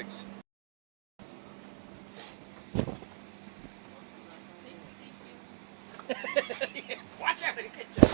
Thanks. Watch out! Get you.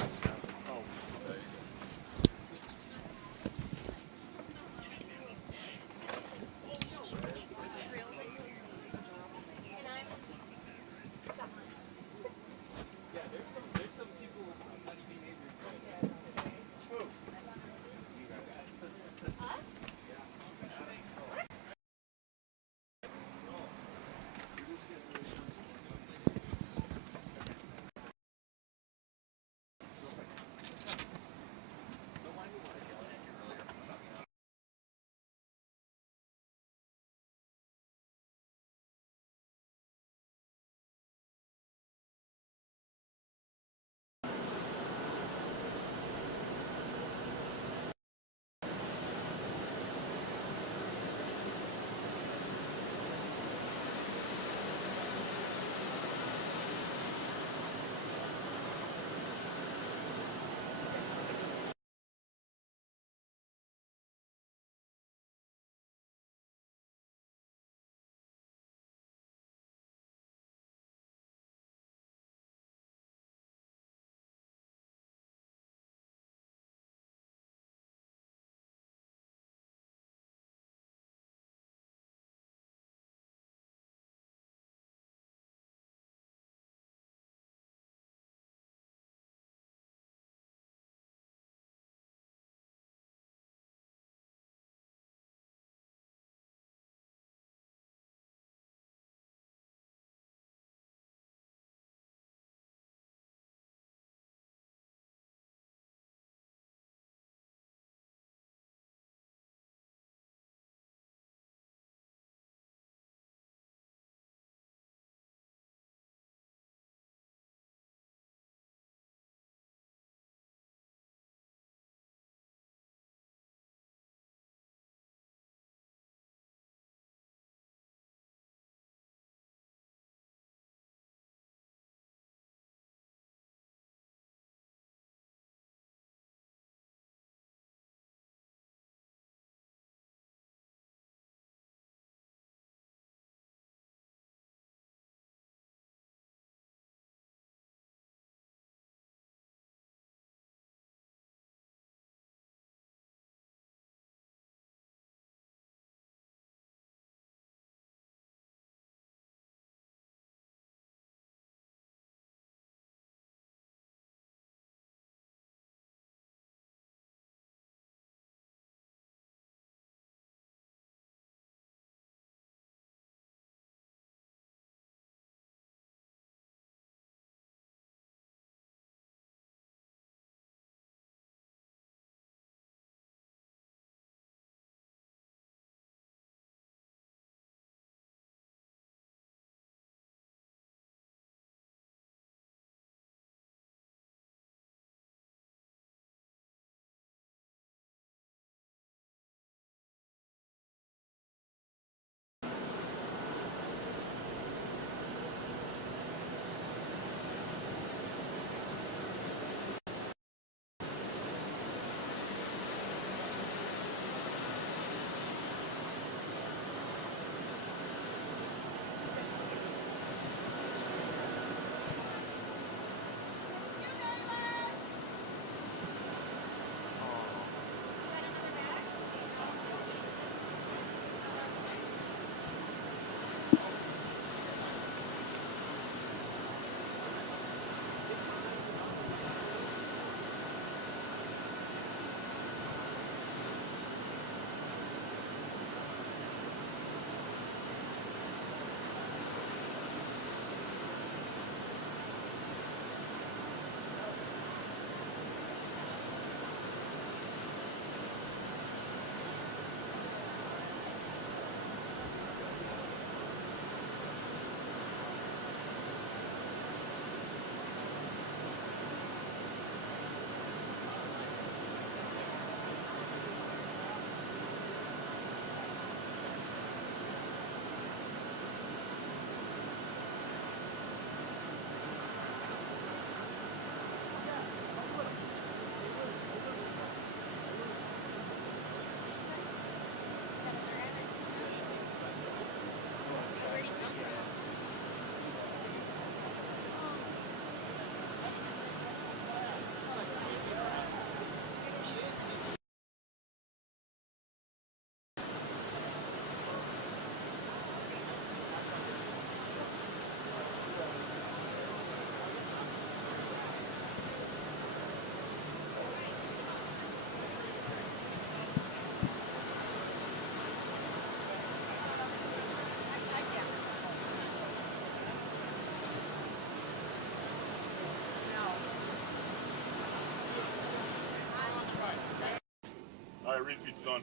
refeed's on.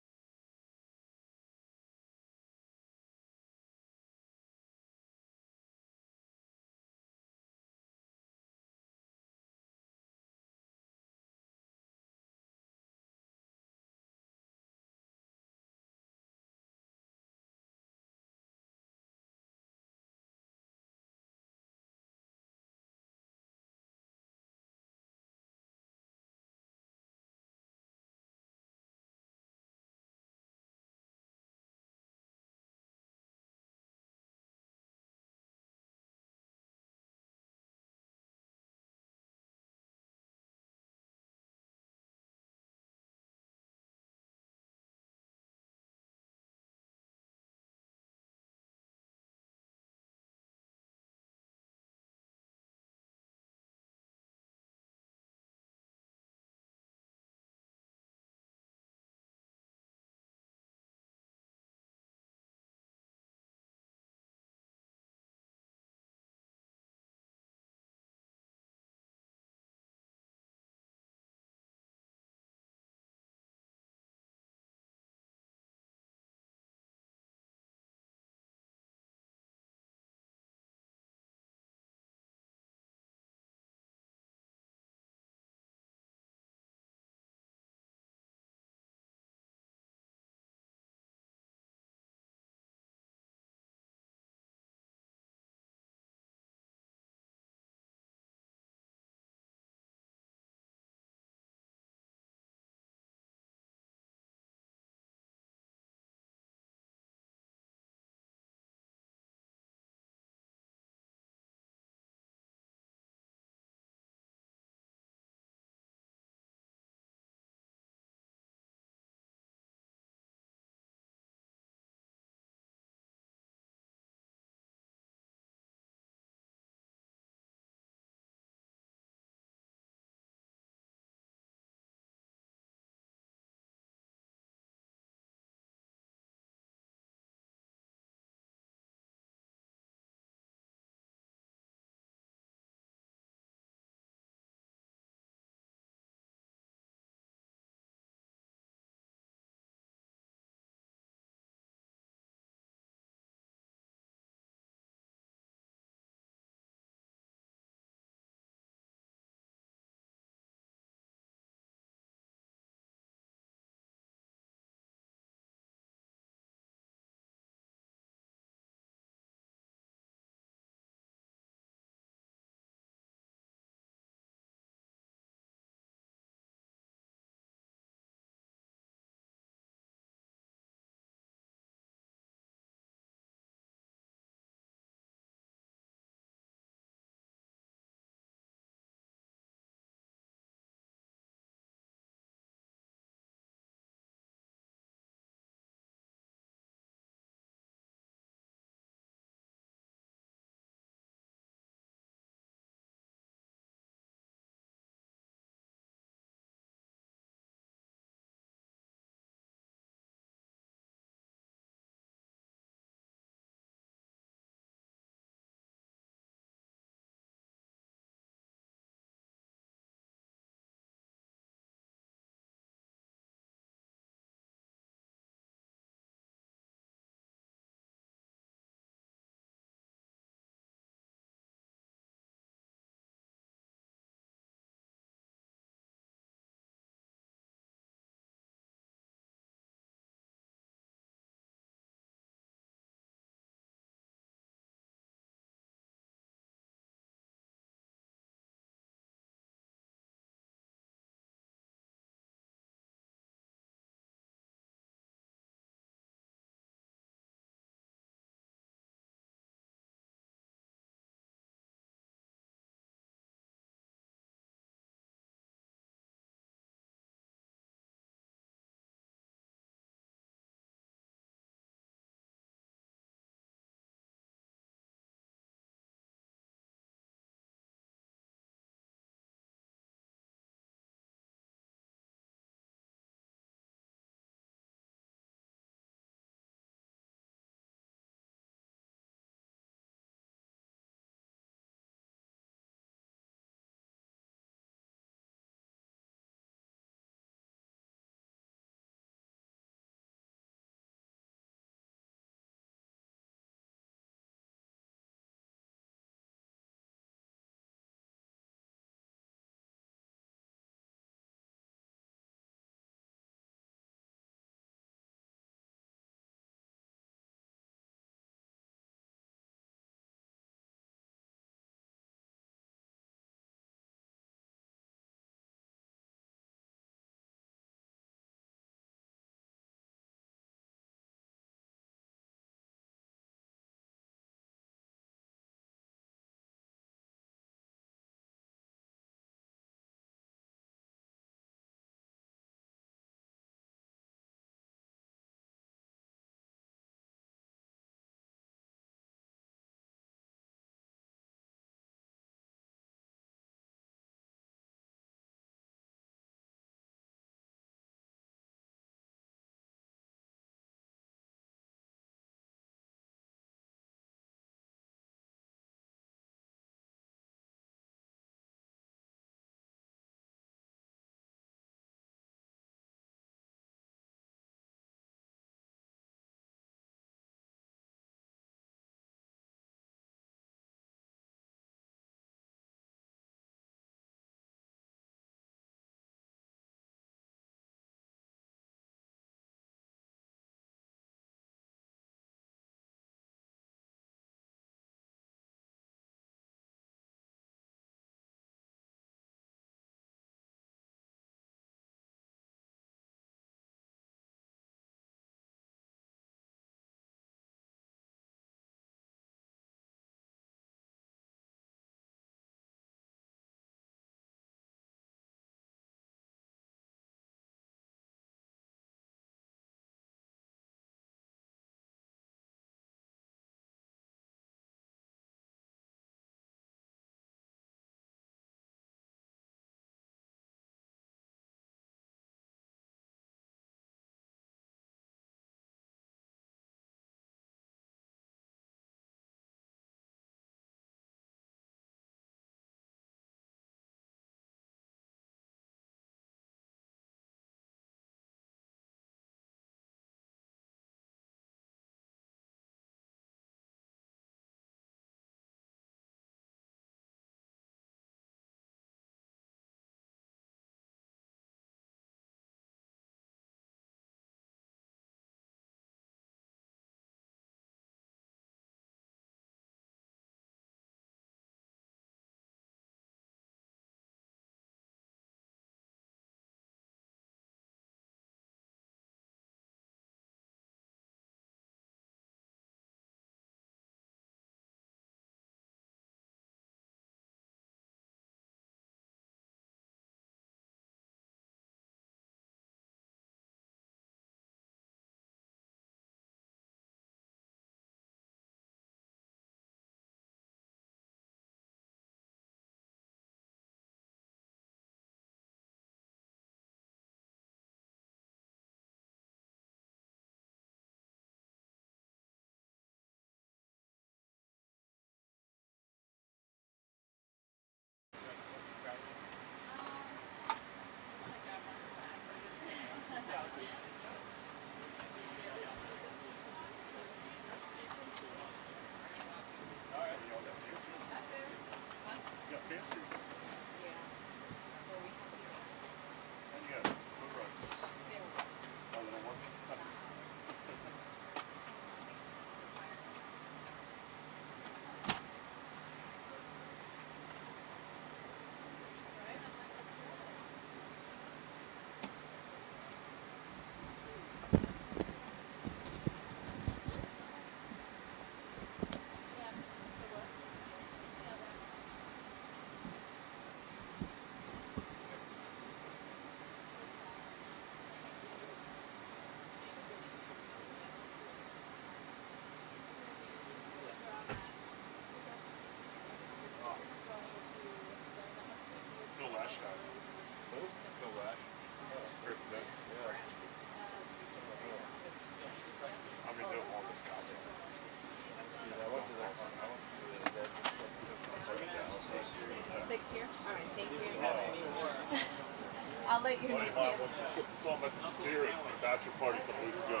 I'll let you know. Buddy of mine went to saw him at the Spirit bachelor party a couple weeks ago.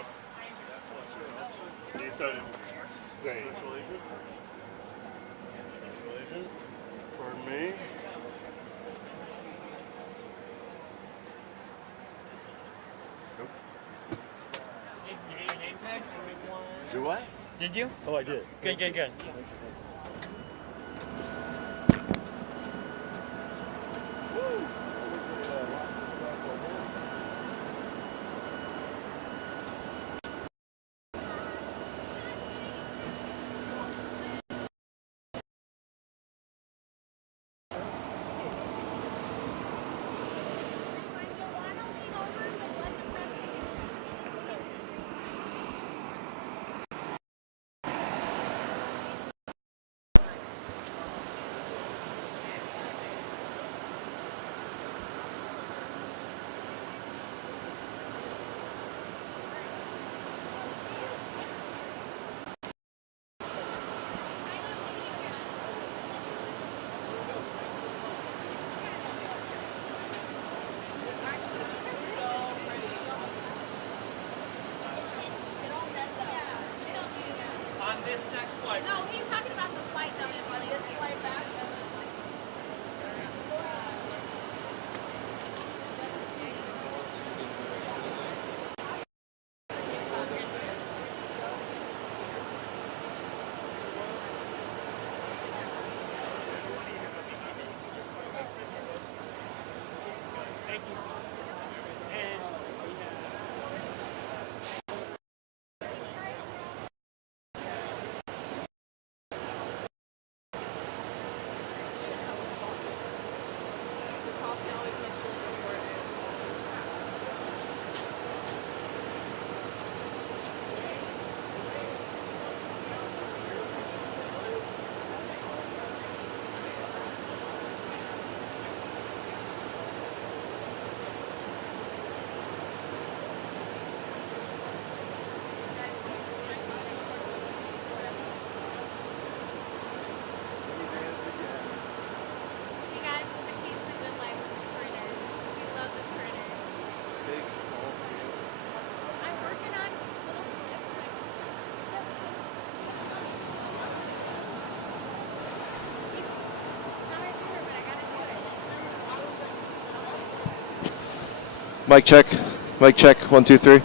He said it was insane. Pardon me? Nope. Did you get your name tag? Do what? Did you? Oh, I did. Good, good, good. On this next flight. No, he's talking about the flight that we went on. This flight back. Thank you. And You guys, the keys to good life for sprinters. We love the sprinters. I'm working on little tips. It's not my favorite, but I gotta do it. Mic check. Mic check. 1, 2, 3.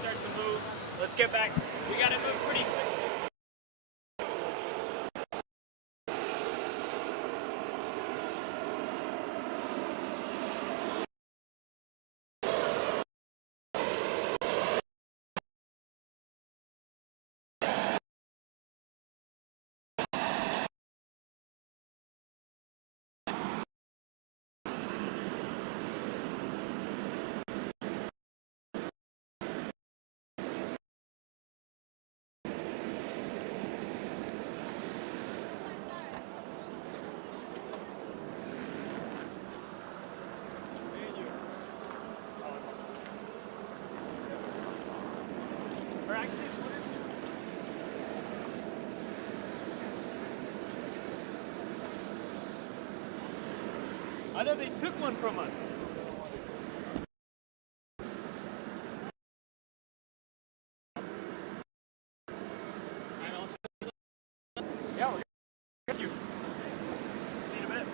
start to move. Let's get back. We gotta move pretty quick. I know they took one from us. And also, yeah, we're thank you. See you in a bit.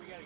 We gotta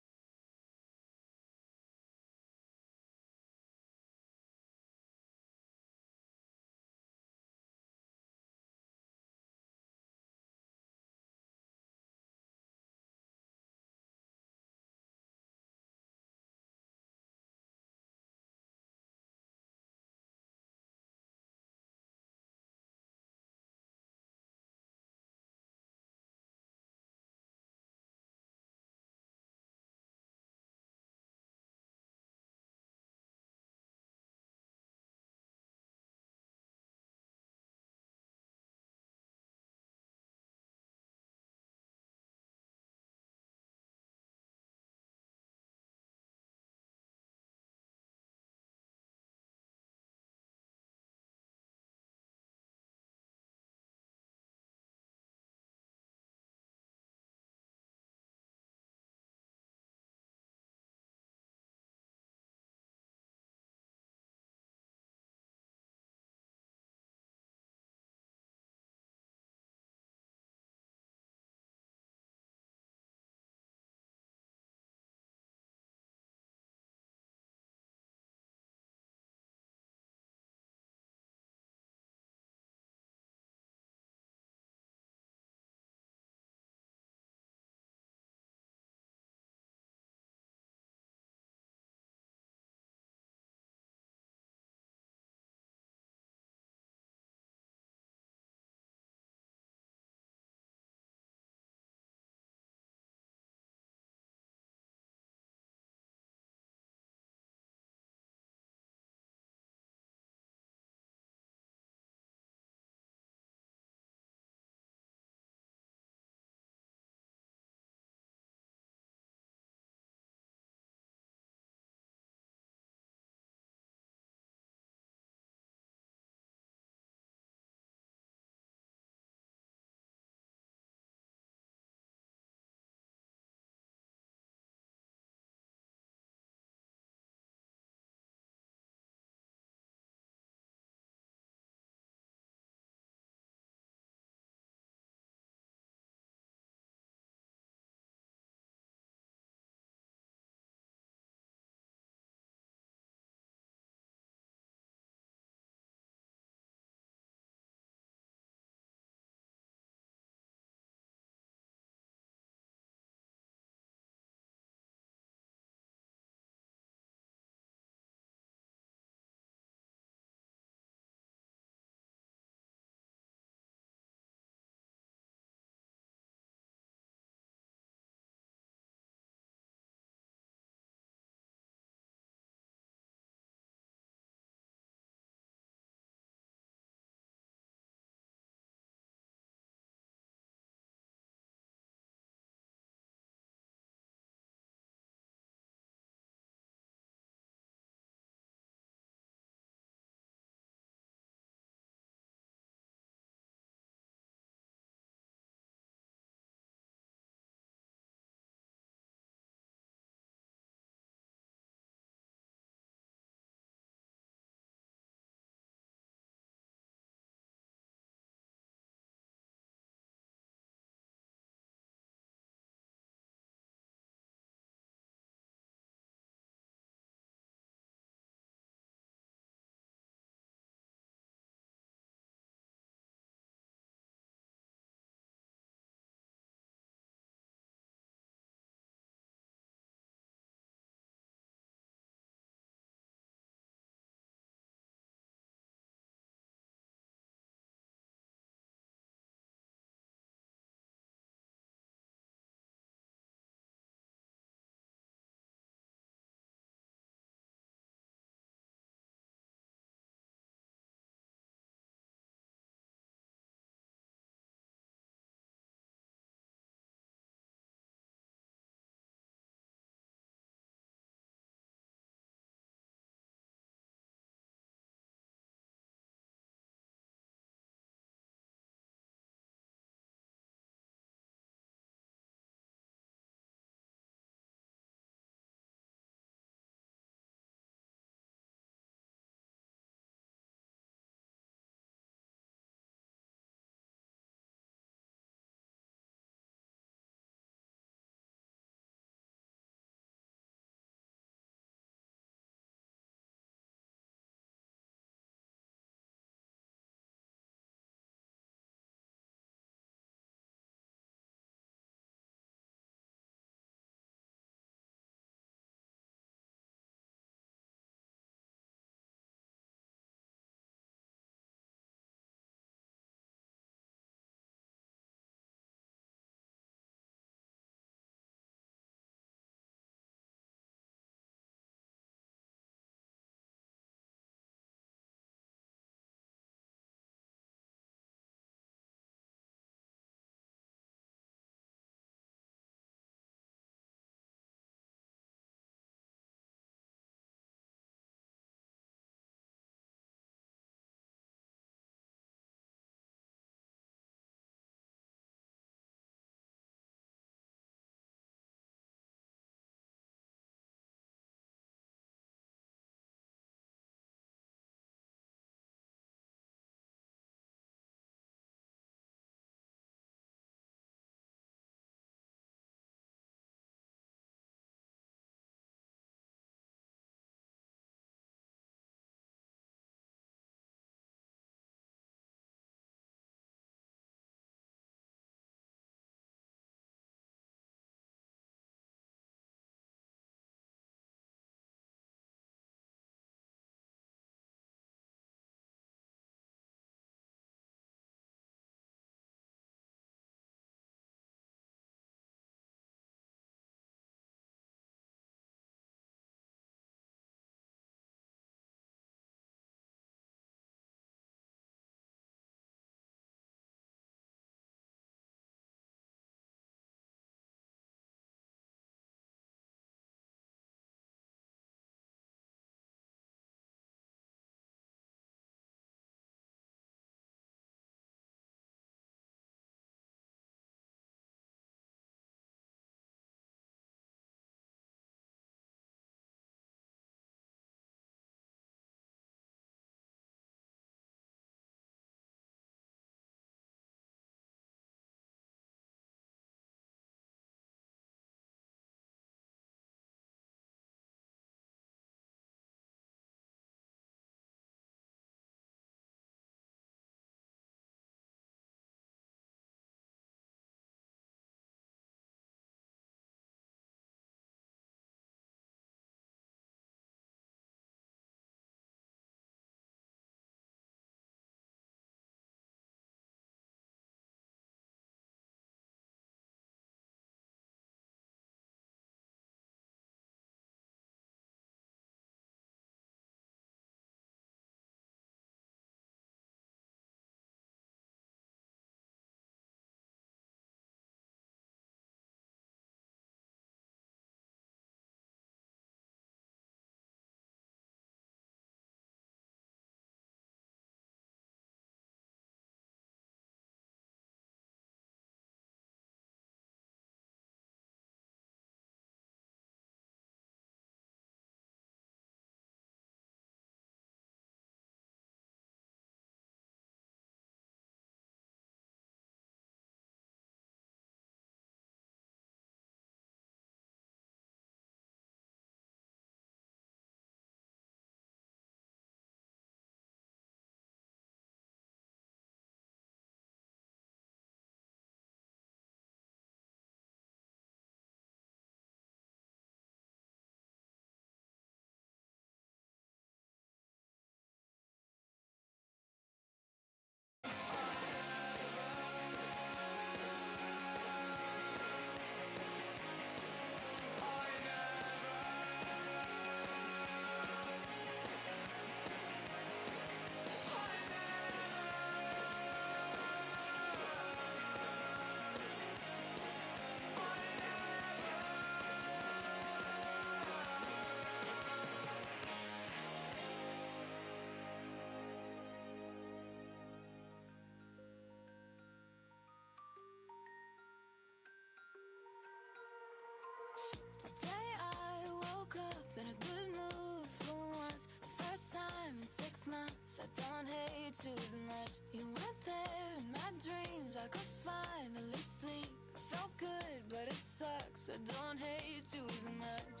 don't hate you as much. You weren't there in my dreams. I could finally sleep. I felt good, but it sucks. I don't hate you as much.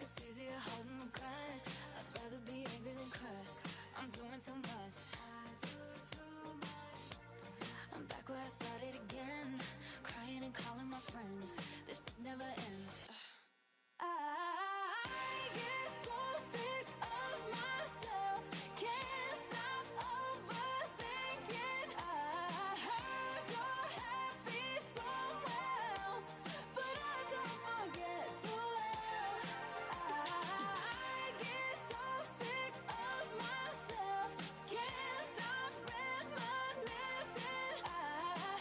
It's easier holding the grudge. I'd rather be angry than crushed. I'm doing too much. I'm back where I started again, crying and calling my friends. This never ends. I get so sick of myself. Can't stop overthinking. I heard you're happy somewhere else, but I don't forget too well. I get so sick of myself. Can't stop reminiscing. I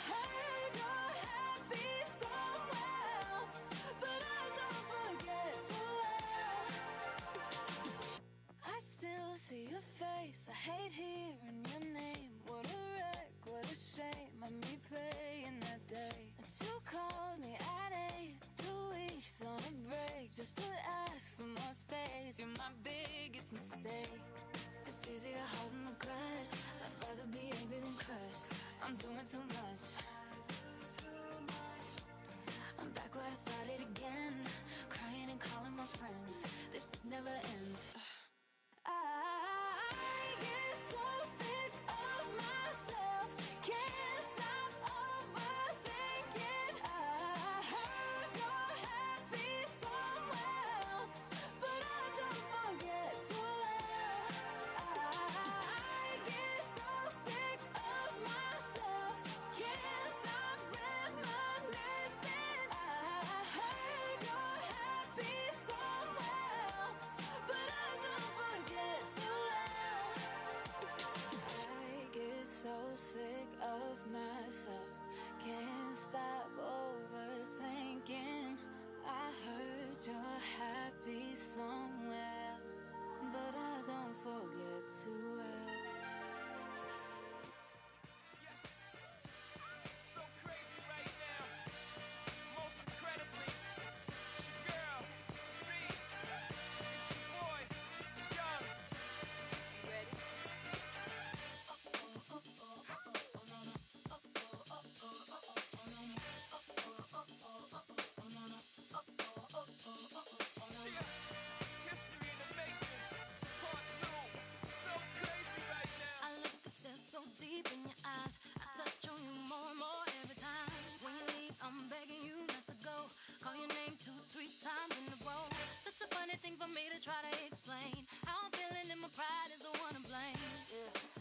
heard you're happy somewhere else, but I don't forget too well. I still see your face. I hate hearing your name. What a wreck, what a shame. I'm replaying that day. And you called me at 8, 2 weeks on a break, just to ask for more space. You're my biggest mistake. It's easier holding the grudge. I'd rather be angry than crushed. I'm doing too much. I'm back where I started again, crying and calling my friends. This never ends. I get so sick of myself. Can't stop overthinking. I heard you're happy somewhere else, but I don't forget too well. I get so sick of myself. Can't stop reminiscing. I heard you're happy somewhere else, but I don't forget too well. I get so sick of myself. Can't stop overthinking. I heard you're happy somewhere, but I don't forget too well. Yes. So crazy right now. Most incredibly, it's your girl, B. It's your boy, Young. Ready? Yeah. History in the making. Part 2. So crazy right now. I look and stare so deep in your eyes. I touch on you more and more every time. When you leave, I'm begging you not to go. Call your name 2, 3 times in a row. Such a funny thing for me to try to explain. How I'm feeling and my pride is the one to blame.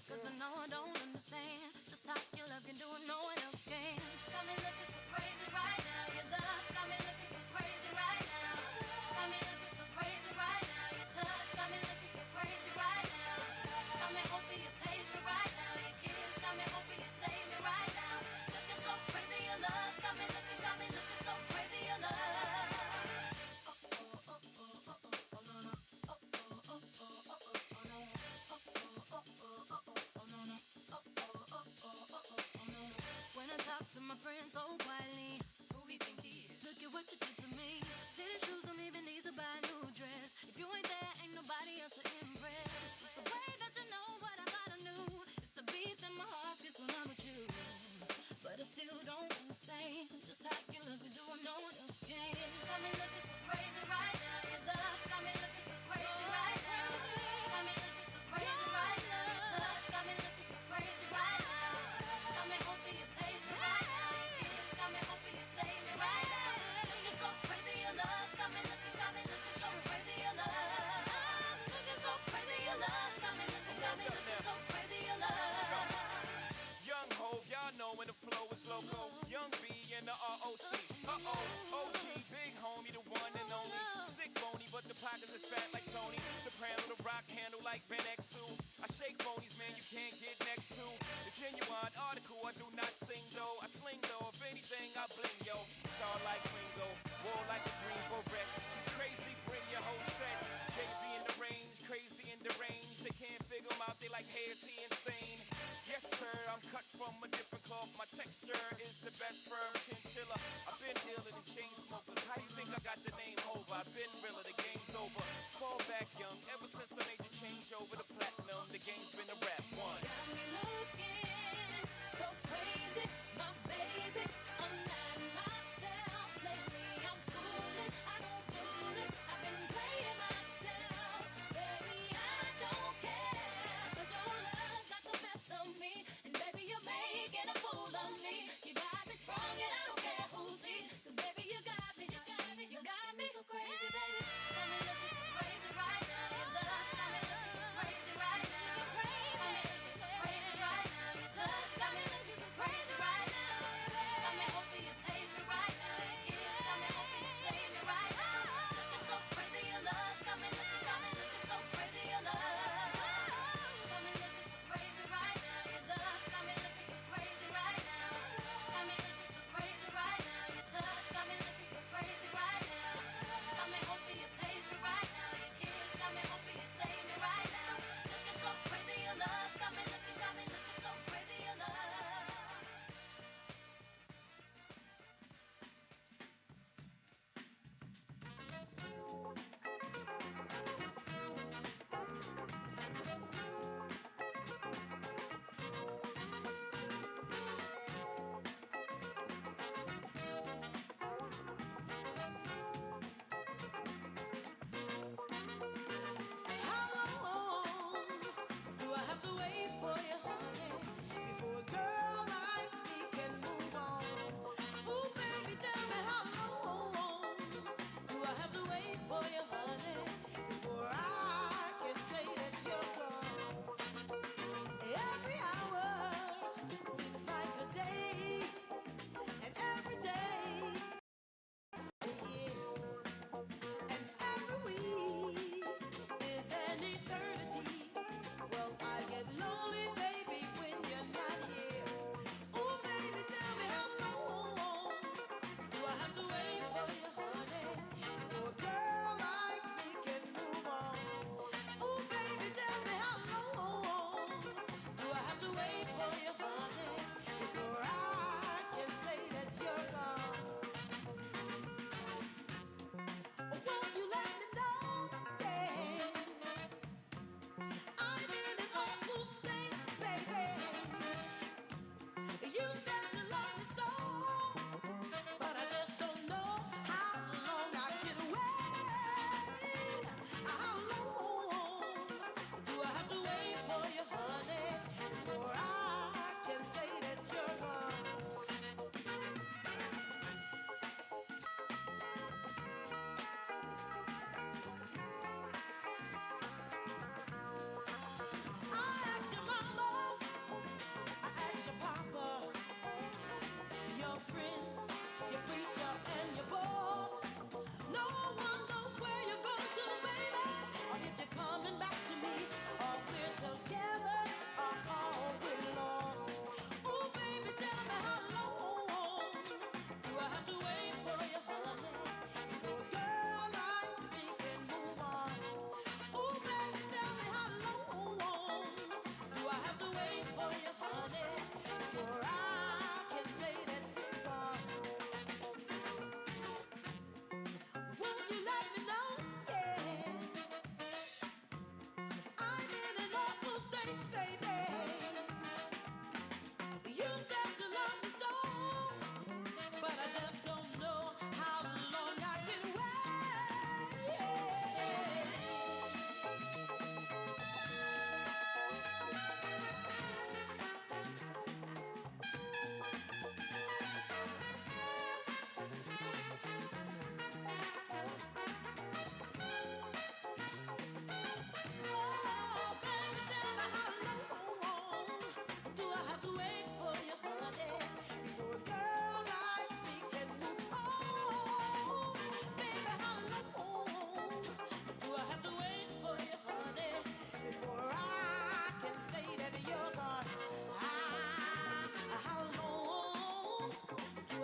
Cause I know I don't understand just how your love can do it, no one else can. Got me looking so crazy right now. Your love got me looking so crazy right now. Got me looking so crazy right now. Your touch got me looking so crazy right now. Got me hoping you page me right now. Your kiss got me hoping you save me right now. Looking so crazy, your love got me looking so crazy, your love. When I talk to my friends so quietly, who we think he is? Look at what you did to me. Fitted shoes don't even need to buy a new dress. If you ain't there, ain't nobody else to impress. It's the way that you know what I thought I knew. It's the beat that my heart gets when I'm with you. But I still don't understand just how you look and do what no one else can. Got me looking so crazy right now. Your love got me looking so crazy right now. Got me looking so crazy right now. Your touch got me looking so crazy right now. Got me hoping you page me right now. Your kiss got me hoping you save me right now. Looking so crazy, your love got me looking so crazy, your love. I'm looking so crazy, your love got me looking so crazy, your love. Young Hov, y'all know when the flow is loco. Young B and the ROC. OG, big homie, the one and only. Stick bony, but the pockets is fat like Tony. Soprano, the rock handle like Ben X2. I shake phonies, man, you can't get next to. The genuine article, I do not sing though. I sling though, if anything, I bling yo. Star like Ringo, war like a Greensboro wreck. Crazy, bring your whole set. Jay-Z in the range, crazy in the range. They can't figure him out, they like, hey, is he insane? Yes, sir, I'm cut from a different cloth. My texture is the best firm chinchilla. I've been dealing in chain smokers. How you think I got the name over? I've been realer, the game's over. Fall back young, ever since I made the change over to platinum. The game's been a rap.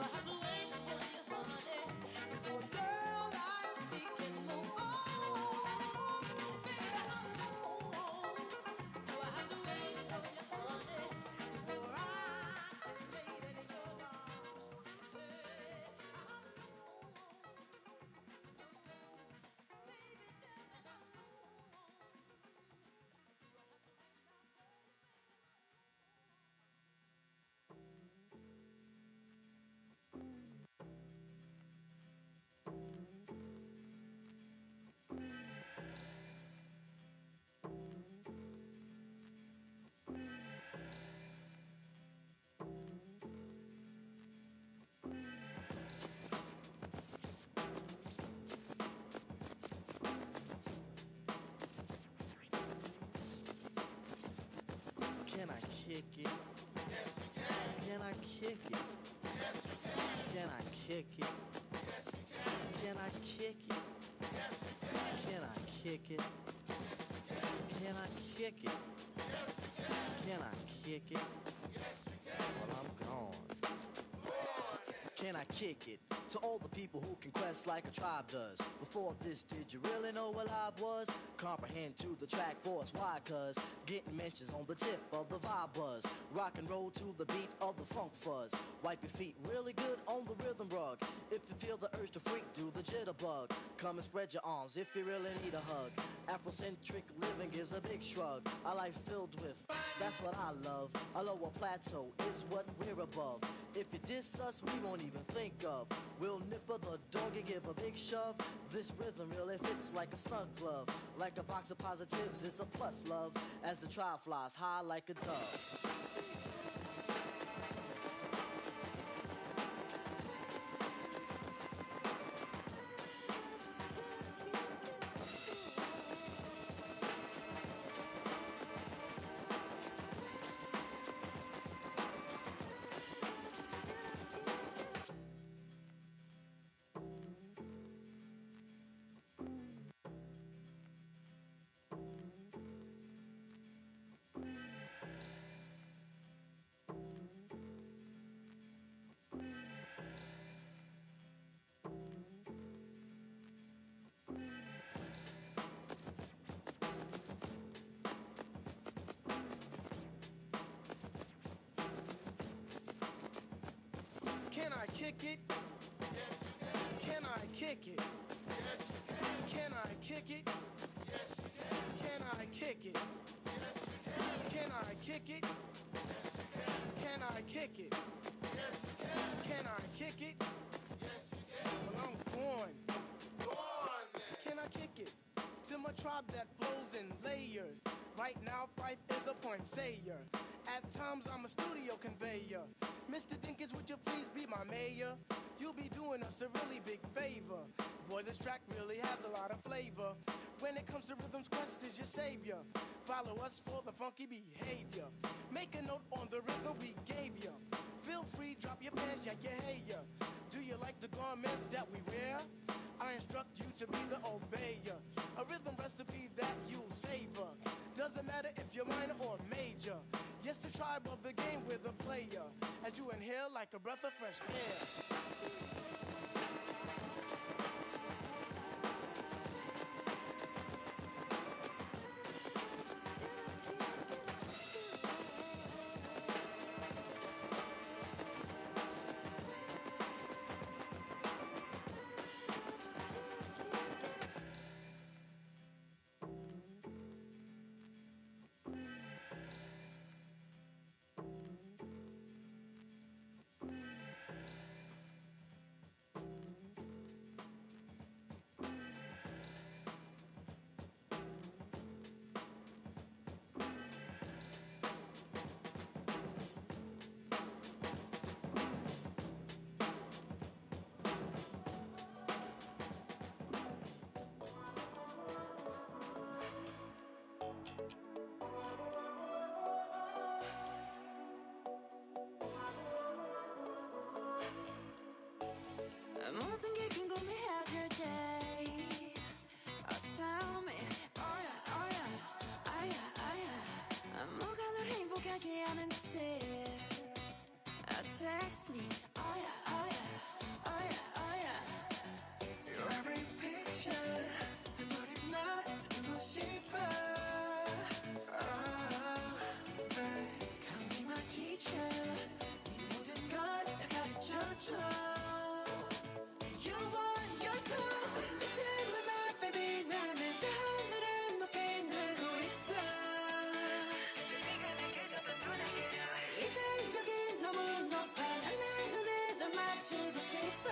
I have to wait for you, honey? Before a girl like me can move on, baby, how long? Do I have to wait for you, honey? Before I can say that you're gone? Hey, how long? Baby, tell me how long? Can I kick it? Yes, you can. Can I kick it? Yes, you can. Can I kick it? Yes, you can. Can I kick it? Yes, you can. Can I kick it? Can I kick it? Yes, you can. Can I kick it? Yes, you can. Well, I'm gone. Can I kick it? To all the people who can quest like a tribe does. Before this, did you really know what live was? Comprehend to the track force, why? Cause getting mentions on the tip of the vibe buzz. Rock and roll to the beat of the funk fuzz. Wipe your feet really good on the rhythm rug. If you feel the urge to freak, do the jitterbug. Come and spread your arms if you really need a hug. Afrocentric living is a big shrug. A life filled with, that's what I love. A lower plateau is what we're above. If you diss us, we won't even think of. We'll nipper the dog and give a big shove. This rhythm really fits like a snug glove. Like a box of positives, it's a plus love. As the trial flies high like a dove. Can I kick it? Yes, you can. Can I kick it? Yes, you can. Can I kick it? Yes, you can. Can I kick it? Yes, you can. Can I kick it? Yes, you can. Can I kick it? Yes, you can. Can I kick it? Yes, you can. Well, I'm going. Go on then. Can I kick it? To my tribe that flows in layers. Right now, Fife is a point sayer. At times, I'm a studio conveyor. Mr. Dinkins, would you please be my mayor? You'll be doing us a really big favor. Boy, this track really has a lot of flavor. When it comes to rhythms, Quest is your savior. Follow us for the funky behavior. Make a note on the rhythm we gave you. Feel free, drop your pants, yeah, yeah. Do you like the garments that we wear? I instruct you to be the obeyer. A rhythm recipe that you'll savor. Doesn't matter if you're minor or major. Yes, the tribe of the game with a player. As you inhale like a breath of fresh air. 모든 게 궁금해하실 때 tell me oh yeah 아야 뭐가 널 행복하게 하는지 text me oh yeah 마시고 싶어.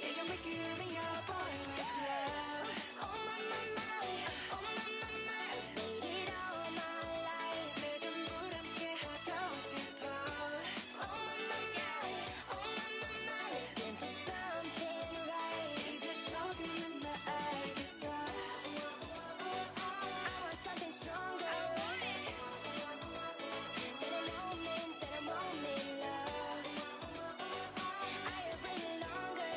Yeah, you make me your boy with love. Oh my, my, my, oh my, my, my. I've waited all my life. 내 전부 함께 하고 싶어. Oh my, my, my, oh my, my, my. Looking for something right. 이제 조금은 나 알겠어. I want something stronger. That a moment, love. I have waited longer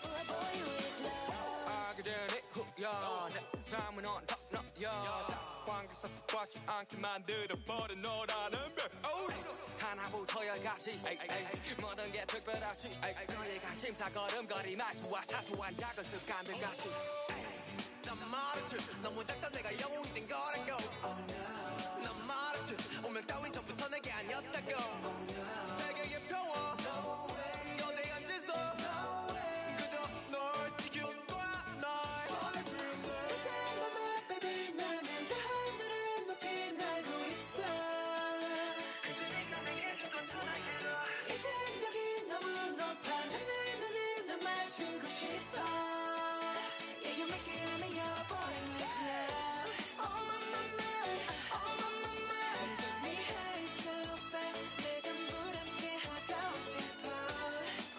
for a boy with love. 알게 되니 후야 내 삶은 언덕너야 관계 섞어지 않게 만들어버린 너라는 별 하나부터 열까지 모든 게 특별하지 너의 관심사 걸음걸이 말투와 사소한 작은 습관들까지 난 말했지 너무 작다 내가 영웅이 된 거라고 난 말했지 운명 따윈 전부터 내게 아니었다고 세계의 평화 너내 앉아서 그저 널 지켜봐 날 Cause I'm on my baby. 나는 저 하늘을 높이 날고 있어. 그저 네가 내게 준 건 편하게도 이젠 여기 너무 높아. 눈을 너 맞추고 싶어. Yeah, you make me your boy with love. Oh my, my, my, oh my, my, my. You get me high so fast. 내 전부 함께 하고 싶어.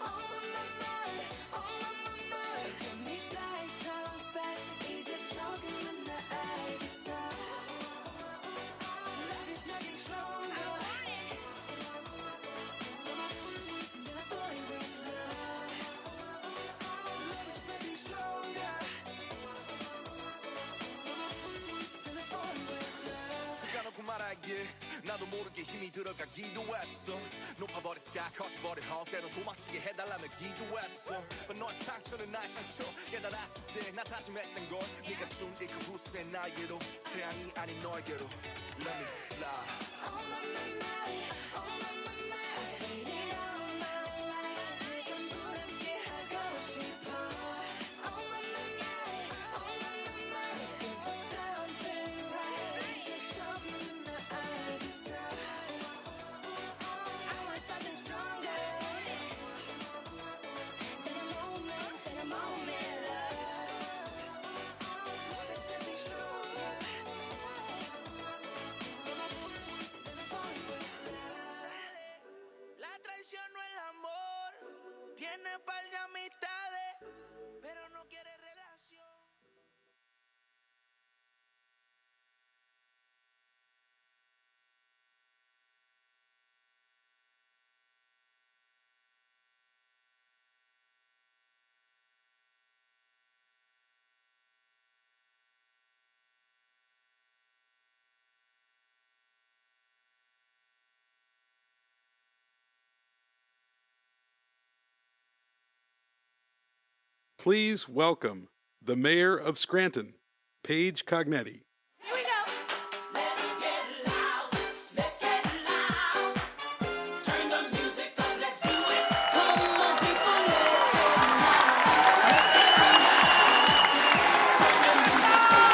Oh my, my, my, oh my, my, my. You get me fly so fast. 이제 조금은 나 알겠어. Love is nothing stronger than a boy with love. Love is nothing stronger than a boy with love. 가놓고 말하길 나도 모르게 힘이 들어가기도 했어 높아버린 sky 커져버린 헛 때론 도망치게 해달라며 기도했어 But 너의 상처는 나의 상처 깨달았을 때 나 다짐했던 건 네가 준 이 그 후세 나에게로 태양이 아닌 너에게로 Let me fly Oh my, my, my, oh my, my, my. I've waited all my life. 내 전부 함께 하고 싶어. Oh my, my, my, oh my, my, my. Looking for something right. 이제 조금은 나 알겠어. I want something stronger than a moment, love. Love is nothing stronger than a boy with love. La traición no el amor, tiene par de amistades, pero no quiere relación. Please welcome the mayor of Scranton, Paige Cognetti. Here we go. Let's get loud, let's get loud. Turn the music up, let's do it. Come on, people, let's get loud. Let's get loud. Turn the music up.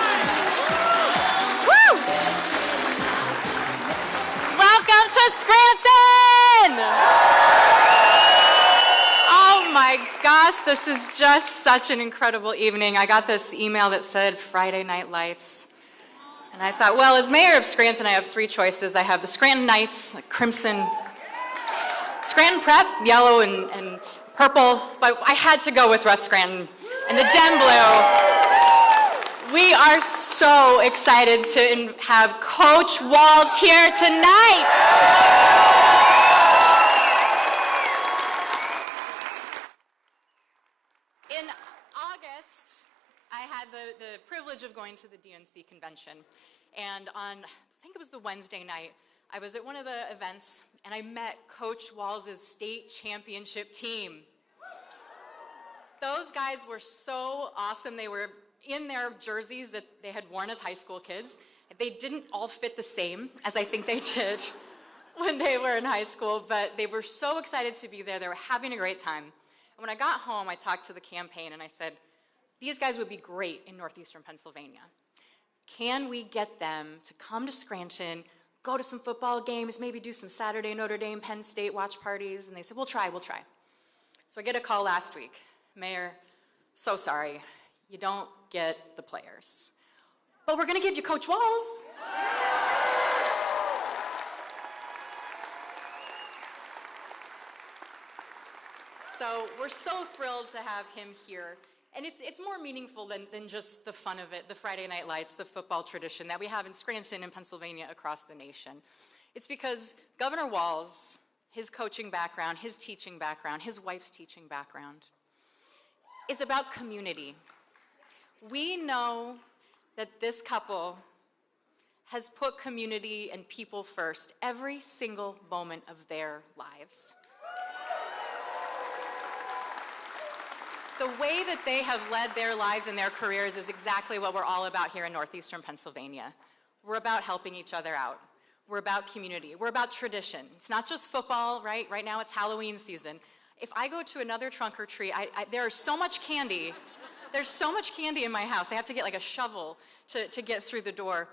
Woo! Welcome to Scranton! Oh my gosh, this is just such an incredible evening. I got this email that said Friday Night Lights. And I thought, well, as mayor of Scranton, I have three choices. I have the Scranton Knights, crimson, Scranton Prep, yellow and purple, but I had to go with West Scranton and the Dem Blue. We are so excited to have Coach Walz here tonight. In August, I had the privilege of going to the DNC convention, and on, I think it was the Wednesday night, I was at one of the events, and I met Coach Walz's state championship team. Those guys were so awesome. They were in their jerseys that they had worn as high school kids. They didn't all fit the same as I think they did when they were in high school, but they were so excited to be there. They were having a great time. And when I got home, I talked to the campaign and I said, these guys would be great in northeastern Pennsylvania. Can we get them to come to Scranton, go to some football games, maybe do some Saturday Notre Dame, Penn State watch parties. And they said, we'll try. So I get a call last week. Mayor, so sorry, you don't get the players. But we're going to give you Coach Walz. So we're so thrilled to have him here. And it's more meaningful than just the fun of it, the Friday Night Lights, the football tradition that we have in Scranton and Pennsylvania across the nation. It's because Governor Walz, his coaching background, his teaching background, his wife's teaching background, is about community. We know that this couple has put community and people first every single moment of their lives. The way that they have led their lives and their careers is exactly what we're all about here in northeastern Pennsylvania. We're about helping each other out. We're about community. We're about tradition. It's not just football, right? Right now it's Halloween season. If I go to another trunk or treat, there is so much candy. There's so much candy in my house. I have to get like a shovel to get through the door.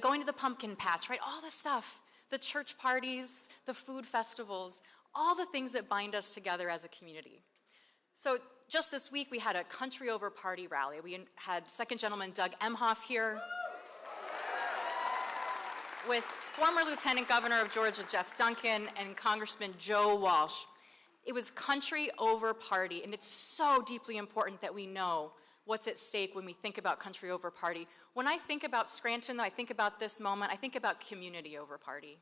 Going to the pumpkin patch, right? All the stuff. The church parties, the food festivals, all the things that bind us together as a community. So just this week, we had a country over party rally. We had Second Gentleman Doug Emhoff here with former Lieutenant Governor of Georgia, Jeff Duncan, and Congressman Joe Walsh. It was country over party, and it's so deeply important that we know what's at stake when we think about country over party. When I think about Scranton, though, I think about this moment, I think about community over party.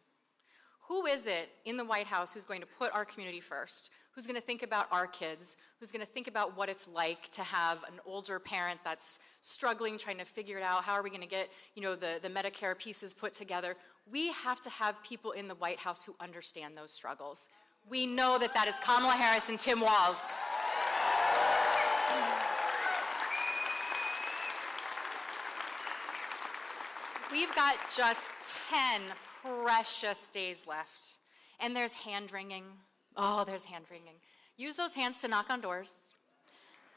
Who is it in the White House who's going to put our community first? Who's going to think about our kids? Who's going to think about what it's like to have an older parent that's struggling, trying to figure it out? How are we going to get, the Medicare pieces put together? We have to have people in the White House who understand those struggles. We know that is Kamala Harris and Tim Walz. We've got just 10 precious days left, and there's hand-wringing. Oh, there's hand-wringing. Use those hands to knock on doors.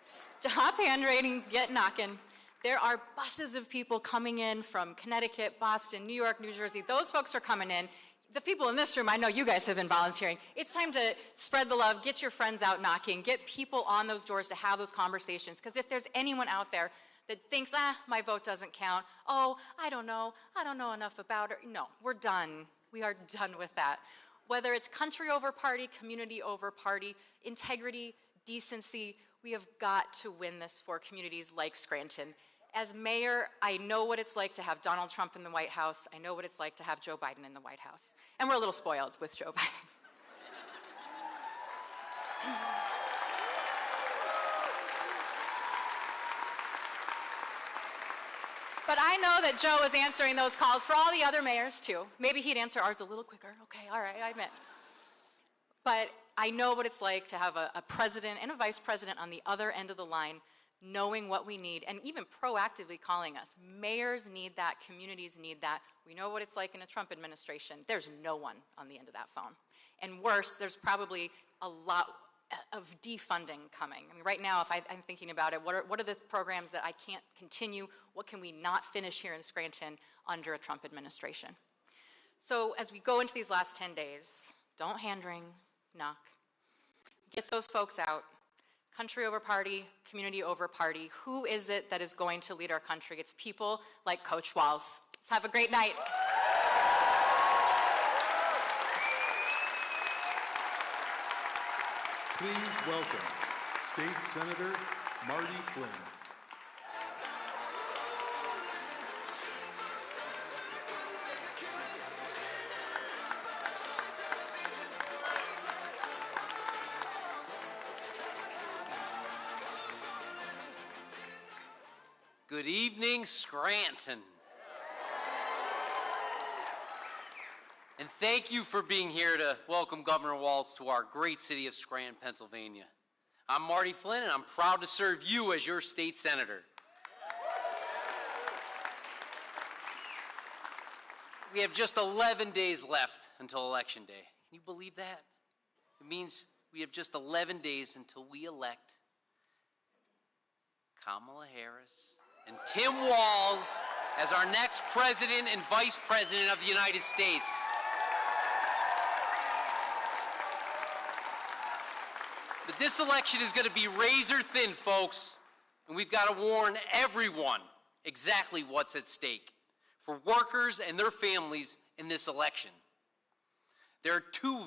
Stop hand-wringing, get knocking. There are buses of people coming in from Connecticut, Boston, New York, New Jersey. Those folks are coming in. The people in this room, I know you guys have been volunteering. It's time to spread the love, get your friends out knocking, get people on those doors to have those conversations. Because if there's anyone out there that thinks, my vote doesn't count, oh, I don't know enough about her. No, we're done. We are done with that. Whether it's country over party, community over party, integrity, decency, we have got to win this for communities like Scranton. As mayor, I know what it's like to have Donald Trump in the White House. I know what it's like to have Joe Biden in the White House. And we're a little spoiled with Joe Biden. But I know that Joe is answering those calls for all the other mayors too. Maybe he'd answer ours a little quicker. Okay, all right, I admit. But I know what it's like to have a president and a vice president on the other end of the line knowing what we need and even proactively calling us. Mayors need that, communities need that. We know what it's like in a Trump administration. There's no one on the end of that phone. And worse, there's probably a lot of defunding coming. I mean, right now, if I'm thinking about it, what are the programs that I can't continue? What can we not finish here in Scranton under a Trump administration? So as we go into these last 10 days, don't hand wring, knock. Get those folks out. Country over party, community over party. Who is it that is going to lead our country? It's people like Coach Walz. Let's have a great night. Please welcome State Senator Marty Flynn. Good evening, Scranton. And thank you for being here to welcome Governor Walz to our great city of Scranton, Pennsylvania. I'm Marty Flynn, and I'm proud to serve you as your state senator. We have just 11 days left until Election Day. Can you believe that? It means we have just 11 days until we elect Kamala Harris and Tim Walz as our next President and Vice President of the United States. But this election is going to be razor thin, folks, and we've got to warn everyone exactly what's at stake for workers and their families in this election. There are two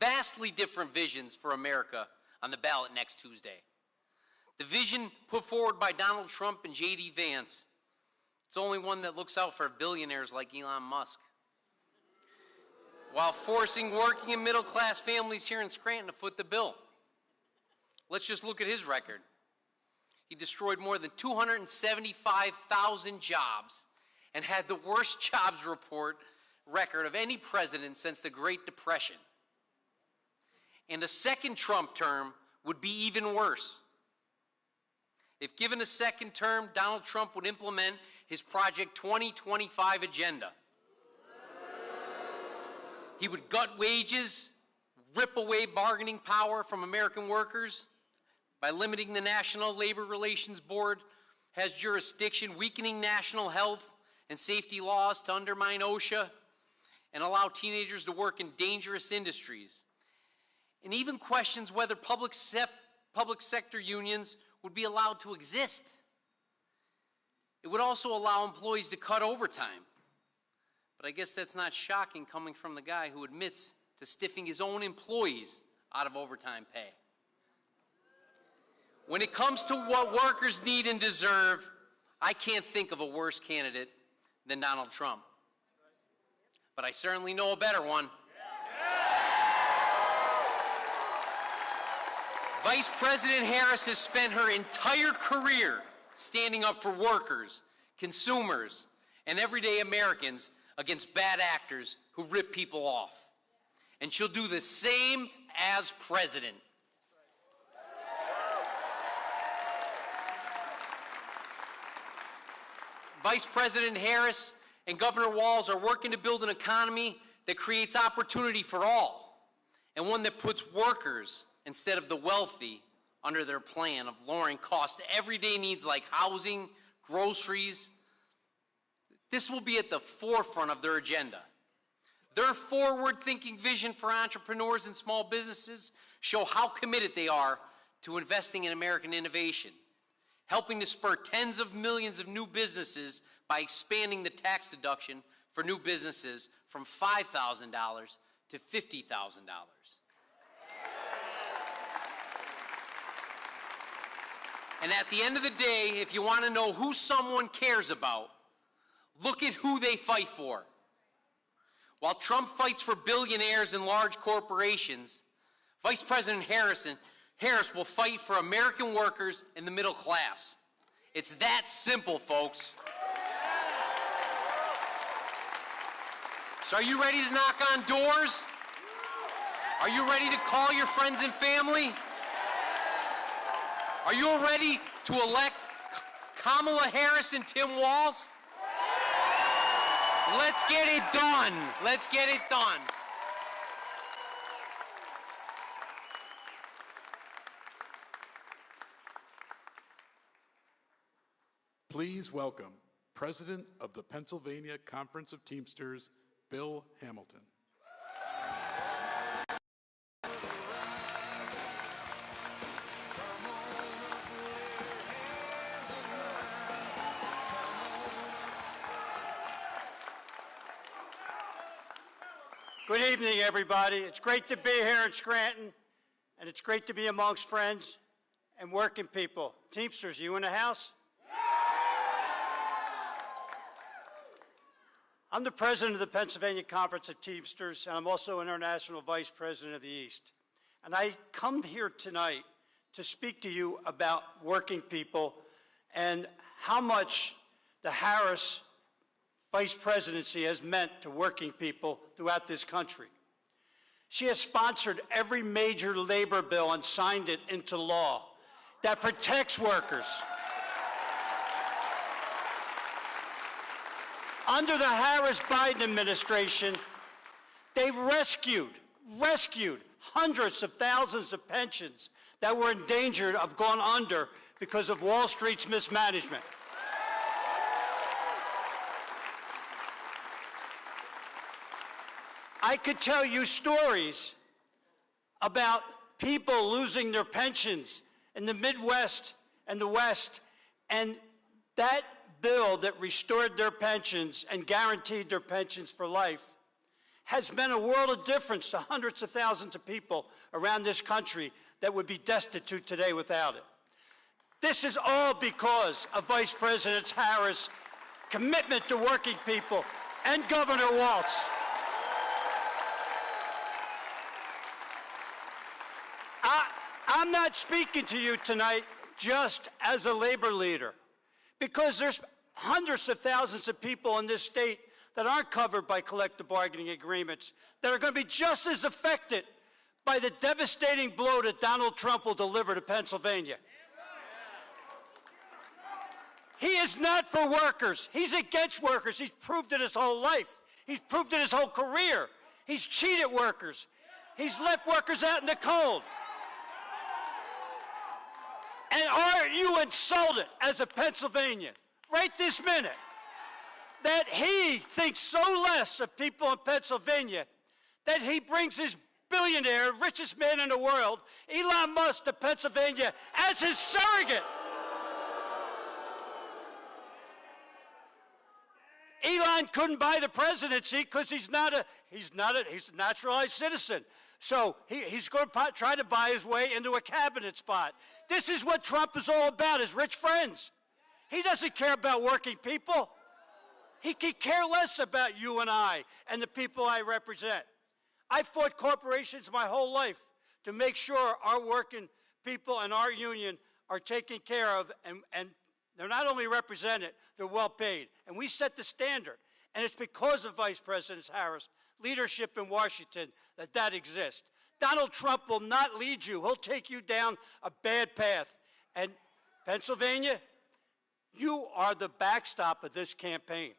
vastly different visions for America on the ballot next Tuesday. The vision put forward by Donald Trump and J.D. Vance, it's the only one that looks out for billionaires like Elon Musk, while forcing working and middle-class families here in Scranton to foot the bill. Let's just look at his record. He destroyed more than 275,000 jobs and had the worst jobs report record of any president since the Great Depression. And a second Trump term would be even worse. If given a second term, Donald Trump would implement his Project 2025 agenda. He would gut wages, rip away bargaining power from American workers by limiting the National Labor Relations Board has jurisdiction, weakening national health and safety laws to undermine OSHA, and allow teenagers to work in dangerous industries, and even questions whether public sector unions would be allowed to exist. It would also allow employees to cut overtime. But I guess that's not shocking coming from the guy who admits to stiffing his own employees out of overtime pay. When it comes to what workers need and deserve, I can't think of a worse candidate than Donald Trump. But I certainly know a better one. Vice President Harris has spent her entire career standing up for workers, consumers, and everyday Americans against bad actors who rip people off. And she'll do the same as president. Vice President Harris and Governor Walz are working to build an economy that creates opportunity for all, and one that puts workers instead of the wealthy under their plan of lowering costs to everyday needs like housing, groceries. This will be at the forefront of their agenda. Their forward-thinking vision for entrepreneurs and small businesses show how committed they are to investing in American innovation, helping to spur tens of millions of new businesses by expanding the tax deduction for new businesses from $5,000 to $50,000. And at the end of the day, if you want to know who someone cares about, look at who they fight for. While Trump fights for billionaires and large corporations, Vice President Harris will fight for American workers and the middle class. It's that simple, folks. So are you ready to knock on doors? Are you ready to call your friends and family? Are you ready to elect Kamala Harris and Tim Walz? Let's get it done. Let's get it done. Please welcome President of the Pennsylvania Conference of Teamsters, Bill Hamilton. Good evening, everybody. It's great to be here in Scranton, and it's great to be amongst friends and working people. Teamsters, you in the house? I'm the president of the Pennsylvania Conference of Teamsters, and I'm also International Vice President of the East. And I come here tonight to speak to you about working people and how much the Harris Vice Presidency has meant to working people throughout this country. She has sponsored every major labor bill and signed it into law that protects workers. Under the Harris-Biden administration, they rescued hundreds of thousands of pensions that were in danger of going under because of Wall Street's mismanagement. I could tell you stories about people losing their pensions in the Midwest and the West, and that bill that restored their pensions and guaranteed their pensions for life has meant a world of difference to hundreds of thousands of people around this country that would be destitute today without it. This is all because of Vice President Harris' commitment to working people and Governor Walz. I'm not speaking to you tonight just as a labor leader, because there's hundreds of thousands of people in this state that aren't covered by collective bargaining agreements that are going to be just as affected by the devastating blow that Donald Trump will deliver to Pennsylvania. He is not for workers. He's against workers. He's proved it his whole life. He's proved it his whole career. He's cheated workers. He's left workers out in the cold. And aren't you insulted as a Pennsylvanian, right this minute, that he thinks so less of people in Pennsylvania that he brings his billionaire, richest man in the world, Elon Musk, to Pennsylvania as his surrogate? Elon couldn't buy the presidency because he's a naturalized citizen. So he's going to try to buy his way into a cabinet spot. This is what Trump is all about, his rich friends. He doesn't care about working people. He could care less about you and I and the people I represent. I fought corporations my whole life to make sure our working people and our union are taken care of, and they're not only represented, they're well paid. And we set the standard. And it's because of Vice President Harris' leadership in Washington that exists. Donald Trump will not lead you. He'll take you down a bad path. And Pennsylvania, you are the backstop of this campaign.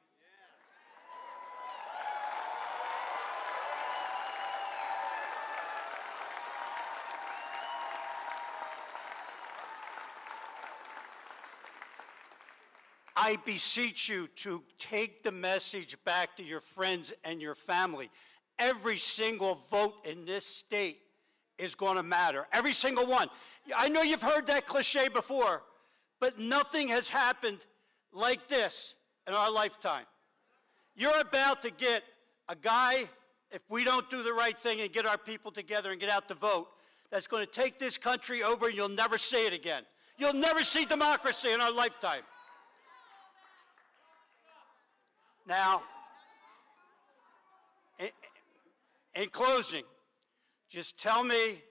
I beseech you to take the message back to your friends and your family. Every single vote in this state is going to matter. Every single one. I know you've heard that cliche before, but nothing has happened like this in our lifetime. You're about to get a guy, if we don't do the right thing and get our people together and get out to vote, that's going to take this country over and you'll never see it again. You'll never see democracy in our lifetime. Now, in closing, just tell me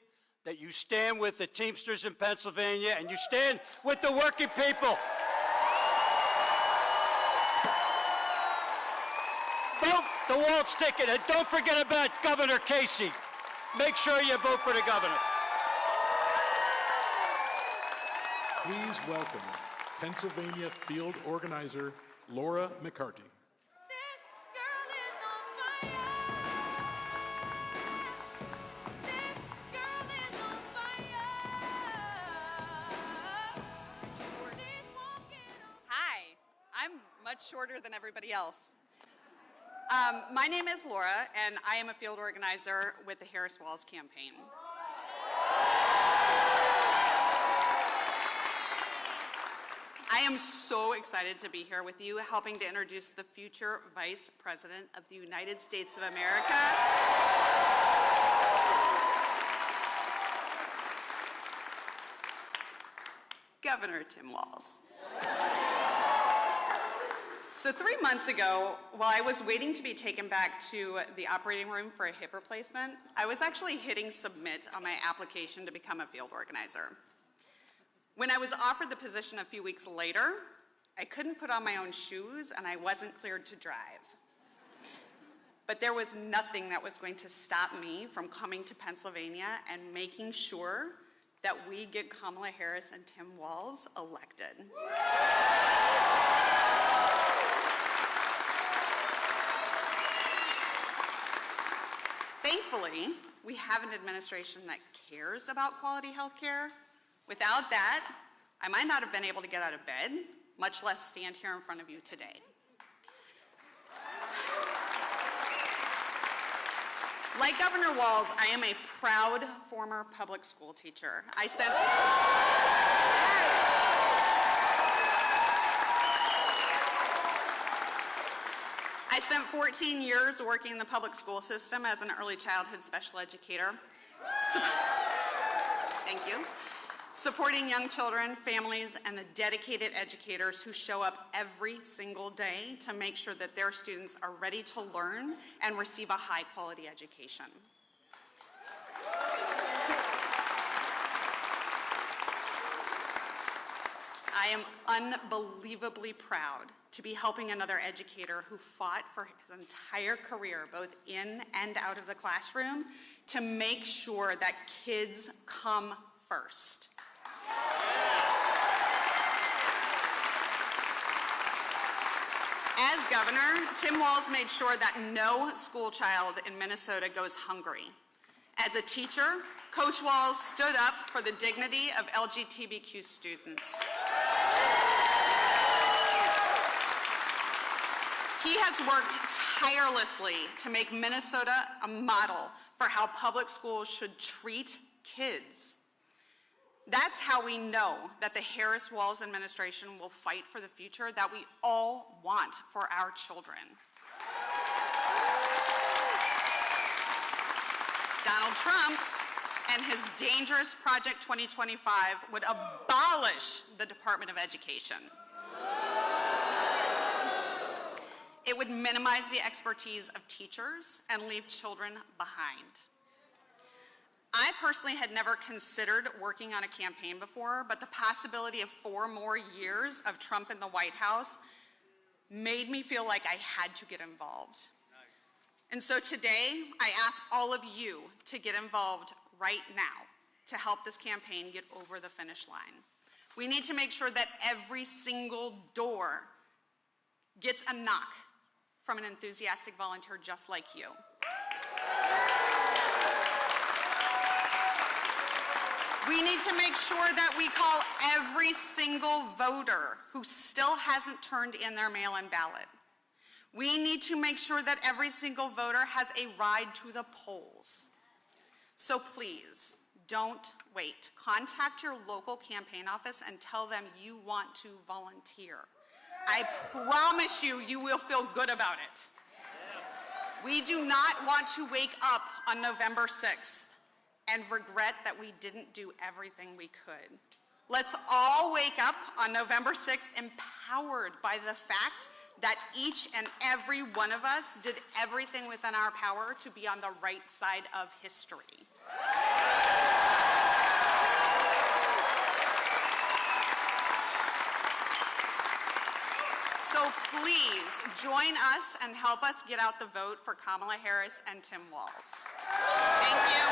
that you stand with the Teamsters in Pennsylvania and you stand with the working people. Vote the Walz ticket, and don't forget about Governor Casey. Make sure you vote for the governor. Please welcome Pennsylvania Field Organizer Laura McCarty. Shorter than everybody else. My name is Laura, and I am a field organizer with the Harris-Walz campaign. I am so excited to be here with you, helping to introduce the future Vice President of the United States of America. Governor Tim Walz. So 3 months ago, while I was waiting to be taken back to the operating room for a hip replacement, I was actually hitting submit on my application to become a field organizer. When I was offered the position a few weeks later, I couldn't put on my own shoes and I wasn't cleared to drive. But there was nothing that was going to stop me from coming to Pennsylvania and making sure that we get Kamala Harris and Tim Walz elected. Thankfully, we have an administration that cares about quality health care. Without that, I might not have been able to get out of bed, much less stand here in front of you today. Like Governor Walz, I am a proud former public school teacher. I spent 14 years working in the public school system as an early childhood special educator. Thank you. Supporting young children, families, and the dedicated educators who show up every single day to make sure that their students are ready to learn and receive a high-quality education. I am unbelievably proud to be helping another educator who fought for his entire career, both in and out of the classroom, to make sure that kids come first. As governor, Tim Walz made sure that no school child in Minnesota goes hungry. As a teacher, Coach Walz stood up for the dignity of LGBTQ students. He has worked tirelessly to make Minnesota a model for how public schools should treat kids. That's how we know that the Harris-Walz administration will fight for the future that we all want for our children. Donald Trump and his dangerous Project 2025 would abolish the Department of Education. It would minimize the expertise of teachers and leave children behind. I personally had never considered working on a campaign before, but the possibility of 4 more years of Trump in the White House made me feel like I had to get involved. And so today, I ask all of you to get involved right now to help this campaign get over the finish line. We need to make sure that every single door gets a knock from an enthusiastic volunteer just like you. We need to make sure that we call every single voter who still hasn't turned in their mail-in ballot. We need to make sure that every single voter has a ride to the polls. So please, don't wait. Contact your local campaign office and tell them you want to volunteer. I promise you, you will feel good about it. We do not want to wake up on November 6th and regret that we didn't do everything we could. Let's all wake up on November 6th empowered by the fact that each and every one of us did everything within our power to be on the right side of history. So please join us and help us get out the vote for Kamala Harris and Tim Walz. Thank you.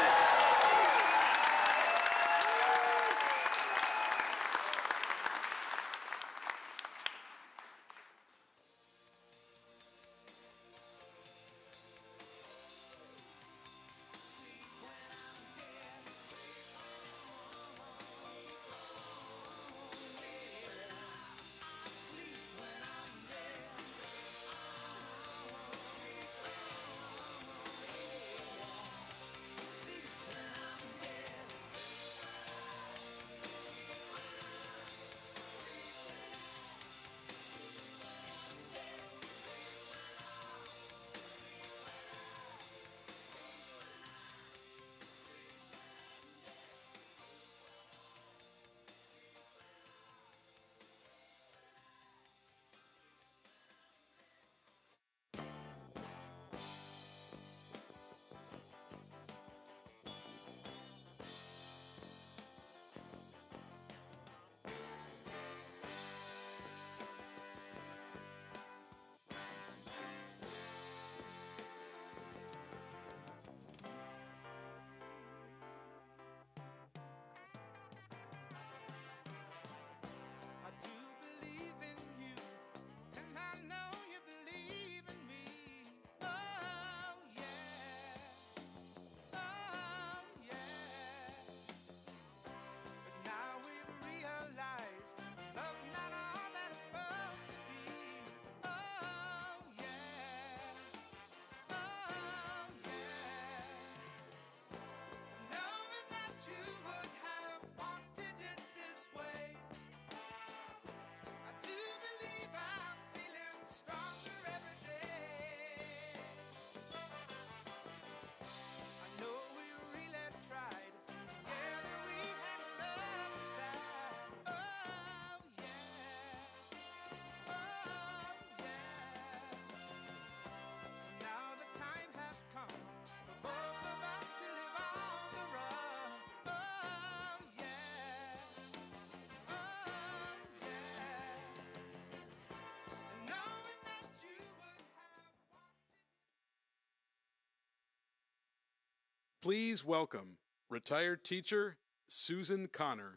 Please welcome retired teacher Susan Connor.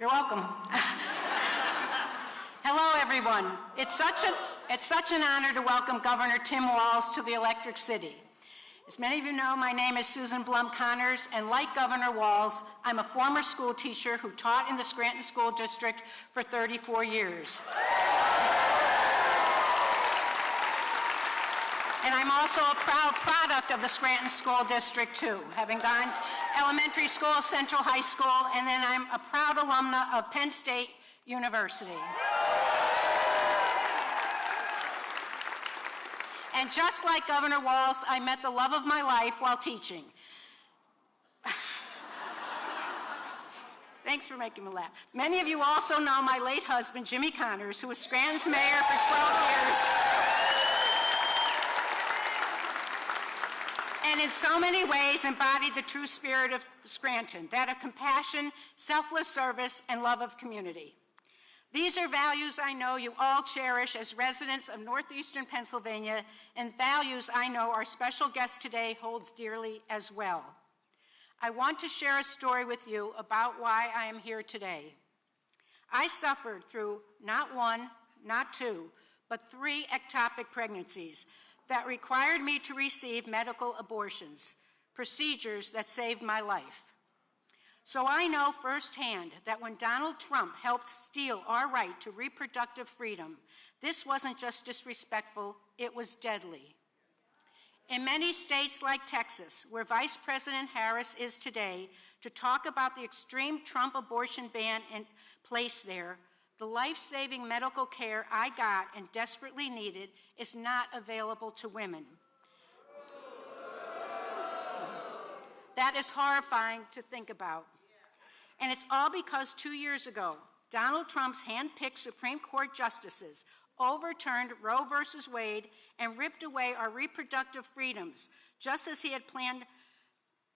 You're welcome. Hello, everyone. It's such an honor to welcome Governor Tim Walz to the Electric City. As many of you know, my name is Susan Blum Connors, and like Governor Walz, I'm a former school teacher who taught in the Scranton School District for 34 years. And I'm also a proud product of the Scranton School District, too, having gone to elementary school, Central High School, and then I'm a proud alumna of Penn State University. And just like Governor Walz, I met the love of my life while teaching. Thanks for making me laugh. Many of you also know my late husband, Jimmy Connors, who was Scranton's mayor for 12 years. And in so many ways embodied the true spirit of Scranton, that of compassion, selfless service, and love of community. These are values I know you all cherish as residents of northeastern Pennsylvania, and values I know our special guest today holds dearly as well. I want to share a story with you about why I am here today. I suffered through not one, not two, but 3 ectopic pregnancies that required me to receive medical abortions, procedures that saved my life. So I know firsthand that when Donald Trump helped steal our right to reproductive freedom, this wasn't just disrespectful, it was deadly. In many states like Texas, where Vice President Harris is today, to talk about the extreme Trump abortion ban in place there, the life-saving medical care I got and desperately needed is not available to women. That is horrifying to think about. And it's all because 2 years ago, Donald Trump's hand-picked Supreme Court justices overturned Roe versus Wade and ripped away our reproductive freedoms, just as he had planned.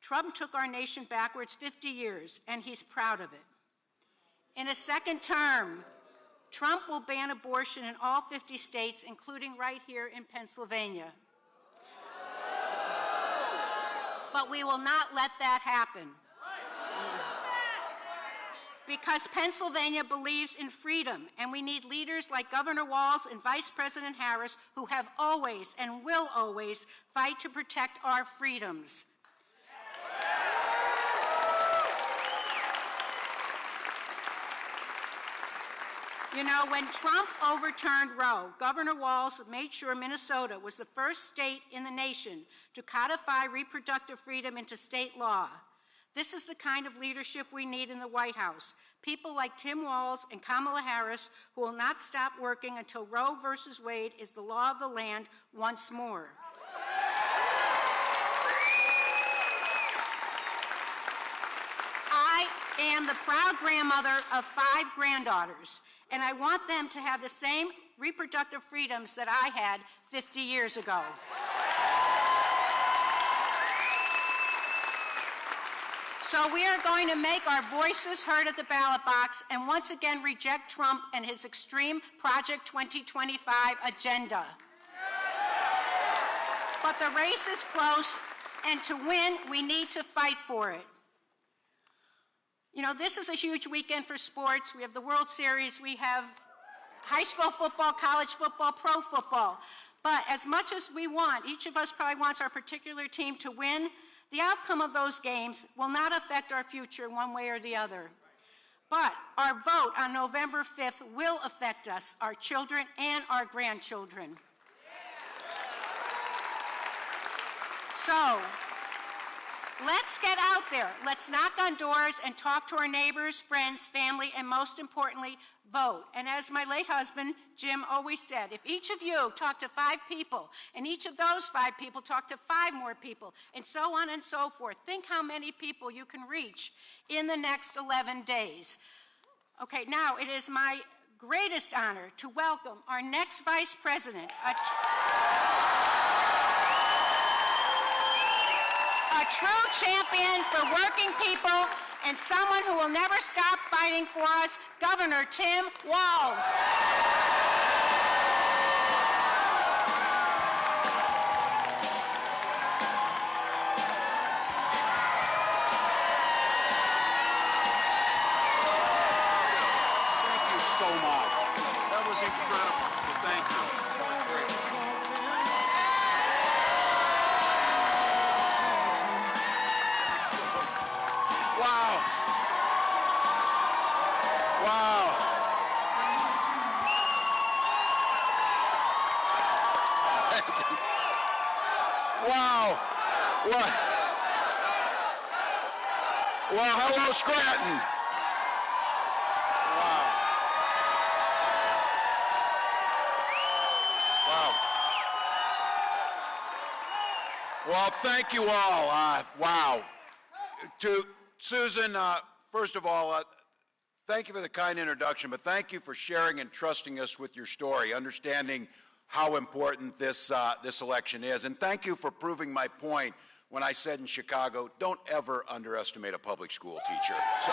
Trump took our nation backwards 50 years, and he's proud of it. In a second term, Trump will ban abortion in all 50 states, including right here in Pennsylvania. But we will not let that happen. Because Pennsylvania believes in freedom, and we need leaders like Governor Walz and Vice President Harris who have always and will always fight to protect our freedoms. You know, when Trump overturned Roe, Governor Walz made sure Minnesota was the first state in the nation to codify reproductive freedom into state law. This is the kind of leadership we need in the White House. People like Tim Walz and Kamala Harris who will not stop working until Roe versus Wade is the law of the land once more. I am the proud grandmother of 5 granddaughters, and I want them to have the same reproductive freedoms that I had 50 years ago. So we are going to make our voices heard at the ballot box and once again reject Trump and his extreme Project 2025 agenda. But the race is close, and to win, we need to fight for it. You know, this is a huge weekend for sports. We have the World Series, we have high school football, college football, pro football. But as much as we want, each of us probably wants our particular team to win, the outcome of those games will not affect our future one way or the other. But our vote on November 5th will affect us, our children, and our grandchildren. So, let's get out there. Let's knock on doors and talk to our neighbors, friends, family, and most importantly, vote. And as my late husband, Jim, always said, if each of you talk to 5 people, and each of those 5 people talk to 5 more people, and so on and so forth, think how many people you can reach in the next 11 days. Okay, now it is my greatest honor to welcome our next Vice President, a true champion for working people and someone who will never stop fighting for us, Governor Tim Walz. Thank you so much. That was incredible. Thank you. Wow. Wow. Wow. What? Well, hello, Scranton. Wow. Wow. Well, thank you all. Wow. To Susan, first of all, thank you for the kind introduction, but thank you for sharing and trusting us with your story, understanding how important this election is. And thank you for proving my point when I said in Chicago, don't ever underestimate a public school teacher. So,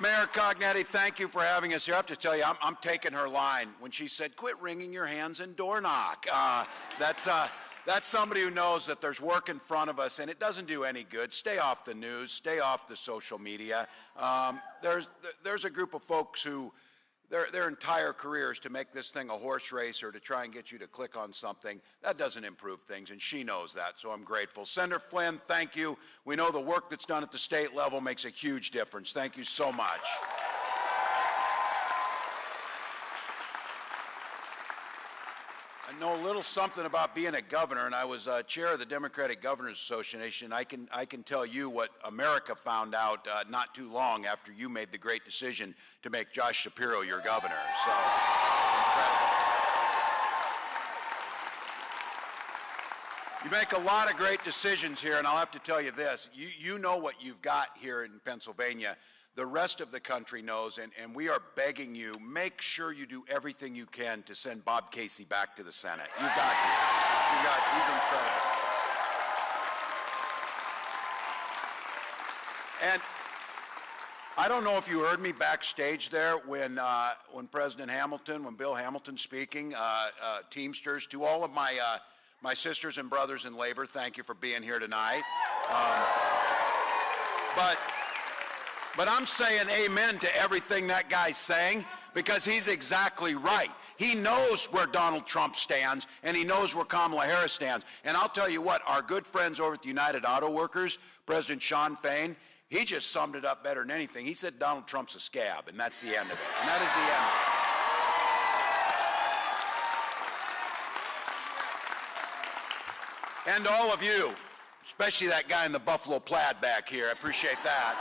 Mayor Cognetti, thank you for having us here. I have to tell you, I'm taking her line when she said, quit wringing your hands and door knock. That's somebody who knows that there's work in front of us, and it doesn't do any good. Stay off the news. Stay off the social media. There's a group of folks who, their entire careers to make this thing a horse race or to try and get you to click on something. That doesn't improve things, and she knows that, so I'm grateful. Senator Flynn, thank you. We know the work that's done at the state level makes a huge difference. Thank you so much. I know a little something about being a governor, and I was chair of the Democratic Governors Association. I can tell you what America found out not too long after you made the great decision to make Josh Shapiro your governor. So, incredible. You make a lot of great decisions here, and I'll have to tell you this. You know what you've got here in Pennsylvania. The rest of the country knows, and we are begging you, make sure you do everything you can to send Bob Casey back to the Senate. You've got to. He's incredible. And I don't know if you heard me backstage there when Bill Hamilton speaking, Teamsters, to all of my sisters and brothers in labor, thank you for being here tonight. But I'm saying amen to everything that guy's saying because he's exactly right. He knows where Donald Trump stands, and he knows where Kamala Harris stands. And I'll tell you what, our good friends over at the United Auto Workers, President Sean Fain, he just summed it up better than anything. He said Donald Trump's a scab, and that's the end of it. And that is the end of it. And all of you, especially that guy in the buffalo plaid back here. I appreciate that.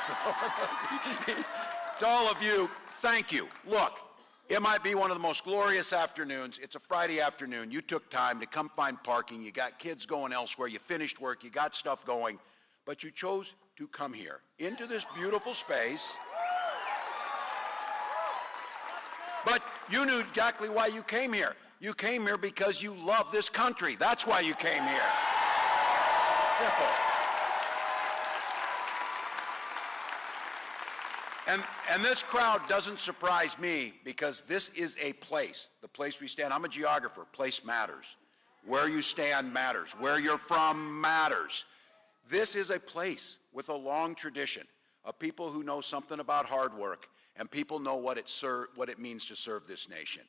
To all of you, thank you. Look, it might be one of the most glorious afternoons. It's a Friday afternoon. You took time to come find parking. You got kids going elsewhere. You finished work. You got stuff going. But you chose to come here into this beautiful space. But you knew exactly why you came here. You came here because you love this country. That's why you came here. Simple. And this crowd doesn't surprise me because this is a place, the place we stand. I'm a geographer. Place matters. Where you stand matters. Where you're from matters. This is a place with a long tradition of people who know something about hard work, and people know what it means to serve this nation.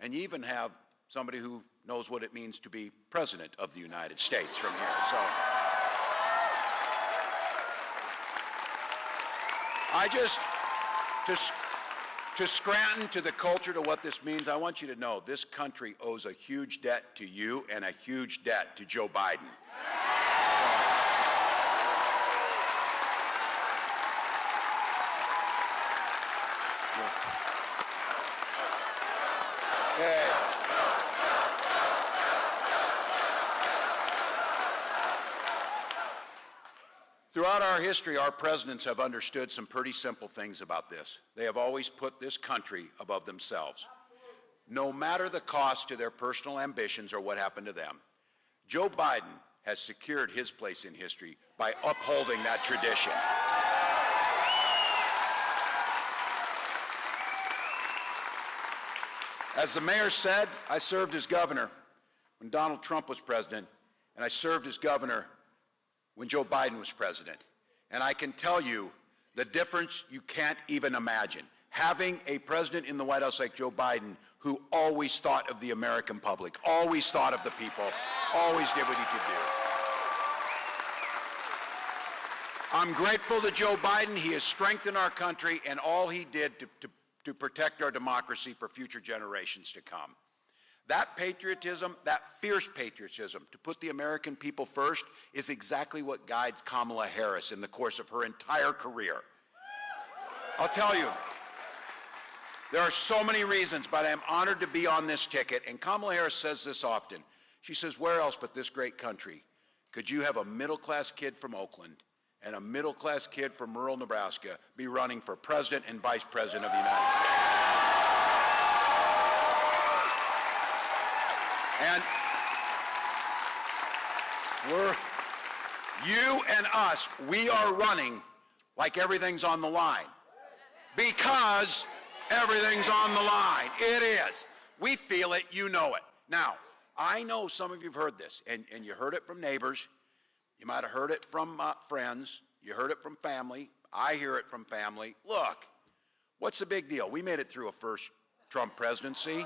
And you even have somebody who knows what it means to be president of the United States from here. So I just, to Scranton, to the culture, to what this means, I want you to know this country owes a huge debt to you and a huge debt to Joe Biden. Throughout our history, our presidents have understood some pretty simple things about this. They have always put this country above themselves, no matter the cost to their personal ambitions or what happened to them. Joe Biden has secured his place in history by upholding that tradition. As the mayor said, I served as governor when Donald Trump was president, and I served as governor when Joe Biden was president. And I can tell you the difference you can't even imagine. Having a president in the White House like Joe Biden who always thought of the American public, always thought of the people, always did what he could do. I'm grateful to Joe Biden. He has strengthened our country and all he did to protect our democracy for future generations to come. That patriotism, that fierce patriotism to put the American people first is exactly what guides Kamala Harris in the course of her entire career. I'll tell you, there are so many reasons, but I'm honored to be on this ticket, and Kamala Harris says this often. She says, where else but this great country could you have a middle-class kid from Oakland and a middle-class kid from rural Nebraska be running for president and vice president of the United States? And you and us, we are running like everything's on the line. Because everything's on the line. It is. We feel it, you know it. Now, I know some of you have heard this, and you heard it from neighbors. You might have heard it from friends. You heard it from family. I hear it from family. Look, what's the big deal? We made it through a first Trump presidency.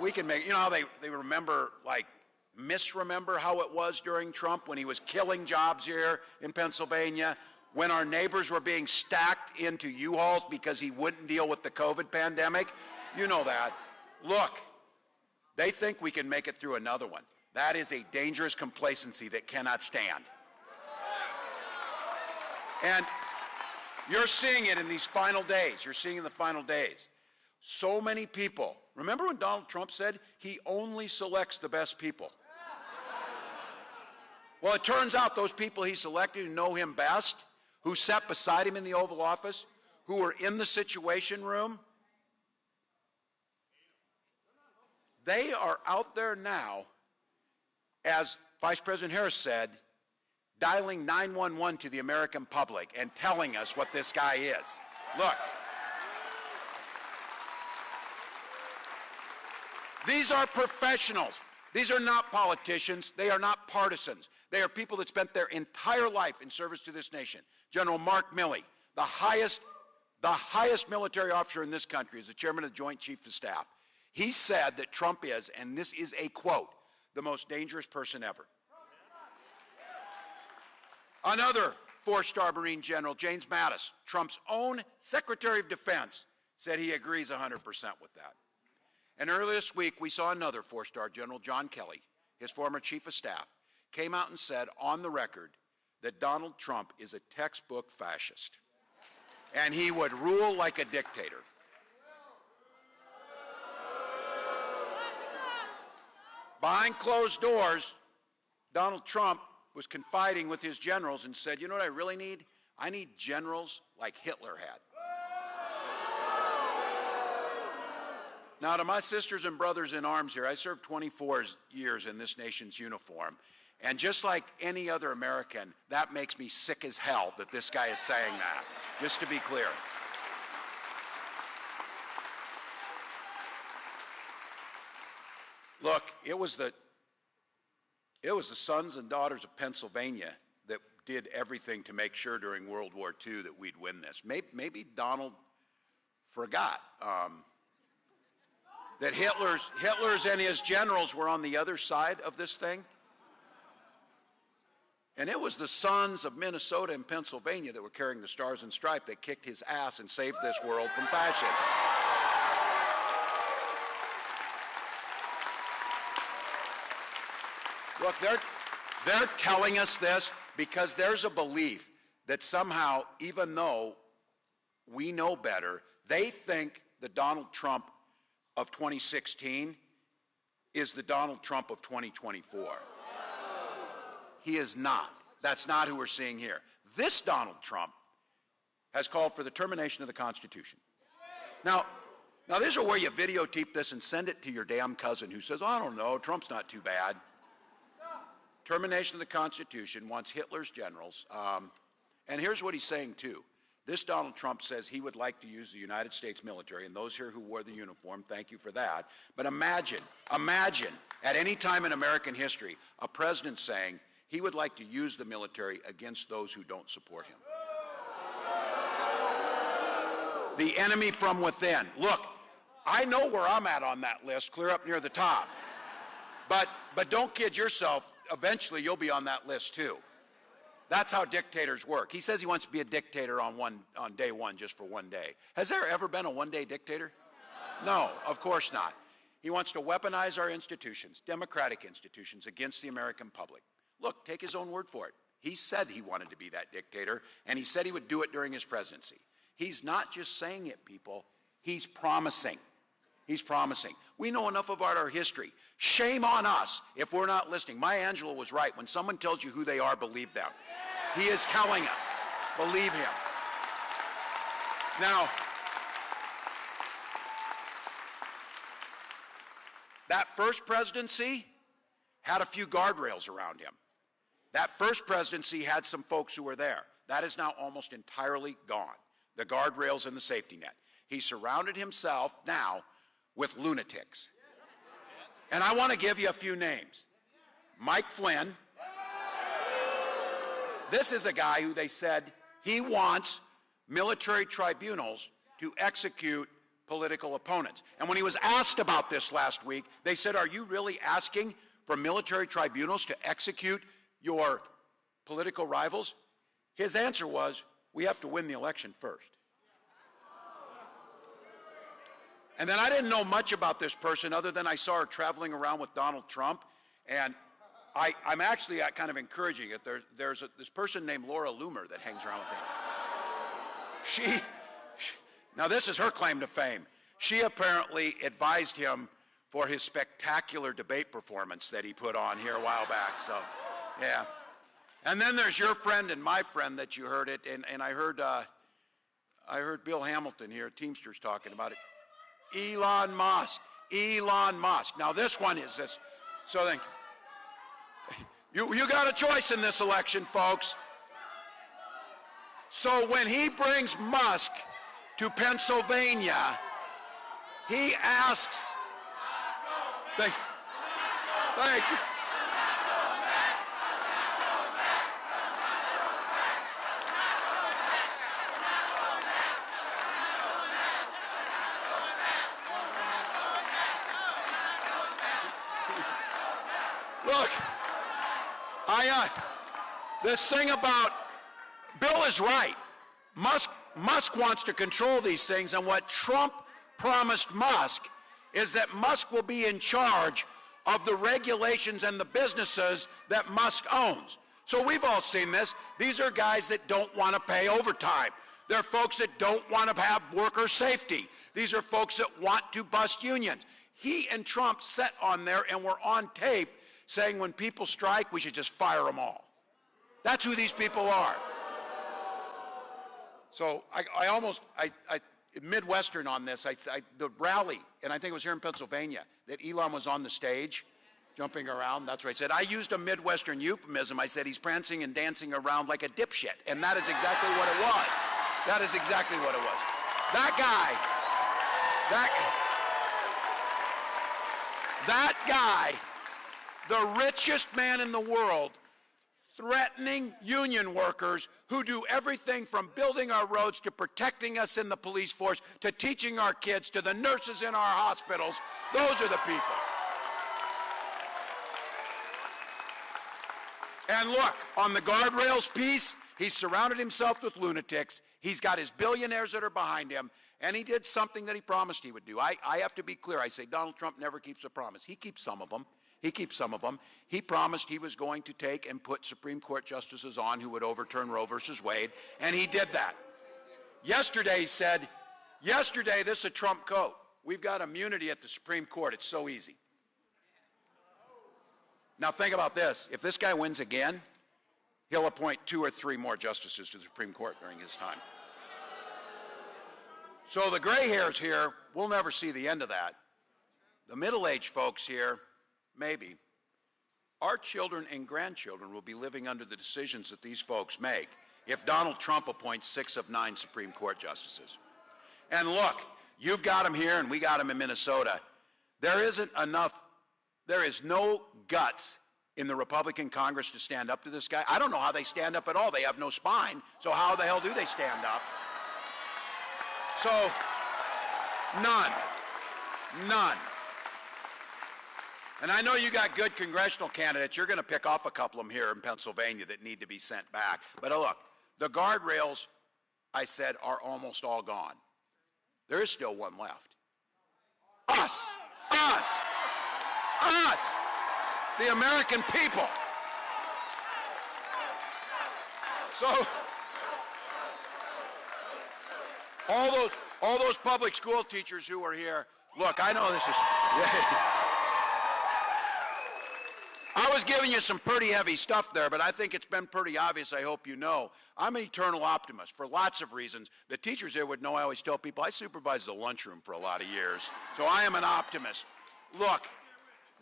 We can make, you know how they remember, like, misremember how it was during Trump when he was killing jobs here in Pennsylvania, when our neighbors were being stacked into U-Hauls because he wouldn't deal with the COVID pandemic? You know that. Look, they think we can make it through another one. That is a dangerous complacency that cannot stand. And you're seeing it in these final days. You're seeing it in the final days. So many people. Remember when Donald Trump said he only selects the best people? Well, it turns out those people he selected who know him best, who sat beside him in the Oval Office, who were in the Situation Room, they are out there now, as Vice President Harris said, dialing 911 to the American public and telling us what this guy is. Look. These are professionals. These are not politicians. They are not partisans. They are people that spent their entire life in service to this nation. General Mark Milley, the highest military officer in this country, is the chairman of the Joint Chiefs of Staff. He said that Trump is, and this is a quote, the most dangerous person ever. Another four-star Marine general, James Mattis, Trump's own Secretary of Defense, said he agrees 100% with that. And earlier this week, we saw another four-star general, John Kelly, his former chief of staff, came out and said on the record that Donald Trump is a textbook fascist, and he would rule like a dictator. Behind closed doors, Donald Trump was confiding with his generals and said, you know what I really need? I need generals like Hitler had. Now, to my sisters and brothers in arms here, I served 24 years in this nation's uniform. And just like any other American, that makes me sick as hell that this guy is saying that, just to be clear. Look, it was the sons and daughters of Pennsylvania that did everything to make sure during World War II that we'd win this. Maybe Donald forgot that Hitler's and his generals were on the other side of this thing. And it was the sons of Minnesota and Pennsylvania that were carrying the Stars and Stripes that kicked his ass and saved this world from fascism. Look, they're telling us this because there's a belief that somehow, even though we know better, they think that Donald Trump of 2016 is the Donald Trump of 2024. He is not. That's not who we're seeing here. This Donald Trump has called for the termination of the Constitution. Now these are where you videotape this and send it to your damn cousin who says, I don't know, Trump's not too bad. Termination of the Constitution wants Hitler's generals. And here's what he's saying, too. This Donald Trump says he would like to use the United States military, and those here who wore the uniform, thank you for that. But imagine, at any time in American history, a president saying he would like to use the military against those who don't support him. The enemy from within. Look, I know where I'm at on that list, clear up near the top. But don't kid yourself, eventually you'll be on that list too. That's how dictators work. He says he wants to be a dictator on day one, just for one day. Has there ever been a one-day dictator? No, of course not. He wants to weaponize our institutions, democratic institutions, against the American public. Look, take his own word for it. He said he wanted to be that dictator, and he said he would do it during his presidency. He's not just saying it, people. He's promising. He's promising. We know enough about our history. Shame on us if we're not listening. Maya Angelou was right. When someone tells you who they are, believe them. He is telling us. Believe him. Now, that first presidency had a few guardrails around him. That first presidency had some folks who were there. That is now almost entirely gone. The guardrails and the safety net. He surrounded himself now with lunatics. And I want to give you a few names. Mike Flynn. This is a guy who they said he wants military tribunals to execute political opponents. And when he was asked about this last week, they said, are you really asking for military tribunals to execute your political rivals? His answer was, we have to win the election first. And then I didn't know much about this person other than I saw her traveling around with Donald Trump. And I'm actually kind of encouraging it. There's this person named Laura Loomer that hangs around with him. Now this is her claim to fame. She apparently advised him for his spectacular debate performance that he put on here a while back. So, yeah. And then there's your friend and my friend that you heard it. And I heard Bill Hamilton here, Teamsters, talking about it. Elon Musk. Now this one is this. So then, you got a choice in this election, folks. So when he brings Musk to Pennsylvania, he asks, thank you. Look, this thing about, Bill is right. Musk wants to control these things, and what Trump promised Musk is that Musk will be in charge of the regulations and the businesses that Musk owns. So we've all seen this. These are guys that don't want to pay overtime. They're folks that don't want to have worker safety. These are folks that want to bust unions. He and Trump sat on there and were on tape saying when people strike, we should just fire them all. That's who these people are. So I Midwestern on this, the rally, and I think it was here in Pennsylvania, that Elon was on the stage, jumping around. That's what I said. I used a Midwestern euphemism. I said he's prancing and dancing around like a dipshit. And that is exactly what it was. That is exactly what it was. That guy, the richest man in the world, threatening union workers who do everything from building our roads to protecting us in the police force to teaching our kids to the nurses in our hospitals. Those are the people. And look, on the guardrails piece, he's surrounded himself with lunatics. He's got his billionaires that are behind him, and he did something that he promised he would do. I have to be clear. I say Donald Trump never keeps a promise. He keeps some of them. He promised he was going to take and put Supreme Court justices on who would overturn Roe versus Wade, and he did that. Yesterday he said, this is a Trump coat. We've got immunity at the Supreme Court. It's so easy. Now think about this. If this guy wins again, he'll appoint 2 or 3 more justices to the Supreme Court during his time. So the gray hairs here, we'll never see the end of that. The middle-aged folks here, maybe. Our children and grandchildren will be living under the decisions that these folks make if Donald Trump appoints 6 of 9 Supreme Court justices. And look, you've got them here and we got them in Minnesota. There isn't enough, there is no guts in the Republican Congress to stand up to this guy. I don't know how they stand up at all. They have no spine, so how the hell do they stand up? So, none. And I know you got good congressional candidates. You're going to pick off a couple of them here in Pennsylvania that need to be sent back. But look, the guardrails, I said, are almost all gone. There is still one left. Us, the American people. So, all those public school teachers who are here, look, I know this is, I was giving you some pretty heavy stuff there, but I think it's been pretty obvious, I hope you know. I'm an eternal optimist for lots of reasons. The teachers there would know I always tell people I supervised the lunchroom for a lot of years, so I am an optimist. Look,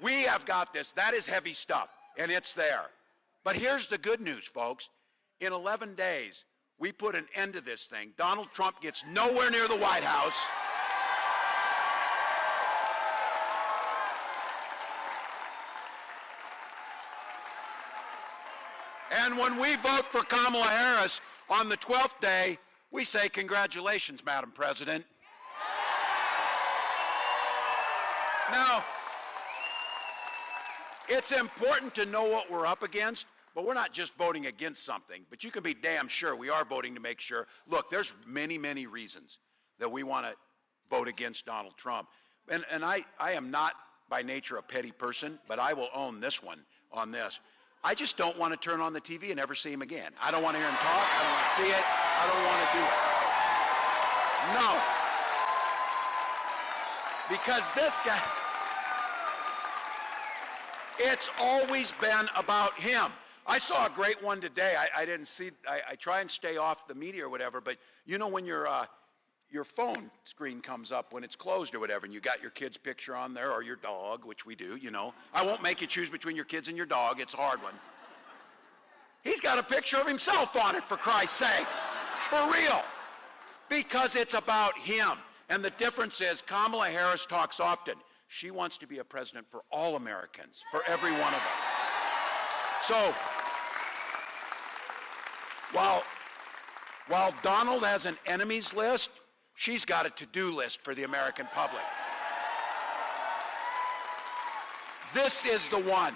we have got this. That is heavy stuff, and it's there. But here's the good news, folks. In 11 days, we put an end to this thing. Donald Trump gets nowhere near the White House. And when we vote for Kamala Harris on the 12th day, we say, congratulations, Madam President. Now, it's important to know what we're up against, but we're not just voting against something. But you can be damn sure we are voting to make sure. Look, there's many, many reasons that we want to vote against Donald Trump. And I am not by nature a petty person, but I will own this one on this. I just don't want to turn on the TV and ever see him again. I don't want to hear him talk. I don't want to see it. I don't want to do it. No. Because this guy, it's always been about him. I saw a great one today. I didn't see, I try and stay off the media or whatever, but you know when your phone screen comes up when it's closed or whatever, and you got your kid's picture on there, or your dog, which we do, you know. I won't make you choose between your kids and your dog. It's a hard one. He's got a picture of himself on it, for Christ's sakes. For real. Because it's about him. And the difference is Kamala Harris talks often. She wants to be a president for all Americans, for every one of us. So, while Donald has an enemies list, she's got a to-do list for the American public. This is the one.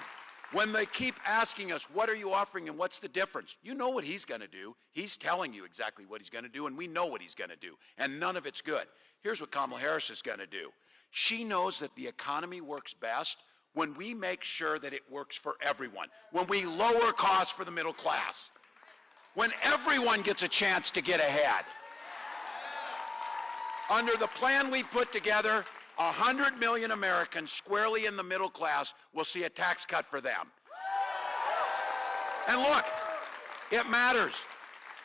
When they keep asking us, what are you offering and what's the difference? You know what he's going to do. He's telling you exactly what he's going to do, and we know what he's going to do, and none of it's good. Here's what Kamala Harris is going to do. She knows that the economy works best when we make sure that it works for everyone, when we lower costs for the middle class, when everyone gets a chance to get ahead. Under the plan we put together, 100 million Americans squarely in the middle class will see a tax cut for them. And look, it matters.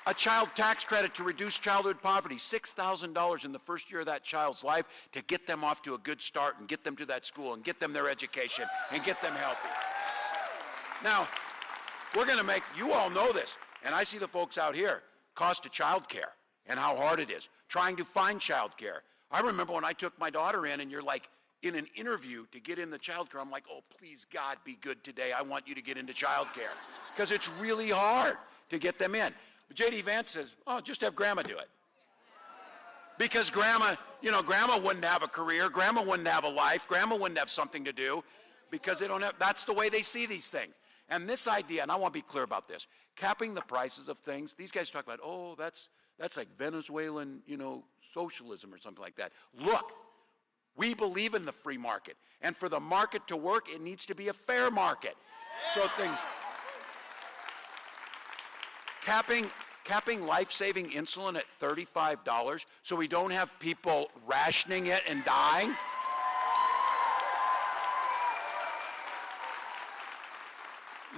A child tax credit to reduce childhood poverty, $6,000 in the first year of that child's life to get them off to a good start and get them to that school and get them their education and get them healthy. Now, we're going to make, you all know this, and I see the folks out here, cost of child care and how hard it is, trying to find child care. I remember when I took my daughter in and you're like, in an interview to get in the child care, I'm like, oh, please, God, be good today. I want you to get into child care. Because it's really hard to get them in. But J.D. Vance says, oh, just have grandma do it. Because grandma, you know, grandma wouldn't have a career. Grandma wouldn't have a life. Grandma wouldn't have something to do because they don't have, that's the way they see these things. And this idea, and I want to be clear about this, capping the prices of things, these guys talk about, oh, that's like Venezuelan, you know, socialism or something like that. Look, we believe in the free market. And for the market to work, it needs to be a fair market. So things, capping life-saving insulin at $35 so we don't have people rationing it and dying.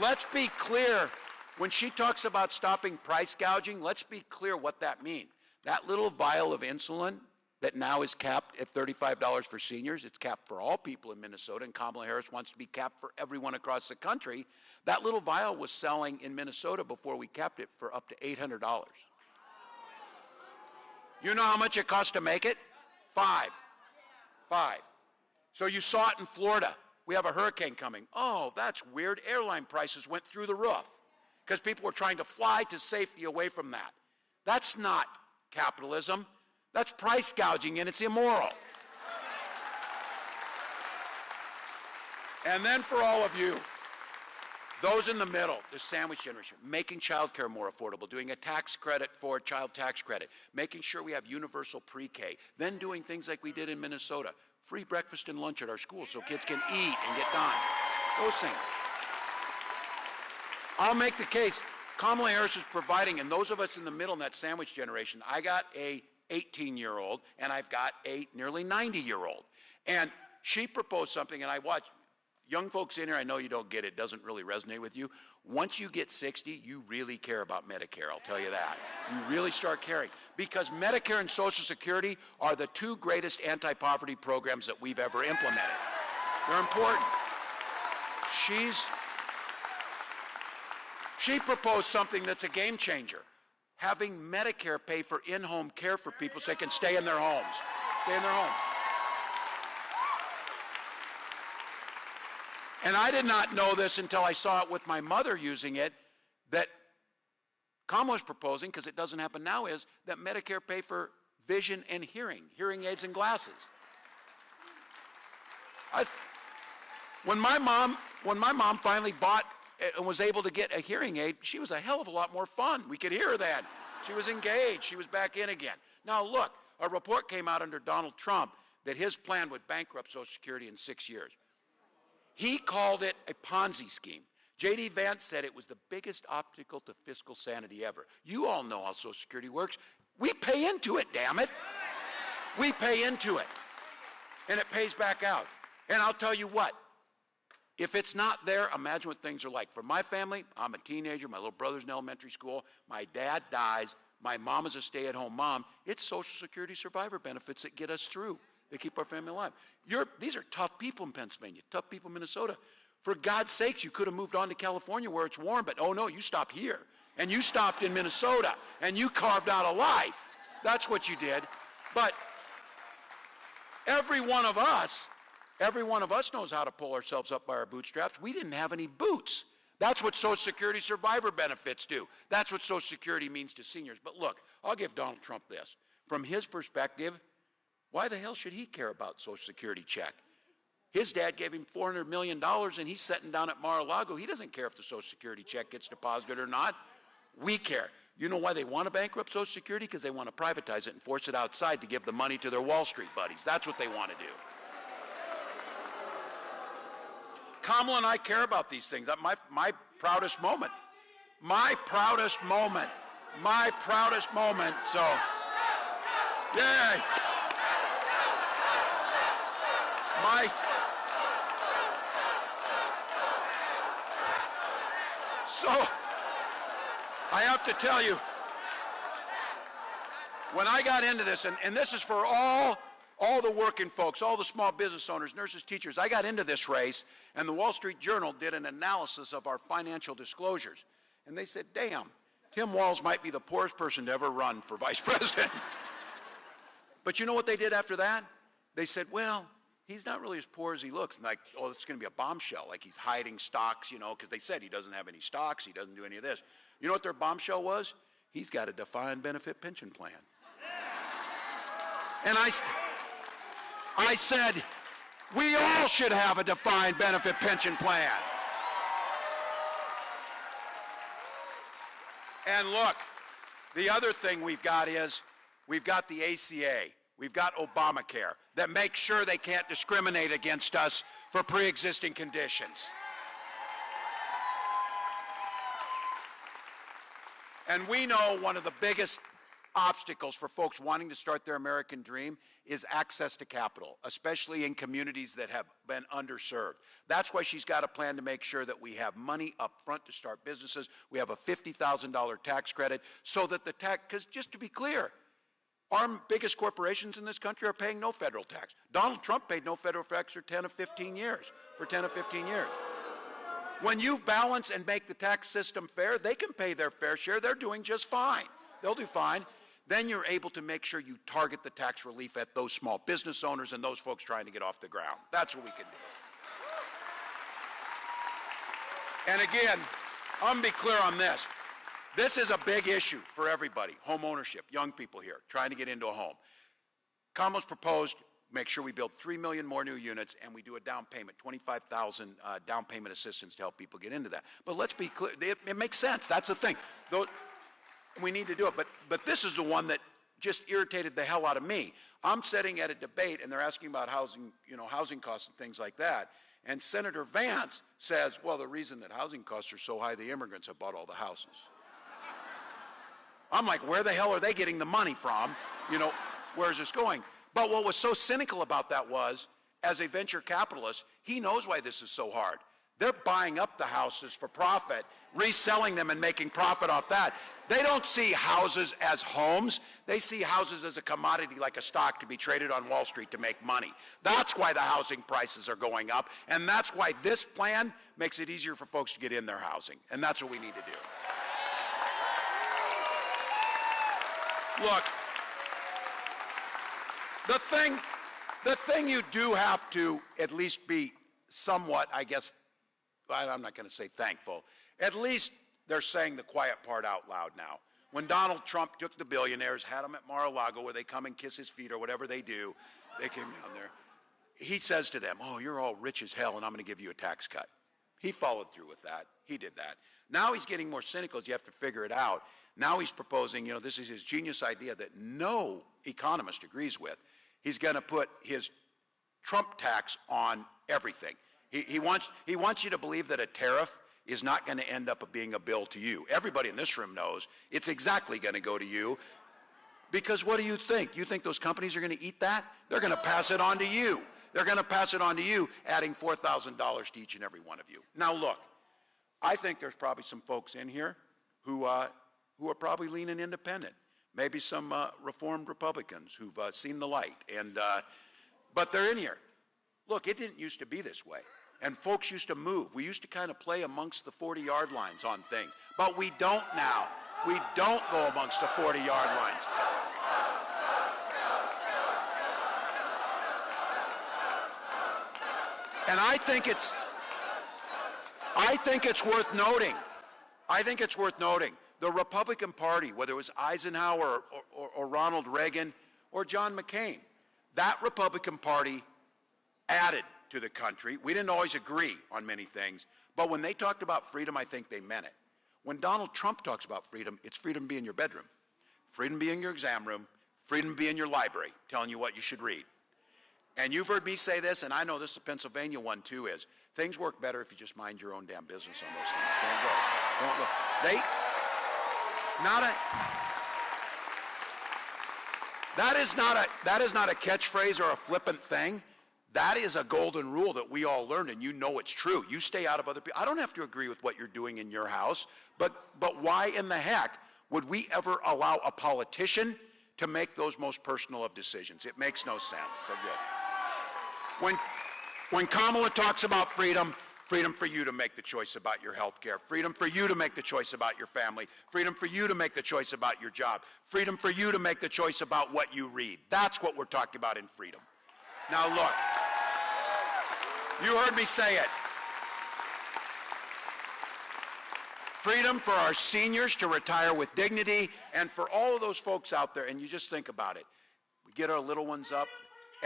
Let's be clear. When she talks about stopping price gouging, let's be clear what that means. That little vial of insulin that now is capped at $35 for seniors, it's capped for all people in Minnesota, and Kamala Harris wants to be capped for everyone across the country. That little vial was selling in Minnesota before we capped it for up to $800. You know how much it costs to make it? $5. So you saw it in Florida. We have a hurricane coming. Oh, that's weird. Airline prices went through the roof because people were trying to fly to safety away from that. That's not capitalism. That's price gouging, and it's immoral. And then for all of you, those in the middle, the sandwich generation, making child care more affordable, doing a tax credit for child tax credit, making sure we have universal pre-K, then doing things like we did in Minnesota, free breakfast and lunch at our schools so kids can eat and get done. Those things. I'll make the case. Kamala Harris is providing, and those of us in the middle in that sandwich generation, I got a 18-year-old, and I've got a nearly 90-year-old. And she proposed something, and I watched. Young folks in here, I know you don't get it, doesn't really resonate with you. Once you get 60, you really care about Medicare, I'll tell you that. You really start caring. Because Medicare and Social Security are the two greatest anti-poverty programs that we've ever implemented. They're important. She proposed something that's a game changer. Having Medicare pay for in-home care for people so they can stay in their homes. Stay in their homes. And I did not know this until I saw it with my mother using it, that Kamala's proposing, because it doesn't happen now, is that Medicare pay for vision and hearing aids and glasses. When my mom finally bought and was able to get a hearing aid, she was a hell of a lot more fun. We could hear her then. She was engaged. She was back in again. Now look, a report came out under Donald Trump that his plan would bankrupt Social Security in 6 years. He called it a Ponzi scheme. J.D. Vance said it was the biggest obstacle to fiscal sanity ever. You all know how Social Security works. We pay into it, damn it. We pay into it. And it pays back out. And I'll tell you what, if it's not there, imagine what things are like. For my family, I'm a teenager, my little brother's in elementary school, my dad dies, my mom is a stay-at-home mom. It's Social Security survivor benefits that get us through. They keep our family alive. These are tough people in Pennsylvania, tough people in Minnesota. For God's sakes, you could have moved on to California where it's warm, but oh no, you stopped here. And you stopped in Minnesota, and you carved out a life. That's what you did. But every one of us knows how to pull ourselves up by our bootstraps. We didn't have any boots. That's what Social Security survivor benefits do. That's what Social Security means to seniors. But look, I'll give Donald Trump this. From his perspective, why the hell should he care about Social Security check? His dad gave him $400 million, and he's sitting down at Mar-a-Lago. He doesn't care if the Social Security check gets deposited or not. We care. You know why they want to bankrupt Social Security? Because they want to privatize it and force it outside to give the money to their Wall Street buddies. That's what they want to do. Kamala and I care about these things. My proudest moment. My proudest moment. So, yay. So, I have to tell you, when I got into this, and this is for all the working folks, all the small business owners, nurses, teachers, I got into this race, and the Wall Street Journal did an analysis of our financial disclosures. And they said, damn, Tim Walz might be the poorest person to ever run for vice president. But you know what they did after that? They said, well, he's not really as poor as he looks. And like, oh, it's going to be a bombshell, like he's hiding stocks, you know, because they said he doesn't have any stocks, he doesn't do any of this. You know what their bombshell was? He's got a defined benefit pension plan. And I said, we all should have a defined benefit pension plan. And look, the other thing we've got is, we've got the ACA. We've got Obamacare that makes sure they can't discriminate against us for pre-existing conditions. And we know one of the biggest obstacles for folks wanting to start their American dream is access to capital, especially in communities that have been underserved. That's why she's got a plan to make sure that we have money up front to start businesses. We have a $50,000 tax credit so that the tax, because just to be clear, our biggest corporations in this country are paying no federal tax. Donald Trump paid no federal tax for 10 or 15 years. When you balance and make the tax system fair, they can pay their fair share. They're doing just fine. They'll do fine. Then you're able to make sure you target the tax relief at those small business owners and those folks trying to get off the ground. That's what we can do. And again, I'm going to be clear on this. This is a big issue for everybody. Home ownership, young people here trying to get into a home. Kamala's proposed, make sure we build 3 million more new units and we do a down payment, 25,000 down payment assistance to help people get into that. But let's be clear, it makes sense. That's the thing. We need to do it. But this is the one that just irritated the hell out of me. I'm sitting at a debate and they're asking about housing, housing costs and things like that. And Senator Vance says, well, the reason that housing costs are so high, the immigrants have bought all the houses. I'm like, where the hell are they getting the money from? Where's this going? But what was so cynical about that was, as a venture capitalist, he knows why this is so hard. They're buying up the houses for profit, reselling them and making profit off that. They don't see houses as homes. They see houses as a commodity like a stock to be traded on Wall Street to make money. That's why the housing prices are going up, and that's why this plan makes it easier for folks to get in their housing, and that's what we need to do. Look, the thing you do have to at least be somewhat, I guess, I'm not going to say thankful. At least they're saying the quiet part out loud now. When Donald Trump took the billionaires, had them at Mar-a-Lago where they come and kiss his feet or whatever they do, they came down there. He says to them, oh, you're all rich as hell and I'm going to give you a tax cut. He followed through with that. He did that. Now he's getting more cynical as you have to figure it out. Now he's proposing, this is his genius idea that no economist agrees with. He's going to put his Trump tax on everything. He wants you to believe that a tariff is not going to end up being a bill to you. Everybody in this room knows it's exactly going to go to you, because what do you think? You think those companies are going to eat that? They're going to pass it on to you. They're going to pass it on to you, adding $4,000 to each and every one of you. Now look, I think there's probably some folks in here who are probably leaning independent. Maybe some reformed Republicans who've seen the light, but they're in here. Look, it didn't used to be this way. And folks used to move. We used to kind of play amongst the 40-yard lines on things. But we don't now. We don't go amongst the 40-yard lines. And I think it's worth noting. I think it's worth noting. The Republican Party, whether it was Eisenhower or Ronald Reagan or John McCain, that Republican Party added to the country. We didn't always agree on many things, but when they talked about freedom, I think they meant it. When Donald Trump talks about freedom, it's freedom to be in your bedroom, freedom to be in your exam room, freedom to be in your library, telling you what you should read. And you've heard me say this, and I know this is a Pennsylvania one too, is things work better if you just mind your own damn business on those things. Don't go. That is not a catchphrase or a flippant thing. That is a golden rule that we all learned, and you know it's true. You stay out of other people. I don't have to agree with what you're doing in your house, but why in the heck would we ever allow a politician to make those most personal of decisions? It makes no sense. So good. When Kamala talks about freedom, freedom for you to make the choice about your health care, freedom for you to make the choice about your family, freedom for you to make the choice about your job, freedom for you to make the choice about what you read. That's what we're talking about in freedom. Now look, you heard me say it. Freedom for our seniors to retire with dignity, and for all of those folks out there, and you just think about it. We get our little ones up,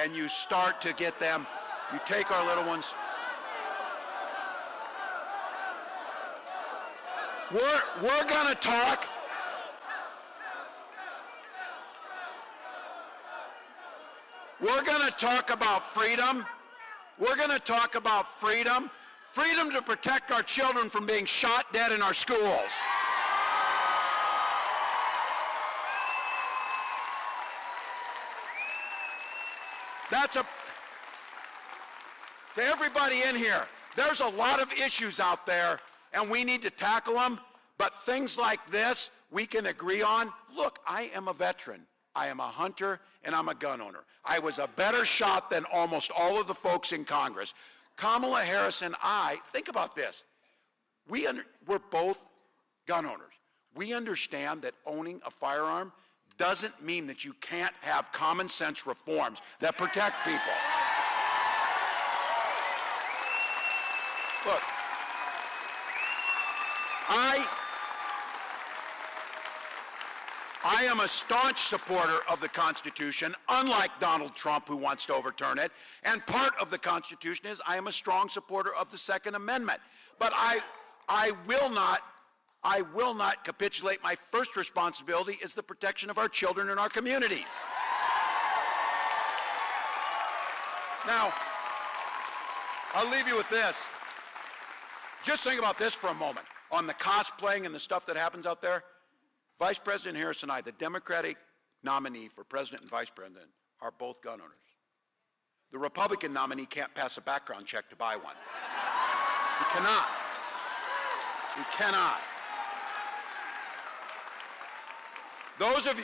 and you start to get them, you take our little ones. We're going to talk. We're going to talk about freedom. We're going to talk about freedom. Freedom to protect our children from being shot dead in our schools. To everybody in here, there's a lot of issues out there, and we need to tackle them, but things like this we can agree on. Look, I am a veteran. I am a hunter, and I'm a gun owner. I was a better shot than almost all of the folks in Congress. Kamala Harris and I, think about this. We're both gun owners. We understand that owning a firearm doesn't mean that you can't have common sense reforms that protect people. Look, I am a staunch supporter of the Constitution, unlike Donald Trump, who wants to overturn it. And part of the Constitution is I am a strong supporter of the Second Amendment. But I will not capitulate. My first responsibility is the protection of our children and our communities. Now, I'll leave you with this. Just think about this for a moment. On the cosplaying and the stuff that happens out there, Vice President Harris and I, the Democratic nominee for president and vice president, are both gun owners. The Republican nominee can't pass a background check to buy one. He cannot. He cannot. Those of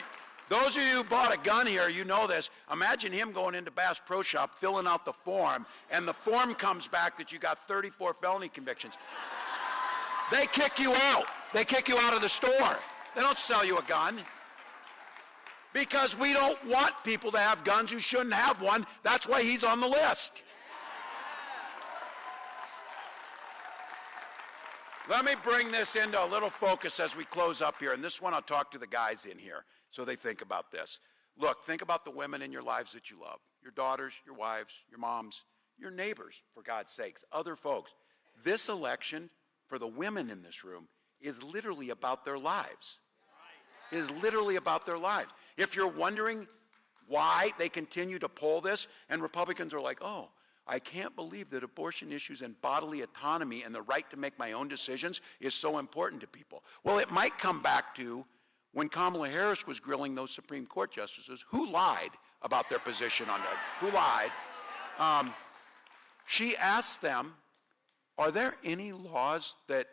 you who bought a gun here, you know this. Imagine him going into Bass Pro Shop, filling out the form, and the form comes back that you got 34 felony convictions. They kick you out. They kick you out of the store. They don't sell you a gun. Because we don't want people to have guns who shouldn't have one. That's why he's on the list. Let me bring this into a little focus as we close up here. And this one I'll talk to the guys in here so they think about this. Look, think about the women in your lives that you love. Your daughters, your wives, your moms, your neighbors, for God's sakes, other folks. This election for the women in this room is literally about their lives. Is literally about their lives. If you're wondering why they continue to poll this, and Republicans are like, oh, I can't believe that abortion issues and bodily autonomy and the right to make my own decisions is so important to people. Well, it might come back to when Kamala Harris was grilling those Supreme Court justices who lied about their position on that. Who lied? She asked them, are there any laws that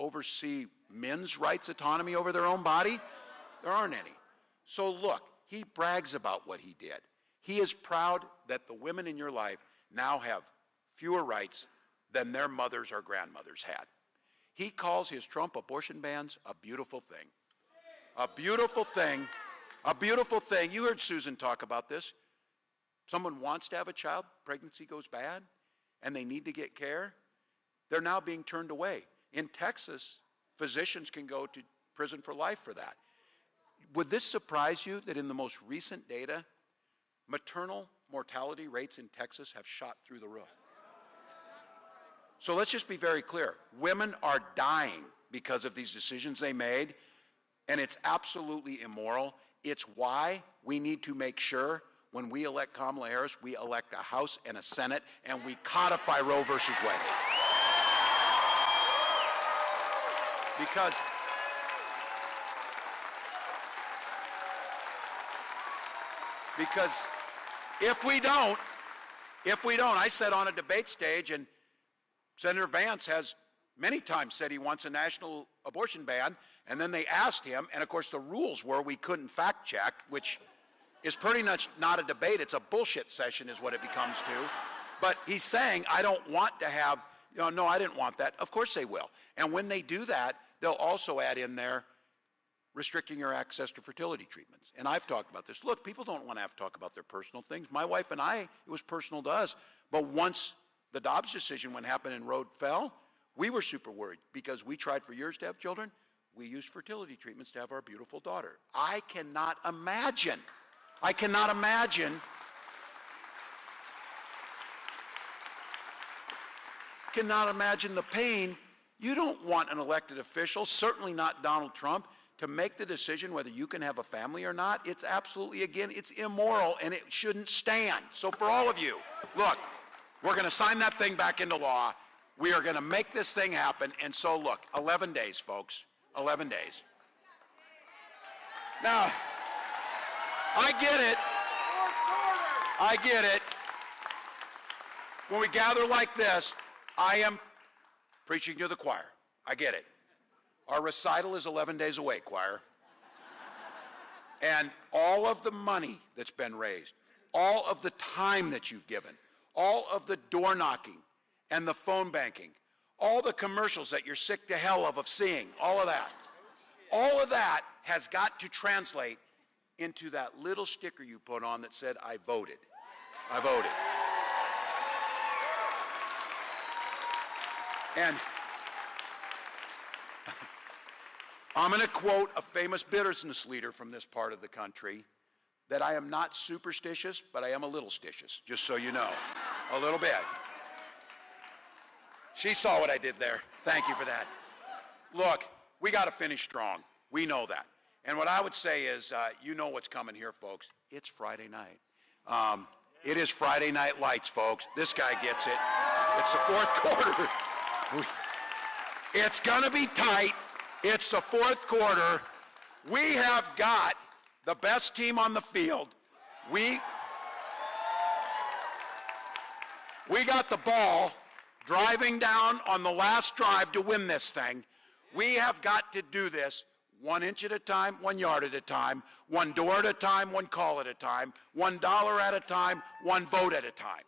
oversee men's rights autonomy over their own body? There aren't any. So look, he brags about what he did. He is proud that the women in your life now have fewer rights than their mothers or grandmothers had. He calls his Trump abortion bans a beautiful thing. A beautiful thing. A beautiful thing. You heard Susan talk about this. Someone wants to have a child, pregnancy goes bad, and they need to get care. They're now being turned away. In Texas, physicians can go to prison for life for that. Would this surprise you that in the most recent data, maternal mortality rates in Texas have shot through the roof? So let's just be very clear. Women are dying because of these decisions they made, and it's absolutely immoral. It's why we need to make sure when we elect Kamala Harris, we elect a House and a Senate, and we codify Roe versus Wade. Because if we don't, I said on a debate stage, and Senator Vance has many times said he wants a national abortion ban, and then they asked him, and of course the rules were we couldn't fact check, which is pretty much not a debate, it's a bullshit session is what it becomes to. But he's saying, I don't want to have, no, I didn't want that. Of course they will. And when they do that, they'll also add in there restricting your access to fertility treatments. And I've talked about this. Look, people don't want to have to talk about their personal things. My wife and I, it was personal to us. But once the Dobbs decision, when it happened and Roe fell, we were super worried because we tried for years to have children. We used fertility treatments to have our beautiful daughter. I cannot imagine the pain. You don't want an elected official, certainly not Donald Trump, to make the decision whether you can have a family or not. It's absolutely, again, it's immoral, and it shouldn't stand. So for all of you, look, we're going to sign that thing back into law. We are going to make this thing happen. And so, look, 11 days, folks, 11 days. Now, I get it. when we gather like this, I am preaching to the choir. I get it. Our recital is 11 days away, choir. And all of the money that's been raised, all of the time that you've given, all of the door knocking and the phone banking, all the commercials that you're sick to hell of seeing, all of that has got to translate into that little sticker you put on that said, I voted. I voted. And I'm going to quote a famous business leader from this part of the country that I am not superstitious, but I am a little stitious, just so you know, a little bit. She saw what I did there. Thank you for that. Look, we got to finish strong. We know that. And what I would say is, you know what's coming here, folks. It's Friday night. It is Friday Night Lights, folks. This guy gets it. It's the fourth quarter. It's going to be tight. It's the fourth quarter. We have got the best team on the field. We got the ball driving down on the last drive to win this thing. We have got to do this 1 inch at a time, 1 yard at a time, one door at a time, one call at a time, $1 at a time, one vote at a time.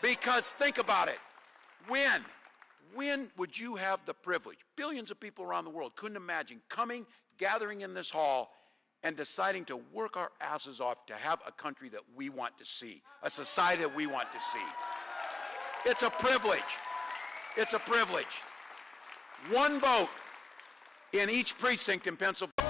Because think about it. When would you have the privilege? Billions of people around the world couldn't imagine coming, gathering in this hall, and deciding to work our asses off to have a country that we want to see, a society that we want to see. It's a privilege. It's a privilege. One vote in each precinct in Pennsylvania.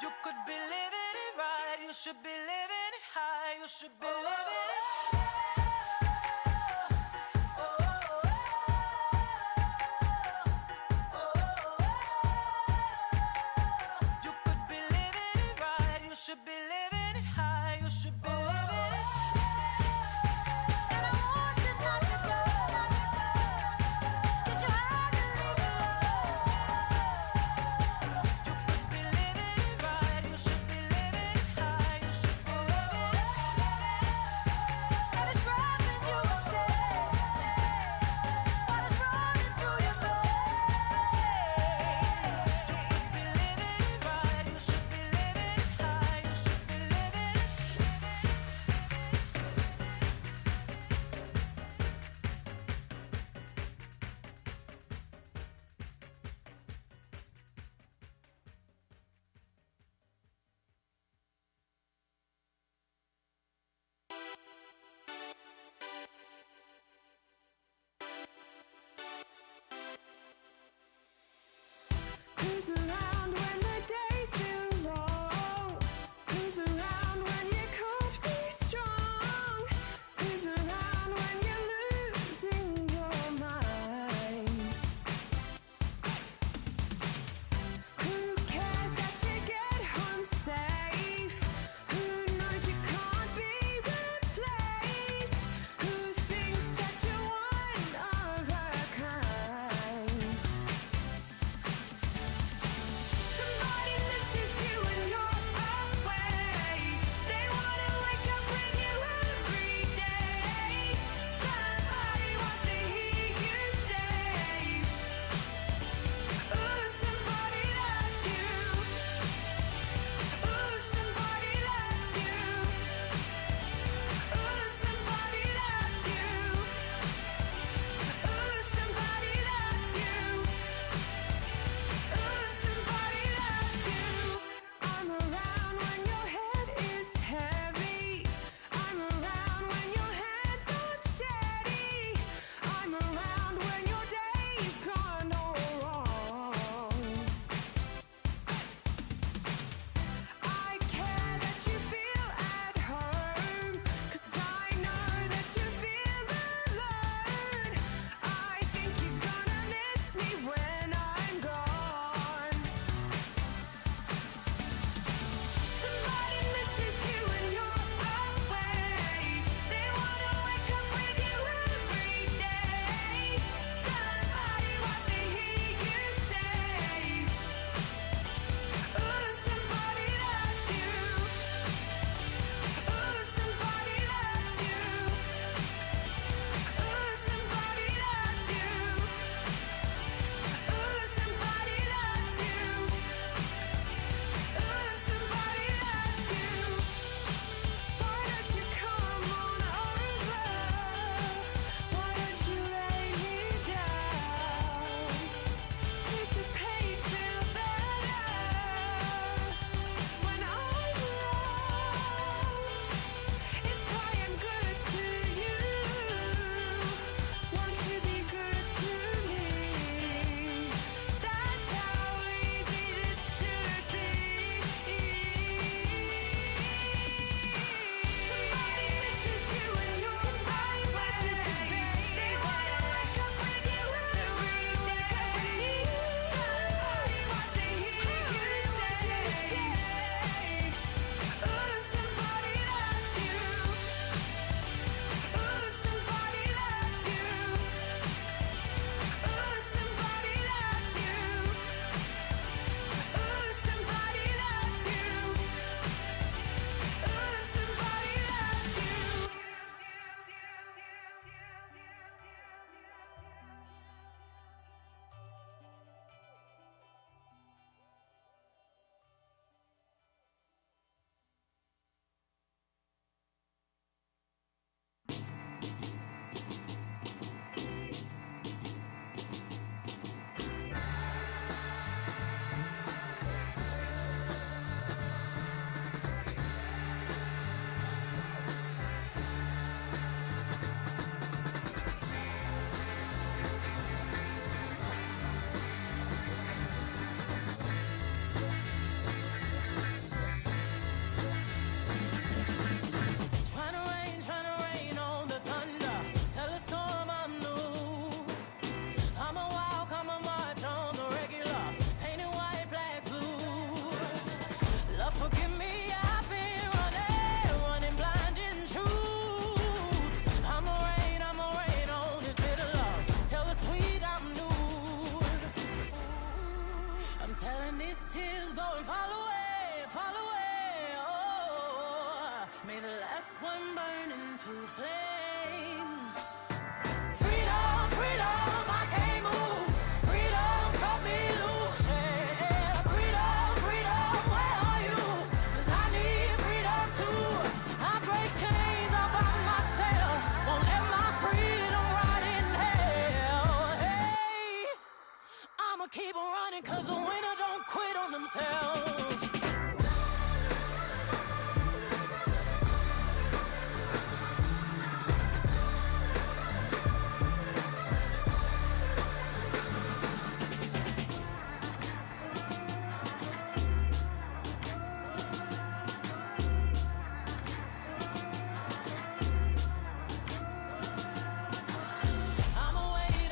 You could be living it right. You should be living it high. You should be living it. You could be living it right. You should be living it high. You should be living it. And I want you not to go. Get you high to leave it alone. You could be living it right. You should be living it high. You should be living it. And it's driving you insane. What is running through your veins? You could be living it right. You should be living it high. You should be living it. into flames. Freedom, freedom, I can't move. Freedom, cut me loose. Yeah. Freedom, freedom, where are you? 'Cause I need freedom too. I break chains all by myself. Won't let my freedom rot in hell. Hey, I'ma keep on running 'cause the winner don't quit on themselves.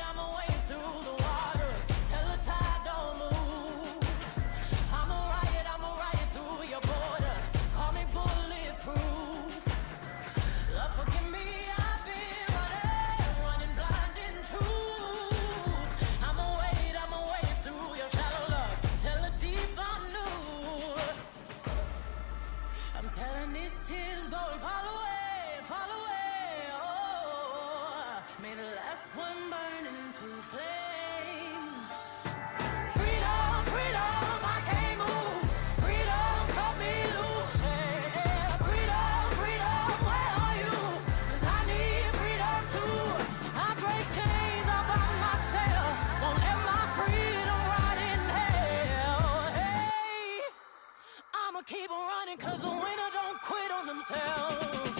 I'ma wade through the waters till the tide don't move. I'ma riot through your borders. Call me bulletproof. Lord, forgive me, I've been running blind in truth. I'ma wade through your shallow love till the deep unknown. I'm telling these tears go and fall away, fall away. Oh, may the last one burn into flames. Freedom, freedom, I can't move. Freedom, cut me loose. Yeah. Freedom, freedom, where are you? 'Cause I need freedom too. I break chains all by myself. Won't let my freedom rot in hell. Hey, I'ma keep on running 'cause the winner don't quit on themselves.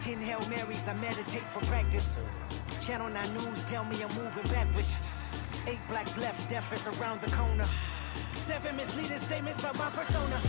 Ten Hail Marys, I meditate for practice. Channel 9 News tell me I'm moving backwards. 8 blacks left, death is around the corner. 7 misleading statements about my persona.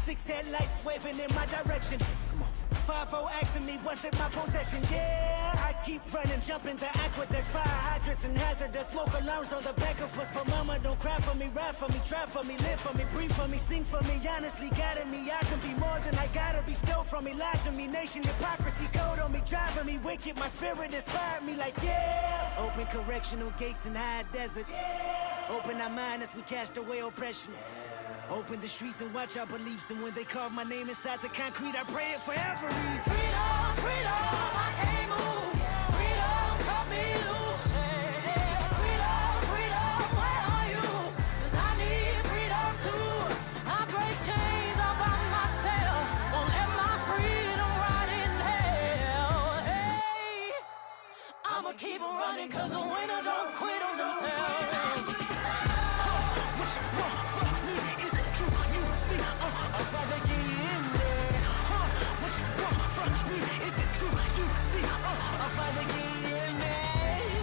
6 headlights waving in my direction. Come on. 5-0 asking me what's in my possession. Yeah, I keep running, jumping the aqueducts, fire hydrants and hazardous smoke alarms on the back of us. But mama, don't cry for me, ride for me, try for me, live for me, breathe for me, sing for me. Honestly, guiding me, I can be more than I gotta be. Stole from me, lied to me, nation hypocrisy, code on me, driving me wicked. My spirit inspired me like yeah. Open correctional gates in high desert. Yeah. Open our mind as we cast away oppression. Open the streets and watch our beliefs. And when they carve my name inside the concrete, I pray it forever reads. Freedom, freedom, I can't move. Freedom, cut me loose. Yeah. Freedom, freedom, where are you? 'Cause I need freedom too. I break chains all by myself. Won't let my freedom rot in hell. Hey, I'ma keep on running 'cause the winner don't quit on themselves. What you want from me? Is it true? You see, I'll father get in there. What you want from me? Is it true? You see, I'll father get in there.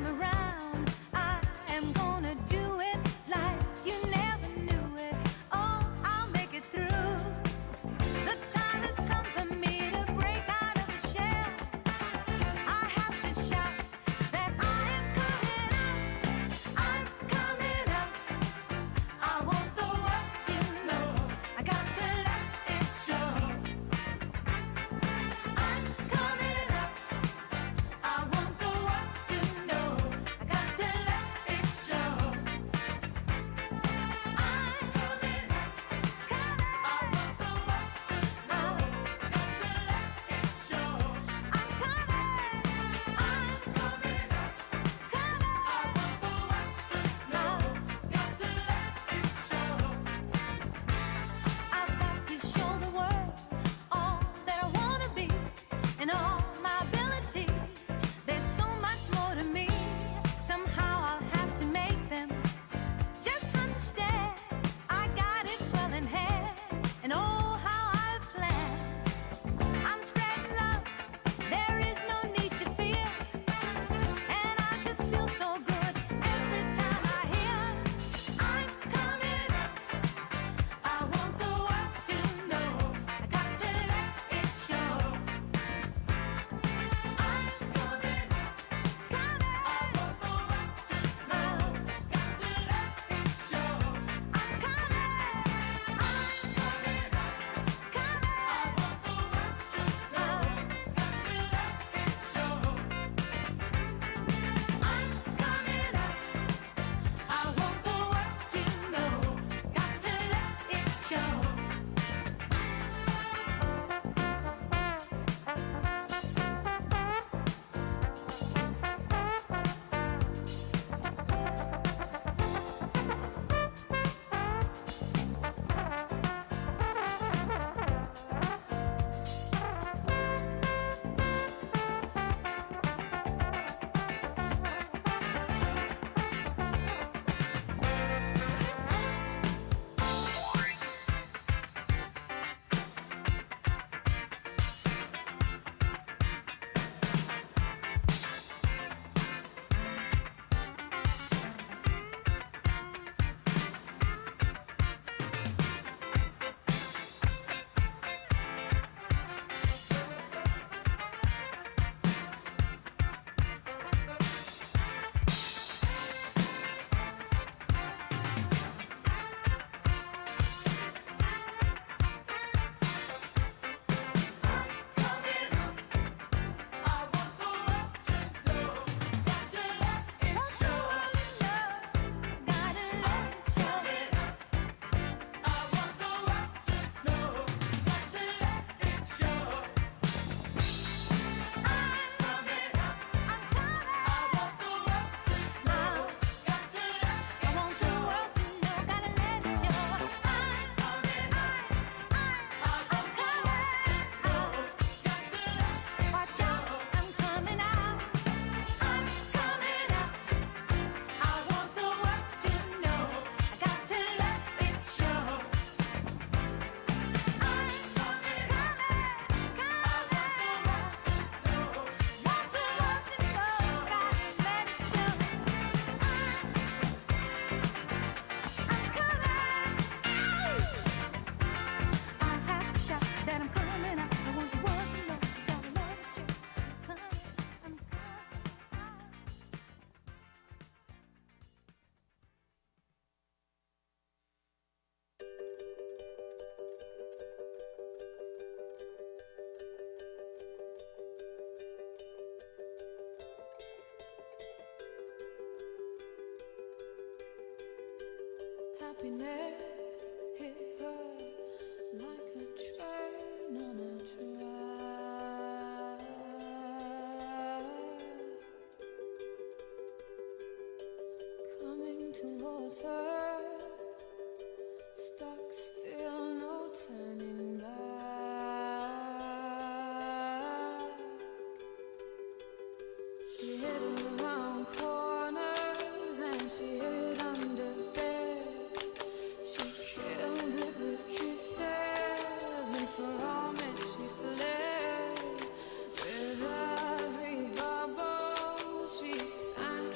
time around, I am gonna do it like you never knew it. Oh, I'll make it through. The time has come for me to break out of the shell. I have to shout that I am coming out. I'm coming out. I want the world to know. I got to let it show. I'm coming out. I want the world to know. I got to let it show. I'm coming out. I want the world to know. Got to let it show. I'm coming. I'm coming out. I want the world to know. Got to let it show. I've got to show the world all that I want to be and all my abilities. There's so much more to me. Somehow I'll have to make them just understand. I got it well in hand, and oh, how I've planned. I'm spreading love. There is no need to fear, and I just feel so good every time I hear I'm coming out. I want the world to know. I got to let it show. I'm coming out. I want the world to know. Got to let it show. I'm coming. I'm coming out. I want the world to know. Got to let it show. I'm coming out. I want the world to know. Got to let it show. Happiness hit her like a train on a track. Coming towards her, stuck still, no turning back. She hid around corners and she hid under beds. She killed it with kisses, and from it she fled. With every bubble she sank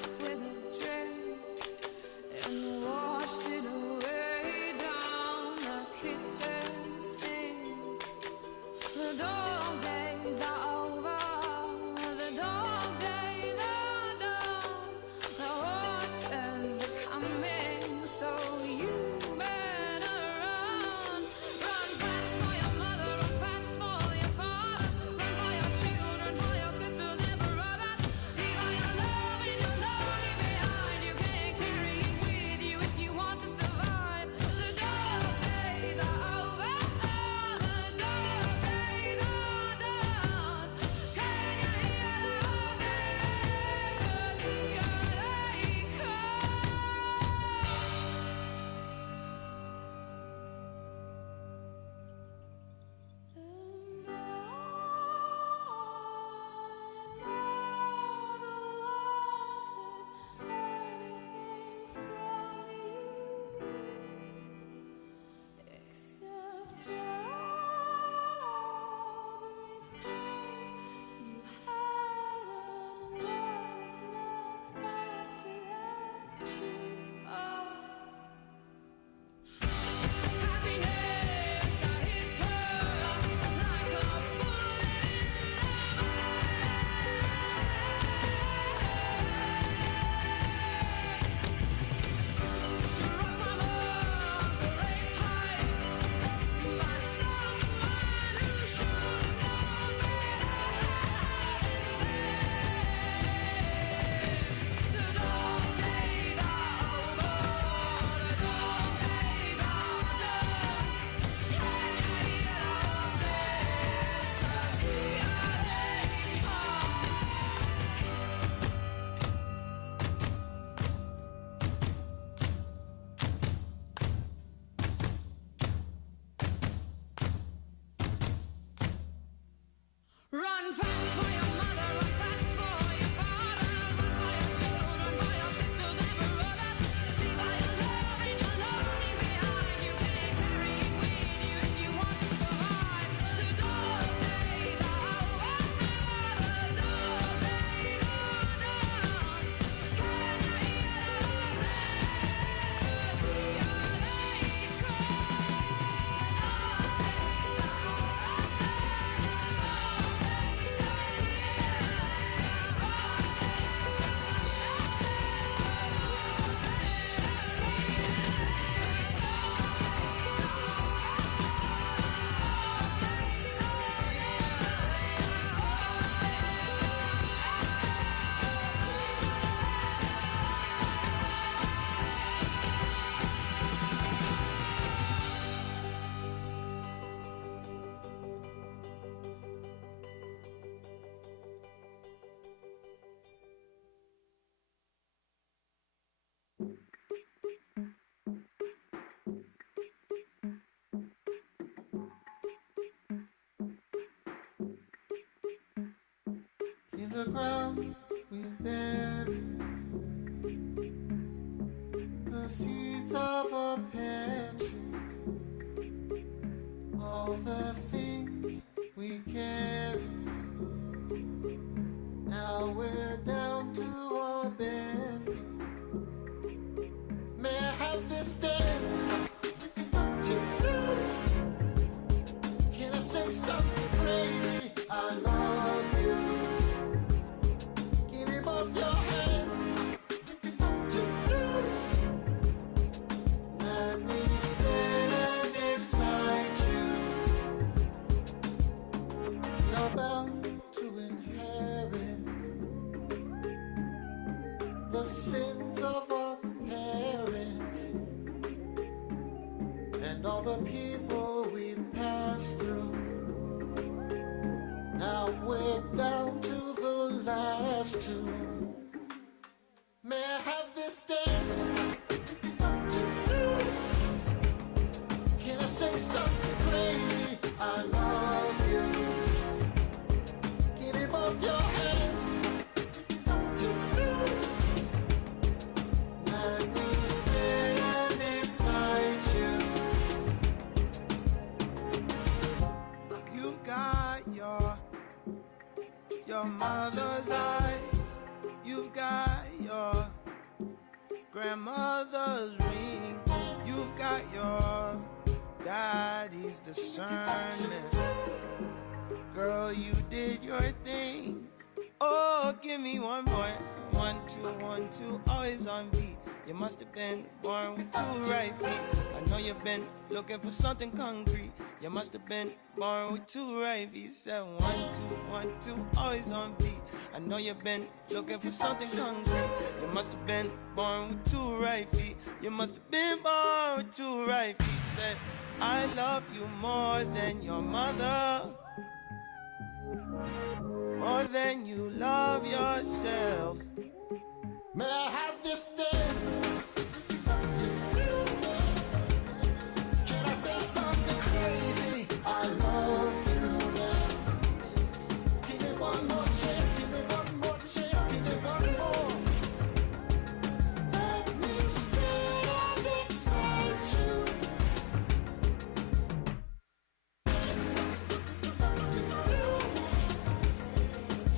In the ground we bury the seeds of a pear tree, all the things we carry. Now we're down to our bare feet. May I have this dance to you? Can I say something crazy? I love you. Give me both your hands to you. Let me stand inside you. You're bound to inherit the sins of our parents and all the people we passed through. Now we're down to the last two. May I have this dance to you? Can I say something crazy? I love you. Give me both your hands to you. Let me stand inside you. You've got your mother's eyes. You've got your grandmother's ring. You've got your daddy's discernment. Girl, you did your thing. Oh, give me one more. 1, 2, 1, 2, always on beat. You must have been born with 2 right feet. I know you've been looking for something concrete. You must have been born with 2 right feet. Said 1, 2, 1, 2, always on beat. I know you've been looking for something concrete. You must have been born with 2 right feet. You must have been born with 2 right feet. Said, I love you more than your mother, more than you love yourself. May I have this dance to you? Can I say something crazy? I love you. Give me one more chance, give me one more chance, give me one more. Let me stand beside you.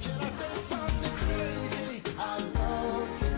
Can I say something crazy? I love you.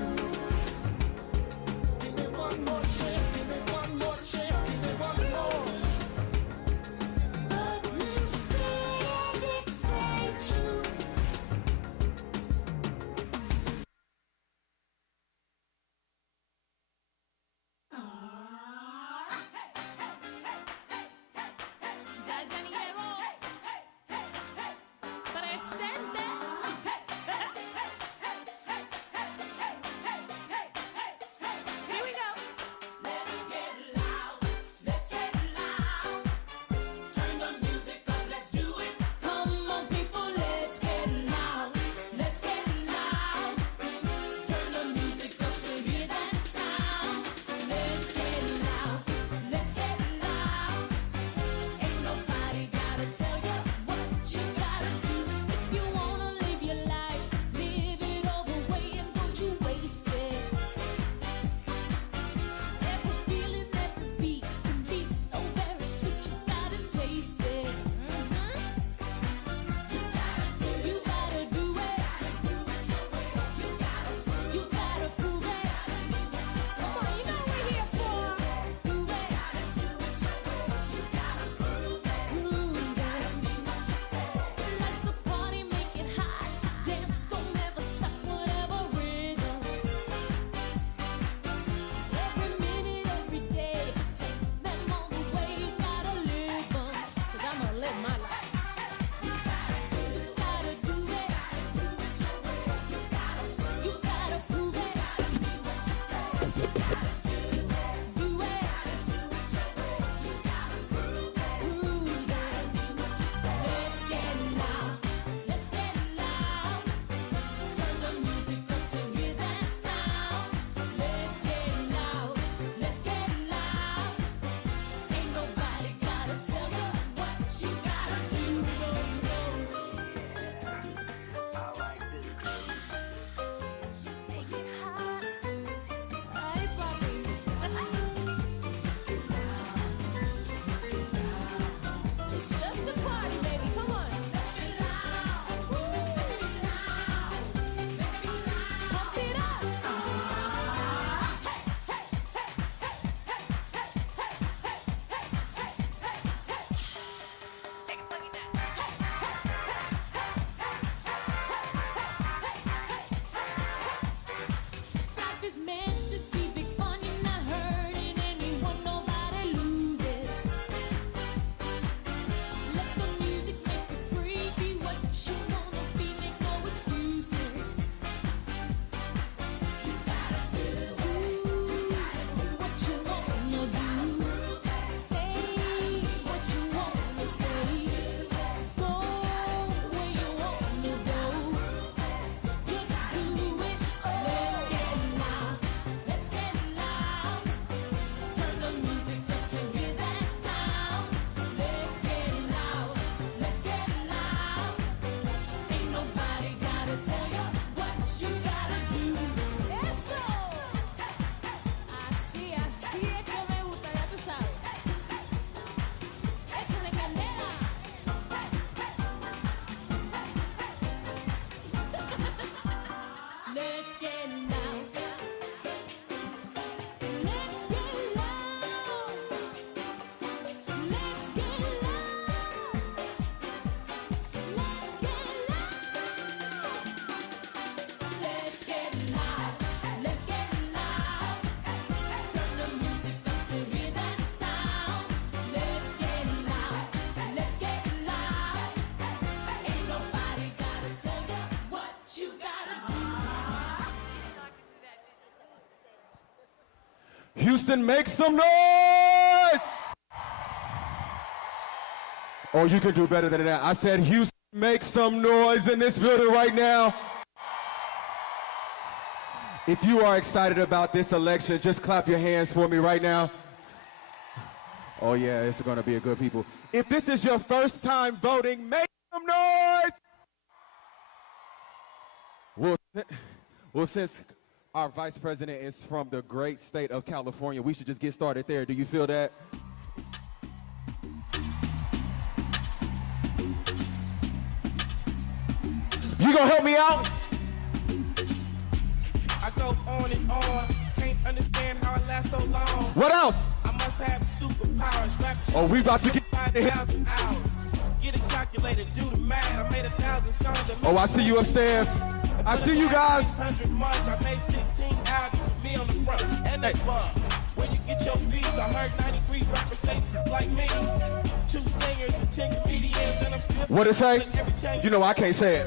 Houston, make some noise! Or you can do better than that. I said, Houston, make some noise in this building right now. If you are excited about this election, just clap your hands for me right now. Oh yeah, it's gonna be a good people. If this is your first time voting, make some noise! Well, since our vice president is from the great state of California, we should just get started there. Do you feel that? You gonna help me out? I go on and on, can't understand how I last so long. What else? I must have superpowers. Rap to We about to get 5,000 hours. Get a calculator, do the math. I made 1,000 songs. I see you upstairs. I see you guys. 100 months, I made 16 albums with me on the front and that bar. Where you get your beats, I heard 93 rappers say like me. 2 singers and 10 comedians, and I'm still. What it say? You know I can't say it.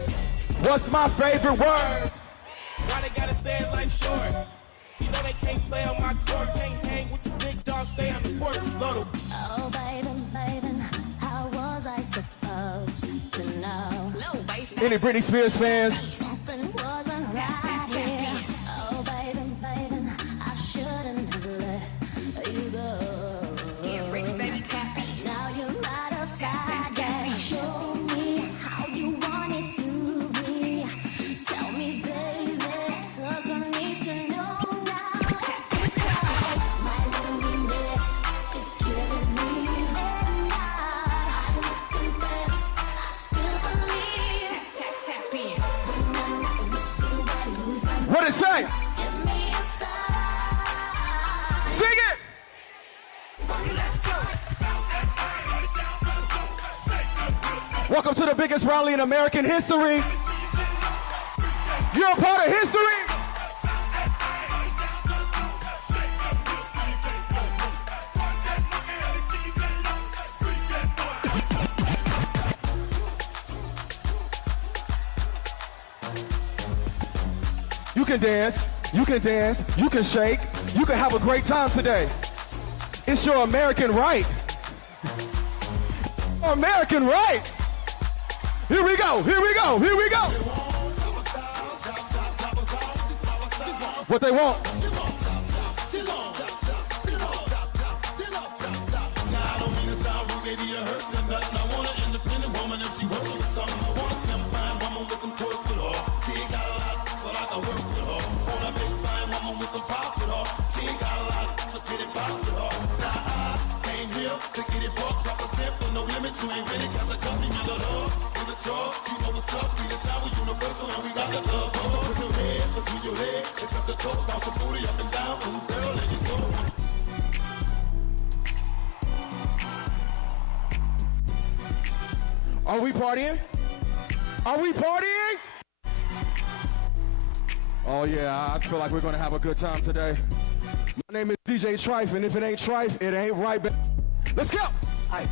What's my favorite word? Why they gotta say it like short? You know they can't play on my court, can't hang with the big dogs, stay on the porch, little. Oh, baby, baby, how was I supposed to know? Any Britney Spears fans? Something wasn't right here. Oh, baby, baby, I shouldn't have let you go. Get rich, baby, now you're right outside, yeah. Show me how you want it to be. Tell me, baby, 'cause I need to know now. My loneliness is killing me, and I must confess, I still believe. What it say? Give me a sign. Sing it! Welcome to the biggest rally in American history. You're a part of history. You can dance, you can dance, you can shake, you can have a great time today. It's your American right. American right. Here we go, here we go, here we go. What they want? Are we partying? Are we partying? Oh yeah, I feel like we're gonna have a good time today. My name is DJ Trife, and if it ain't Trife, it ain't right. Let's go! Hey,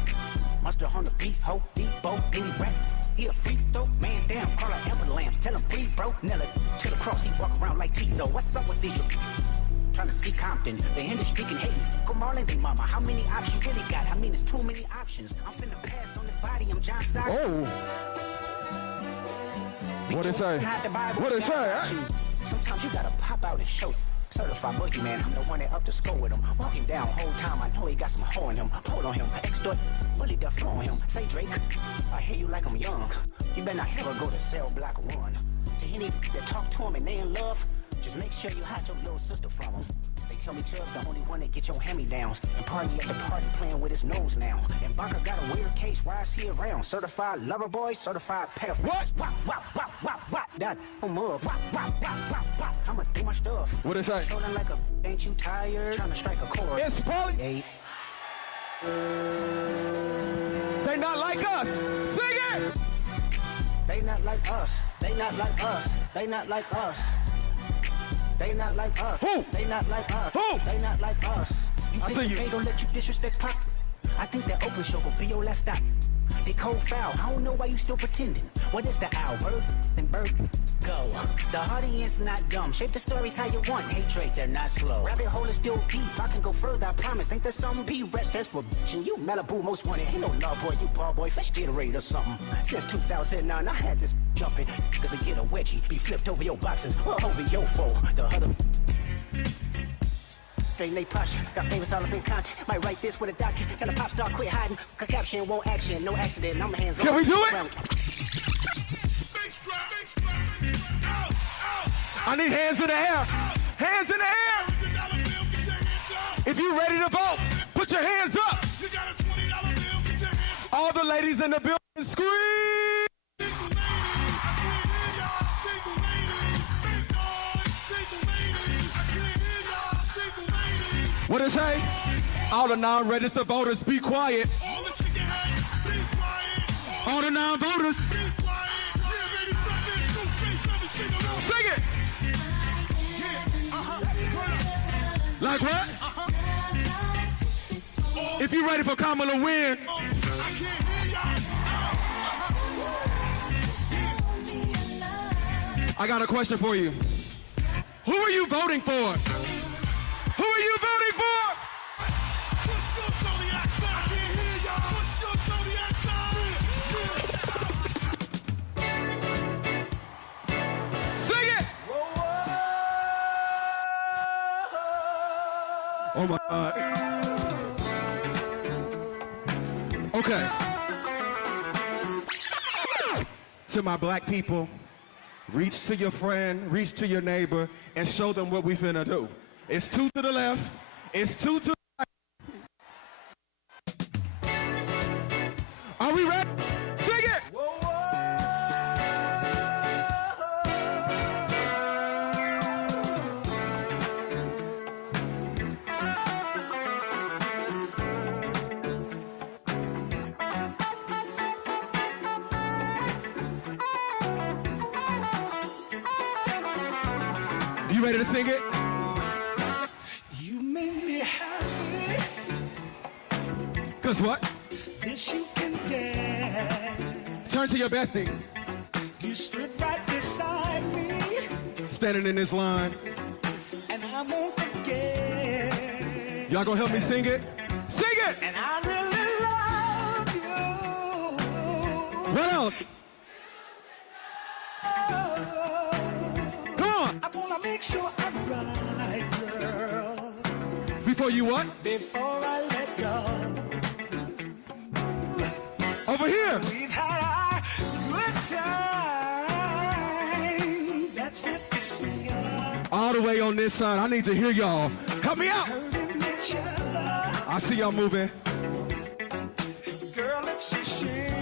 must have on the beat, ho, deep, boat, any rap. He a freak, though, man down, call her ambulance. Tell him free, bro, Nella, to the cross, he walk around like Tizo. What's up with these? Trying to see Compton, the industry can hate me. Fuck 'em all in they mama, how many options you really got? I mean, it's too many options. I'm finna pass on this body, I'm John Stockton. Oh. What it say? What it say? Sometimes you gotta pop out and show. Certified boogeyman, I'm the one that up to score with him. Walking down whole time, I know he got some hoe in him. Hold on him, extort, bully the flow on him. Say Drake, I hear you like I'm young. You better not ever go to cell block 1. To any that talk to him and they in love, just make sure you hide your little sister from him. They tell me Chubb's the only one that get your hand-me-downs. And party at the party playing with his nose now. And Baca got a weird case, why is he around? Certified lover boy, certified pedophile. What? that up. Wop, wop, wop, wop, wop. I'ma do my stuff. What it say? Showing like a ain't you tired? Trying to strike a chord. It's probably. Hey. They not like us. Sing it. They not like us. They not like us. They not like us. They not like us. Who? They not like us. Who? They not like us. I see you. They gon' let you disrespect Pop. I think that open show will be your last stop. They cold foul. I don't know why you still pretending. What is the owl? Bird and bird go. The audience not dumb. Shape the stories how you want. Hey Drake, they're not slow. Rabbit hole is still deep. I can go further, I promise. Ain't there something P-Rest that's for bitchin'? You Malibu most wanted. Ain't no love boy, you ball boy. Fresh Gatorade or something. Since 2009, I had this jumping. Cause I get a wedgie. Be flipped over your boxes or over your foe. The other they posture, got famous all up in content. Might write this with a doctor. Tell a pop star quit hiding. Caption won't action, no accident. I'm hands on. Can we do it? I need hands in the air. Hands in the air. If you ready to vote, put your hands up. All the ladies in the building scream. What it say? All the non-registered voters, be quiet. All the non-voters. Sing it. Like what? If you ready for Kamala to win. I got a question for you. Who are you voting for? Who are you voting for? Sing it! Oh my God. Okay. To my black people, reach to your friend, reach to your neighbor, and show them what we finna do. It's two to the left. It's two to the right. Are we ready? Sing it! You ready to sing it? Cause what? This you can get. Turn to your bestie. You stood right beside me, Standing in this line. and I won't forget. Y'all gonna help me sing it? Sing it! And I really love you. What else? Come on! I wanna make sure I'm right, girl. Before you what? Before I let go. Over here! We've had our good time. That's what we sing. All the way on this side. I need to hear y'all. Help me out! Hurting each other. I see y'all moving. Girl, it's a shame.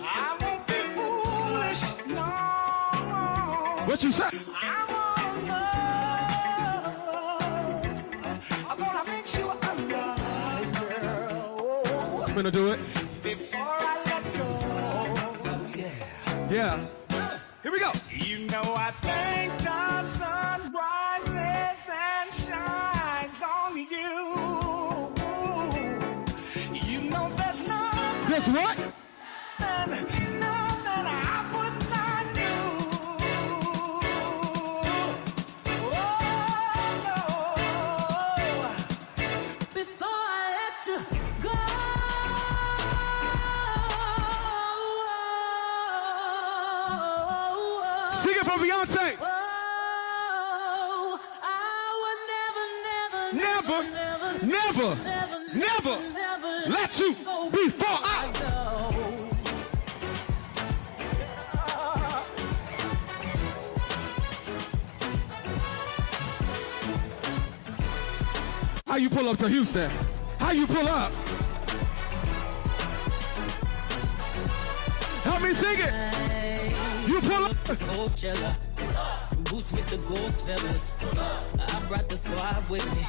I won't be foolish, no. What you say? I wanna know. I wanna make sure I'm right, girl. I'm gonna do it. Before I let go. Yeah. Yeah. Here we go. You know I think the sun rises and shines on you. You know there's nothing. Guess what? Nothing I would not do. Oh, no. Before I let you go. Sing it for Beyonce. Oh, I would Never, never let you before I go. How you pull up to Houston? How you pull up? Help help me sing it. You pull up. Coachella, boots with the gold feathers. I brought the squad with me.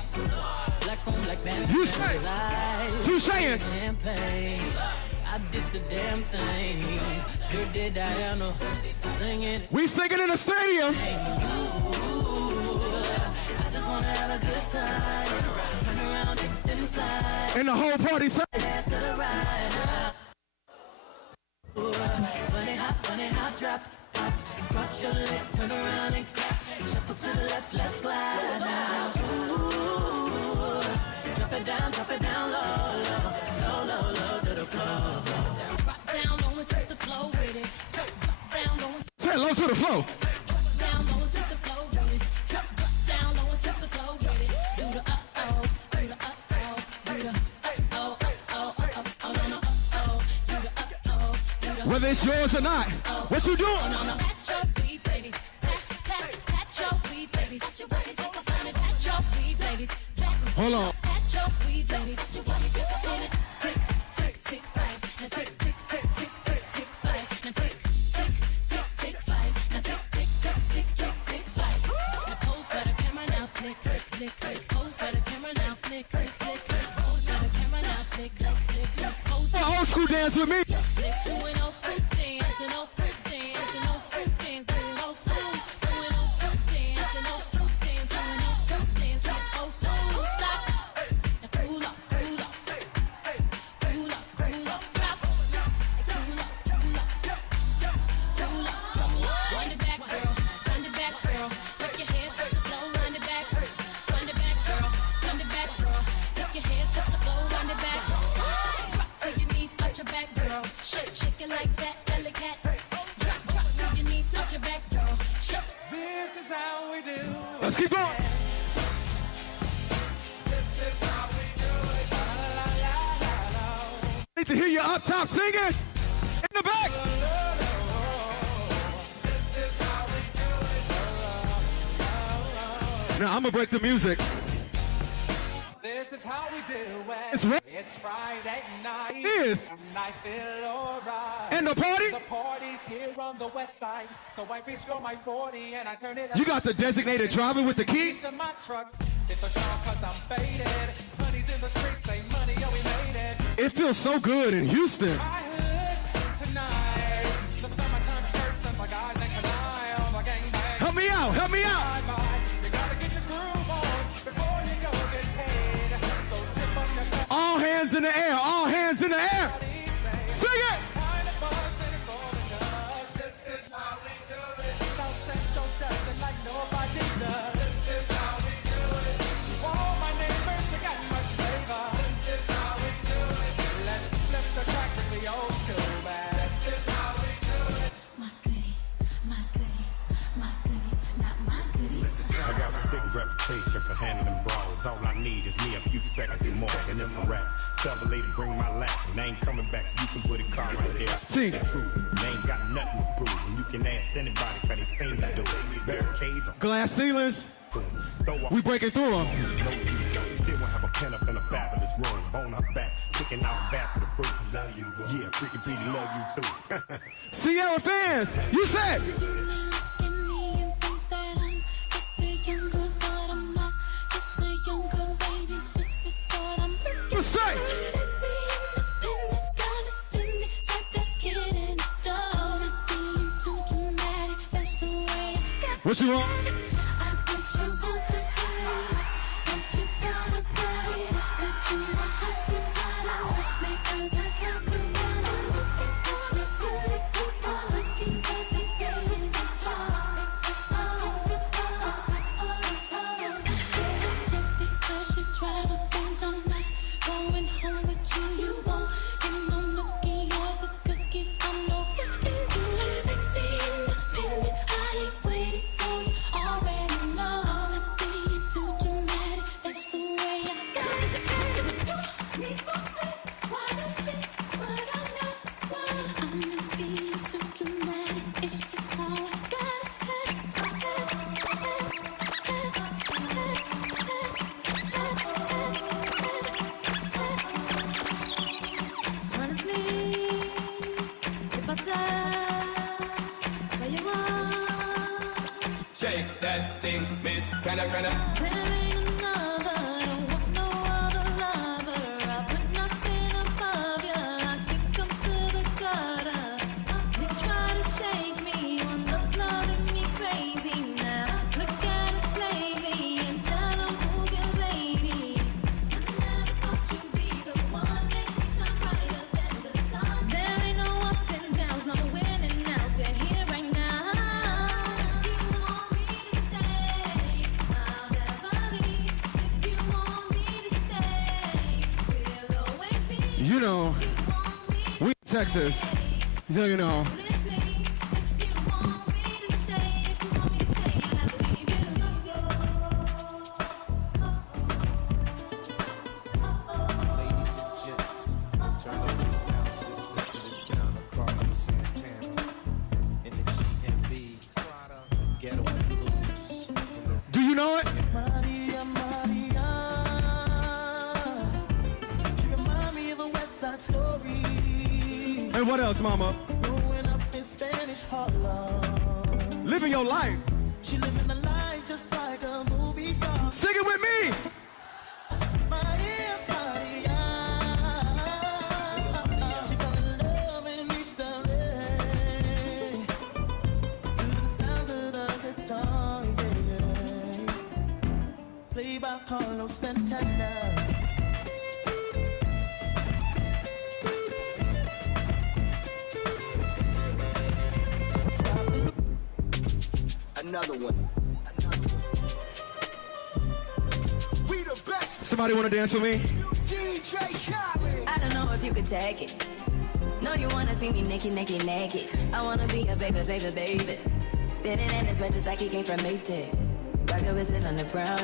Black on black band. You say. You saying. Champagne. I did the damn thing. You did Diana singing. We singing in the stadium. I just wanna have a good time. Turn around, get inside. And the whole party sang. Funny how drop, pop, cross your legs, turn around and clap, shuffle to the left, let's glide now. Ooh, drop it down low, to the floor. Drop down low and set the flow with it. Drop down low and say low to the flow. Drop down low and set the flow with it. Drop down low and set the flow with it. Do the uh-oh, do the uh-oh, do the uh-oh, oh, no, uh-oh, do the uh-oh, do the Whether it's yours or not, what you doing? Pat your weed, ladies. Pat your weed, ladies. Pat your weed, ladies. Hold on. Pat your weed, ladies. Tick, tick, tick, five. Now tick, tick, tick, tick, tick, tick, five. Now tick, tick, tick, tick, five. Now tick, tick, tick, tick, tick, tick, five. Now pose for the camera now, flick, flick, flick, flick. Pose for the camera now, flick, flick, flick, flick. Pose for the camera now, flick, flick, flick, flick. Pose for the old school dance with me. doing old school dance and old school dance and old school dance, doing old school, doing old school dance and old school dance, doing old school dance and old school. Stop. Now cool off, cool off, cool off, cool off, drop. Cool off, cool off, cool off, cool off. Wind it back, girl. Wind it back, girl. Make your head touch the floor. Wind it back, wind it back, girl. Wind it back, girl. Make your head touch the floor. Wind it back. Drop to your knees, arch your back, girl. Shake, shake it like that, belly cat. Drop to your knees, arch your back, girl. Shake. This is how we do. Let's keep going. This is how we do it. Need to hear you up top singing. In the back. Now I'm gonna break the music. This is how we do it. It's right. It's Friday night. It is. And I feel alright. And the party? The party's here on the west side. So I reach for my 40 and I turn it up. You got the designated driver with the key? To my truck. It's a shock cause I'm faded. Honey's in the streets, say money, oh we made it. It feels so good in Houston. My hood tonight. The summertime skirts and my guys ain't canine. The gang bang. Help me out, help me out. You gotta get your groove on before you go get paid. So tip up your cup. All hands in the air, all hands in the air. Sing it. Kind of buzz and it's all it does. This is how we do it. South Central does it like nobody does. This is how we do it. To all my neighbors, you got much flavor. This is how we do it. Let's flip the track with the old school band. This is how we do it. My goodies, my goodies, my goodies, not my goodies. I got a sick reputation for handling brawls. All I need is me a few seconds and more, and it's a rap. Tell the lady bring my lap, and I ain't coming back, so you can put a car right there. See. The truth, they ain't got nothing to prove, and you can ask anybody, cause they seen me do it. Barricades, Glass ceilings. We breaking through them. Still won't have a pen up in a fabulous room. Bone her back, kicking out a basket of fruit. Love you, bro. Yeah, freaking Petey, love you too. Sierra fans, you said. You say. What you want? Sexy, independent, I ain't waiting, so you already Shake that thing, miss. Kinda. There ain't another, don't want no other lover. I put nothing above ya, I kick 'em to the gutter. They try to shake me, end up loving me crazy now. Look at us lately and tell 'em who's your lady. I never thought you'd be the one, make me shine brighter than the sun. There ain't no ups and downs, no winning outs, you're here right now. You know, we in Texas, so you know. Ladies and gents, turn up the sound system to the sound of Carlos Santana in the GMB Ghetto Blues. Do you know it? Maria, Maria, she remind me of a West Side Story. And what else, mama? Growing up in Spanish Harlem, Living your life. she living the life just like a movie star. Sing it with me. Maria, Maria, she fell in love in East LA to the sounds of the guitar, yeah. Played by Carlos Santana. Another one. We the best. Somebody want to dance with me? DJ Khaled. I don't know if you could take it. No, you wanna see me naked, naked, naked. I wanna be a baby, baby, baby. Spinning in his red just like he came from Maytag. Rocket with it on the brown.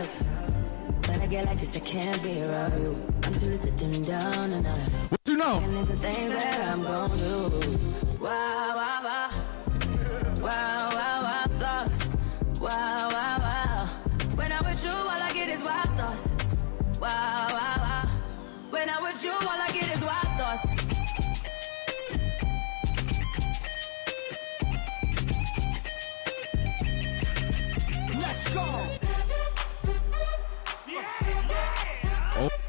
When I get like this, I can't be around you. I'm too little to dim down and I. What you know? And into things that I'm gon' do. Wow, wow, wow. Wow, wow, wow, thoughts. Wow, wow, wow. When I'm with you, all I get is wild thoughts. Wow, wow, wow. When I'm with you, all I get is wild thoughts. Let's go.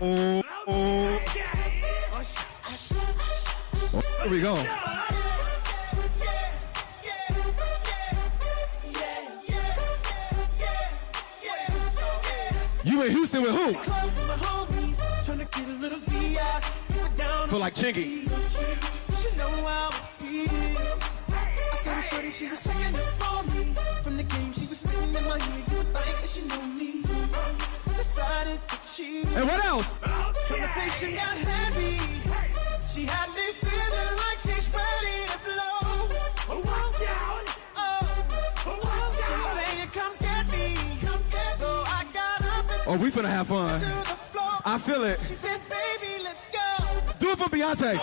Oh. Here we go. You in Houston with who? Feel like Chingy. She know how it is. I saw her shorty, she was checking up on me. From the game, she was spitting in my ear. You would think that she knew me. Decided to cheat. And what else? Conversation got heavy. She had me feeling like she's ready to blow. Watch out. She's saying, come get me. So I got up and Oh, we finna have fun. I feel it. she said, baby, let's go. Do it for Beyonce.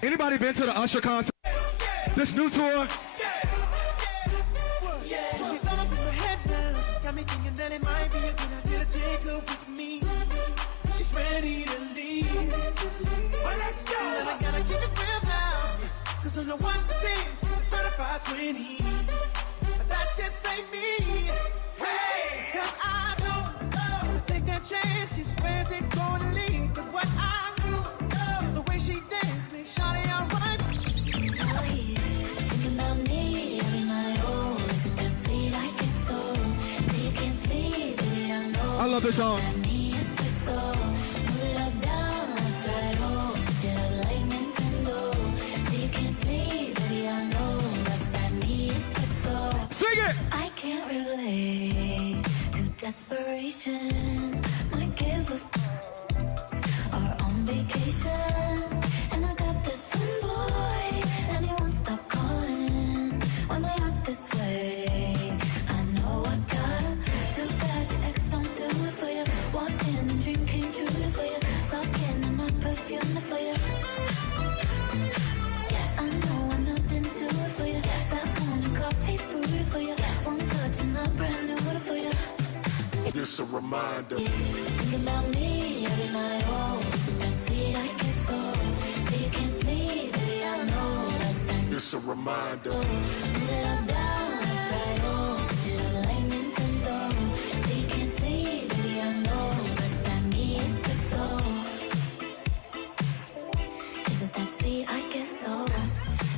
Anybody been to the Usher concert? This new tour? Got me thinking that it might be a good idea to take her with me. She's ready to leave. Well, let's go. And I gotta keep it real now. Cause on the 1 to 10, she's a certified 20. But that just ain't me. Hey, cause I don't know. Take that chance, she's fancy going to leave. But what I do know is the way she dance makes Shawty alright. Oh yeah, think about me every night. Oh, is it that sweet I get so? Say you can't sleep, baby, I know. I love this song. That me is so. Move it up, down, left, right, oh. Switch it up like Nintendo. Say you can't sleep, baby, I know. That's that me is so. Sing it! I can't relate to desperation. Might give a are on vacation. And I got this one boy, and he won't stop calling when they act this way. I know I got him. Too bad your ex don't do it for you. Walked in and dream came true for you. Soft skin and not perfume for you. Just a reminder. Think about me every night, oh, isn't that sweet? I guess so. Say you can't sleep, baby, I know that's that. Just a reminder. Move it up, down, left, right, oh, switch it up like Nintendo. Say you can't sleep, baby, I know that's that me, it's the soul. Isn't that sweet? I guess so.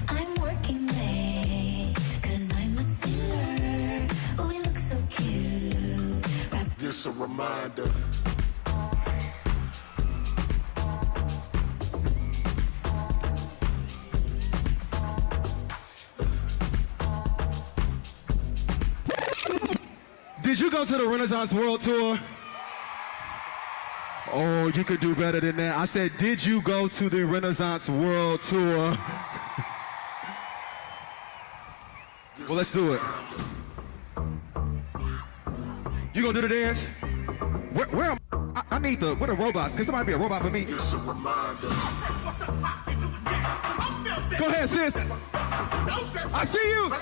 I'm working late, 'cause I'm a singer. Oh, we look so cute. Just a reminder. Did you go to the Renaissance World Tour? Oh, you could do better than that. I said, did you go to the Renaissance World Tour? Well, let's do it. You gonna do the dance? Where am I need the, where the robots? Cause there might be a robot for me. Just a reminder. Go ahead, sis. I see you.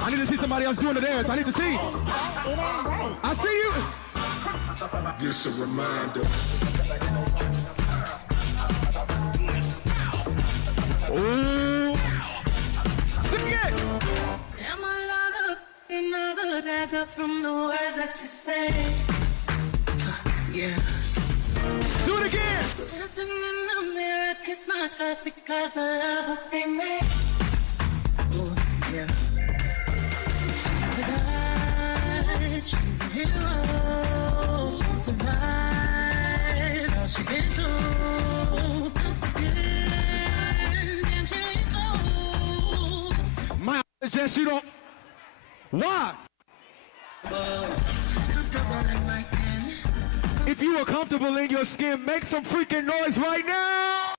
I need to see somebody else doing the dance. I need to see. I see you. Just a reminder. Ooh. Sing it. Damn, I love you never dagger from the words that you say. Yeah. Do it again. Dancing in the mirror, kiss my stars because I love what they make. Oh, yeah. She's a guide, she's a hero, she survived all she been through. And she go. My suggest you don't. Why? Comfortable in my skin. If you are comfortable in your skin, make some freaking noise right now.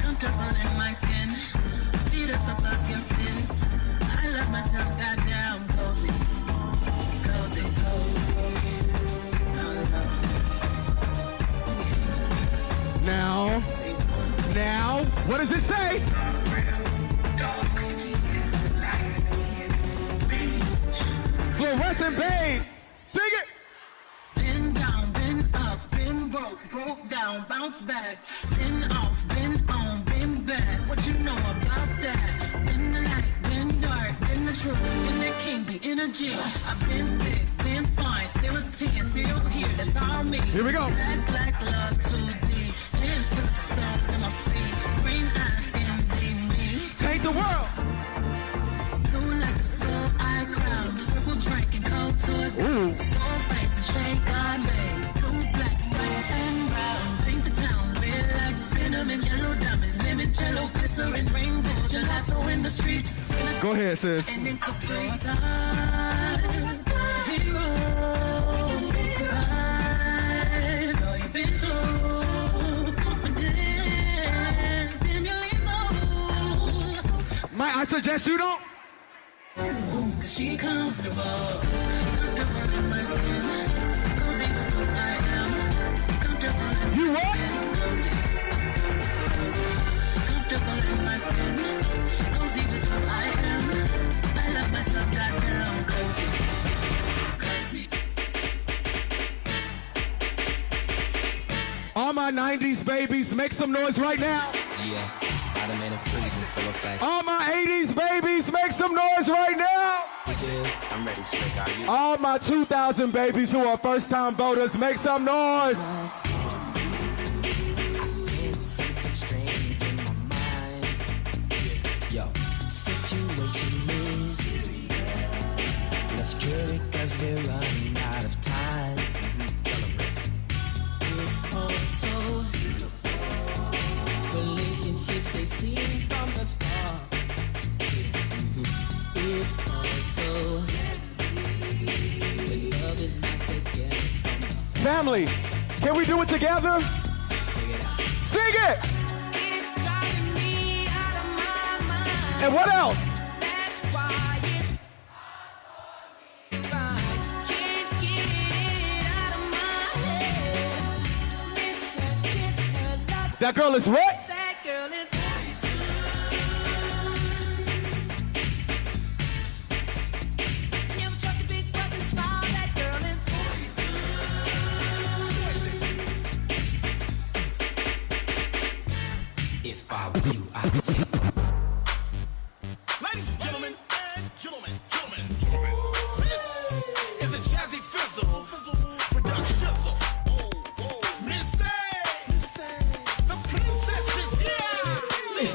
Comfortable in my skin. Feet up above your sins. I love myself, goddamn cozy. Cozy, cozy. Now, what does it say? Fluorescent babe. Sing it. Been down, been up, been broke down, bounce back. Been off, been on, been back. What you know about that? Been the light, been dark, been the truth, been the king, be energy. I've been thick, been fine, still a 10, still here, that's all me. Here we go. Black love, 2D. Dance to the songs on my feet. Green eyes, envy me. Paint the world. Blue like the soul I crowned. Purple drink and cold to a ground. Four fangs and shade God made. Blue, black, white, and brown. Paint the town red like cinnamon. Yellow diamonds, limoncello, glycerin, rainbow, gelato in the streets. Go ahead, sis. And then Capri. Heroes, we survive. All you've been through. Confident, then you leave. Mike, I suggest you don't. Cause she comfortable in my skin. Cozy with who I am. Comfortable in you my what? skin. Cozy. Comfortable in my skin. Cozy with who I am. I love myself, goddamn cozy. Cozy. All my 90s babies, make some noise right now. Yeah, Spider-Man and freezing full effect. All my 80s babies, make some noise right now. I'm ready, Slick. Are you? All my 2000 babies who are first-time voters, make some noise. I sense something strange in my mind. Yo, situation is, let's cure it 'cause we're running out of time. It's all so beautiful. Relationships they seem from the start. It's also when love is not together. Family, can we do it together? Sing it! And what else? That girl is what? Ladies and gentlemen, this is a jazzy fizzle production. Miss A, the princess is here.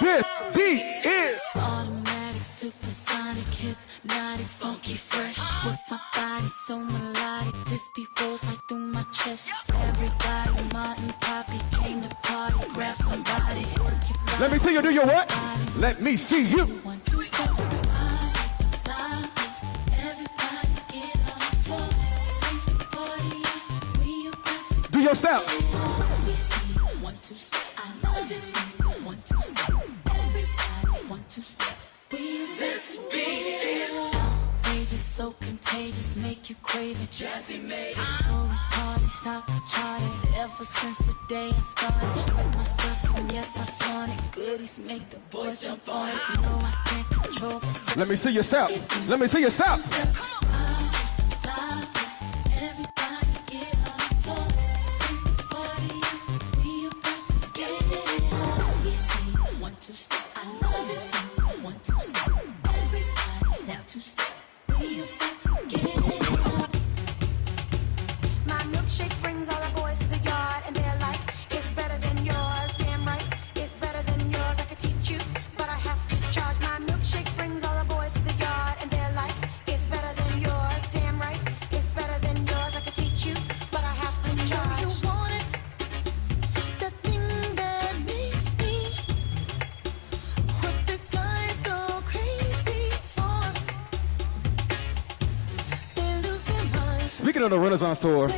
This beat is automatic, supersonic, hypnotic, funky, fresh. With my body so melodic, this beat rolls right through my chest. Everybody, Martin, Poppy came to party, grab somebody. Let me see you do your what? Let me see you. 1, 2, step. Stop. Everybody get on the floor. Bring the party up. We about to Do your step. we see 1, 2, step. I love it. 1, 2, step. Everybody 1, 2, step. This beat is outrageous, so contagious, make you crave it. Jazzy made it. So retarded, top charted. Ever since the day I started, strip my stuff and yes I flaunt it. Goodies make the boys jump on it. No, I can't control myself. Let me see your step. Let me see your step. Stop. Everybody get on the floor. Bring the party up. We about to get it on. We see 1, 2, step. I love it. 1, 2, step. Everybody now 2, step. We about to get it on. My milkshake brings all the boys to the yard, and they're like, it's better than yours. Damn right, it's better than yours. I could teach you, but I have to charge. My milkshake brings all the boys to the yard, and they're like, it's better than yours. Damn right, it's better than yours. I could teach you, but I have to charge. You want it? The thing that makes me, what the guys go crazy for. They lose their minds. Speaking of the Renaissance tour,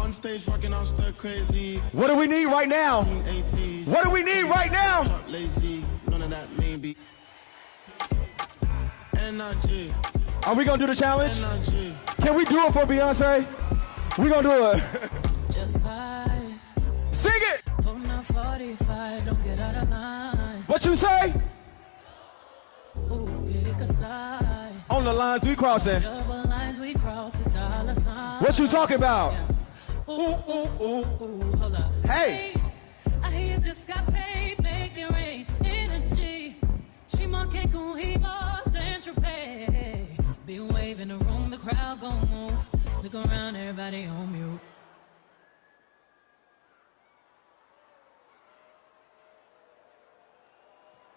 On stage rocking out stir crazy. what do we need right now? 80s. What do we need right now? Lazy, none of that maybe. Energy. Are we gonna do the challenge? Energy. Can we do it for Beyonce? We gonna do it. Just 5. Sing it. Phone now 45. Don't get out of line. What you say? Ooh, pick a side. On the lines we crossing. Double lines we cross is dollar sign. What you talking about? Ooh, ooh, ooh, ooh, hold up. Hey. I hear you just got paid, make it rain. Energy. She manque con himos and Tropez. Be waving the room, the crowd gon' move. Look around, everybody on mute.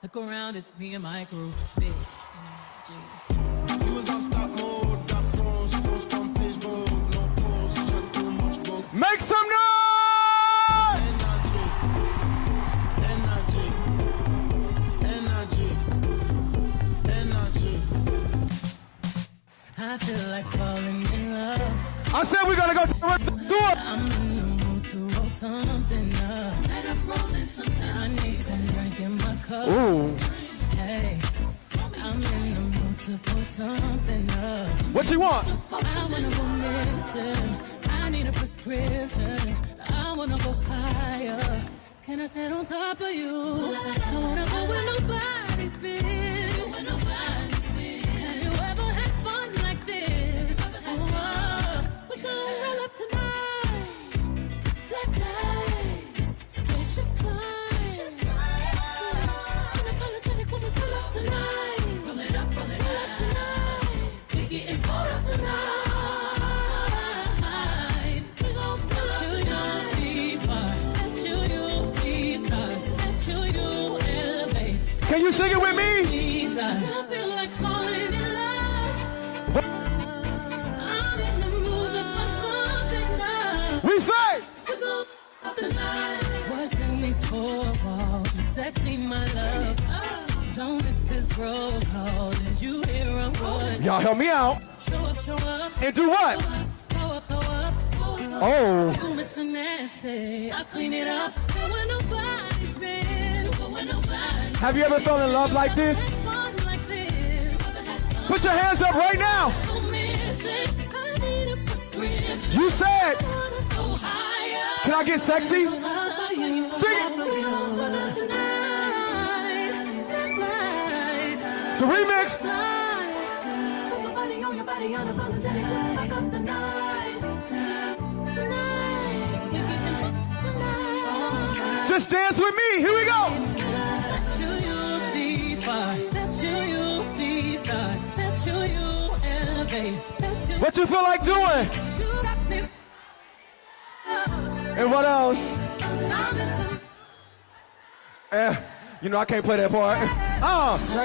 Look around, it's me and my crew. Big energy. You was on stop mode, got froze from page vogue, no pose, chat too much book. Make some noise! Energy, energy, energy. I feel like falling in love. I said we're gonna go to the tour. I'm in the mood to roll something up. Let up rolling something. I need some drink in my cup. Ooh. Hey, I'm in the mood to pour something up. What you want? I wanna go missing. I need a prescription. I wanna go higher. Can I sit on top of you? I wanna go where nobody's been. Have you ever had fun like this? Oh, we're gonna roll up tonight. Black lights, spaceships fly. Unapologetic when we pull up tonight. Roll it up tonight. We getting pulled up tonight. We gon' pull up tonight. See far. At you, you'll see stars. At you, you'll elevate. Can you sing it with me? I feel like falling in love. I'm in the mood to put something up. We say. We go up tonight. What's in these 4 walls? You sexy, my love. Don't miss this roll call. Did you hear a word? Y'all help me out. Show up. And do what? Go up. Oh. You Mr. Nasty. I clean it up. Go where nobody's been. Go where nobody. Have you ever felt in love like this? Fun like this. Put your hands up right now. Don't miss it. I need a prescription. You said. I wanna go higher. Can I get sexy? Sing it. The remix. Just dance with me. Here we go. Bet you'll see fire. Bet you'll see stars. Bet you'll elevate. What you feel like doing? And what else? You know I can't play that part.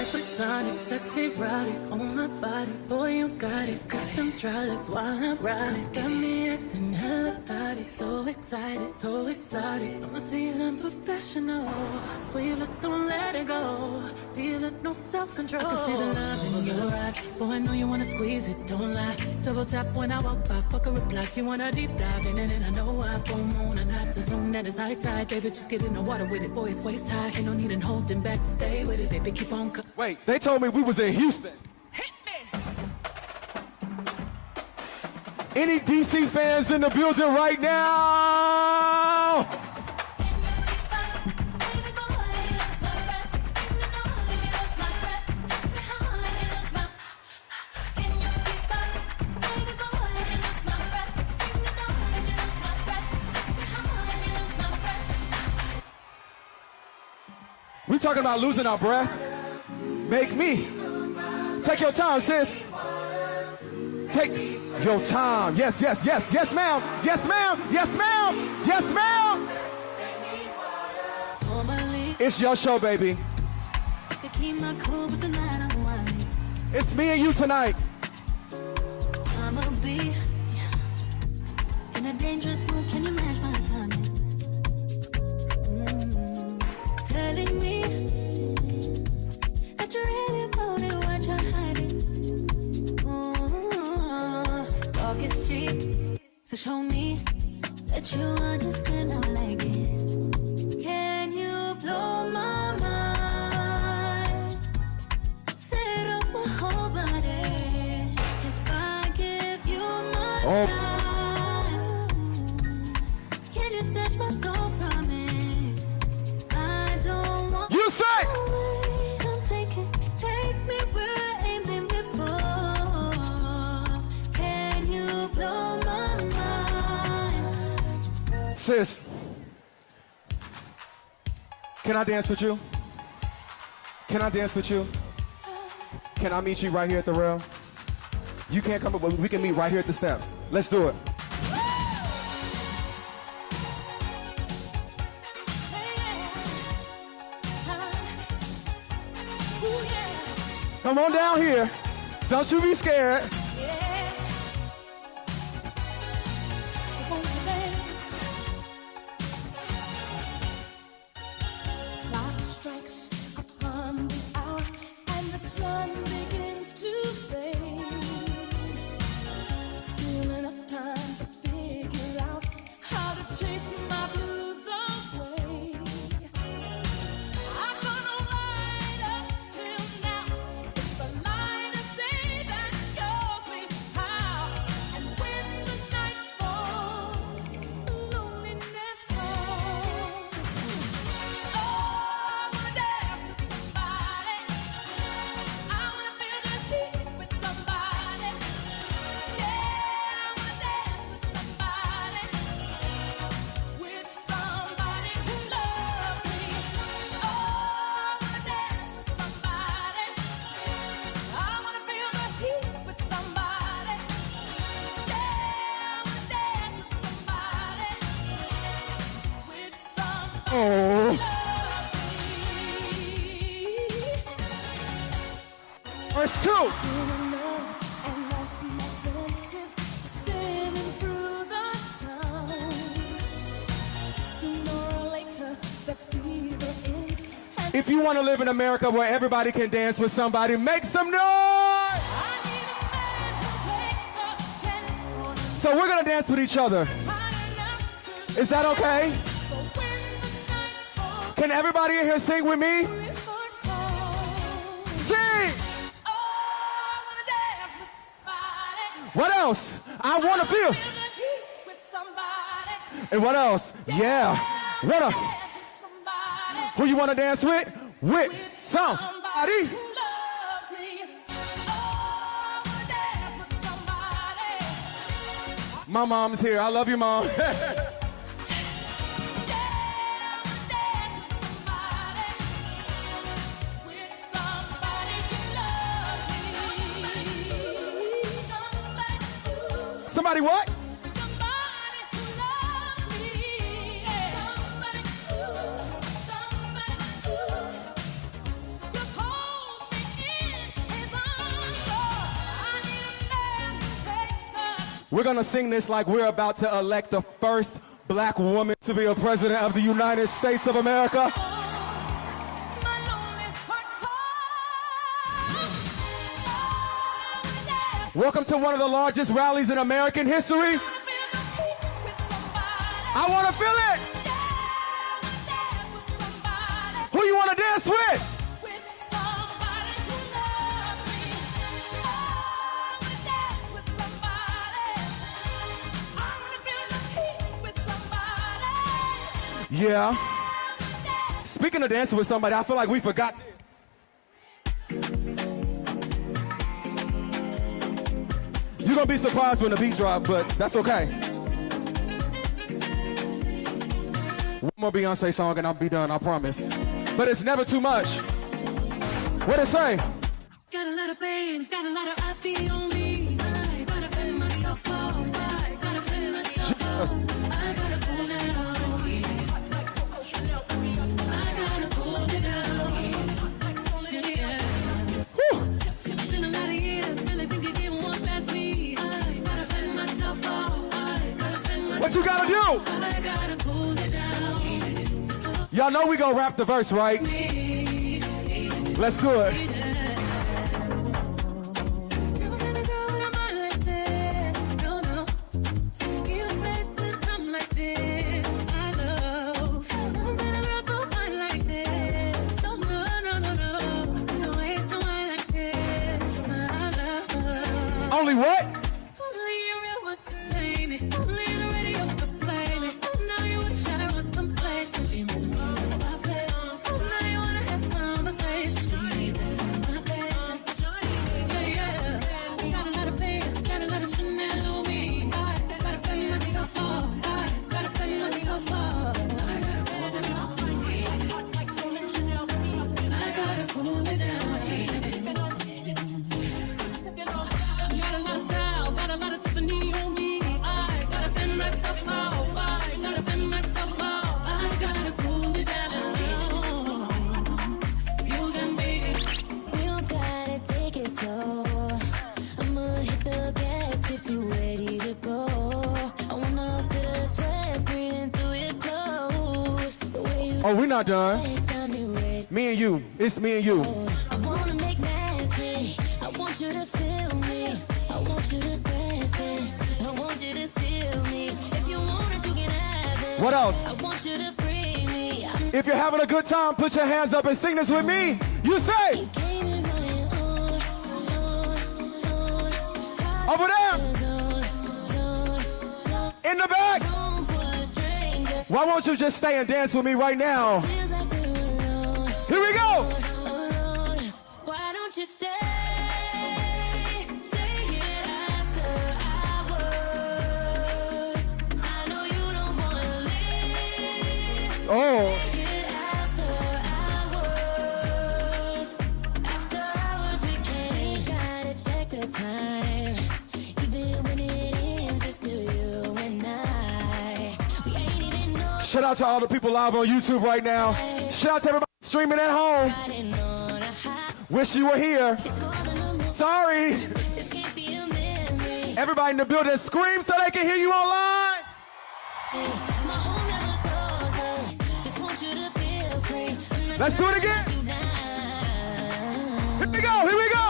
Sonic, sexy, rowdy, on my body, boy you got it. Got them dry legs while I ride it. Got me acting hella thotty, so excited, so exotic. I'm a seasoned professional, squeeze it, don't let it go. Feel it, no self-control. I can see the love in your eyes, boy I know you wanna squeeze it, don't lie. Double tap when I walk by, fuck a reply. You wanna deep dive in it, and I know I go moon and not the zone that is high tide. Baby, just get in the water with it, boy it's waist high. Ain't no need in holding back to stay with it, baby, keep on. Wait, they told me we was in Houston. Any DC fans in the building right now? We talking about losing our breath? Make me. Take your time, sis. Take your time. Yes, yes, yes, yes, ma'am. Yes, ma'am. Yes, ma'am. Yes, ma'am. It's your show, baby. It's me and you tonight. I'ma be in a dangerous mood. Can you match my timing? Telling me that you really want it, what you're hiding. Talk is cheap, so show me that you understand I like it. Can you blow my mind? Set off my whole body. If I give you my time, can you snatch my soul from it? I don't want you say. Don't take it, take me where I ain't been before. Can you blow my mind? Sis, can I dance with you? Can I dance with you? Can I meet you right here at the rail? You can't come up, but we can meet right here at the steps. Let's do it. Come on down here. Don't you be scared. Clock strikes upon the hour and the sun begins to fade. Still enough time to figure out how to chase my blues away. I'm gonna ride up till now. It's the light of day that shows me how. And when the night falls, loneliness falls. Oh, I wanna dance with somebody. I wanna feel the heat with somebody. Yeah, I wanna dance with somebody. With somebody who loves me. Oh, I wanna dance with somebody. I wanna feel the heat with somebody. Yeah, I wanna dance with somebody. With somebody Oh. who loves me. Verse 2. And lost my senses, spinning through the town. Sooner or later, the fever ends. If you want to live in America where everybody can dance with somebody, make some noise! So we're going to dance with each other. Is that okay? Can everybody in here sing with me? Sing! What else? I want to feel. And what else? Yeah. Who you want to dance with? With somebody. My mom's here. I love you, Mom. Somebody what? We're gonna sing this like we're about to elect the first black woman to be a president of the United States of America. Welcome to one of the largest rallies in American history. I wanna feel it. Who you wanna dance with? Yeah. Speaking of dancing with somebody, I feel like we forgot. You're gonna be surprised when the beat drop, but that's okay. One more Beyonce song and I'll be done, I promise. But it's never too much. What it say? Got a lot of pain, got a lot of IP on me. I gotta fend myself off. I gotta fend myself off. I gotta cool down. I gotta cool it down. Yeah. It's been a lot of years, really think you didn't want past me. I gotta fend myself off. I gotta fend myself off. What you gotta do? I gotta cool it down. Y'all know we gonna rap the verse, right? Let's do it. Only what? Only you real one could tame me. Only the radio could play me. Oh, now you wish I was complacent. Give me some reason to my face. Oh, now you wanna have conversations. You need to see my patience. Yeah. Got a lot of bands, got a lot of Chanel on me. I gotta fend myself off. I gotta fend myself off. I gotta cool it down. I gotta cool it down. Got a lot of style, got a lot of Tiffany on me. I gotta fend myself off. I gotta fend myself off. I gotta cool it down. You can be. We don't gotta take it slow. I'ma hit the gas if you ready to go. I wanna feel the sweat breathing through your clothes. The way you Oh, we're not done. got me red. Me and you. It's me and you. I wanna make magic. I want you to feel me. I want you to grasp it. I want you to steal me. If you want it, you can have it. What else? I want you to free me. I'm If you're having a good time, put your hands up and sing this with me. You say. came in my own. Over there. In the back. Room full of strangers. Why won't you just stay and dance with me right now? Feels like we're alone. Here we go. Alone. Why don't you stay? Stay here after hours. I know you don't wanna leave. Oh. Stay here after hours. After hours we can't. Gotta check the time. Even when it ends, it's still you and I. We ain't even know. Shout out to all the people live on YouTube right now. Shout out to everybody streaming at home. Riding on a high. Wish you were here. It's harder than most. Sorry. This can't be a memory. Everybody in the building scream so they can hear you online. My home never closes. Just want you to feel free. I'm not Let's do it again. Here we go. Here we go.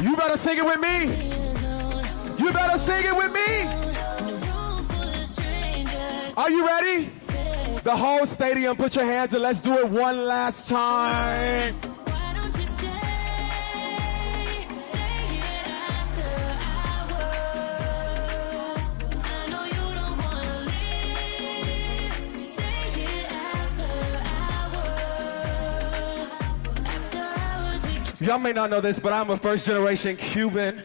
You better sing it with me. You better sing it with me. Are you ready? The whole stadium, put your hands and let's do it one last time. Why don't you stay? Stay here after hours. Y'all may not know this, but I'm a first-generation Cuban,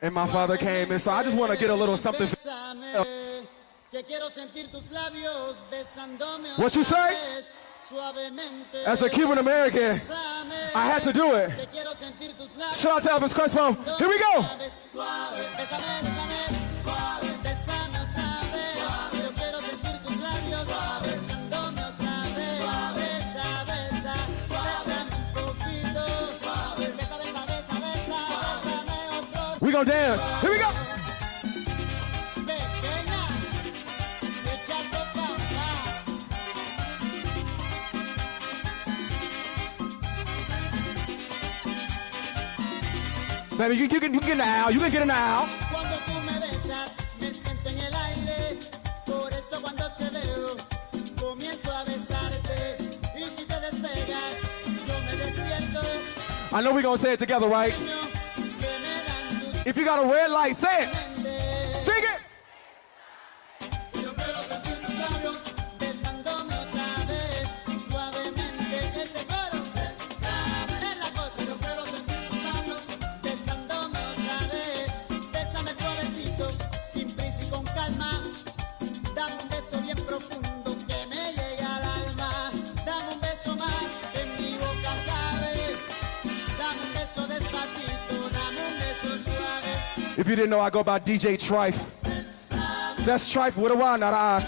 and my father came, and so I just want to get a little something. What you say? As a Cuban American, I had to do it. Shout out to Elvis Crespo. Here we go. We gonna dance. Here we go. Baby, you can get now. You can get it now. I know we're gonna say it together, right? If you got a red light, say it. Sing it. If you didn't know, I go by DJ Trife. That's Trife with a Y, not an I.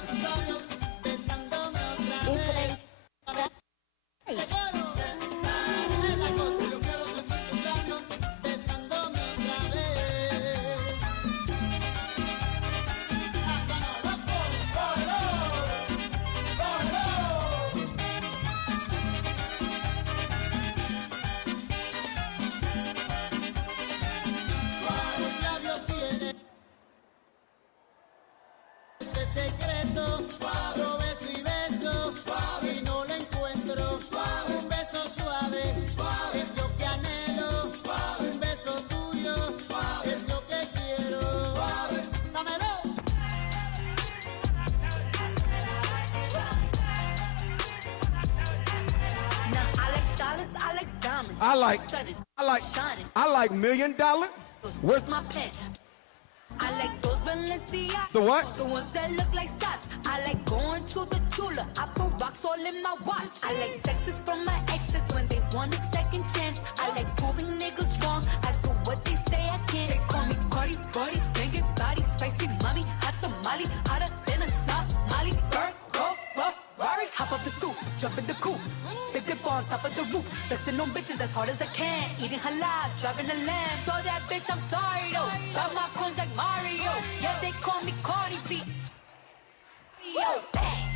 I like $1 million. Where's my pen? I like those Balenciaga. The what? The ones that look like socks. I like going to the Tula. I put rocks all in my watch. I like texts from my exes when they want a second chance. I like proving niggas wrong. I do what they say I can't. They call me Cardi, Brody, banging body, spicy mommy, hot tamale, hotter than a Somali. Go, Ferrari, hop up the stoop, jump in the coupe. Big dip on top of the roof, flexing on bitches as hard as I can. Eating halal, driving a lamb. So that bitch, I'm sorry though. Got my coins like Mario. Yeah, they call me Cardi B. Yo,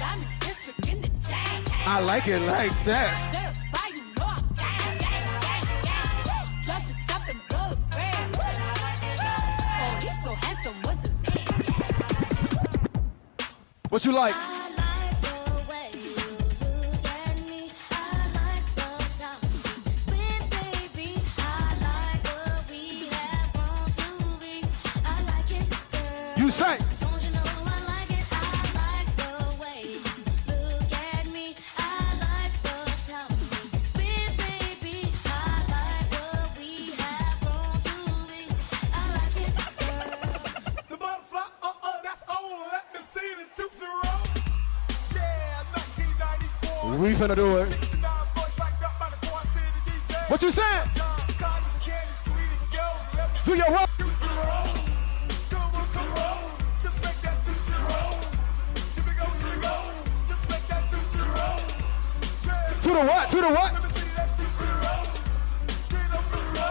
I'm a district in the chain. I like it like that. Certified, you know I'm gang. Drop the top and blow the brand. Oh, he's so handsome, what's his name? What you like? You say. We finna do it. What you saying? Do your work. To the what? To the what?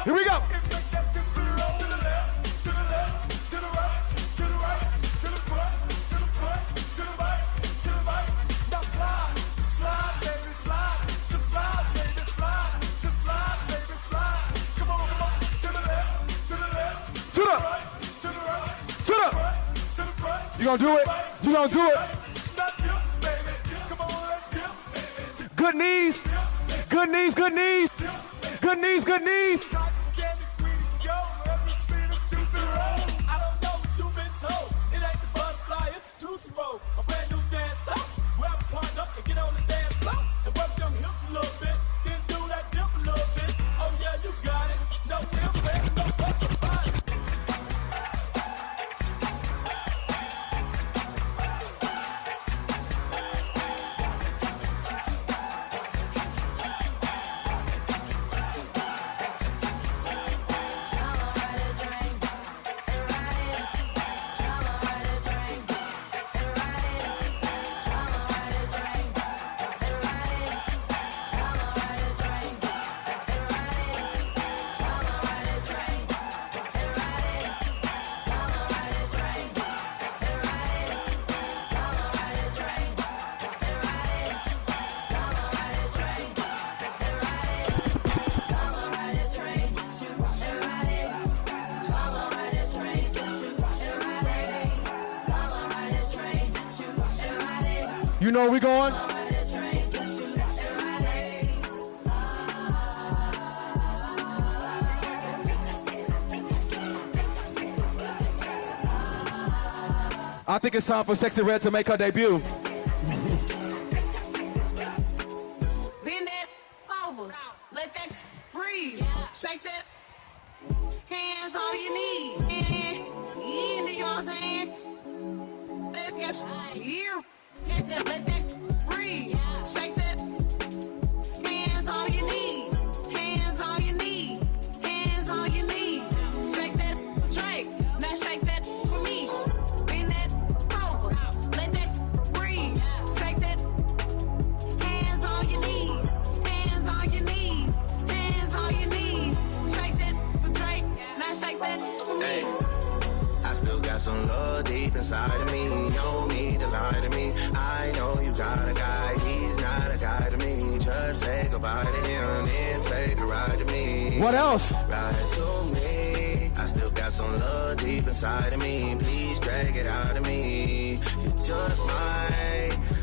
Here we go. You gonna do it? You gonna do it? Good knees. Good knees, good knees. Good knees, good knees. Oh yeah, you got it. You know where we going? I think it's time for Sexy Red to make her debut. Bend that over. Let that breathe. Shake that. Hands on your knees. You know what I'm saying? Let that here. Let that breathe. Shake that. Hands on your knees. Hands on your knees. Hands on your knees. Shake that Drake. Now shake that for me. Bend that over. Let that breathe. Shake that. Hands on your knees. Hands on your knees. Hands on your knees. Shake that for Drake. Now shake that for me. Hey, I still got some love deep inside of me. You don't need to lie to me. I know you got a guy. He's not a guy to me. Just say goodbye to him, then take a ride to me. What else? Ride to me. I still got some love deep inside of me. Please drag it out of me. You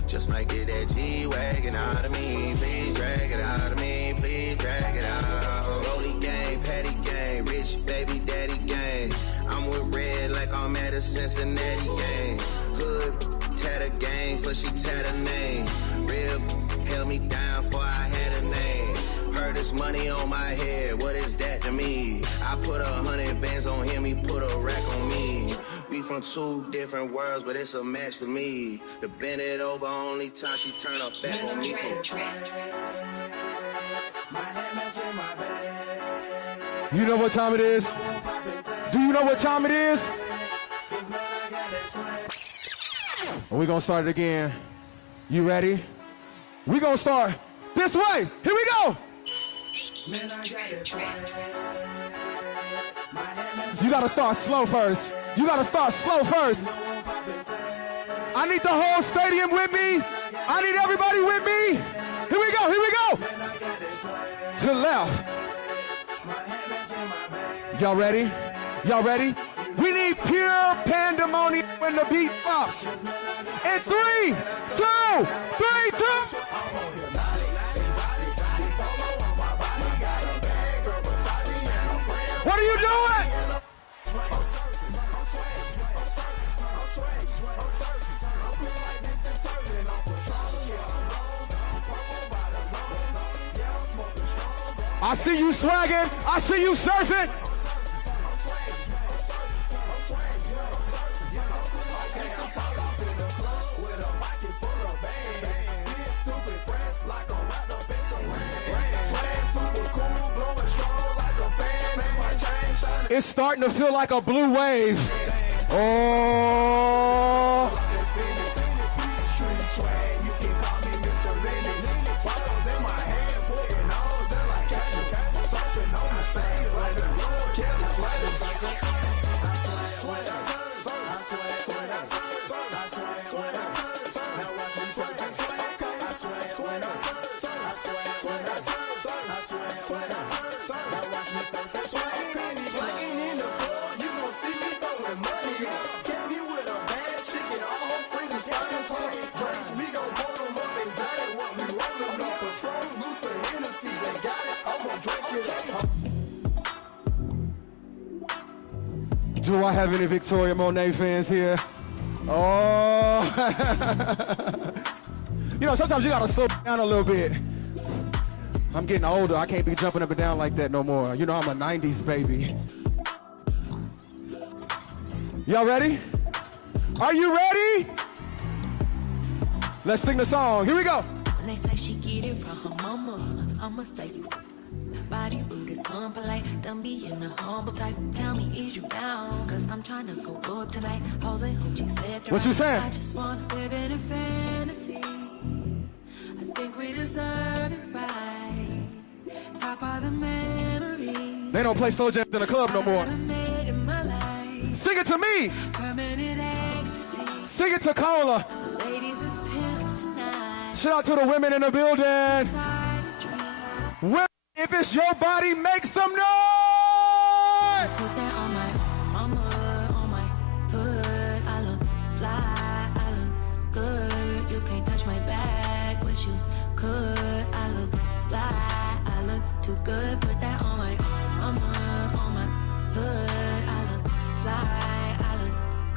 just might get that G-Wagon out of me. Please drag it out of me. Please drag it out. Rolly gang, patty gang, rich baby daddy gang. I'm with Red like I'm at a Cincinnati gang. Hood, tatter gang, for she tatter name. Rib held me down for I had a name. Heard this money on my head, what is that to me? I put 100 bands on him, he put a rack on me. We from two different worlds, but it's a match to me. To bend it over, only time she turn her back on me. You know what time it is? Do you know what time it is? We're gonna start it again. You ready? We're gonna start this way. Here we go. You gotta start slow first. You gotta start slow first. I need the whole stadium with me. I need everybody with me. Here we go, here we go. To the left. Y'all ready? Y'all ready? We need pure pandemonium when the beat drops. In 3, 2, 3, 2. What are you doing? I see you swagging. I see you surfing. It's starting to feel like a blue wave. Oh. Do I have any Victoria Monet fans here? Oh. You know, sometimes you gotta slow down a little bit. I'm getting older. I can't be jumping up and down like that no more. You know, I'm a 90s baby. Y'all ready? Are you ready? Let's sing the song. Here we go. When they say she get it from her mama, I'ma say you body rude is unpolite. Don't be in a humble type. Tell me, is you down? Cause I'm trying to go up tonight. Hoes and hoochies left. What you saying? I just wanna live in a fantasy. I think we deserve it right. Top of the memory. They don't play slow jams in the club no more. Sing it to me. Permanent ecstasy. Sing it to Cola. The ladies is pimps tonight. Shout out to the women in the building. Women, if it's your body, make some noise. Put that on my mama, on my hood. I look fly, I look good. You can't touch my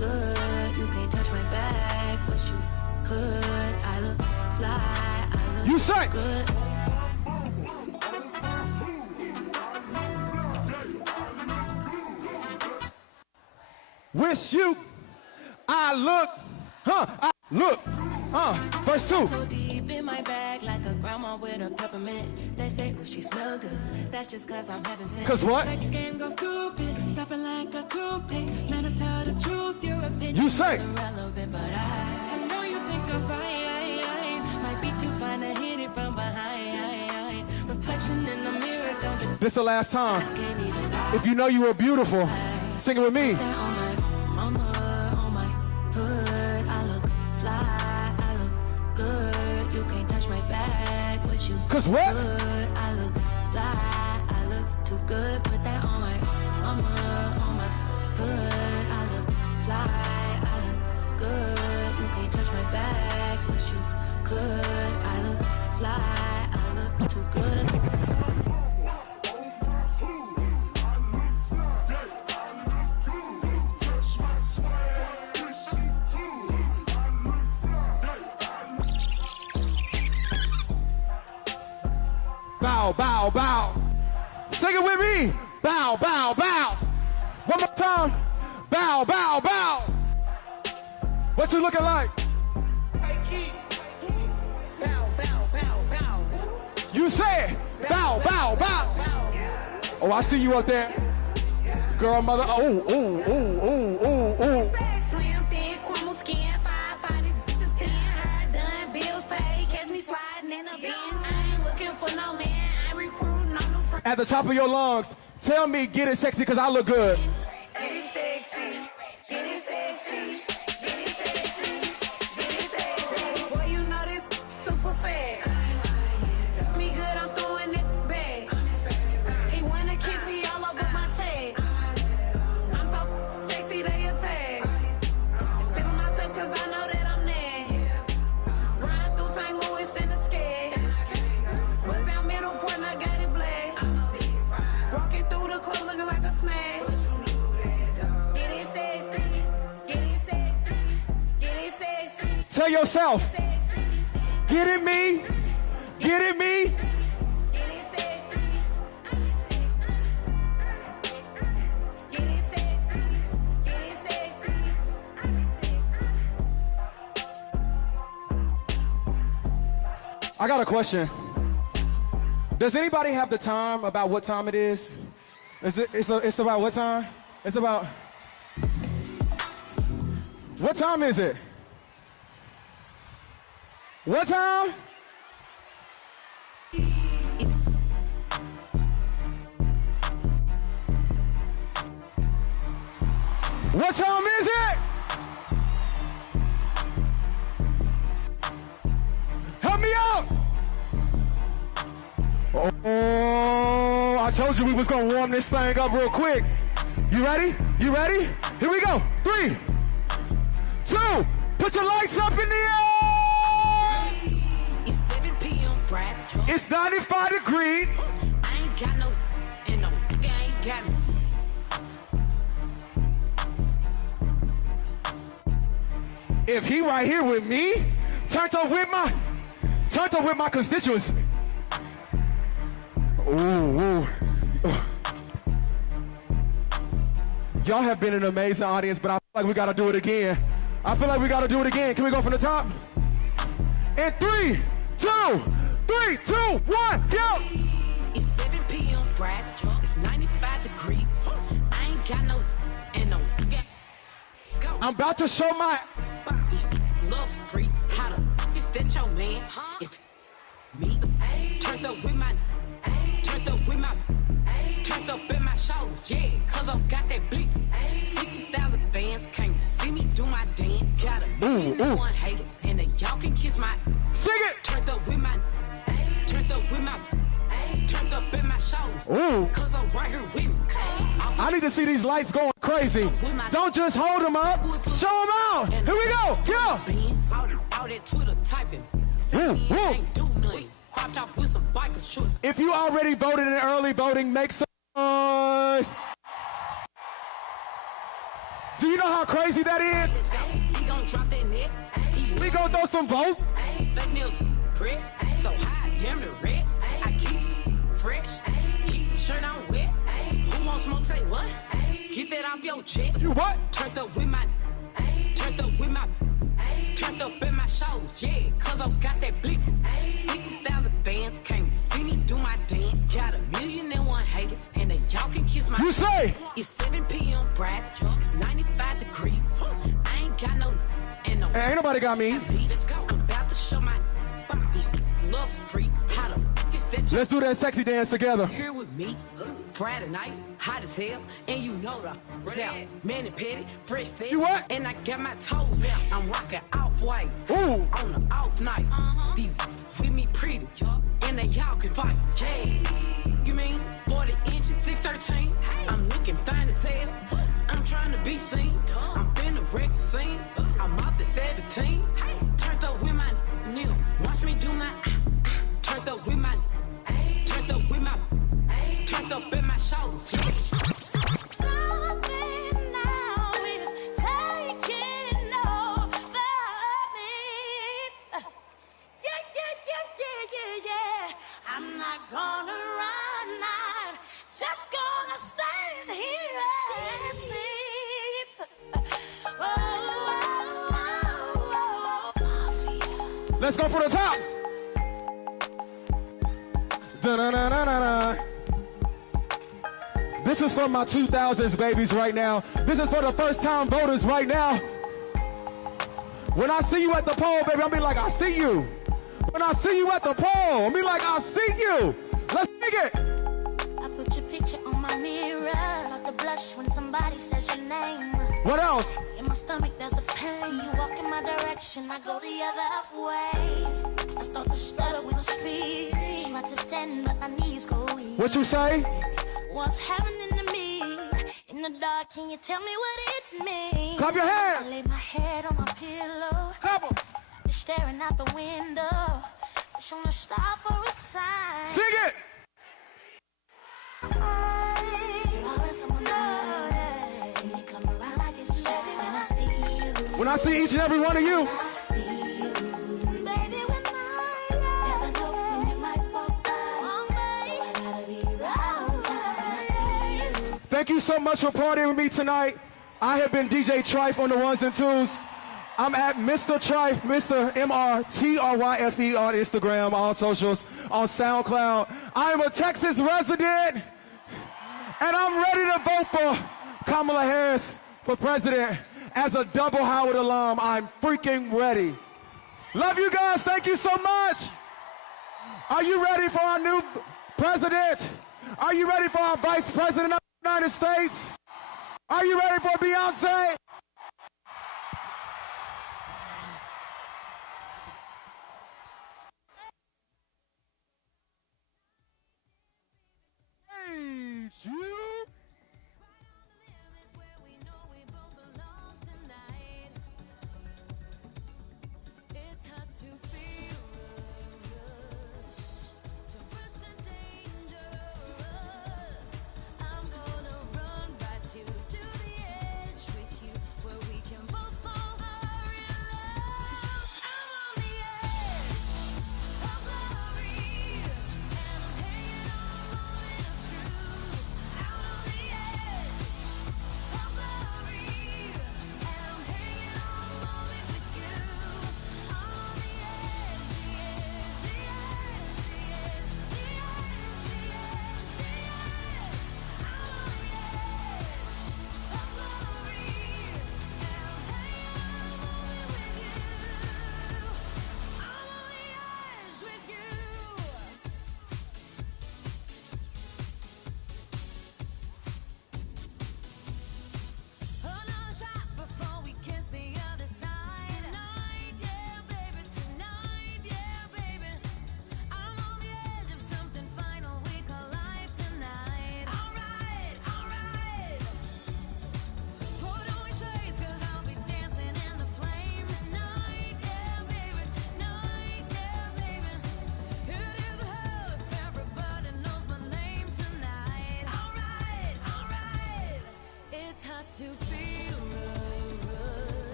good. You can't touch my back, but you could. I look fly, I look You say good. Wish you, I look, I look, verse 2. So deep in my bag, like a grandma with a peppermint. They say, oh, she smell good. That's just cause I'm having sex. 'Cause what? Sex game go stupid, stopping like a toothpick. Man, I tell the truth, your opinion You say. is irrelevant, but I know you think I'm fine. Might be too fine to hit it from behind. Reflection in the mirror, don't This the last time. If you know you were beautiful, sing it with me. on my hood. I look fly, I look good. You can't touch my bag, but you 'Cause what? Good. I look fly, I look too good. Put that on my hood. I look fly, I look good. You can't touch my bag, but you could. I look fly, I look too good. Bow, bow, bow. Sing it with me. Bow, bow, bow. One more time. Bow, bow, bow. What you looking like? You said bow, bow, bow. Oh, I see you up there. Girl, mother. Oh, ooh, ooh, ooh, ooh, ooh. Slim, thick, crumble skin, 5'5", this bitch a 10. Her done, bills paid, catch me sliding in a Benz. I ain't looking for no man, I recruiting on the front. At the top of your lungs, tell me, get it sexy, because I look good. Get it sexy, get it sexy, get it sexy, get it sexy. Boy, you know this super fat. Me good, I'm throwing it back. He wanna kiss me all over my tag. I'm so sexy, they attack. Feeling myself 'cause I know that I'm there. Riding through St. Louis in the sky. What's down middle point, I got it black. Walking through the club looking like a snack. Get it sexy, get it sexy, get it sexy. Tell yourself, get it me, get it me. I got a question. Does anybody have the time about what time it is? It's about what time? It's about... What time is it? What time? What time is it? Help me out! Oh, I told you we was gonna warm this thing up real quick. You ready? You ready? Here we go. 3, 2, put your lights up in the air! It's 7 p.m. Friday. It's 95 degrees. I ain't got no, and no, I ain't got me. If he right here with me, turned up with my constituents. Ooh. Y'all have been an amazing audience, but I feel like we gotta do it again. Can we go from the top? In 3, 2, 1, go! It's 7 p.m. Friday. It's 95 degrees. I ain't got no, and no, let's go. I'm about to show my... Love freak, how the is that your man? If me turned up with my in my shows, yeah, 'cause I've got that blick. 60,000 fans can't see me do my dance. Got a million one haters, and y'all can kiss my. Sing it. Turned up in my shows. Ooh. 'Cause I'm right here with me. I need to see these lights going crazy. Don't just hold them up. Show them out. Here we go. Go. Out at Twitter typing. Ain't do nothing. Cropped out with some biker shorts. If you already voted in early voting, make some noise. Do you know how crazy that is? He gon' drop that net. We gon' throw some votes. Fake nails press. So high, damn the red. I keep fresh. Keep shirt on wet. Who wants smoke? Say what? Get that off your chest. You what? Turned up with my. Turned up with my. Turned up in my shows, yeah, cause I got that blick. 60,000 fans can't see me do my dance. Got 1,000,001 haters, and they y'all can kiss my. You say? It's 7 p.m. Friday, it's 95 degrees. I ain't got no. And no. Hey, ain't nobody got me. Let's go. I'm about to show my. These love freak. How the is that? Let's do that sexy dance together. Here with me, Friday night, hot as hell, and you know the out. Man and petty, fresh set. You what? And I got my toes out. I'm rocking off-white. Ooh. On the off night. These with me pretty, and they y'all can fight. Yeah. You mean 40 inches, 6'13"? I'm looking fine as hell. I'm trying to be seen. I'm finna wreck the scene. I'm out to 17. Turned up with my new. Watch me do my. Turned up with my. Turned up with my. Turned up in my shows. I'm not gonna run, I'm just gonna stand here and sleep. Let's go for the top. Da-na-na-na-na-na. This is for my 2000s babies right now. This is for the first time voters right now. When I see you at the poll, baby, I'll be like, I see you. When I see you at the poll, I'll be like, I see you. Let's dig it. I put your picture on my mirror. Start to blush when somebody says your name. What else? In my stomach there's a pain. See you walk in my direction, I go the other way. I start to stutter when I speak. Try to stand but my knees go weak. What you say? What's happening to me? In the dark, can you tell me what it means? Clap your hands. I lay my head on my pillow. Clap 'em. You're staring out the window. It's on the star for a sign. Sing it. When I see each and every one of you. Thank you so much for partying with me tonight. I have been DJ Trife on the ones and twos. I'm at Mr. Trife, Mr. MRTRYFE on Instagram, all socials, on SoundCloud. I am a Texas resident, and I'm ready to vote for Kamala Harris for president. As a double Howard alum, I'm freaking ready. Love you guys, thank you so much. Are you ready for our new president? Are you ready for our vice president of the United States? Are you ready for Beyonce? You.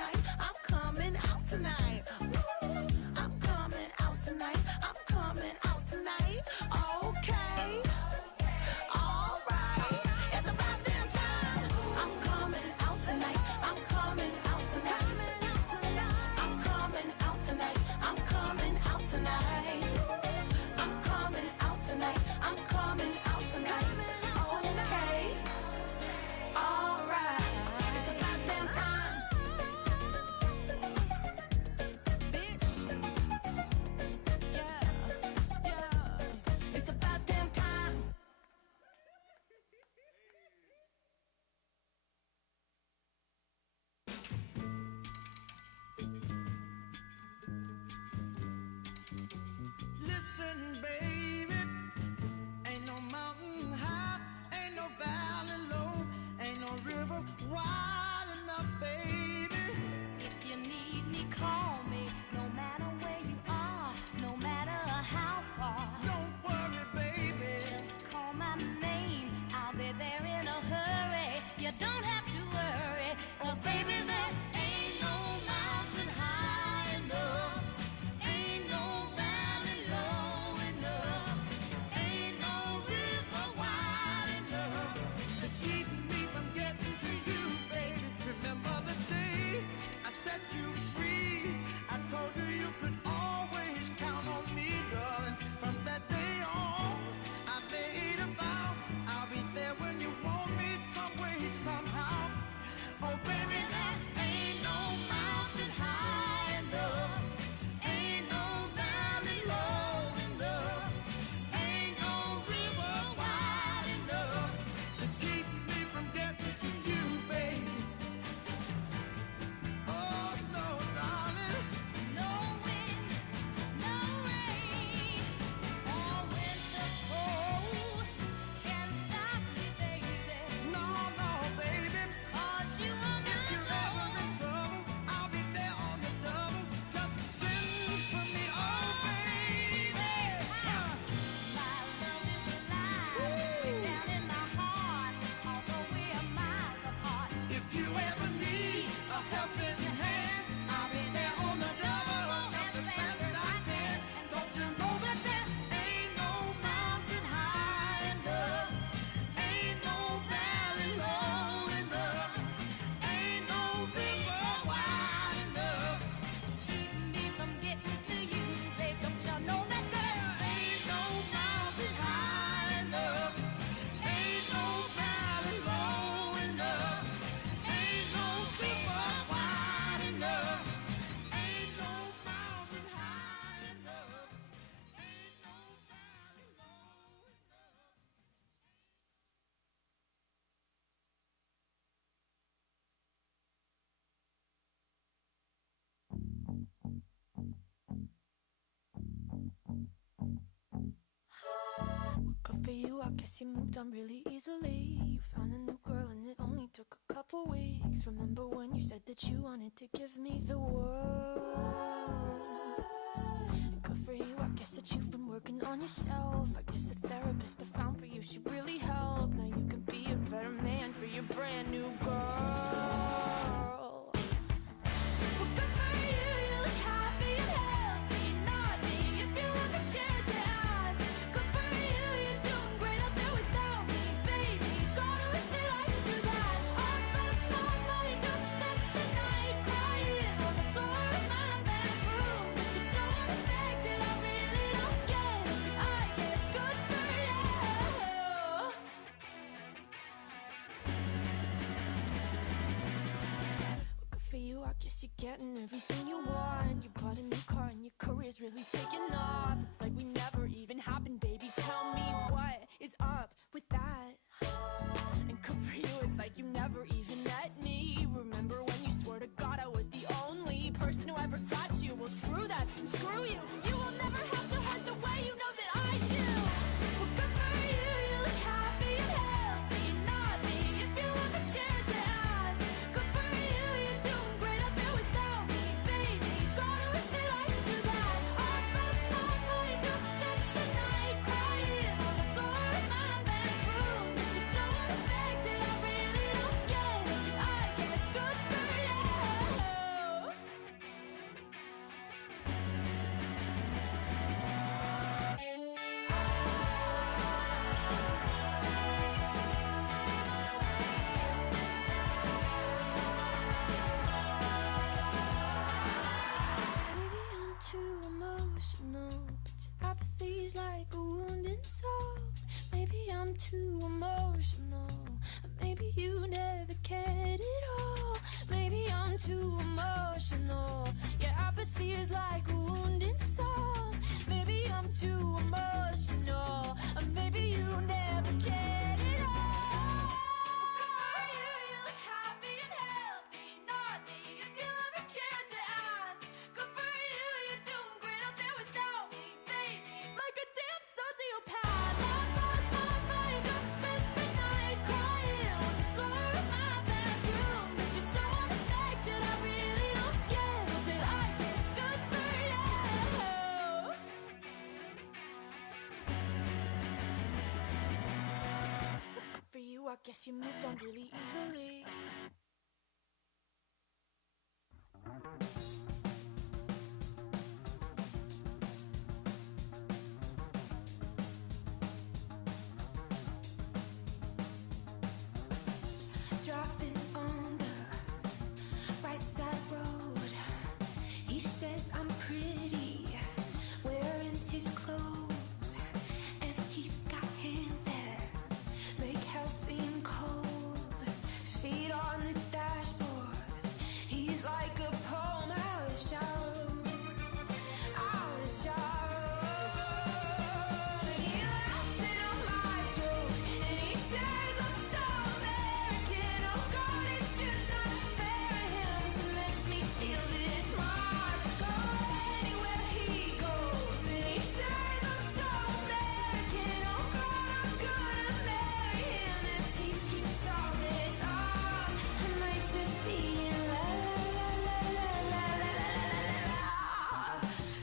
tonight. I'm coming out tonight. Woo! I'm coming out tonight. I'm coming out tonight. Okay. All right. It's about damn time. I'm coming out tonight. I'm coming out tonight. I'm coming out tonight. I'm coming out tonight. I'm coming out tonight. I'm coming out tonight. Okay. All right. It's about damn time. Bitch. Yeah. Yeah. It's about damn time. Listen, baby, ain't no mountain high, ain't no valley low, ain't no river wide enough, baby. If you need me, call me. No matter where you are, no matter how far. Don't worry, baby. Just call my name. I'll be there in a hurry. You don't have to worry. 'Cause baby, there ain't no mountain high enough. Ain't no valley low enough. Ain't no river wide enough To keep me from getting to you, baby. Remember the day I set you free. I told you you could always count on me, darling. From that day on, I made a vow. I'll be there when you want me, some way, somehow. Oh, baby, there ain't no mountain high enough. Ain't no valley low enough. Ain't no river wide enough to keep me from getting to you, baby. Oh, no, darling. No wind, no rain, or winter's cold can stop me, baby. No, no, baby. 'Cause you are If my you're ever in trouble, I'll be there on the double. Just send for me, oh, baby. My love is alive, deep down in my heart, although we are miles apart. If you ever need a helping hand, I'll be there on the double, just as fast as I can. Don't you know that there ain't no mountain high enough? Ain't no valley low enough. Ain't no river wide enough. Keep me from getting to you, babe. Don't you know that there Ain't no mountain high enough. Ain't no valley low enough. Ain't no river wide enough. Ain't no mountain high enough. Ain't no valley low enough. Good for you, I guess you moved on really easily. You found a new girl and it only took a couple weeks. Remember when you said that you wanted to give me the world? And good for you, I guess that you've been working on yourself. I guess the therapist I found for you should really help. Now you can be a better man for your brand new girl. Well, good for you, you look happy and healthy. Nothing if you ever cared to ask. Good for you, you're doing great out there without me, baby. God, I wish that I could do that. All last night, I've spent the night crying on the floor of my bedroom. But you're so unaffected, I really don't get it. I guess good for you. Good for you, I guess you're getting everything you want. You bought a new car and your career's really taking off. It's like we never even happened, baby. Tell me what is up with that? And good for you, it's like you never even met me. Remember when you swore to God I was the only person who ever got you? Well, screw that and screw you. You will never have to hurt the way you know that I do. Well, good for you, you look happy and healthy. Nothing if you ever cared to ask. Good for you, you're doing great out there without me, baby. God, I wish that I could do that. All last night, I've spent the night crying on the too emotional. Maybe you never cared at all. Maybe I'm too emotional. Yeah, apathy is like a wounded soul. Maybe I'm too emotional. Or maybe you never cared at all. For you, you look happy and healthy. Not me, if you ever cared to ask. Good for you, you're doing great out there without me, baby. Like a damn sociopath. I've lost my mind. I've spent the night crying on the floor of my bedroom. But you're so unaffected, I really don't get it. But I guess good for you. For you, I guess you moved on really easily. Driving on the right side road, he says I'm pretty, wearing his clothes, and he's got hands that make hell seem cold. Feet on the dashboard, he's like a poem out of the shower, out of the shower. And he laughs at all my jokes, and he says I'm so American. Oh God, it's just not fair to him to make me feel this much. Go anywhere he goes, and he says I'm so American. Oh God, I'm gonna marry him if he keeps all this up. I might just be in love.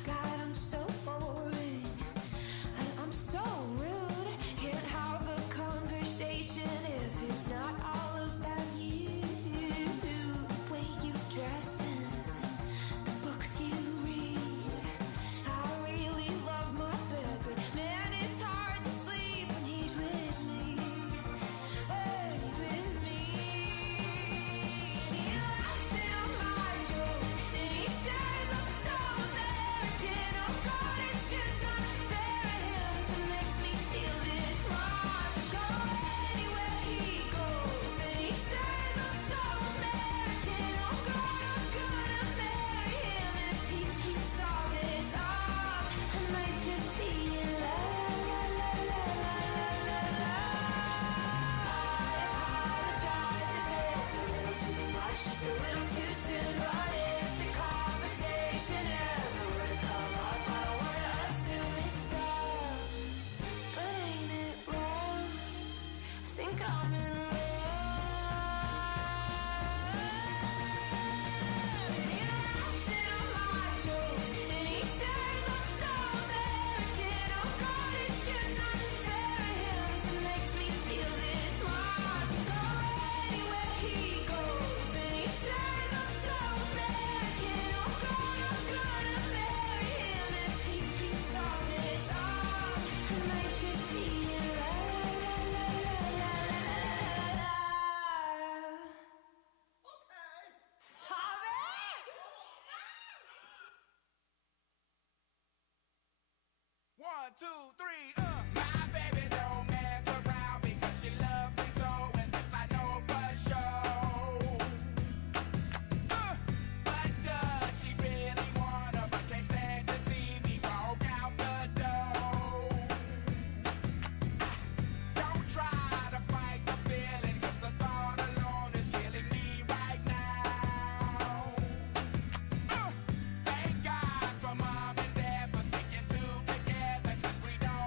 God, I'm so boring, and I'm so rude. Can't have a conversation if it's not all about you. The way you dress and the books you read. I really love my bed, but man, it's hard to sleep when he's with me. When he's with me. And he laughs at all my jokes, and he says I'm so American. Oh God, it's just not fair to him to make me feel this much. Go anywhere he goes, and he says I'm so American. Oh God, I'm gonna marry him if he keeps all this up. I might just be in love. I apologize if it's a little too much, just a little too soon. But if the conversation ever were to come up, I don't wanna assume this stuff. But ain't it wrong? I think I'm in love. And he laughs at all my jokes, and he says I'm so American. Oh God, it's just not fair to him to make me feel this much. Go anywhere he goes, and he says I'm so American. Oh God, I'm gonna marry him if he keeps all this up. I might just be in love. Sorry. One, two, three, My baby don't mess around because she loves me so, and this I know for sure. But does she really wanna? But can't stand to see me walk out the door. Don't try to fight the feeling, 'cause the thought alone is killing me right now. Thank God for mom and dad for sticking two together, 'cause we don't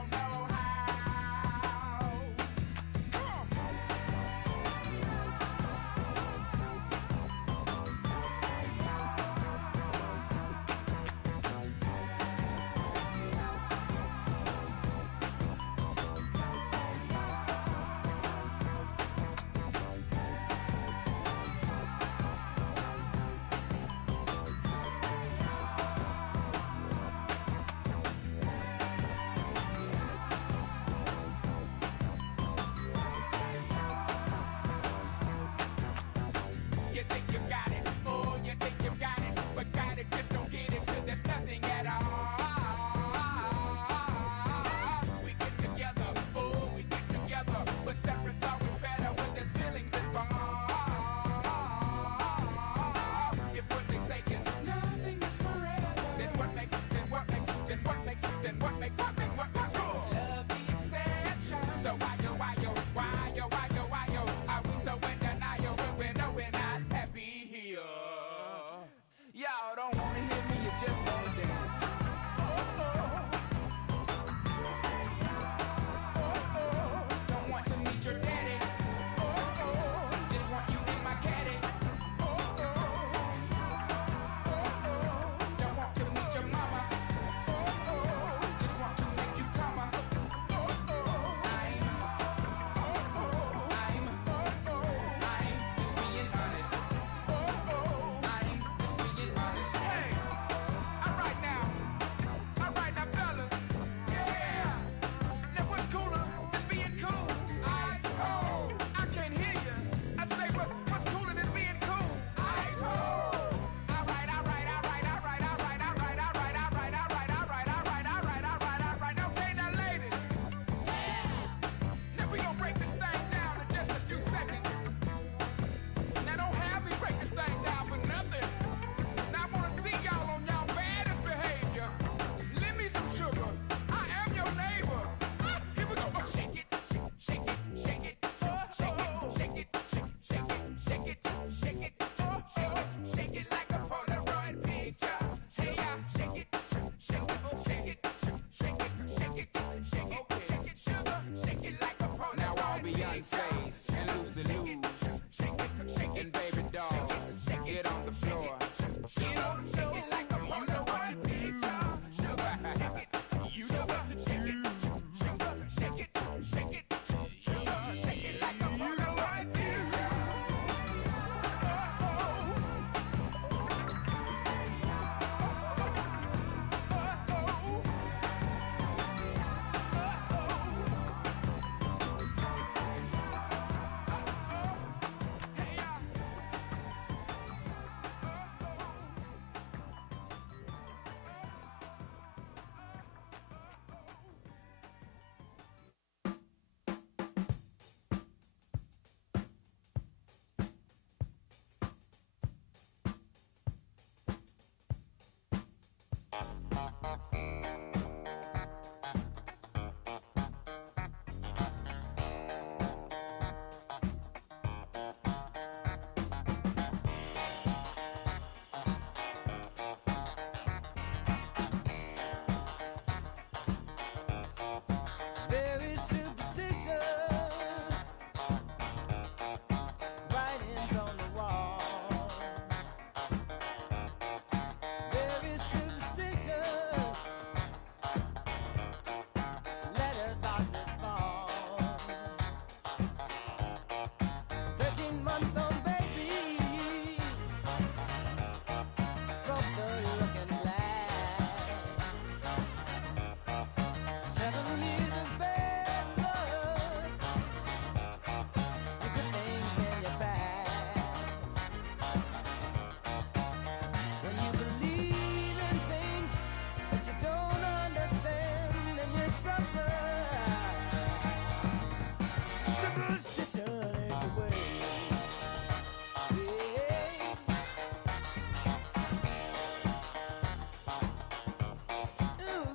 Superstition ain't the way.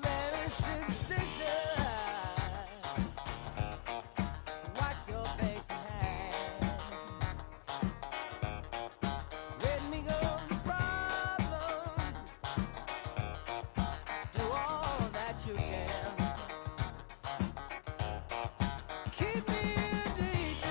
Very superstitious. Wash your face and hands. Let me go the problem. Do all that you can. Keep me in deep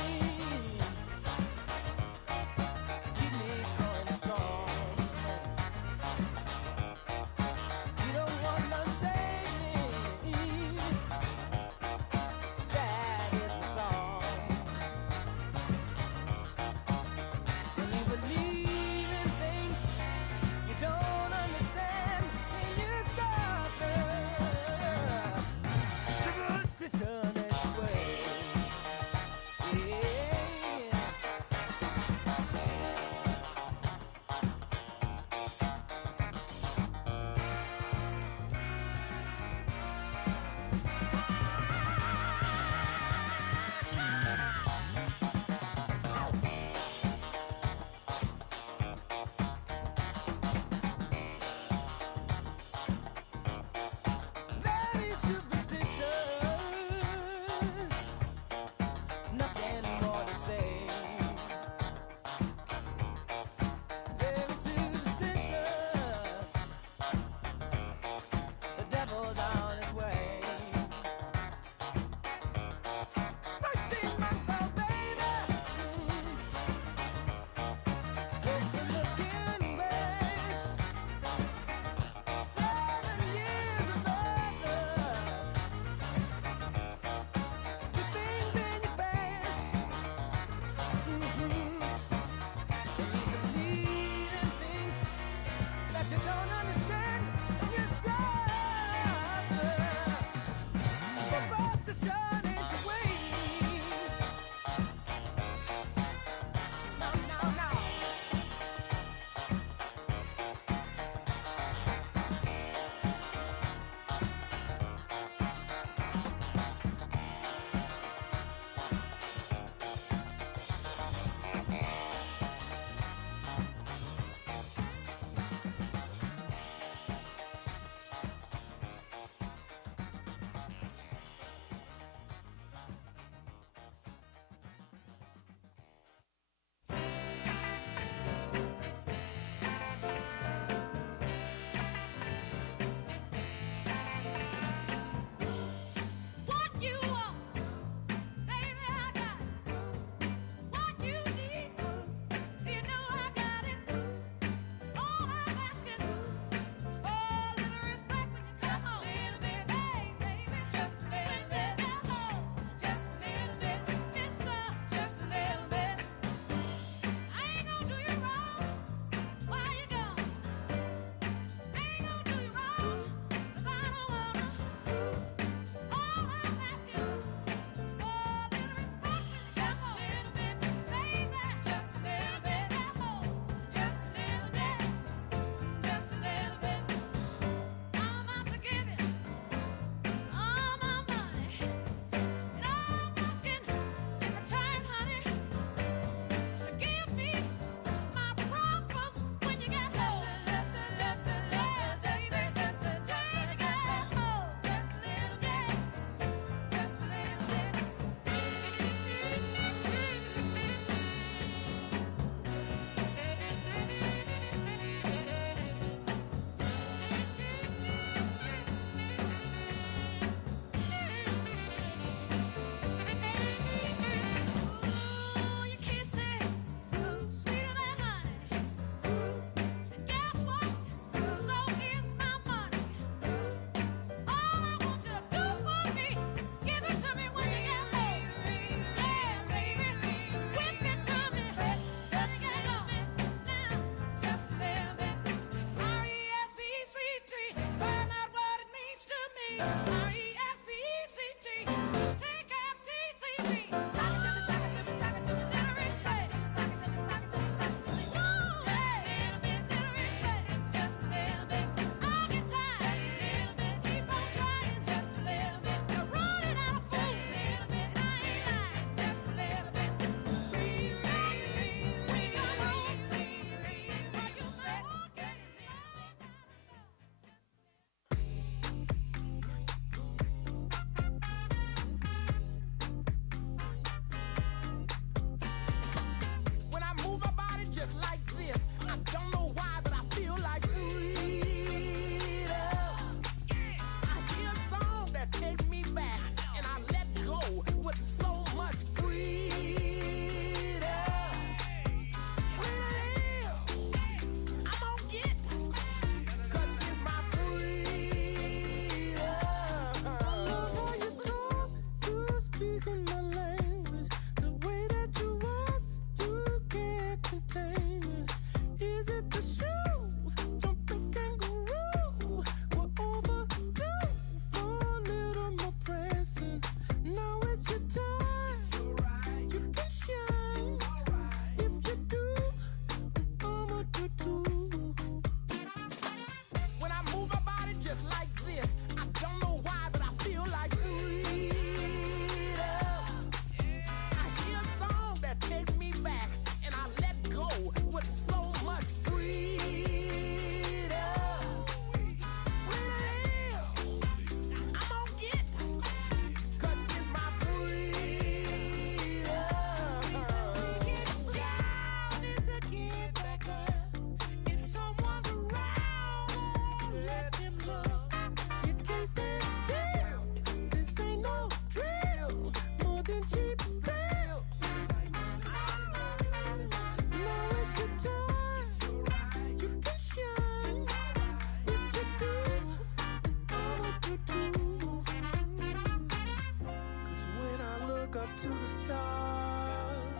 to the stars.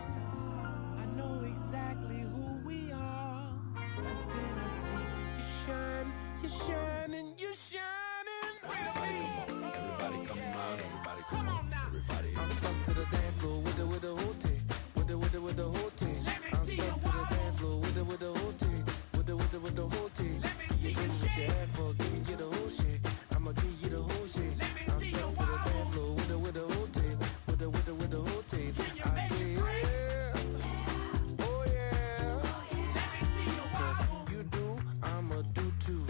I know exactly who we are. 'Cause then I see you shine, you're shining, you're shining. Everybody come on, everybody come on now. Everybody. I'm stuck to the dance floor with the whole team. With the whole team. I'm stuck to the dance floor with the whole team. With the whole team. You give me what you ask for, give me the whole shit. I'ma give you the whole shit. I'm stuck to the dance floor with the whole team. With the whole team. I say yeah. Oh yeah. Cause you do, I'ma do too.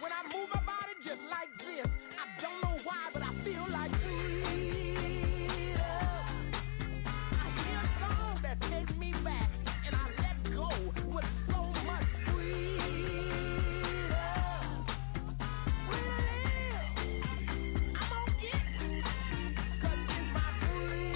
When I move my body just like this, I don't know why, but I feel like freedom. I hear a song that takes me back, and I let go with so much freedom. I'm gonna get, 'cause it's my freedom.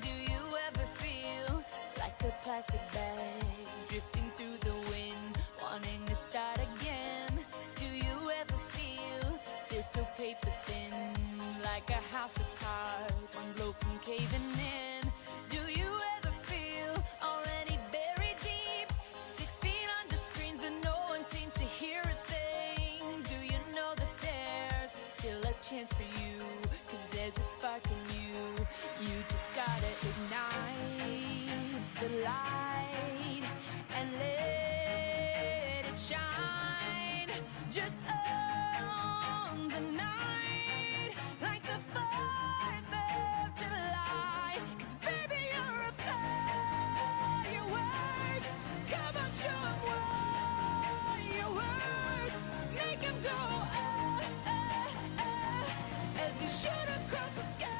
Do you ever feel like a plastic bag drifting through the wind, wanting to start again? Do you ever feel so paper thin, like a house of cards, one blow from caving in? Do you ever feel already buried deep, 6 feet under screens, but no one seems to hear a thing? Do you know that there's still a chance for you? 'Cause there's a spark in you. You just gotta ignite the light and let it shine. Just on the night, like the 4th of July. 'Cause baby, you're a firework. Come on, show 'em what you work. Make 'em go, as you shoot across the sky.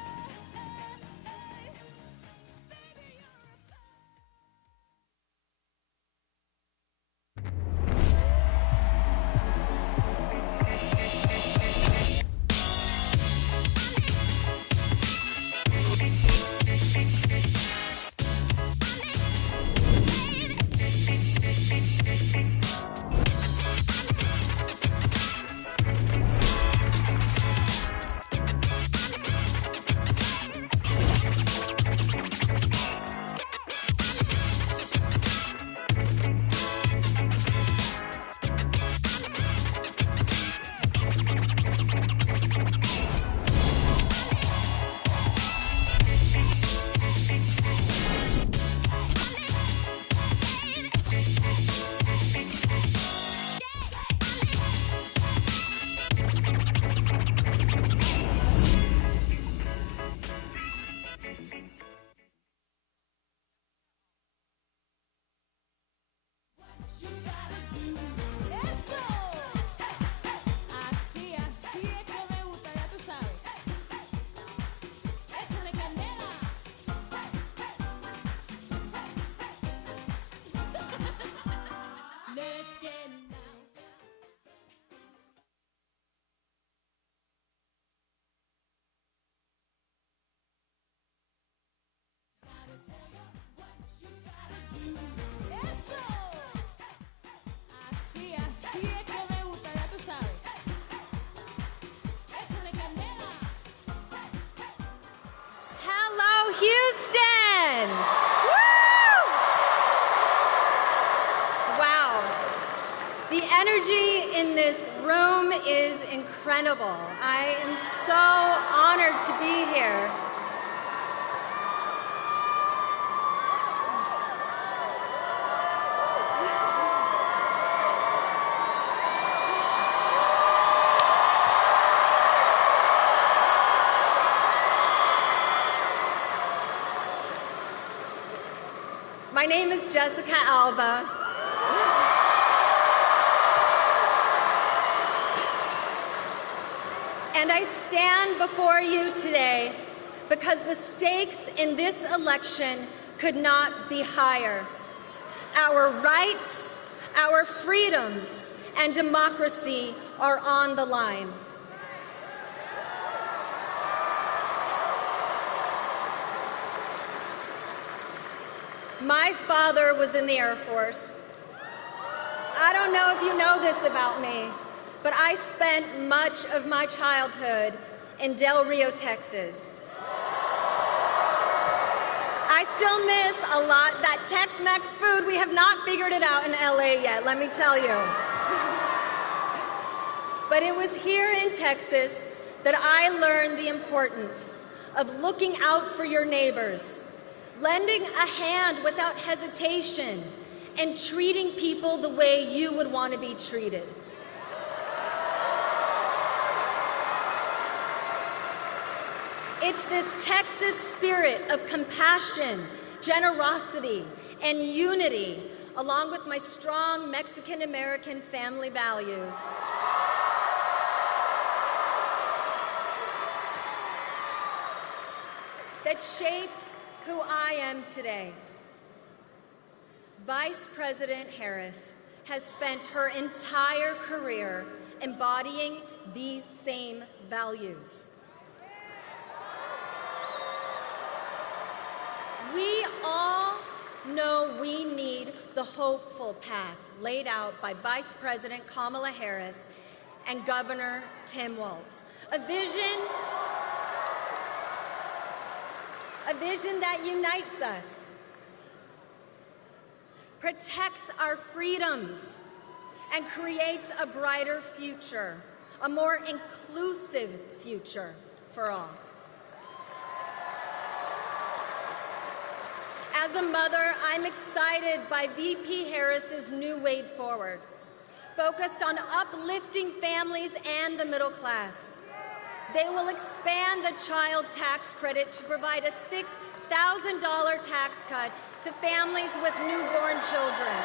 Houston! Woo! Wow. The energy in this room is incredible. I am so honored to be here. My name is Jessica Alba. And I stand before you today because the stakes in this election could not be higher. Our rights, our freedoms, and democracy are on the line. My father was in the Air Force. I don't know if you know this about me, but I spent much of my childhood in Del Rio, Texas. I still miss a lot that Tex-Mex food. We have not figured it out in LA yet, let me tell you. But it was here in Texas that I learned the importance of looking out for your neighbors, lending a hand without hesitation, and treating people the way you would want to be treated. It's this Texas spirit of compassion, generosity, and unity, along with my strong Mexican-American family values, that shaped who I am today. Vice President Harris has spent her entire career embodying these same values. We all know we need the hopeful path laid out by Vice President Kamala Harris and Governor Tim Walz. A vision that unites us, protects our freedoms, and creates a brighter future, a more inclusive future for all. As a mother, I'm excited by VP Harris's new way forward, focused on uplifting families and the middle class. They will expand the child tax credit to provide a $6,000 tax cut to families with newborn children.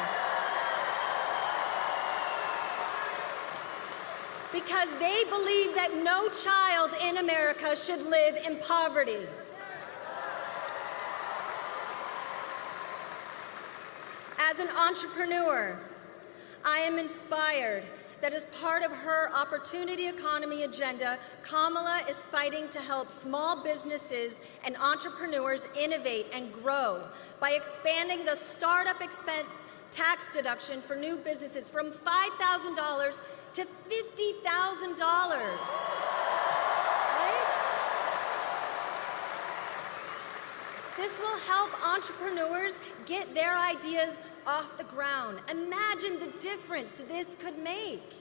Because they believe that no child in America should live in poverty. As an entrepreneur, I am inspired that as part of her opportunity economy agenda, Kamala is fighting to help small businesses and entrepreneurs innovate and grow by expanding the startup expense tax deduction for new businesses from $5,000 to $50,000. This will help entrepreneurs get their ideas off the ground. Imagine the difference this could make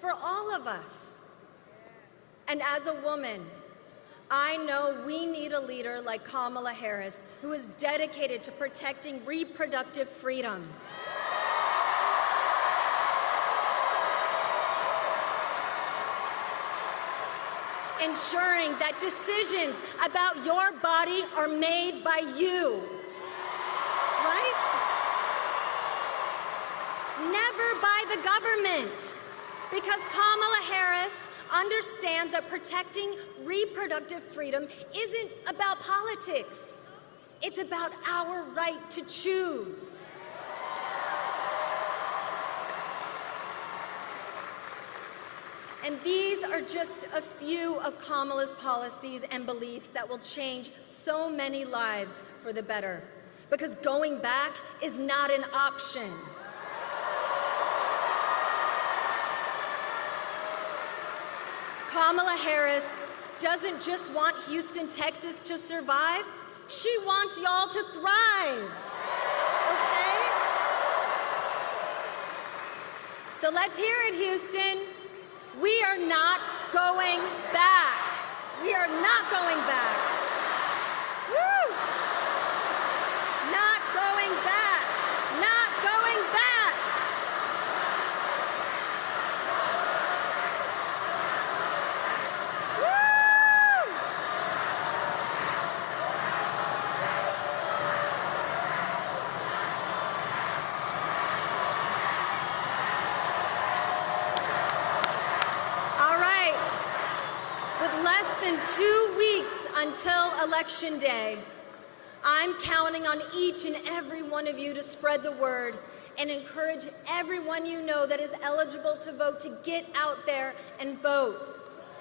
for all of us. And as a woman, I know we need a leader like Kamala Harris, who is dedicated to protecting reproductive freedom. Ensuring that decisions about your body are made by you, right? Never by the government, because Kamala Harris understands that protecting reproductive freedom isn't about politics. It's about our right to choose. And these are just a few of Kamala's policies and beliefs that will change so many lives for the better. Because going back is not an option. Kamala Harris doesn't just want Houston, Texas to survive. She wants y'all to thrive. Okay? So let's hear it, Houston. We are not going back. We are not going back. Woo! Not going back. Not going back. Woo! All right. With less than 2 weeks until Election Day, I'm counting on each and every one of you to spread the word and encourage everyone you know that is eligible to vote to get out there and vote.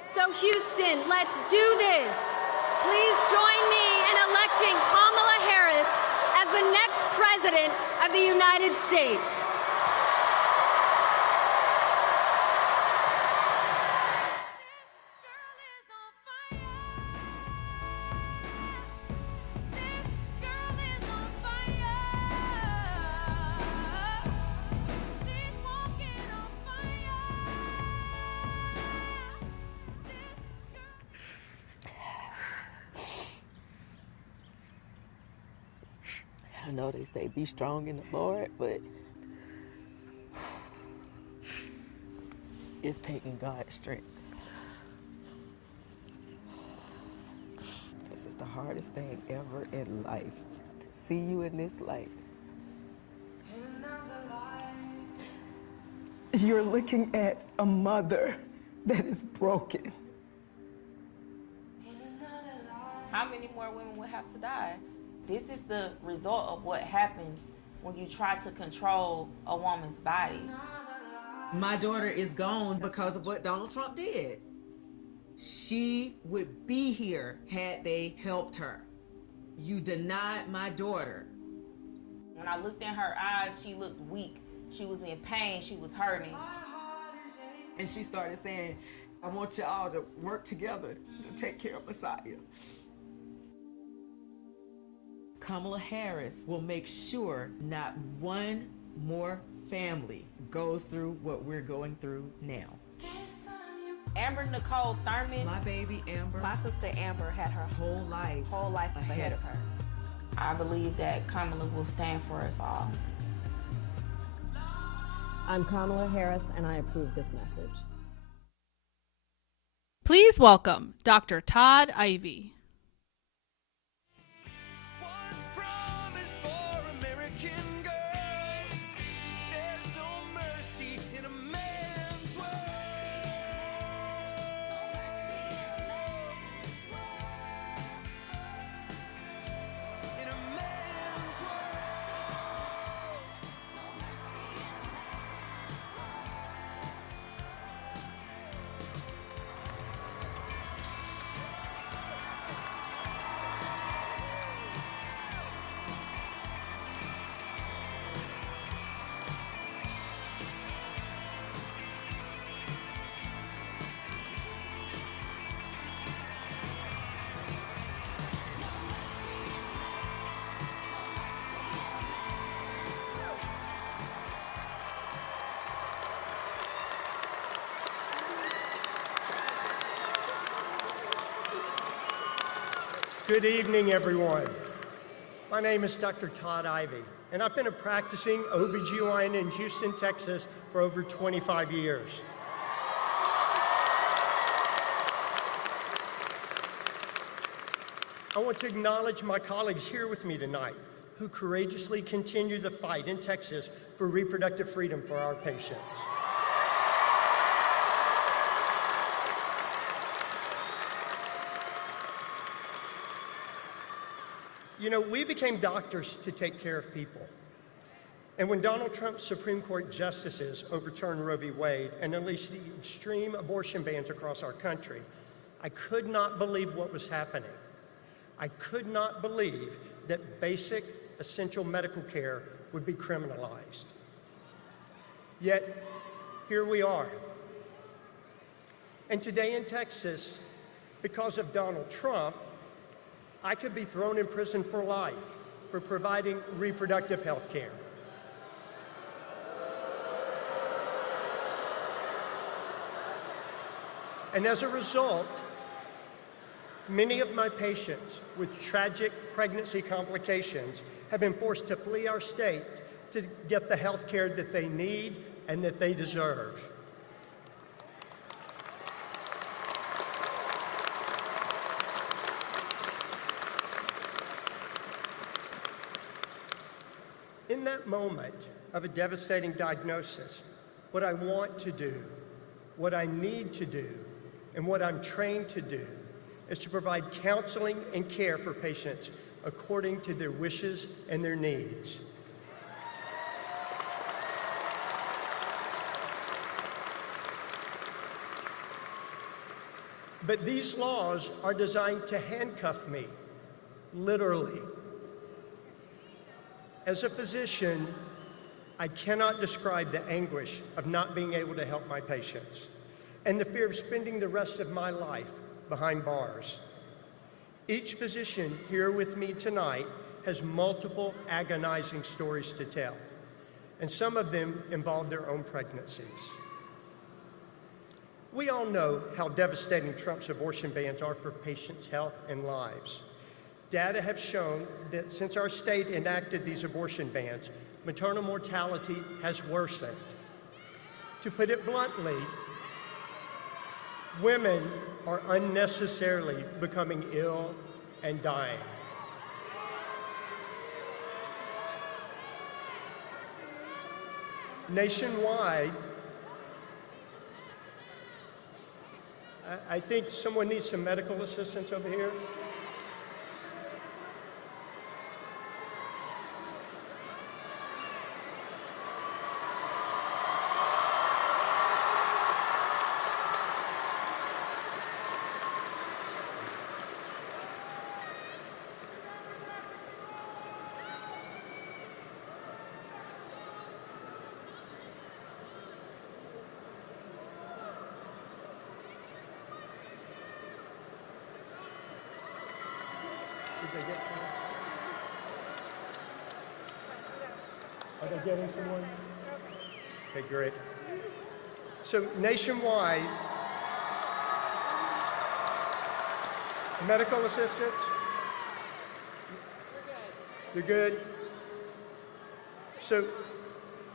So Houston, let's do this. Please join me in electing Kamala Harris as the next of the United States. I know they say be strong in the Lord, but it's taking God's strength. This is the hardest thing ever in life, to see you in this light. You're looking at a mother that is broken. How many more women would have to die? This is the result of what happens when you try to control a woman's body. My daughter is gone because of what Donald Trump did. She would be here had they helped her. You denied my daughter. When I looked in her eyes, she looked weak. She was in pain. She was hurting. And she started saying, I want y'all to work together to take care of Messiah. Kamala Harris will make sure not one more family goes through what we're going through now. Amber Nicole Thurman. My baby Amber. My sister Amber had her whole life ahead of her. I believe that Kamala will stand for us all. I'm Kamala Harris, and I approve this message. Please welcome Dr. Todd Ivy. Good evening, everyone. My name is Dr. Todd Ivy, and I've been a practicing OBGYN in Houston, Texas for over 25 years. I want to acknowledge my colleagues here with me tonight who courageously continue the fight in Texas for reproductive freedom for our patients. You know, we became doctors to take care of people. And when Donald Trump's Supreme Court justices overturned Roe v. Wade and unleashed the extreme abortion bans across our country, I could not believe what was happening. I could not believe that basic, essential medical care would be criminalized. Yet, here we are. And today in Texas, because of Donald Trump, I could be thrown in prison for life for providing reproductive health care. And as a result, many of my patients with tragic pregnancy complications have been forced to flee our state to get the health care that they need and that they deserve. In that moment of a devastating diagnosis, what I want to do, what I need to do, and what I'm trained to do is to provide counseling and care for patients according to their wishes and their needs. But these laws are designed to handcuff me, literally. As a physician, I cannot describe the anguish of not being able to help my patients and the fear of spending the rest of my life behind bars. Each physician here with me tonight has multiple agonizing stories to tell, and some of them involve their own pregnancies. We all know how devastating Trump's abortion bans are for patients' health and lives. Data have shown that since our state enacted these abortion bans, maternal mortality has worsened. To put it bluntly, women are unnecessarily becoming ill and dying. Nationwide, I think someone needs some medical assistance over here. Are they getting someone? Okay, great. So nationwide, medical assistants? They're good? So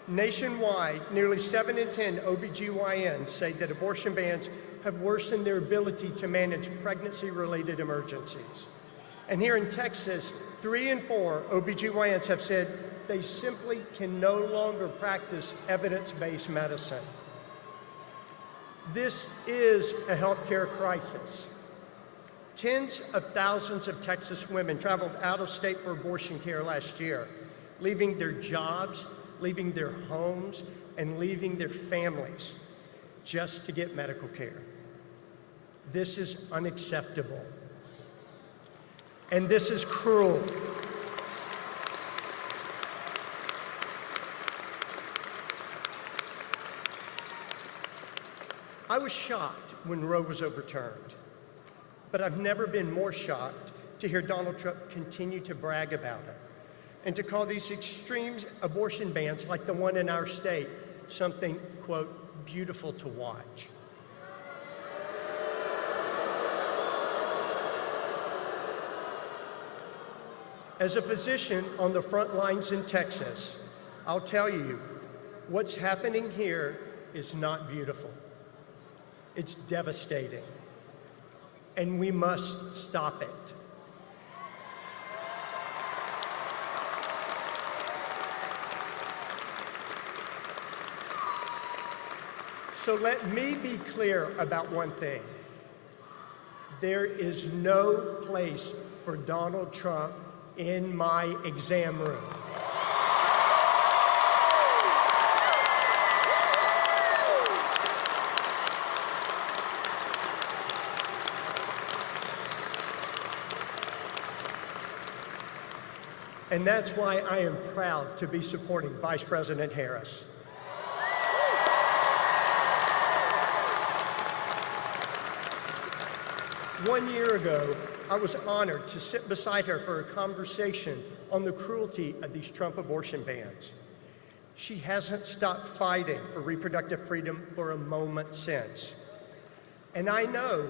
nationwide, nearly 7 in 10 OBGYNs say that abortion bans have worsened their ability to manage pregnancy-related emergencies. And here in Texas, 3 in 4 OBGYNs have said they simply can no longer practice evidence-based medicine. This is a healthcare crisis. Tens of thousands of Texas women traveled out of state for abortion care last year, leaving their jobs, leaving their homes, and leaving their families just to get medical care. This is unacceptable. And this is cruel. I was shocked when Roe was overturned, but I've never been more shocked to hear Donald Trump continue to brag about it and to call these extreme abortion bans, like the one in our state, something, quote, beautiful to watch. As a physician on the front lines in Texas, I'll tell you, what's happening here is not beautiful. It's devastating, and we must stop it. So let me be clear about one thing. There is no place for Donald Trump in my exam room. And that's why I am proud to be supporting Vice President Harris. One year ago, I was honored to sit beside her for a conversation on the cruelty of these Trump abortion bans. She hasn't stopped fighting for reproductive freedom for a moment since. And I know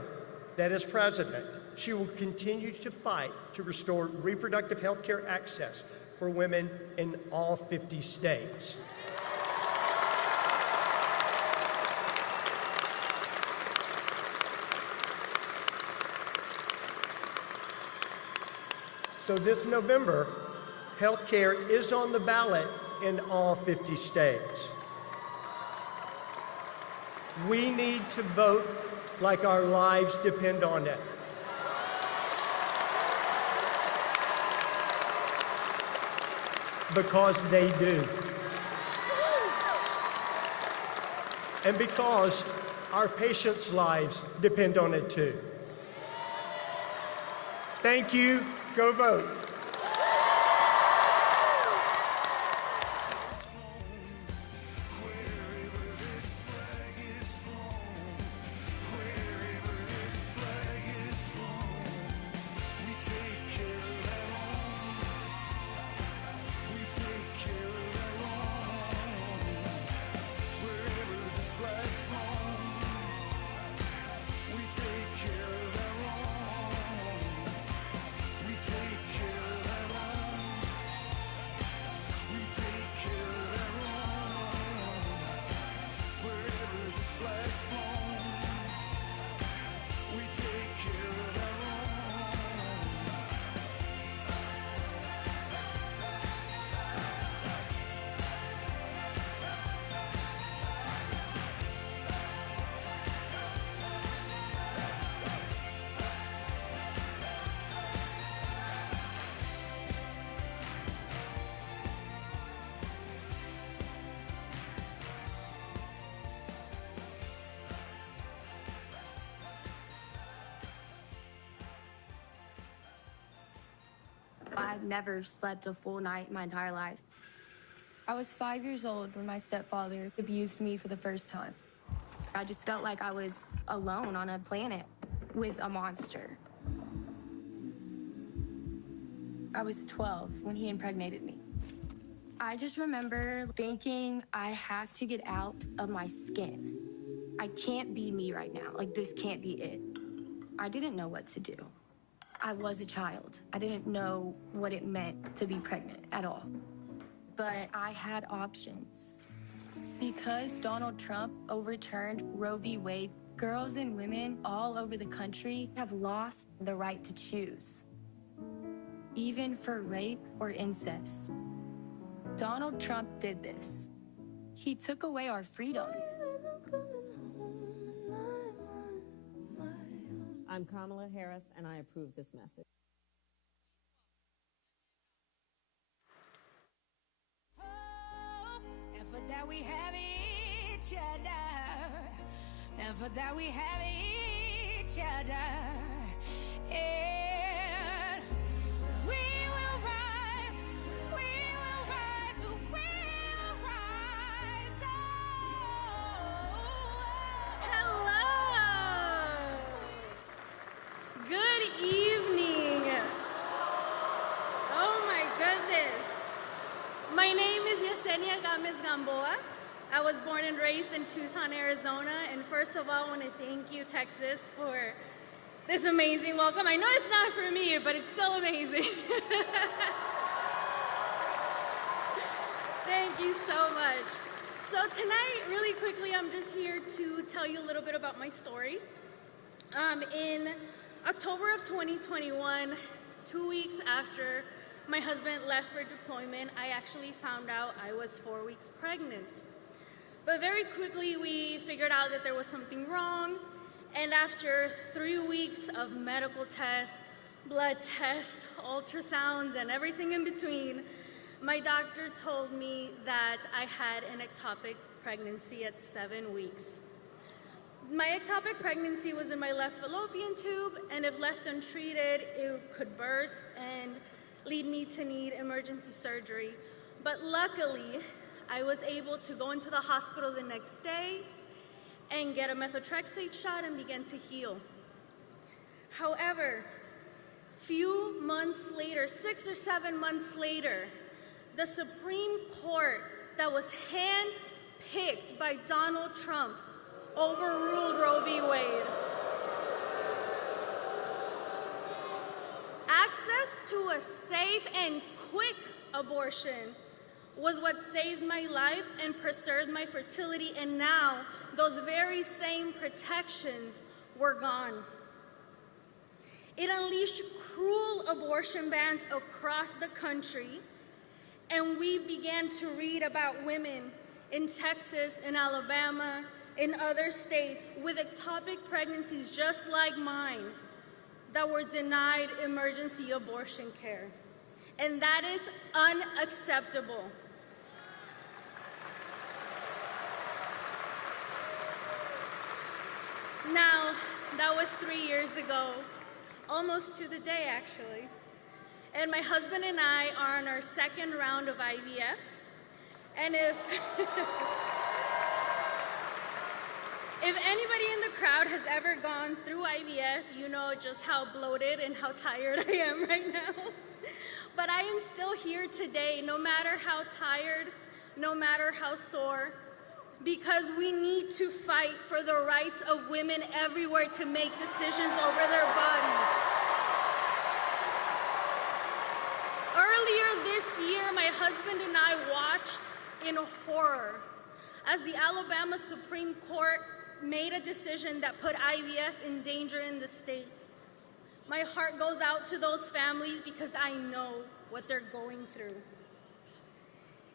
that as president, she will continue to fight to restore reproductive health care access for women in all 50 states. So this November, health care is on the ballot in all 50 states. We need to vote like our lives depend on it. Because they do. And because our patients' lives depend on it too. Thank you. Go vote. never slept a full night in my entire life. I was 5 years old when my stepfather abused me for the first time. I just felt like I was alone on a planet with a monster. I was 12 when he impregnated me. I just remember thinking, I have to get out of my skin. I can't be me right now. Like, this can't be it. I didn't know what to do. I was a child. I didn't know what it meant to be pregnant at all. But I had options. Because Donald Trump overturned Roe v. Wade, girls and women all over the country have lost the right to choose, even for rape or incest. Donald Trump did this. He took away our freedom. I'm Kamala Harris, and I approve this message. And for that we have each other. And for that we have each other. And we will rise. We will rise. We will rise. Hello. Good evening. Oh my goodness. My name is Yesenia Gomez Gamboa. I was born and raised in Tucson, Arizona. And first of all, I want to thank you, Texas, for this amazing welcome. I know it's not for me, but it's still amazing. Thank you so much. So tonight, really quickly, I'm just here to tell you a little bit about my story. In October of 2021, 2 weeks after my husband left for deployment, I actually found out I was 4 weeks pregnant. But very quickly, we figured out that there was something wrong. And after 3 weeks of medical tests, blood tests, ultrasounds, and everything in between, my doctor told me that I had an ectopic pregnancy at 7 weeks. My ectopic pregnancy was in my left fallopian tube, and if left untreated, it could burst and lead me to need emergency surgery. But luckily, I was able to go into the hospital the next day and get a methotrexate shot and begin to heal. However, few months later, 6 or 7 months later, the Supreme Court that was hand-picked by Donald Trump overruled Roe v. Wade. Access to a safe and quick abortion was what saved my life and preserved my fertility, and now those very same protections were gone. It unleashed cruel abortion bans across the country, and we began to read about women in Texas, in Alabama, in other states with ectopic pregnancies just like mine that were denied emergency abortion care. And that is unacceptable. Now, that was 3 years ago, almost to the day actually. And my husband and I are on our second round of IVF. And if anybody in the crowd has ever gone through IVF, you know just how bloated and how tired I am right now. But I am still here today, no matter how tired, no matter how sore, because we need to fight for the rights of women everywhere to make decisions over their bodies. Earlier this year, my husband and I watched in horror as the Alabama Supreme Court made a decision that put IVF in danger in the state. My heart goes out to those families because I know what they're going through.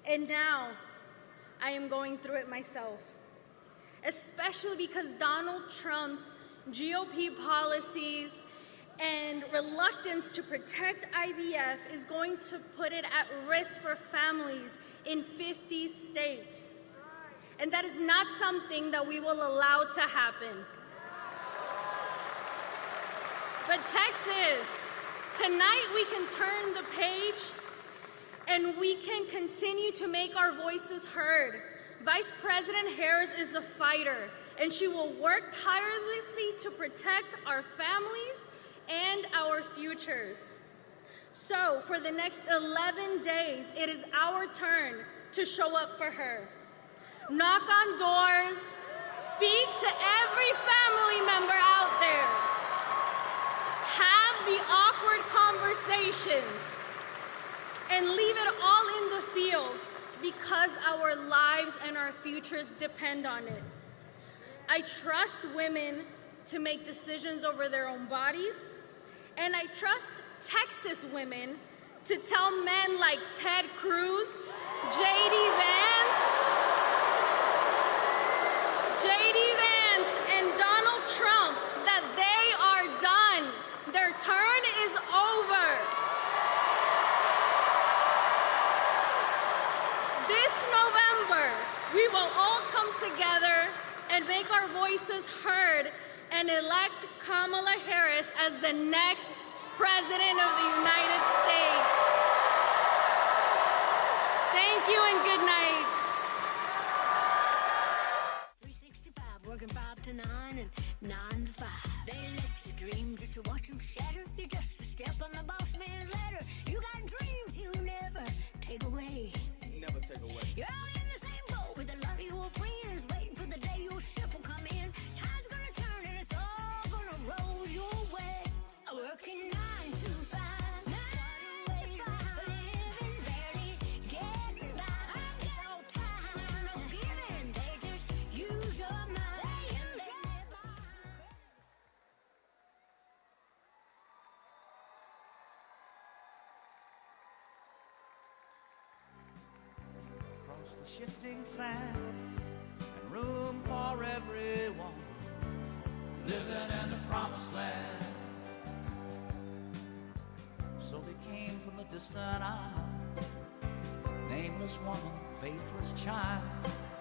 And now, I am going through it myself, especially because Donald Trump's GOP policies and reluctance to protect IVF is going to put it at risk for families in 50 states. And that is not something that we will allow to happen. But Texas, tonight we can turn the page and we can continue to make our voices heard. Vice President Harris is a fighter, and she will work tirelessly to protect our families and our futures. So, for the next 11 days, it is our turn to show up for her. Knock on doors, speak to every family member out there. Have the awkward conversations and leave it all in the field because our lives and our futures depend on it. I trust women to make decisions over their own bodies, and I trust Texas women to tell men like Ted Cruz, J.D. Vance, and Donald Trump that they are done. Their turn is over. This November, we will all come together and make our voices heard and elect Kamala Harris as the next President of the United States. Thank you and good night. 365, working 5 to 9 and 9 to 5. They let you dream just to watch them shatter. You're just a step on the boss man's ladder. You got dreams he'll never take away. Never take away. You're all in the same boat with a lot of your friends, waiting for the day your ship will come in. Time's gonna turn and it's all gonna roll your way. Working 9 to 5, not away for living, barely getting by. No time, no giving, they just use your mind. Across the shifting sand and room for everyone, living in the promised land. So they came from the distant isle, nameless woman, faithless child,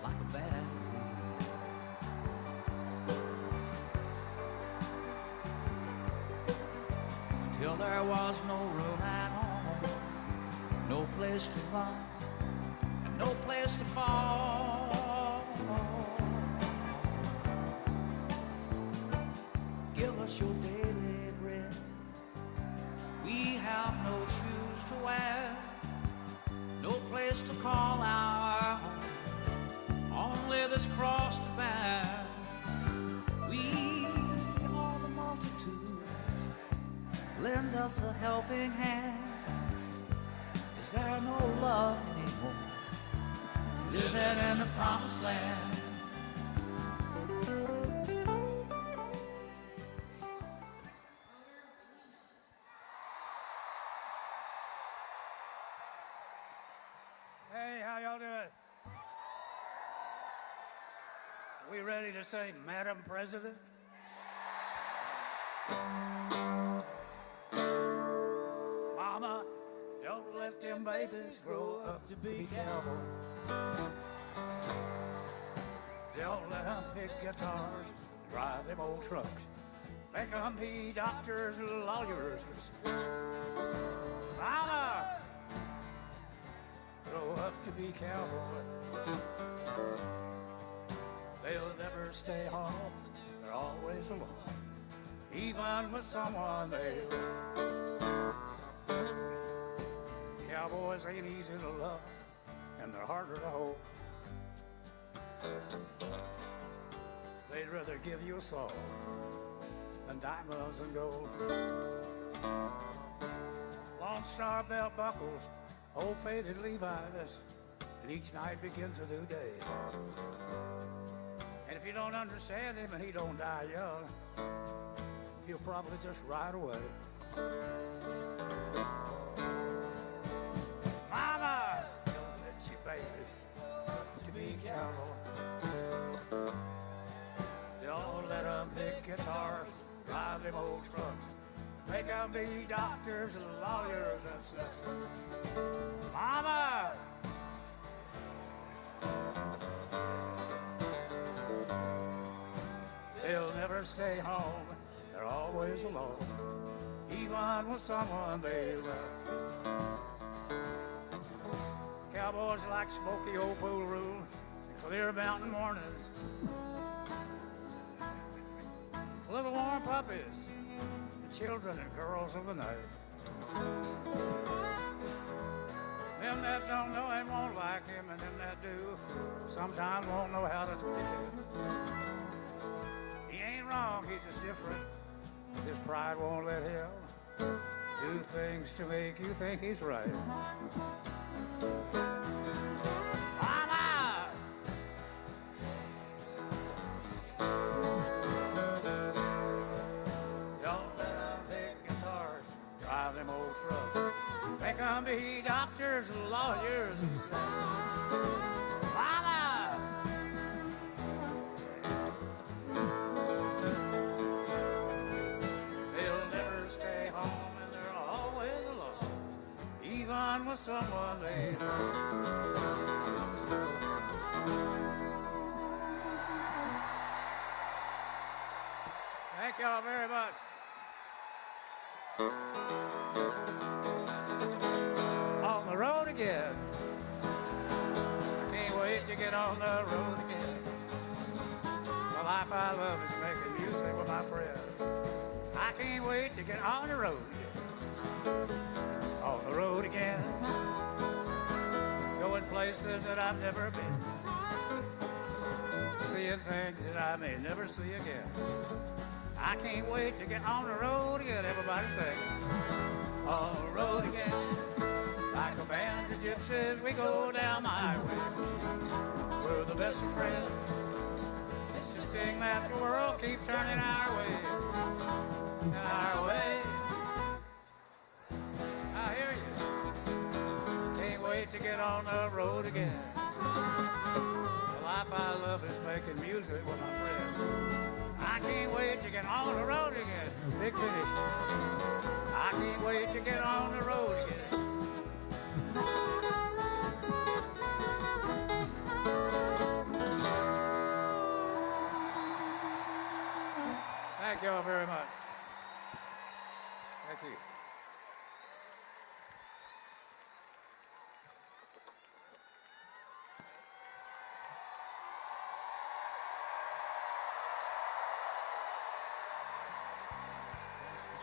like a bad dream. Till there was no room at home, no place to run, and no place to fall. Give us your daily bread. We have no shoes to wear, no place to call our home, only this cross to bear. We are the multitude, lend us a helping hand. Is there no love anymore, living in the promised land? Hey, how y'all doing? We ready to say, Madam President? Mama, don't let them babies grow up to be cowboys. Don't let them pick guitars, drive them old trucks. Make them be doctors, lawyers. Mama, grow up to be cowboys. They'll never stay home, they're always alone, even with someone they love. Cowboys ain't easy to love, and they're harder to hold. They'd rather give you a song than diamonds and gold. Lone Star belt buckles, old faded Levi's, and each night begins a new day. And if you don't understand him and he don't die young, he'll probably just ride away. Mama, don't let your babies to be cowboy. Don't let them pick guitars, drive them old trucks, make them be doctors and lawyers and stuff. Mama! They'll never stay home, they're always alone, even with someone they love. like smoky old pool room and clear mountain mornings. Little warm puppies, the children and girls of the night. Them that don't know him won't like him, and them that do sometimes won't know how to treat him. He ain't wrong, he's just different. His pride won't let him do things to make you think he's right. Mama! Don't let them pick guitars, drive them old trucks. Make them be doctors, lawyers, and such. Mama! They'll never stay home and they're always alone, even with someone they love. Thank y'all very much. On the road again. I can't wait to get on the road again. The life I love is making music with my friends. I can't wait to get on the road again. On the road again. Going places that I've never been. Seeing things that I may never see again. I can't wait to get on the road again, everybody say. On the road again. Like a band of gypsies, we go down the highway. We're the best of friends. It's just thing that the world keeps turning our way. Our way. I hear you. Just can't wait to get on the road again. The life I love is making music with my friends. I can't wait to get on the road again. Big finish. I can't wait to get on the road again. Thank you all very much. Thank you.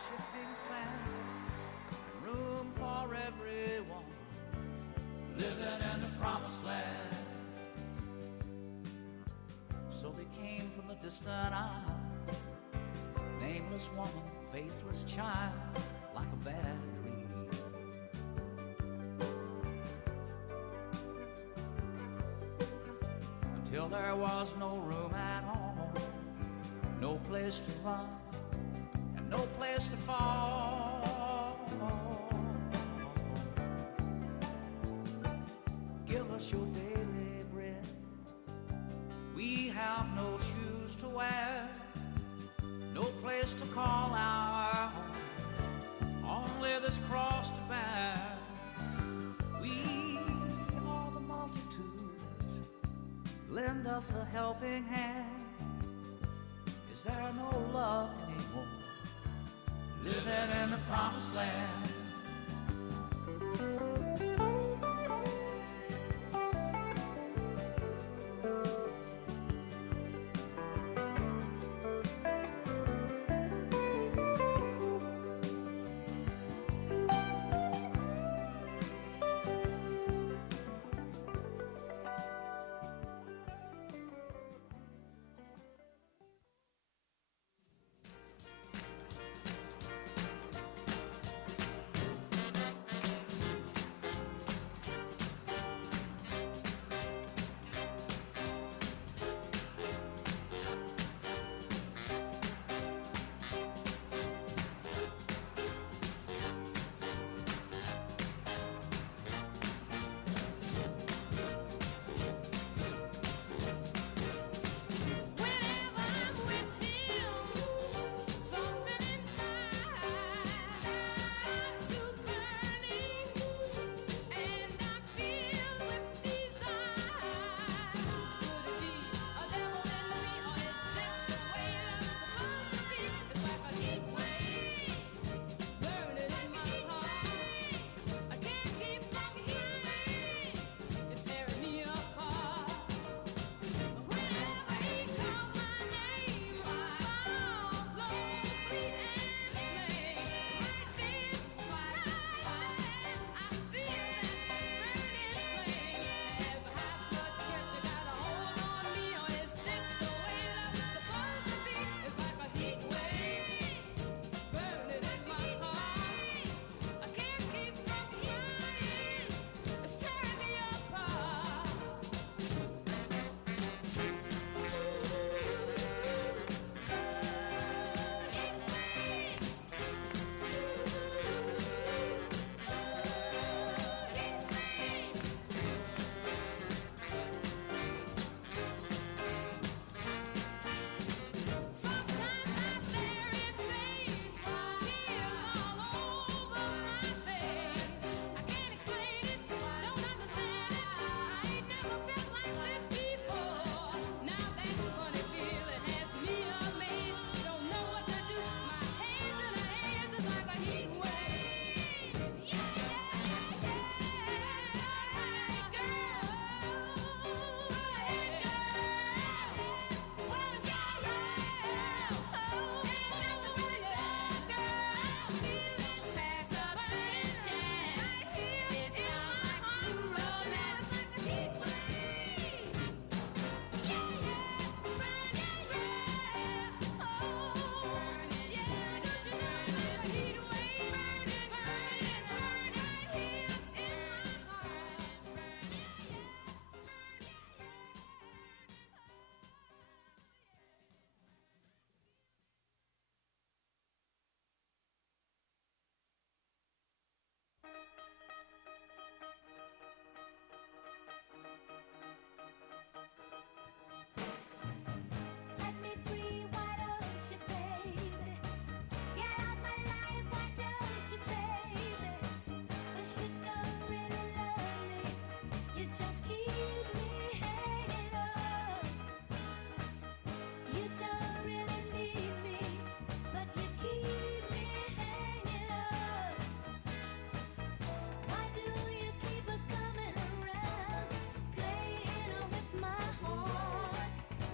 Shifting sand, room for everyone, living in the promised land. So they came from the distant isle, nameless woman, faithless child, like a bad dream. Until there was no room at home, no place to run, no place to fall. Give us your daily bread. We have no shoes to wear, no place to call our home, only this cross to bear. We are the multitudes, lend us a helping hand. Is there no love anymore? Living in the promised land.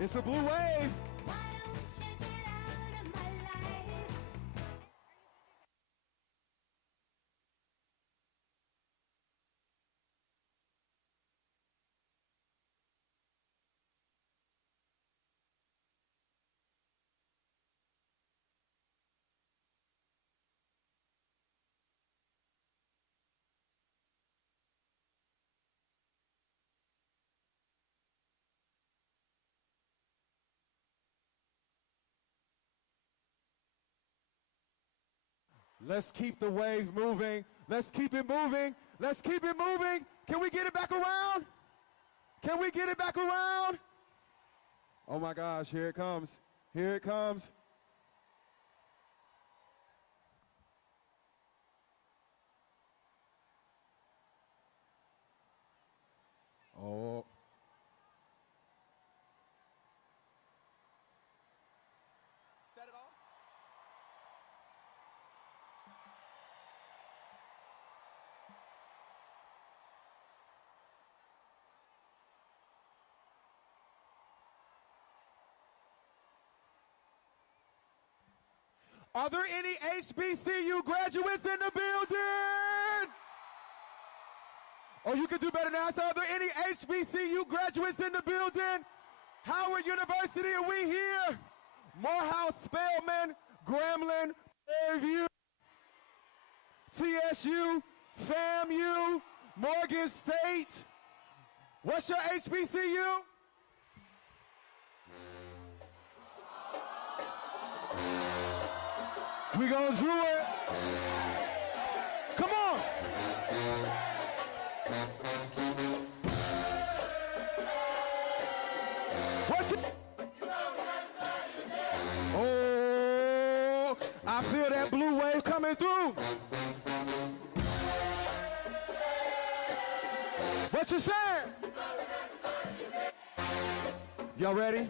It's a blue wave. Let's keep the wave moving. Let's keep it moving. Let's keep it moving. Can we get it back around? Can we get it back around? Oh my gosh, here it comes. Here it comes. Oh. Are there any HBCU graduates in the building? Oh, you can do better now. So are there any HBCU graduates in the building? Howard University, are we here? Morehouse, Spelman, Grambling, Fairview, TSU, FAMU, Morgan State. What's your HBCU? We gonna do it. Come on. What's it? Oh, I feel that blue wave coming through. What you saying? Y'all ready?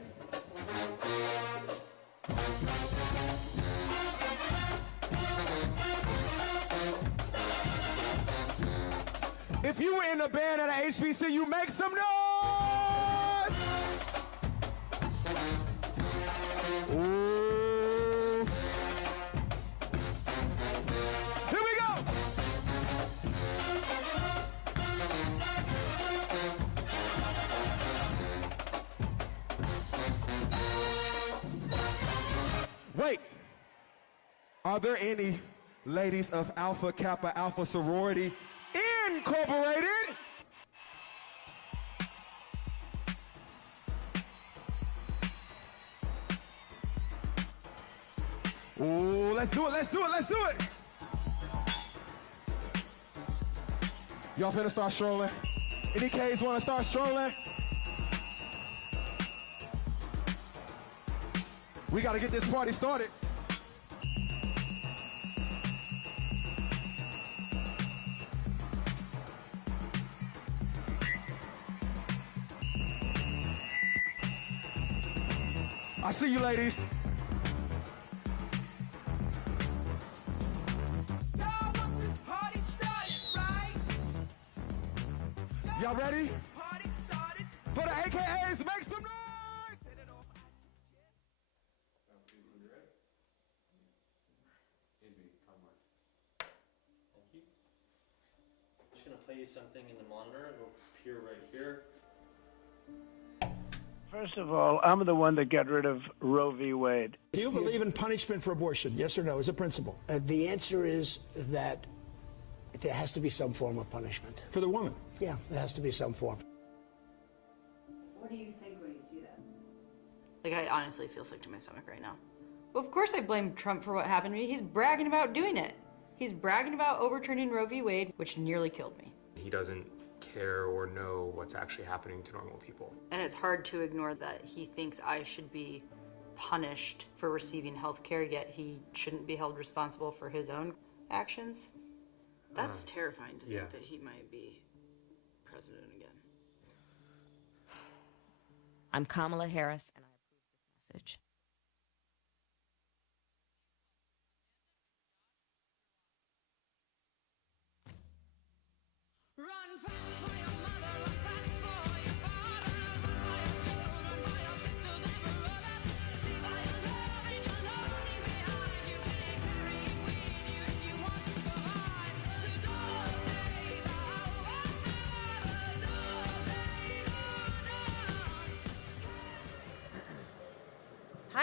If you were in a band at an HBCU, make some noise! Ooh. Here we go! Wait. Are there any ladies of Alpha Kappa Alpha sorority Incorporated? Ooh, let's do it, let's do it, let's do it. Y'all finna start strolling? Any K's wanna start strolling? We gotta get this party started. I see you, ladies. Y'all ready? For the AKAs, make some noise! I'm just going to play you something in the monitor. It'll appear right here. First of all, I'm the one that got rid of Roe v. Wade. Do you believe in punishment for abortion? Yes or no, as a principle? The answer is that there has to be some form of punishment. For the woman? Yeah, there has to be some form. What do you think when you see that? Like, I honestly feel sick to my stomach right now. Well, of course I blame Trump for what happened to me. He's bragging about doing it. He's bragging about overturning Roe v. Wade, which nearly killed me. He doesn't care or know what's actually happening to normal people. And it's hard to ignore that he thinks I should be punished for receiving health care, yet he shouldn't be held responsible for his own actions. That's terrifying to think that he might be president again. I'm Kamala Harris, and I approve this message. Run fast for your mother, run fast for your father, run for your children, for your sisters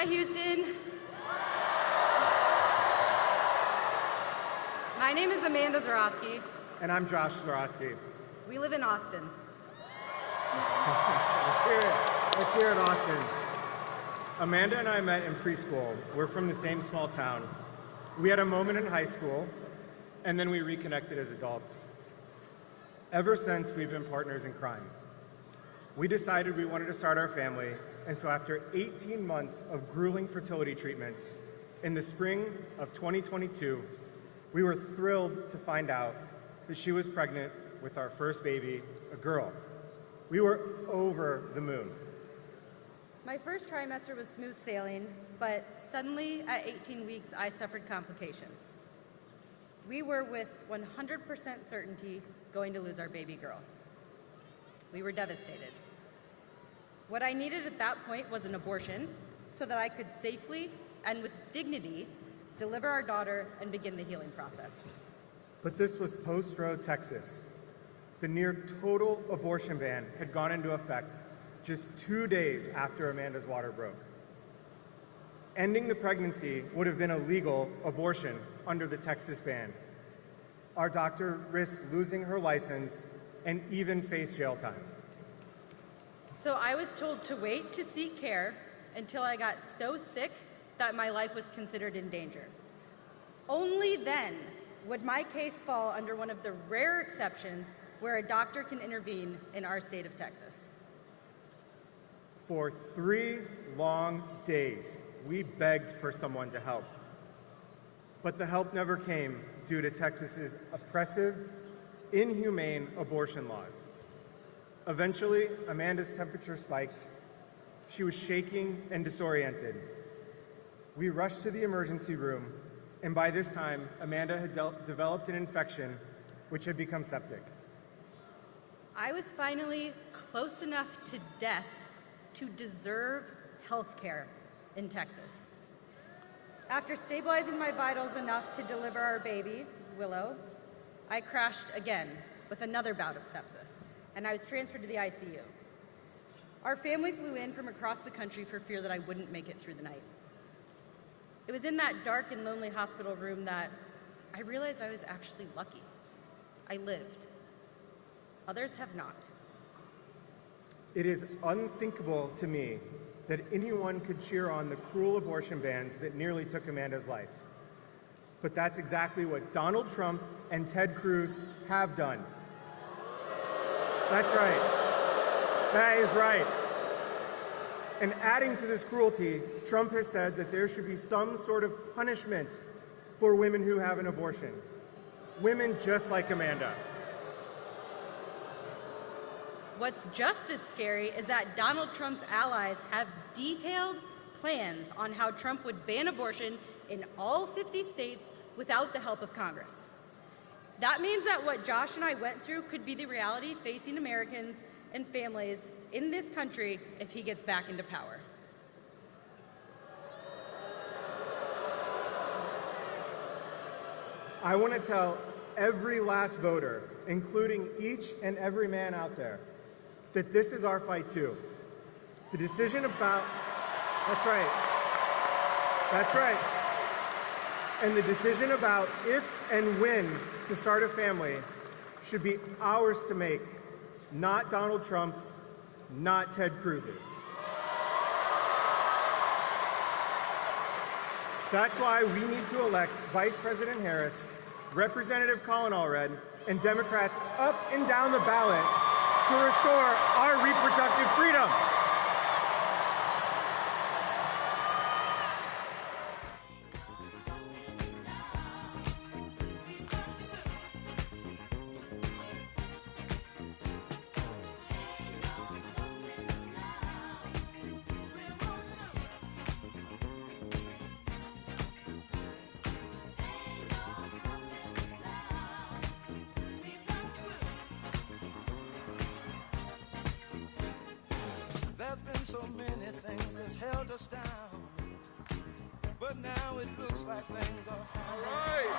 Hi, Houston. My name is Amanda Zorowski. And I'm Josh Zorowski. We live in Austin. Let's hear it. Let's hear it, Austin. Amanda and I met in preschool. We're from the same small town. We had a moment in high school, and then we reconnected as adults. Ever since, we've been partners in crime. We decided we wanted to start our family, and so after 18 months of grueling fertility treatments, in the spring of 2022, we were thrilled to find out that she was pregnant with our first baby, a girl. We were over the moon. My first trimester was smooth sailing, but suddenly at 18 weeks, I suffered complications. We were with 100% certainty going to lose our baby girl. We were devastated. What I needed at that point was an abortion so that I could safely and with dignity deliver our daughter and begin the healing process. But this was Post Road, Texas. The near total abortion ban had gone into effect just 2 days after Amanda's water broke. Ending the pregnancy would have been a legal abortion under the Texas ban. Our doctor risked losing her license and even faced jail time. So I was told to wait to seek care until I got so sick that my life was considered in danger. Only then would my case fall under one of the rare exceptions where a doctor can intervene in our state of Texas. For 3 long days, we begged for someone to help. But the help never came due to Texas's oppressive, inhumane abortion laws. Eventually, Amanda's temperature spiked. She was shaking and disoriented. We rushed to the emergency room, and by this time, Amanda had developed an infection which had become septic. I was finally close enough to death to deserve health care in Texas. After stabilizing my vitals enough to deliver our baby, Willow, I crashed again with another bout of sepsis, and I was transferred to the ICU. Our family flew in from across the country for fear that I wouldn't make it through the night. It was in that dark and lonely hospital room that I realized I was actually lucky. I lived. Others have not. It is unthinkable to me that anyone could cheer on the cruel abortion bans that nearly took Amanda's life. But that's exactly what Donald Trump and Ted Cruz have done. That's right. That is right. And adding to this cruelty, Trump has said that there should be some sort of punishment for women who have an abortion. Women just like Amanda. What's just as scary is that Donald Trump's allies have detailed plans on how Trump would ban abortion in all 50 states without the help of Congress. That means that what Josh and I went through could be the reality facing Americans and families in this country if he gets back into power. I want to tell every last voter, including each and every man out there, that this is our fight too. The decision about, that's right. That's right. And the decision about if and when to start a family should be ours to make, not Donald Trump's, not Ted Cruz's. That's why we need to elect Vice President Harris, Representative Colin Allred, and Democrats up and down the ballot to restore our reproductive freedom. There's been so many things that's held us down, but now it looks like things are fine. All right.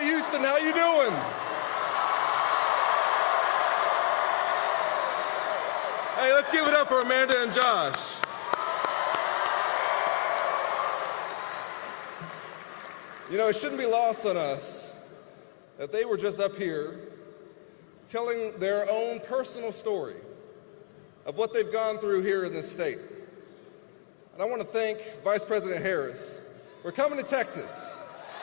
Hey, Houston, how you doing? Let's give it up for Amanda and Josh. You know, it shouldn't be lost on us that they were just up here telling their own personal story of what they've gone through here in this state. And I want to thank Vice President Harris for coming to Texas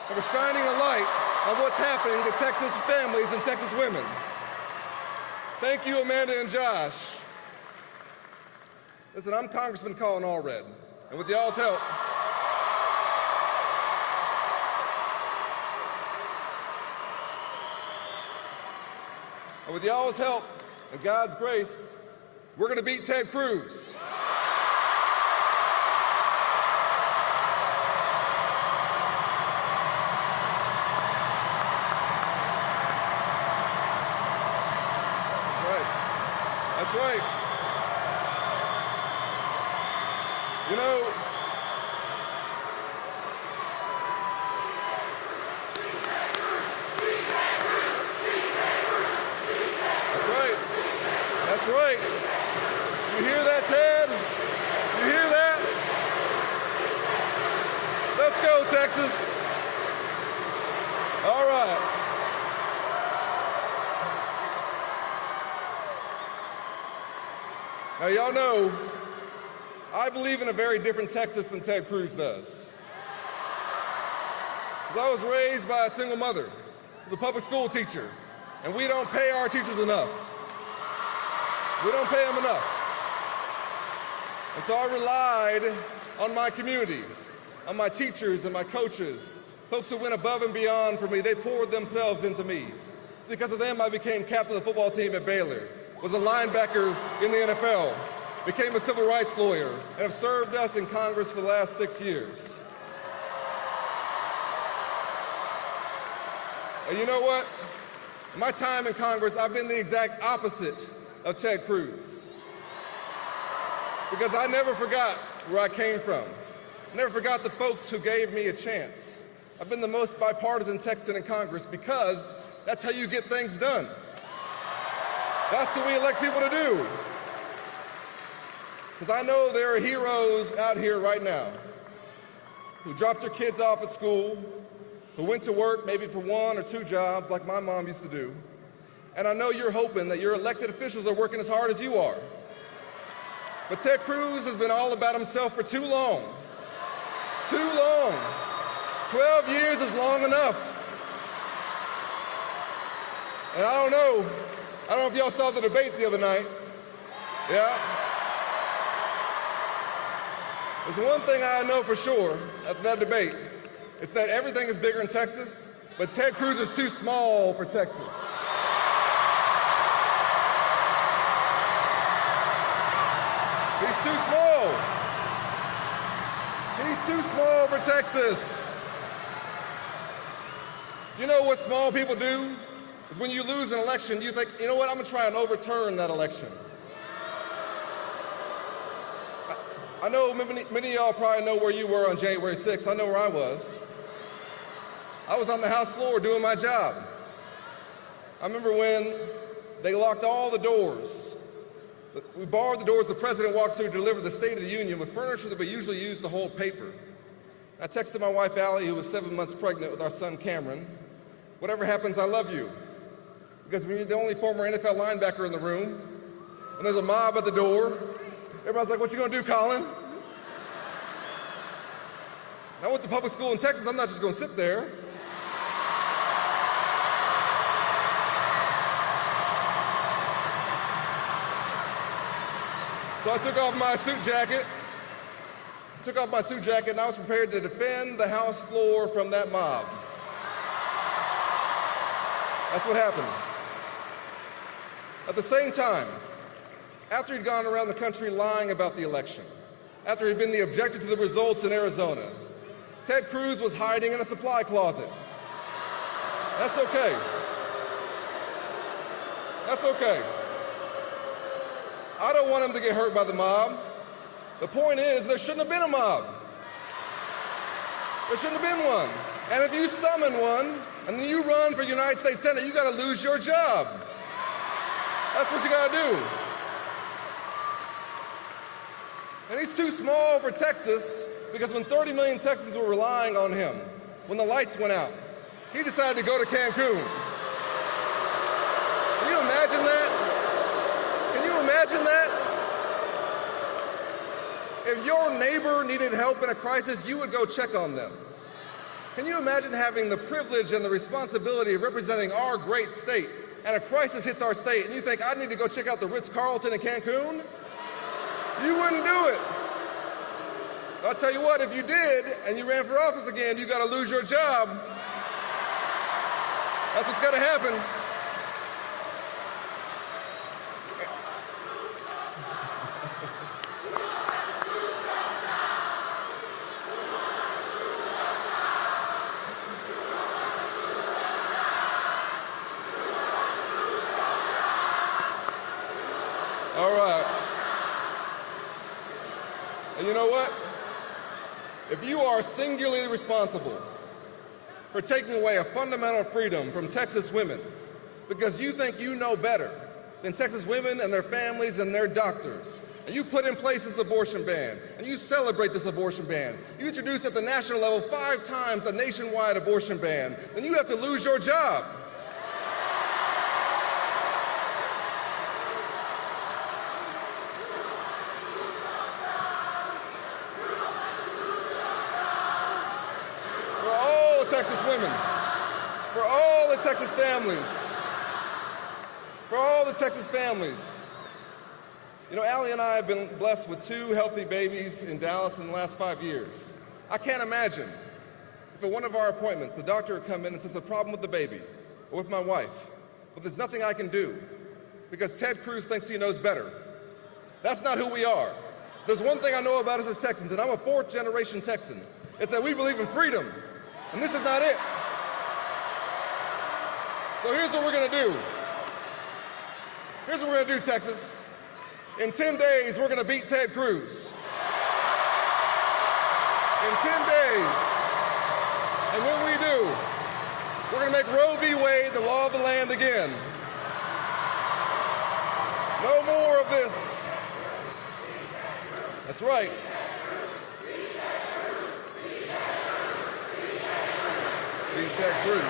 and for shining a light on what's happening to Texas families and Texas women. Thank you, Amanda and Josh. Listen, I'm Congressman Colin Allred, and with y'all's help, and God's grace, we're going to beat Ted Cruz. That's right. You know, that's right. You hear that, Ted? You hear that? Let's go, Texas. All right. Now, y'all know, I believe in a very different Texas than Ted Cruz does. 'Cause I was raised by a single mother who's a public school teacher, and we don't pay our teachers enough. We don't pay them enough. And so I relied on my community, on my teachers and my coaches, folks who went above and beyond for me. They poured themselves into me. Because of them, I became captain of the football team at Baylor, was a linebacker in the NFL, became a civil rights lawyer, and have served us in Congress for the last 6 years. And you know what? In my time in Congress, I've been the exact opposite of Ted Cruz. Because I never forgot where I came from. I never forgot the folks who gave me a chance. I've been the most bipartisan Texan in Congress because that's how you get things done. That's what we elect people to do. Because I know there are heroes out here right now who dropped their kids off at school, who went to work maybe for 1 or 2 jobs like my mom used to do. And I know you're hoping that your elected officials are working as hard as you are. But Ted Cruz has been all about himself for too long. Too long. 12 years is long enough. And I don't know if y'all saw the debate the other night. Yeah? There's one thing I know for sure after that debate. It's that everything is bigger in Texas, but Ted Cruz is too small for Texas. He's too small. He's too small for Texas. You know what small people do? Is when you lose an election, you think, you know what, I'm going to try and overturn that election. I know many of y'all probably know where you were on January 6th. I know where I was. I was on the House floor doing my job. I remember when they locked all the doors. We barred the doors the president walks through to deliver the State of the Union with furniture that we usually use to hold paper. I texted my wife, Allie, who was 7 months pregnant with our son, Cameron. Whatever happens, I love you. Because when you're the only former NFL linebacker in the room, and there's a mob at the door, everybody's like, what you gonna do, Colin? And I went to public school in Texas, I'm not just gonna sit there. So I took off my suit jacket, and I was prepared to defend the House floor from that mob. That's what happened. At the same time, after he'd gone around the country lying about the election, after he'd been the objector to the results in Arizona, Ted Cruz was hiding in a supply closet. That's okay. That's okay. I don't want him to get hurt by the mob. The point is, there shouldn't have been a mob. There shouldn't have been one. And if you summon one, and then you run for United States Senate, you gotta lose your job. That's what you gotta do. And he's too small for Texas because when 30 million Texans were relying on him, when the lights went out, he decided to go to Cancun. Can you imagine that? Can you imagine that? If your neighbor needed help in a crisis, you would go check on them. Can you imagine having the privilege and the responsibility of representing our great state, and a crisis hits our state, and you think, I need to go check out the Ritz-Carlton in Cancun? You wouldn't do it. I'll tell you what, if you did, and you ran for office again, you got to lose your job. That's what's got to happen. All right. And you know what? If you are singularly responsible for taking away a fundamental freedom from Texas women because you think you know better than Texas women and their families and their doctors, and you put in place this abortion ban, and you celebrate this abortion ban, you introduce at the national level 5 times a nationwide abortion ban, then you have to lose your job. Texas women, for all the Texas families, for all the Texas families. You know, Allie and I have been blessed with 2 healthy babies in Dallas in the last 5 years. I can't imagine if at one of our appointments, the doctor would come in and says, a problem with the baby, or with my wife, but there's nothing I can do because Ted Cruz thinks he knows better. That's not who we are. There's one thing I know about us as Texans, and I'm a 4th-generation Texan. It's that we believe in freedom. And this is not it. So here's what we're going to do. Here's what we're going to do, Texas. In 10 days, we're going to beat Ted Cruz. In 10 days. And when we do, we're going to make Roe v. Wade the law of the land again. No more of this. That's right. Beat Ted Cruz.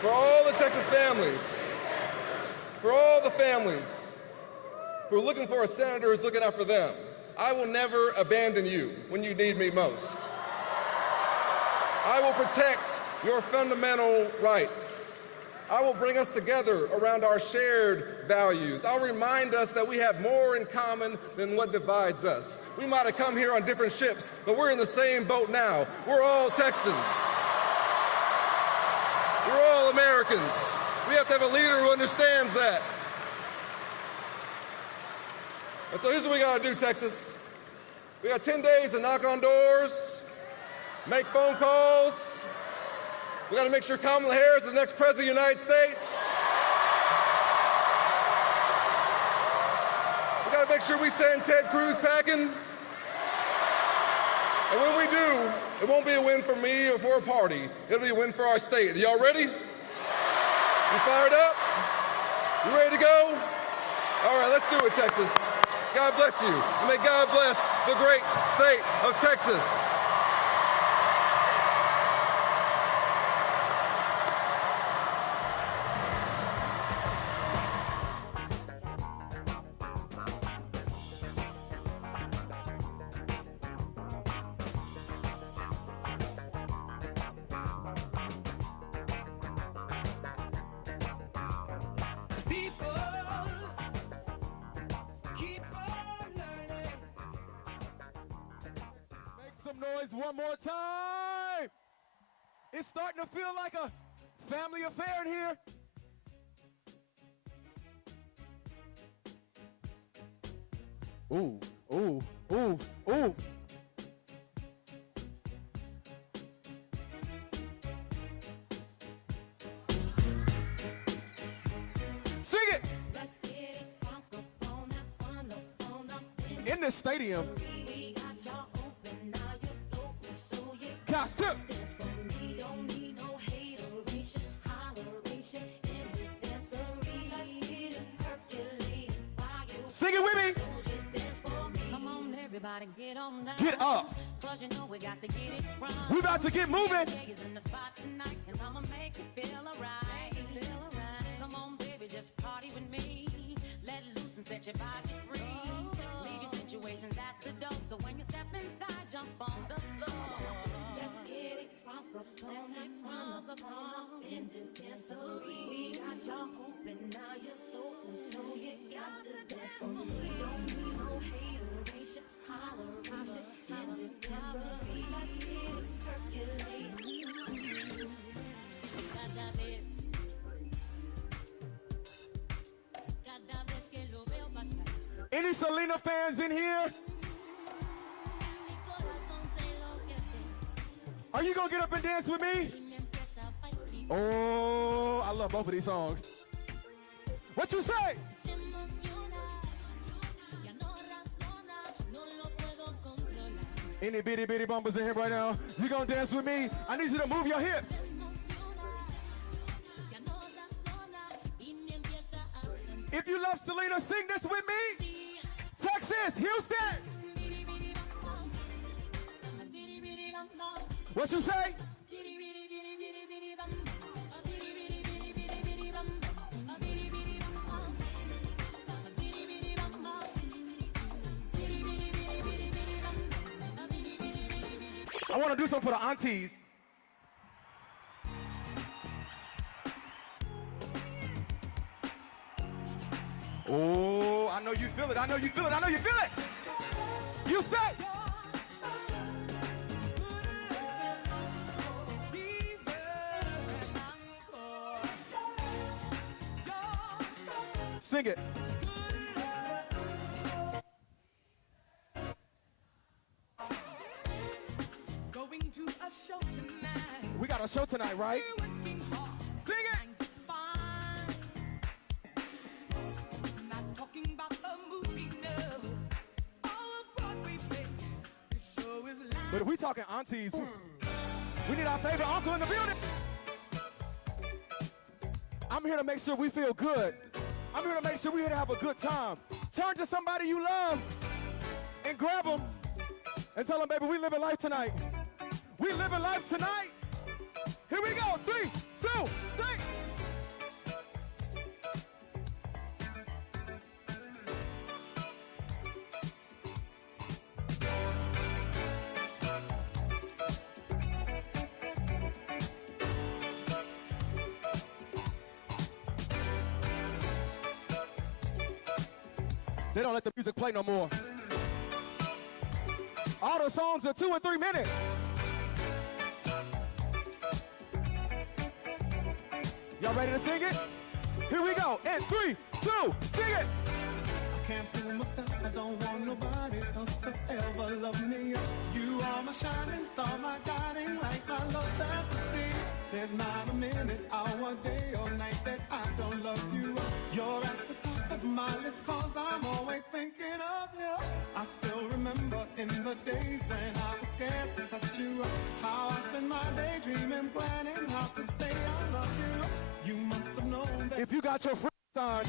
For all the Texas families, for all the families who are looking for a senator who's looking out for them, I will never abandon you when you need me most. I will protect your fundamental rights. I will bring us together around our shared values. I'll remind us that we have more in common than what divides us. We might have come here on different ships, but we're in the same boat now. We're all Texans. We're all Americans. We have to have a leader who understands that. And so here's what we got to do, Texas. We got 10 days to knock on doors, make phone calls. We got to make sure Kamala Harris is the next president of the United States. We got to make sure we send Ted Cruz packing. And when we do, it won't be a win for me or for a party. It'll be a win for our state. Are y'all ready? You fired up? You ready to go? All right, let's do it, Texas. God bless you. And may God bless the great state of Texas. Noise one more time. It's starting to feel like a family affair in here. Ooh, ooh, ooh, ooh. Sing it. In this stadium. Gossip. Sing it with me. Come on, everybody, get on down. Get up. 'Cause you know we got to get it wrong. We about to get moving. Is in the spot tonight, and I'ma make you feel alright. Come on, baby, just party with me. Let loose and set your body free. Leave your situations at the door, so when you step inside, jump on the floor. Let's get it from the in this dancery. We got y'all open, now you're open, so you got to dance for me. Don't need no hateration, holleration in this dancery. Let's get it percolating. Cada vez que lo veo pasar. Any Selena fans in here? Are you gonna get up and dance with me? Oh, I love both of these songs. What you say? Any bitty bitty bumpers in here right now? You gonna dance with me? I need you to move your hips. If you love Selena, sing this with me. Texas, Houston. What you say? I want to do something for the aunties. Oh, I know you feel it. I know you feel it. I know you feel it. You say. Sing it. Going to a show tonight. We got a show tonight, right? Sing it. Not talking about a movie, no. All of Broadway plays. This show is live. But if we talking aunties, we need our favorite uncle in the building. I'm here to make sure we feel good. I'm here to make sure we're here to have a good time. Turn to somebody you love and grab them and tell them, baby, we living life tonight. We living life tonight. Here we go. 3, 2, 3. They don't let the music play no more. All the songs are 2 and 3 minutes. Y'all ready to sing it? Here we go. In 3, 2, sing it. I can't fool myself. I don't want nobody else to ever love me. You are my shining star, my guiding light, my love fantasy. There's not a minute, hour, day, or night that I don't love you. You're at the top of my list, cause I'm always thinking of you. I still remember in the days when I was scared to touch you, how I spent my day dreaming, planning how to say I love you. You must have known that. If you got your friend sign,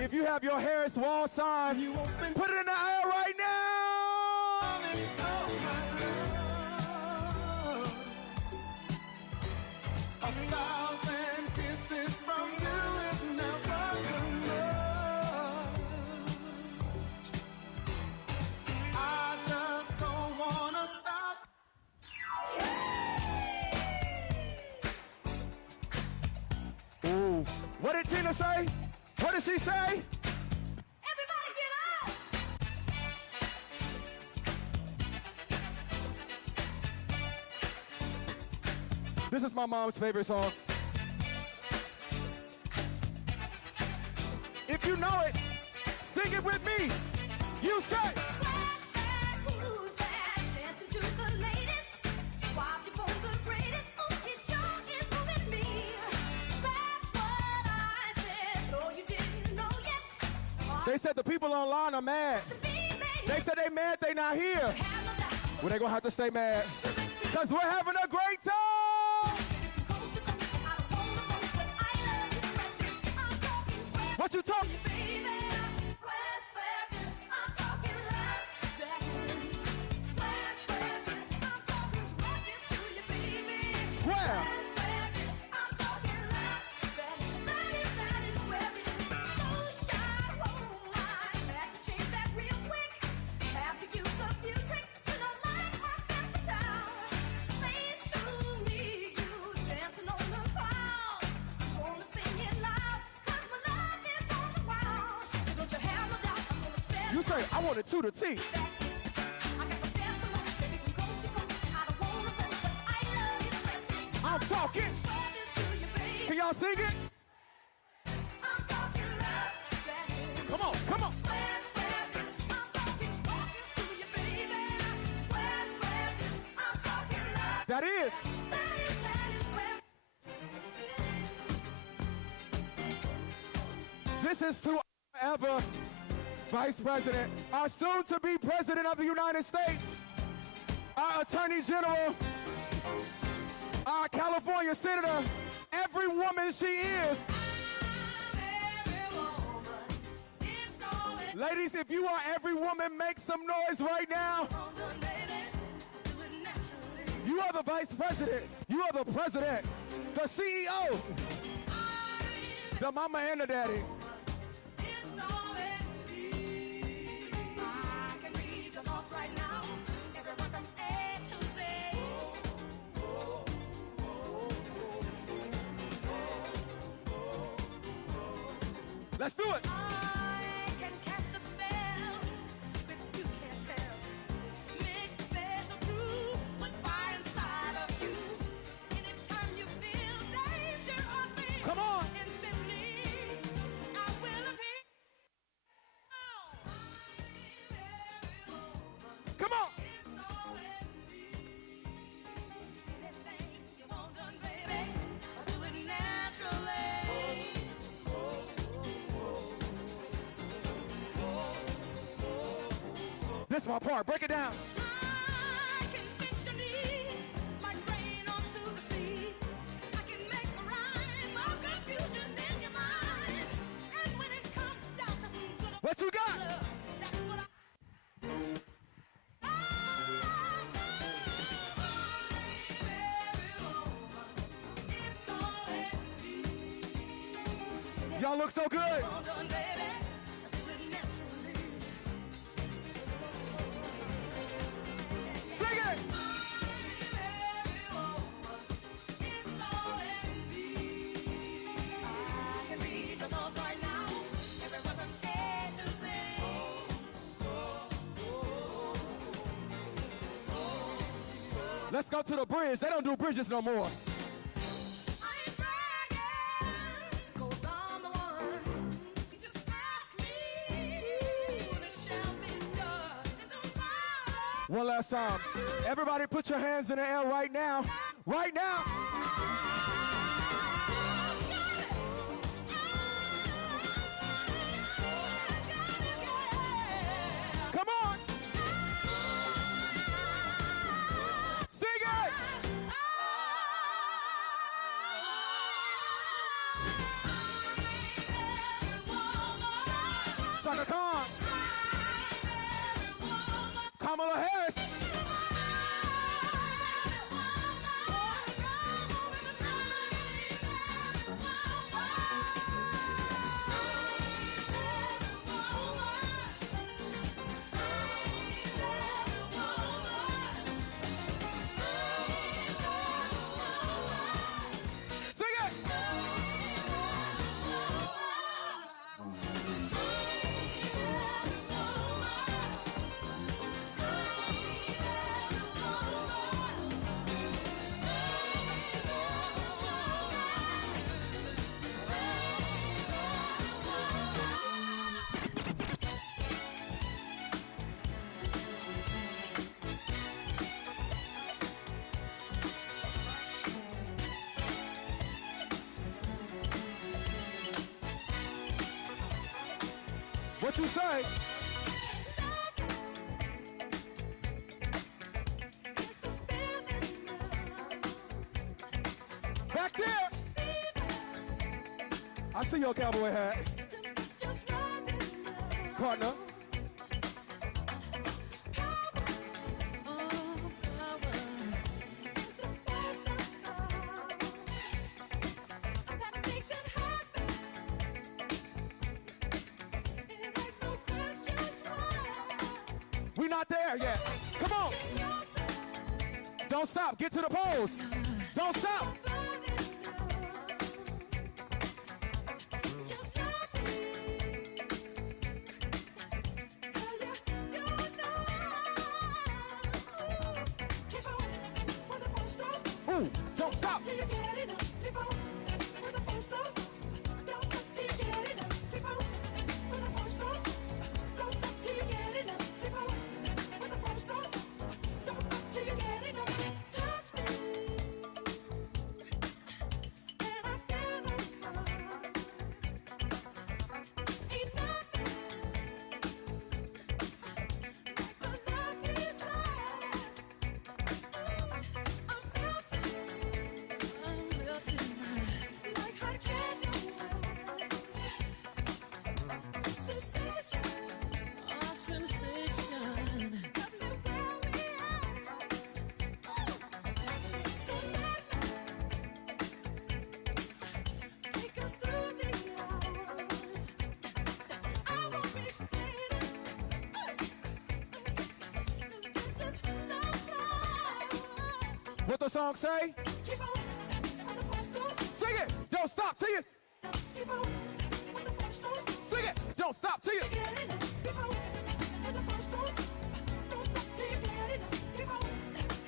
if you have your Harris Walz sign, put it in the air right now. A thousand kisses from you is never too much. I just don't wanna stop. Ooh, what did Tina say? What did she say? Everybody get out! This is my mom's favorite song. If you know it, sing it with me. You say. They said the people online are mad. They said they mad they not here. Well, they gonna have to stay mad. Cause we're having a great time. What you talking? You say, I want it to the T. I'm talking. Can y'all sing it? Come on, come on. That is. This is to ever Vice President, our soon-to-be President of the United States, our Attorney General, our California Senator, every woman she is. Ladies, if you are every woman, make some noise right now. You are the Vice President. You are the President, the CEO, the mama and the daddy. Let's do it. I can cast a spell, secrets you can't tell. Mix a special brew with fire inside of you. Anytime you feel danger or fear, come on. Instantly, I will appear. Come on. Anything you want done, baby, I'll do it naturally. This is my part. Break it down. I can sense your needs, like rain onto the seeds. I can make a rhyme of confusion in your mind. And when it comes down to some good What you got? love, that's what I... Y'all look so good. Sing it. Let's go to the bridge. They don't do bridges no more. One last time. Everybody put your hands in the air right now. Right now. Come on. Sing it. Shaka Khan. Kamala Harris. Sing it. What you say? Back there. I see your cowboy hat. Partner. We're not there yet. Come on. Don't stop. Get to the pose. Don't stop. Move, don't stop. Till you get enough. Keep on with the first stop. Don't stop till you get enough. Keep on with the first stop. Don't stop till you get enough. Keep on with the first stop. Don't stop till you get enough. Touch me, and I feel like ain't nothing like the love desire. I'm melting like hot candle. Sensation, sensation. Got me where we are. So let me take us through the hours. I won't be fading. 'Cause this is love. What the song say? Keep on with the first stop. Sing it. Don't stop till you. Keep on with the first stop. Sing it. Don't stop till you. Keep on with the first stop. Don't stop till you get enough. Keep on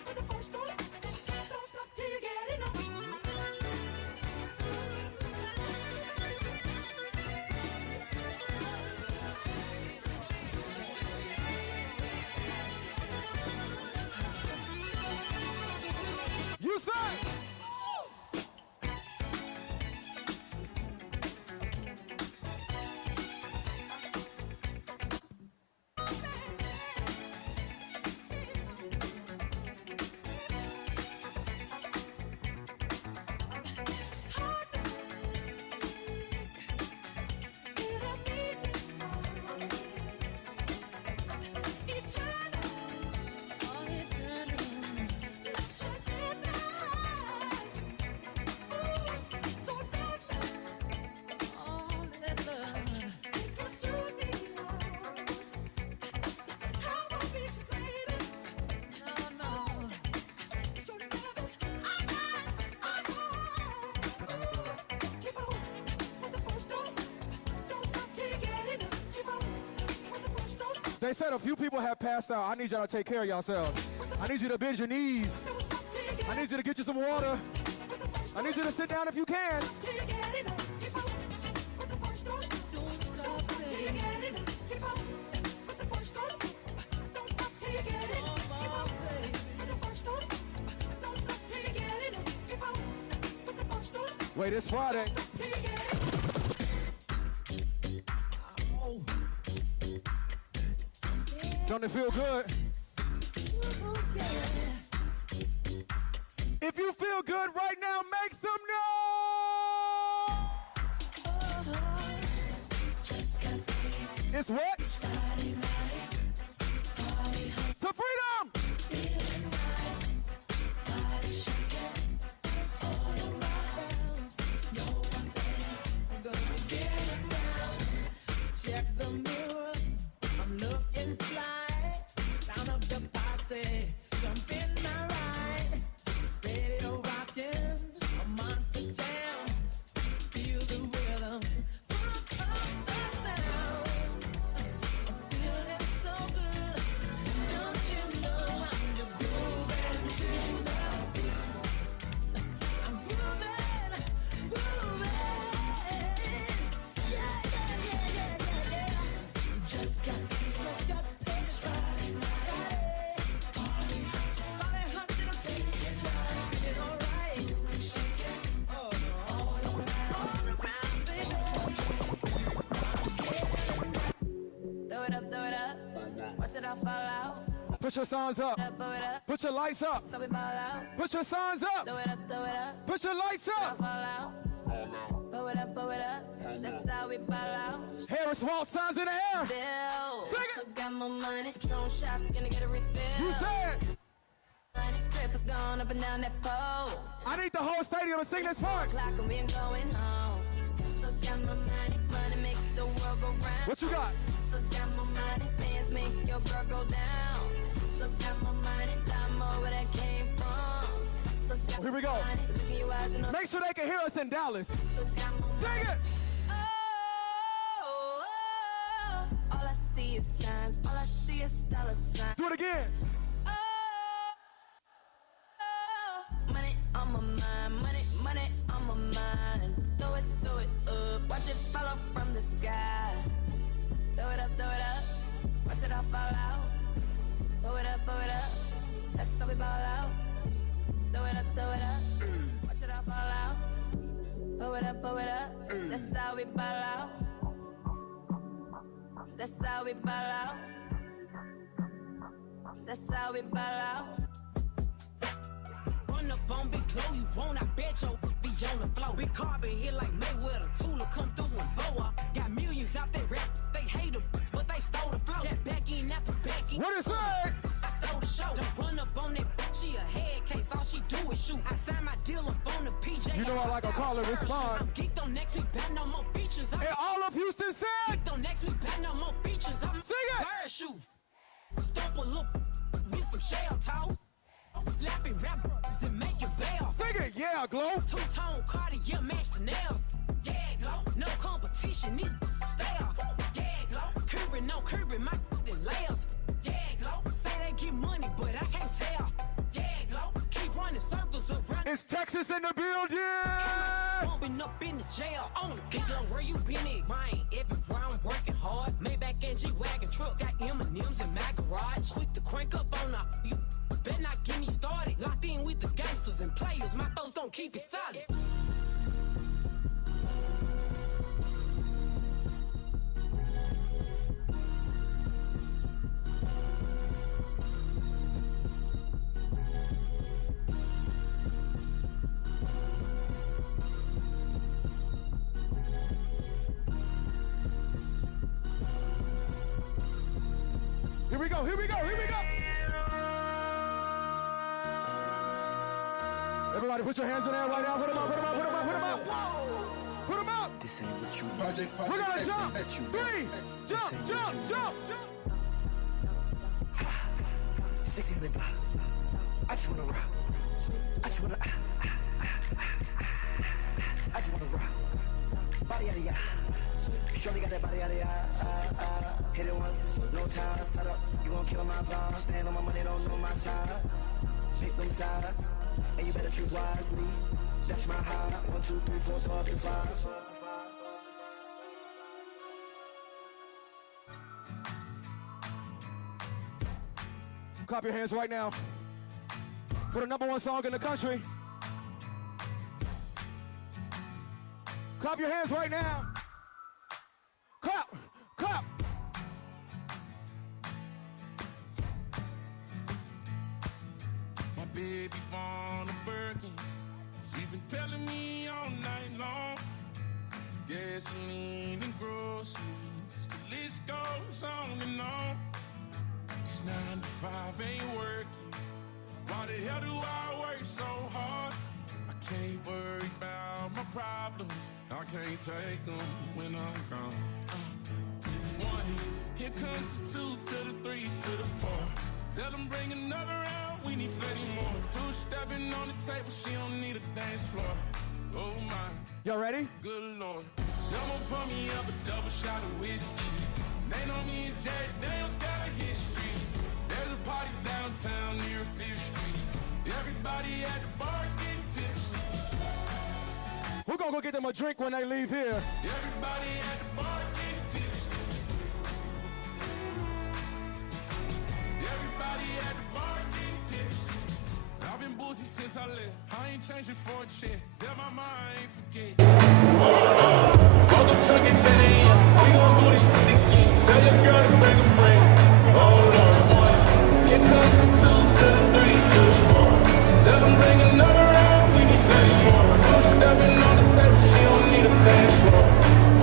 with the first stop. Don't stop till you get enough. You say. They said a few people have passed out. I need y'all to take care of yourselves. I need you to bend your knees. I need you to get you some water. I need you to sit down if you can. Wait, it's Friday. Don't it feel good? If you feel good right now, make some noise! It's what? To freedom! Check the mirror, I'm looking fly. Round up the posse, jump in my ride. Radio rockin', a monster jam. Feel the rhythm, put up the sound. I'm feeling so good, don't you know I'm just grooving to the beat. I'm grooving, grooving. Yeah, yeah, yeah, yeah, yeah, yeah. Just got paid. It's Friday night. Party hot to the place. It's right. Feeling alright. Shake it. Oh, all around, baby. Throw it up, watch it all fall out. Put your signs up. Blow it up, Put your lights up. so we ball out. Put your signs up. Throw it up, Put your lights all up. fall out. Blow it up, that's how we ball out. Harris Walz signs in the air. Bill, Sing it. still got more money. Patron shots, gonna get a refill. You said. Money strippers going up and down that pole. I need the whole stadium to sing this part. Clock and we ain't going home. Still got my money, make the world go round. What you got? Still got my money, fans make your girl go down. Still got my money, time where that came from. Still got Here we go. my money, look in your eyes and Make sure they can hear us in Dallas. still got my Sing it. all I see is signs, all I see is dollar signs. Do it again. Money on on my mind. Money, money on my mind. Throw it up. Watch it fall off from the sky. Throw it up. Watch it all fall out. Throw it up. That's how we ball out. Throw it up. Watch it all fall out. Throw it up. That's how we ball out. That's how we ball out. That's how we ball out. Run up on Big Glow, you won't, I bet your be on the floor. Big carbon hit like Mayweather, Tula come through and boa. Got millions out there rap, they hate them, but they stole the flow. Got back in after back in. What is that? I stole the show. Don't run up on that bitch, she a head case, all she do is shoot. I signed my deal up on the PJ. You know I like a call and respond. I'm geeked on next week, bet no more features. And all of Houston said. Geeked on next week, bet no more features. I'm sing it. Parachute. Stomp a little with some shell talk. Slapping rappers and make it bail. Sing it, yeah, Glow. Two-tone Cartier match the nails. Yeah, Glow. No competition, it's stale. Yeah, Glow. Curbing, no curbing, my layers. Yeah, Glow. Say they get money, but I can't tell. Yeah, Glow. Keep running circles around. It's Texas in the building. Bumping up in the jail. On the big Glow, where you been at? Mine, everywhere I'm working hard. Maybach and G-Wagon truck. Got M&M's in my garage. Quick to crank up on you. Better not get me started. Locked in with the gangsters and players. My folks gon' keep it solid. Here we go. Everybody put your hands in the air right now. Put them up. Put them up. This ain't what you Project, we're gonna jump. 3, jump. 60 in the block. I just wanna rock. I just wanna rock. Body out of ya. Shorty got that body out of ya. Hit it once, no time. Set up. You gon' kill my vibe. Stand on my money, don't know my size. Pick them sides. And you better choose wisely. That's my high. 1, 2, 3, 4, 5, 5. Clap your hands right now for the #1 song in the country. Clap your hands right now. Clap. My baby born a Birkin. She's been telling me all night long. Gasoline and groceries. The list goes on and on. It's 9 to 5 ain't working. Why the hell do I work so hard? I can't worry about my problems. I can't take them when I'm gone. 1, here comes the 2 to the 3 to the 4. Tell them bring another round, we need plenty more. 2 stepping on the table, she don't need a dance floor. Oh my. Y'all ready? Good Lord. Someone pour me up a double shot of whiskey. They know me and Jack Daniels got a history. There's a party downtown near 5th Street. Everybody at the bar getting tipsy. We're gonna go get them a drink when they leave here. Everybody at the bar getting tipsy. Everybody at the bar getting tipsy. I've been boozy since I left. I ain't changing for a check. Tell my mom I ain't forget. Welcome to the 10 a.m. We gon' do this again. Tell your girl to bring a friend. Hold on, 1. Here comes the 2 to the 3 to the 4. Tell them bring another round. We need plenty more. 2 stepping on the table. She don't need a dance floor.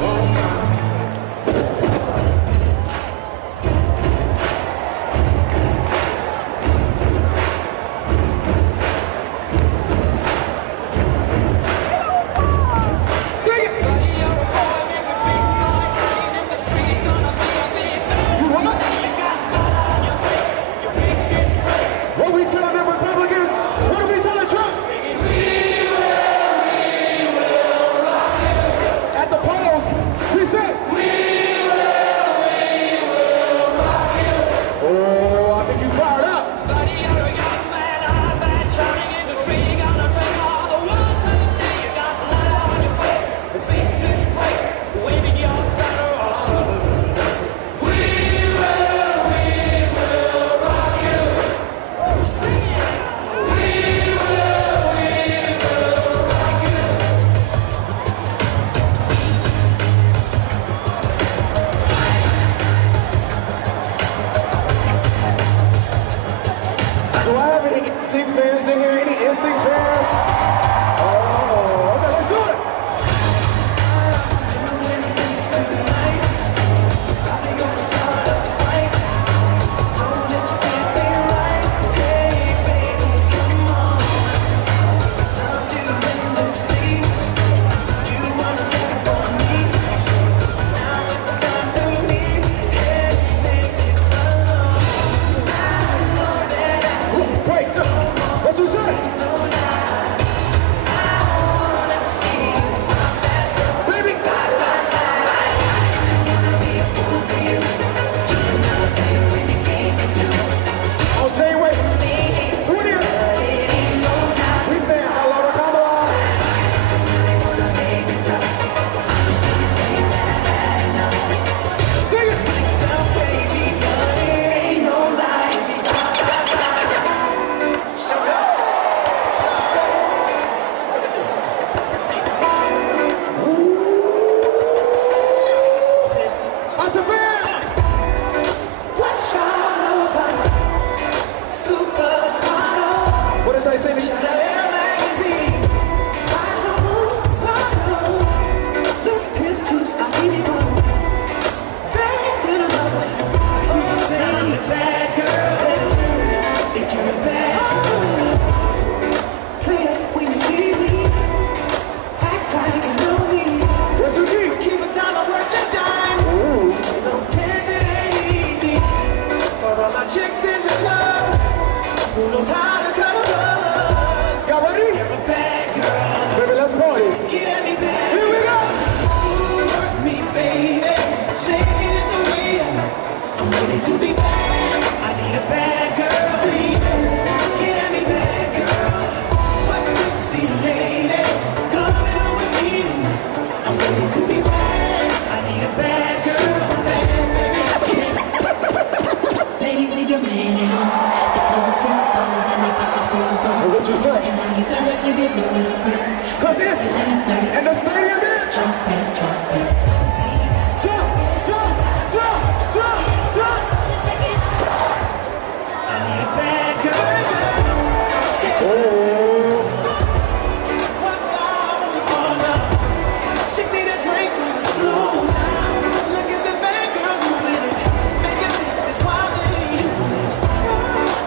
Oh my. You what? Do I have any NSYNC fans in here? Any NSYNC fans? Oh, okay, let's do it. Wait, what you say? Baby. On January 20th, we saying hello to Kamala. Sing it. What does I say? What's your key? Keep a dollar worth of dime. For all my chicks in the club, who knows how to cut a rug? Y'all ready? You're a bad girl. Baby, let's party. Get at me, baby. Here we go. Work me, baby. Shaking it the way I'm ready to be bad. I need a bad girl. See, get at me, bad girl. What sexy lady? Coming on with me. I'm ready to be bad. I need a bad girl. Bad, baby. Ladies, leave your man at home. The clothes is full of dollars and their pockets full of gold. What you say? And now you fellas leave your girl with her friends. 'Cause it's 11:30. and the stadium is Jump, back, jump, back. jump, jump, jump, jump, jump. I need a bad girl. She need a drink with the flow now. Look at the bad girls moving it. Making faces while they do it.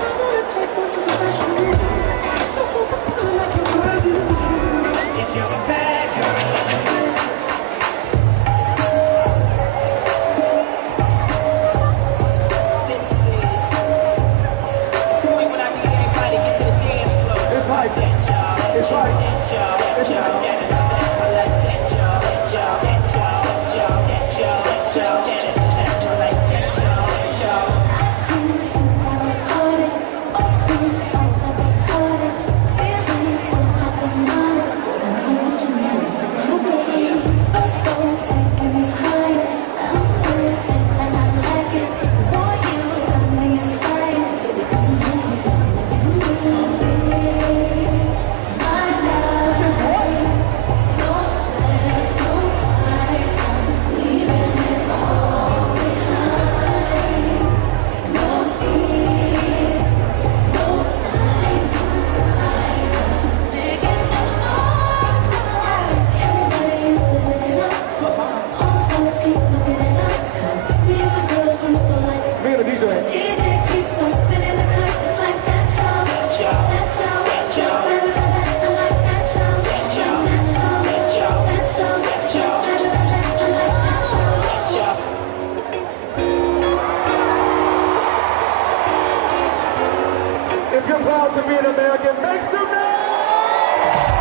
I wanna take one to the restroom. So close, I'm smelling like your perfume. If you're a bad girl. It's like, it's like, it's like. If you're proud to be an American, make some noise!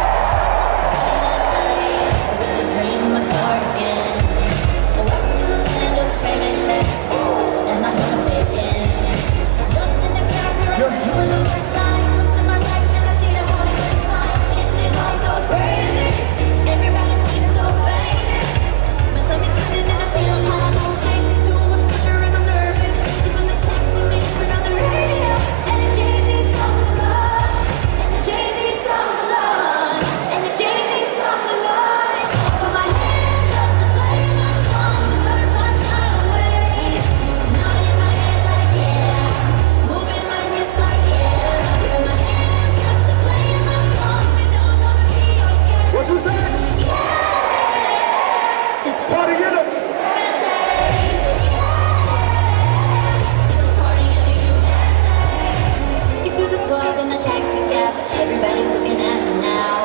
up in the taxi cab, everybody's looking at me now.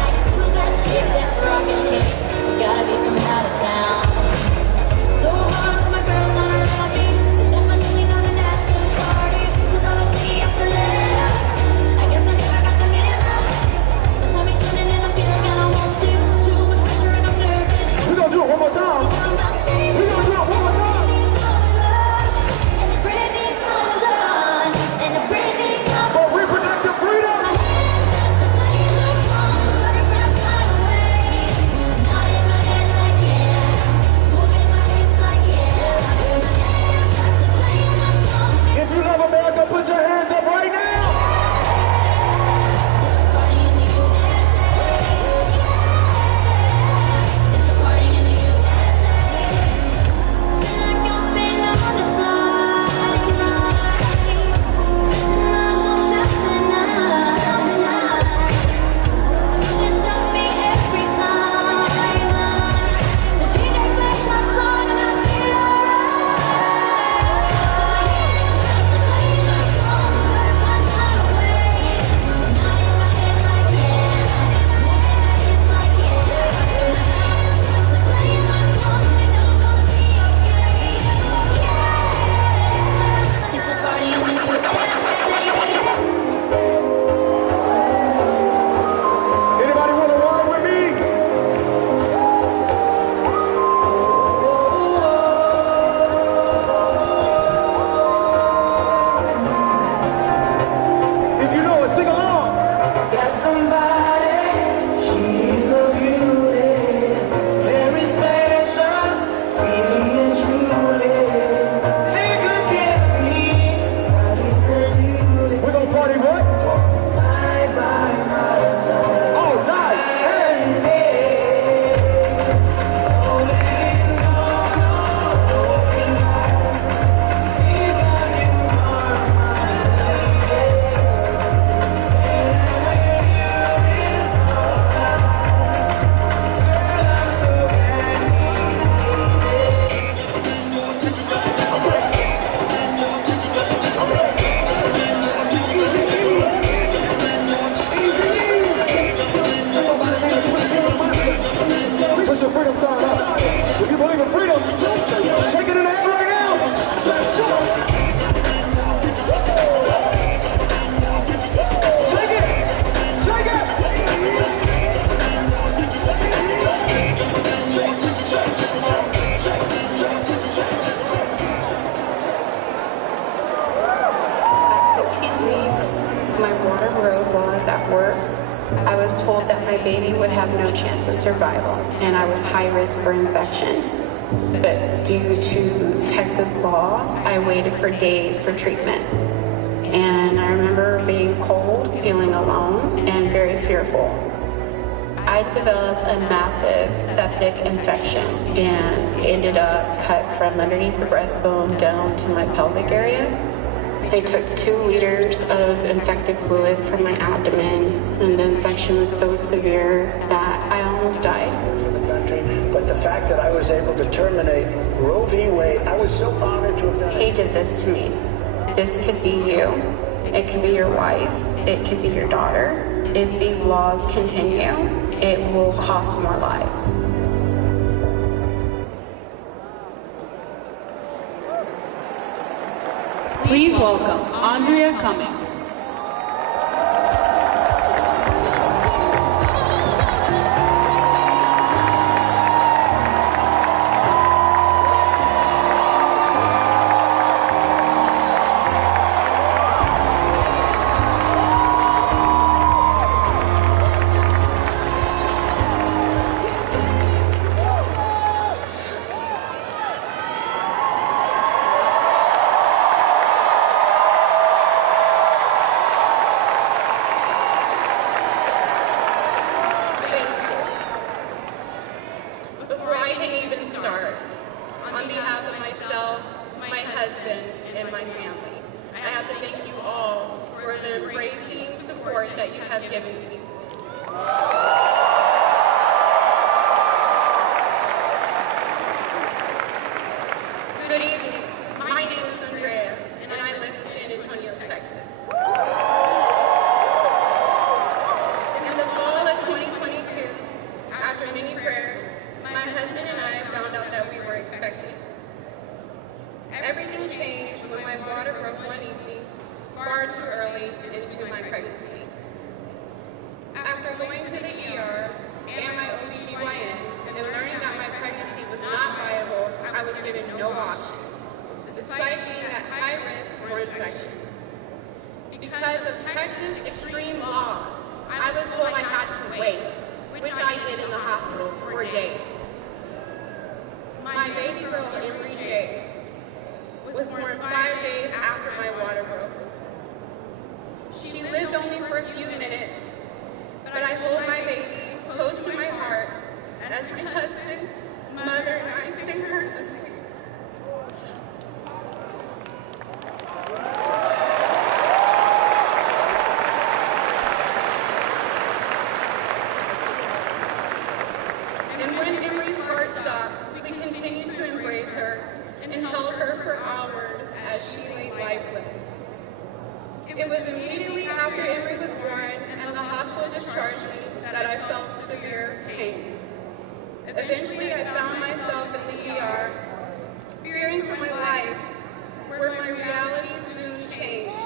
Like, who's that chick that's rocking hips? She gotta be from out of town. So hard for my girls not around me. It's definitely not a national party. 'Cause all I see is the letter. I guess I never got the memo. My tummy's turning and I'm feeling kinda homesick. Too much pressure and I'm nervous. We're gonna do it one more time. We're gonna do it one more time. For reproductive freedom. If you love America, put your hands up right now. Anybody want to ride with me? If you know it, sing along. Got somebody, she's a beauty, very special, really and truly. Take good care of me. We're gonna party what? All night. Put your freedom sign up. If you believe in freedom, shake it in the air right now. Let's go. Shake it. Shake it. At 16 weeks, my water broke while I was at work. I was told that my baby would have no chance of survival, and I was high risk for infection. But due to Texas law, I waited for days for treatment. And I remember being cold, feeling alone, and very fearful. I developed a massive septic infection and ended up cut from underneath the breastbone down to my pelvic area. They took 2 liters of infected fluid from my abdomen, and the infection was so severe that I almost died. For the country, but the fact that I was able to terminate Roe v. Wade, I was so honored to have done it. He did this to me. This could be you. It could be your wife. It could be your daughter. If these laws continue, it will cost more lives. Please welcome Andrea Cummings. Good evening. My name is Andrea, and I live in San Antonio, Texas. deep into my pregnancy. After going to the ER and my OBGYN and learning that my pregnancy was not viable, I was given no options, despite being at high risk for infection. Because of Texas extreme laws, I was told I had to wait, which I did in the hospital for days. My baby girl, Emery J, was born 5 days after my water broke. She lived only for a few minutes, but I hold my baby close to my heart as my husband, mother, and I sing her to sleep. And when Emery's heart stopped, we continued to embrace her and held her for hours as she lay lifeless. It was immediately after Emery was born and the hospital discharged me that I felt severe pain. Eventually, I found myself in the ER, fearing for my life, where my reality soon changed.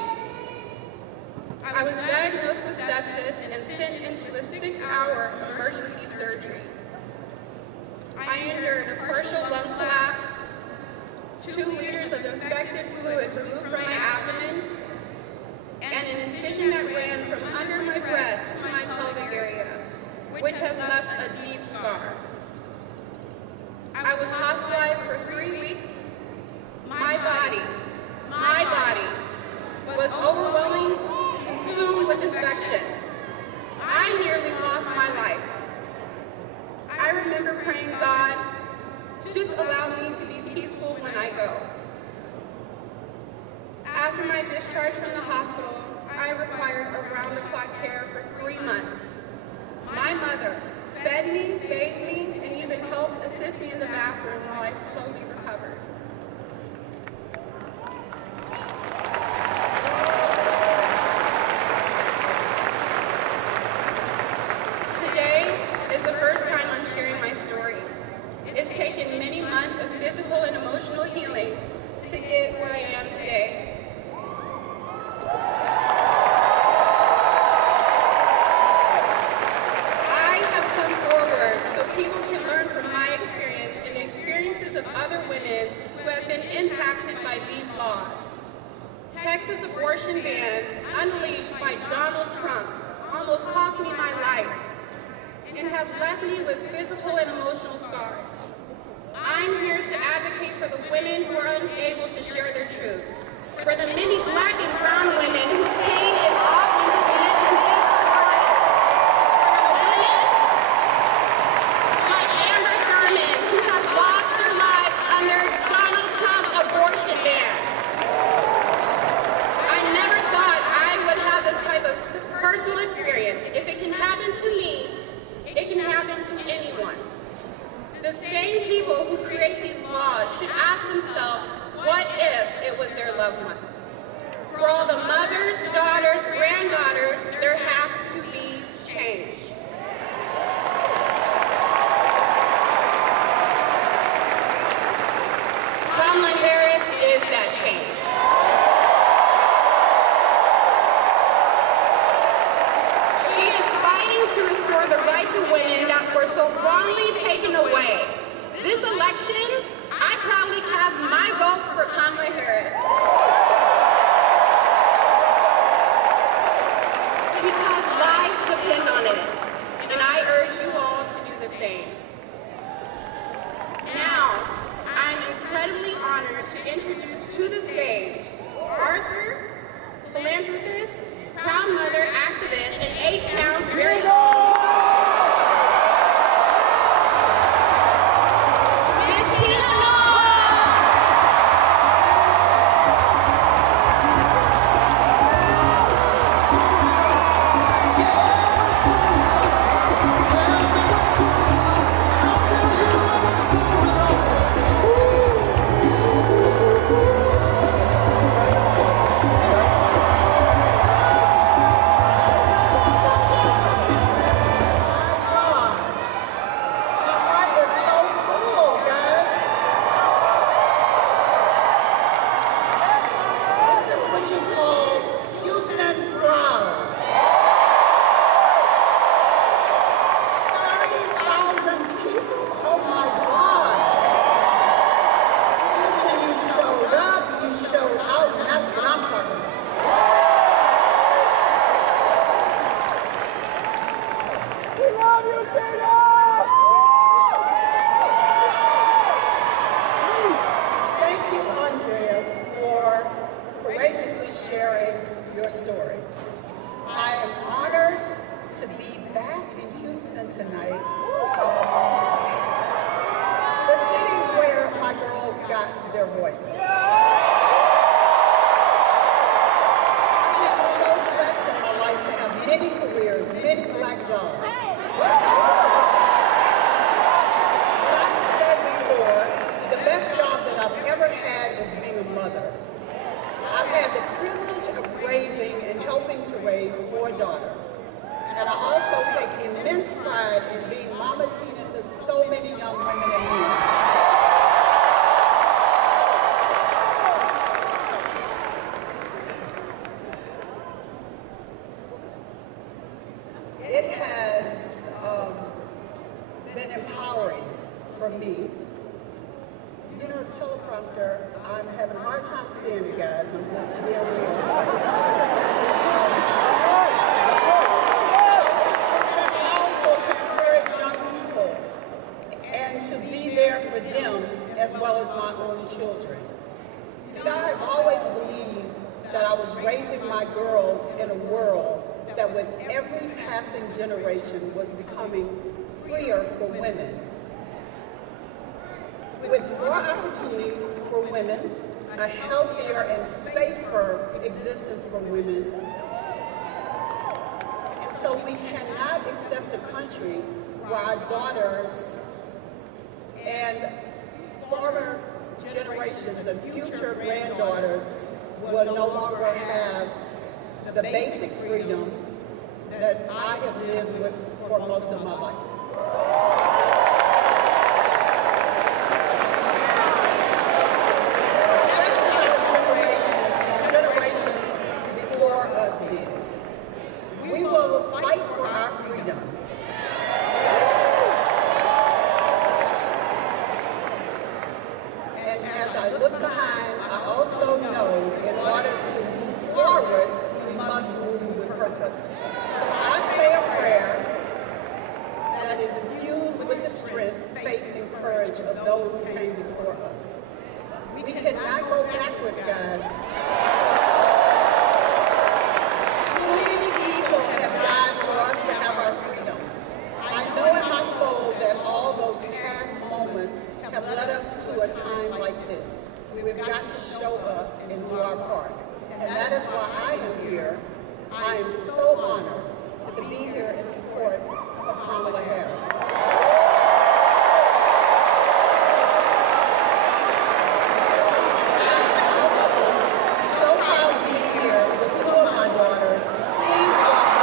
I was diagnosed with sepsis and sent into a 6-hour emergency surgery. I endured a partial lung collapse, 2 liters of infected fluid removed from my abdomen, and an incision that ran from under my breast to my pelvic area, which has left a deep scar. I was hospitalized for 3 weeks. My body was overwhelmingly consumed with infection. I nearly lost my life. I remember praying, God, just allow me to be peaceful when I go. After my discharge from the hospital, I required around-the-clock care for 3 months. My mother fed me, bathed me, and even helped assist me in the bathroom while I slowly recovered. Today is the first time I'm sharing my story. It's taken many months of physical and emotional healing to get where I am today. I have come forward so people can learn from my experience and the experiences of other women who have been impacted by these laws. Texas abortion bans unleashed by Donald Trump almost cost me my life and have left me with physical and emotional scars. I'm here to advocate for the women who are unable to share their truth, for the many Black and brown women whose pain is often spent in this court, for the women like Amber Thurman who have lost their lives under Donald Trump's abortion ban. I never thought I would have this type of personal experience. If it can happen to me, it can happen to anyone. The same people who create these laws should ask themselves, what if it was their loved one? For all the mothers, daughters, granddaughters, there has to be change. Kamala Harris is that change. She is fighting to restore the rights of women that were so wrongly taken away. This election, I proudly cast my vote for Kamala Harris. Because lives depend on it, and I urge you all to do the same. Now, I'm incredibly honored to introduce to the stage Arthur, philanthropist, proud mother, activist, and H-Town's very own I am honored to be back in Houston tonight, the city where my girls got their voices. I've been so blessed in my life to have many careers, many black jobs. Like I said before, the best job that I've ever had is being a mother. I've had the privilege of raising and helping to raise 4 daughters. And I also take immense pride in being Mama Tina to so many young women and men. It has been empowering for me. You know, teleprompter, I'm having a hard time seeing it, guys. I'm just being real. To encourage young people and to be there for them as well as my own children. You know, I've always believed that I was raising my girls in a world that with every passing generation was becoming freer for women. With more opportunity for women, a healthier and safer existence for women. And so we cannot accept a country where our daughters and former generations of future granddaughters will no longer have the basic freedom that I have lived with for most of my life. We will fight for our freedom. And as I look behind, I also know in order to move forward, we must move with purpose. So I say a prayer that is infused with the strength, faith, and courage of those who came before us. We cannot go backwards, guys. Have led us to a time like this. We've got to show up and do our part. And that is why I am here. I am so honored to be here in support of Kamala Harris. I'm so proud to be here with 2 of my daughters. Please welcome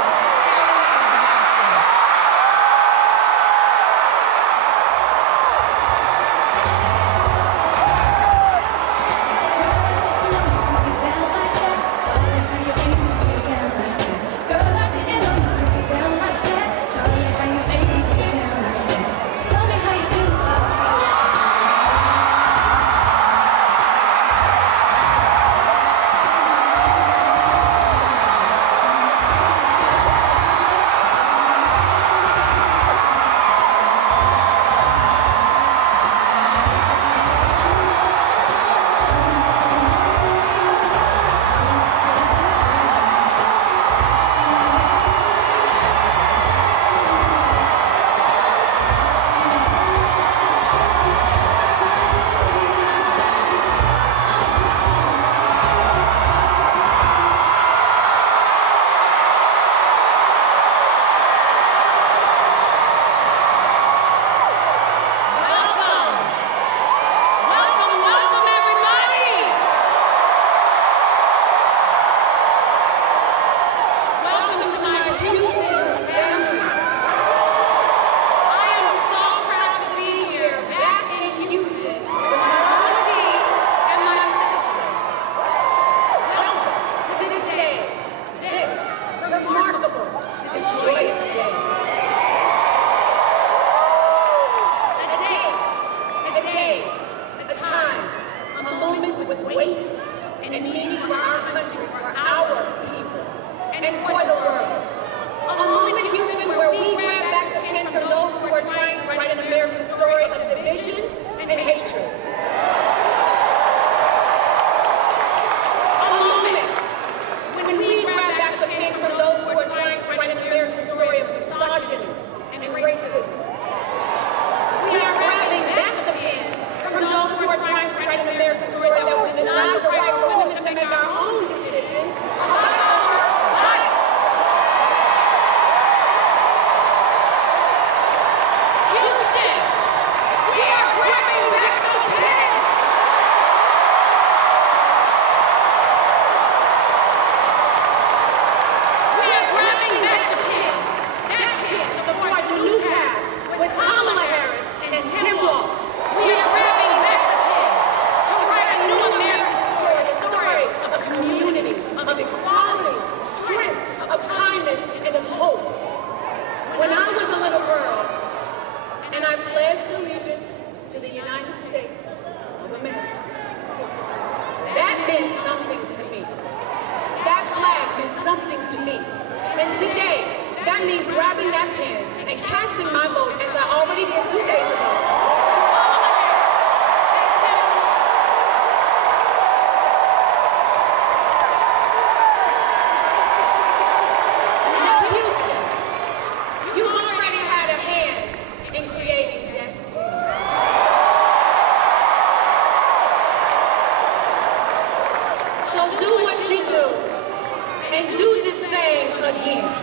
that means grabbing that pen and casting my vote as I already did 2 days ago. Now, Houston, you already had a hand in creating destiny. So do what you do and do this thing again.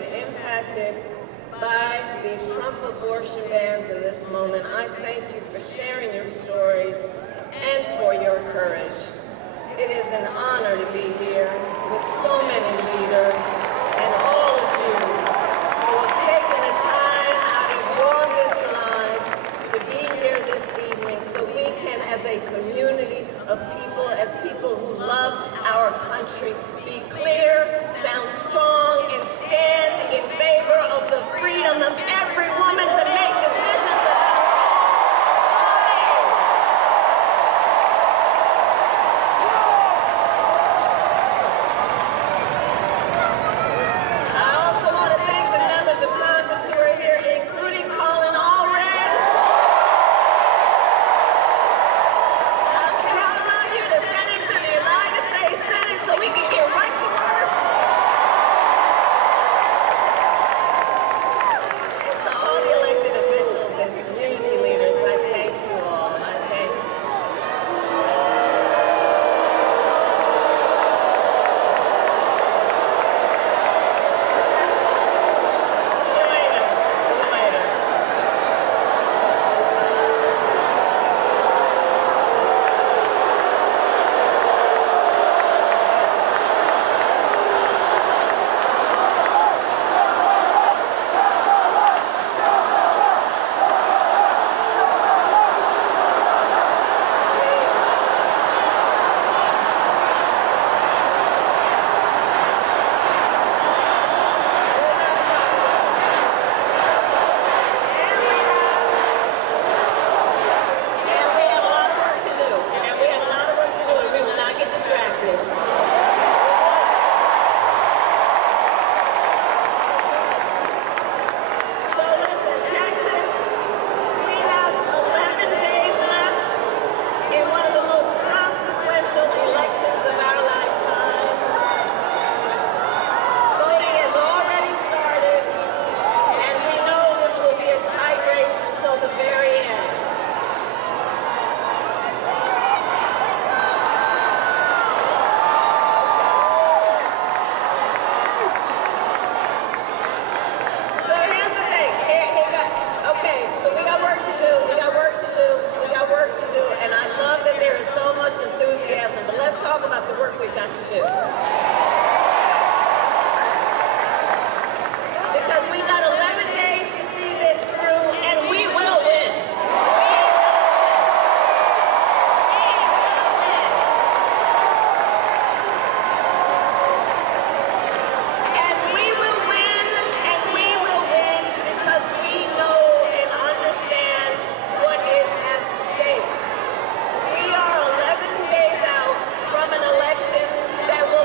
been impacted by these Trump abortion bans in this moment. I thank you for sharing your stories and for your courage. It is an honor to be here with so many leaders and all of you who have taken the time out of your busy lives to be here this evening so we can, as a community of people, as people who love our country, be clear, sound strong, and stand in favor of the freedom of every woman to make decisions about her own body. I also want to thank the members of Congress who are here, including Colin Allred. I'm counting on you to send him to the United States Senate so we can get right to work. And to all the elected officials and community leaders, I thank you all. I thank you. That will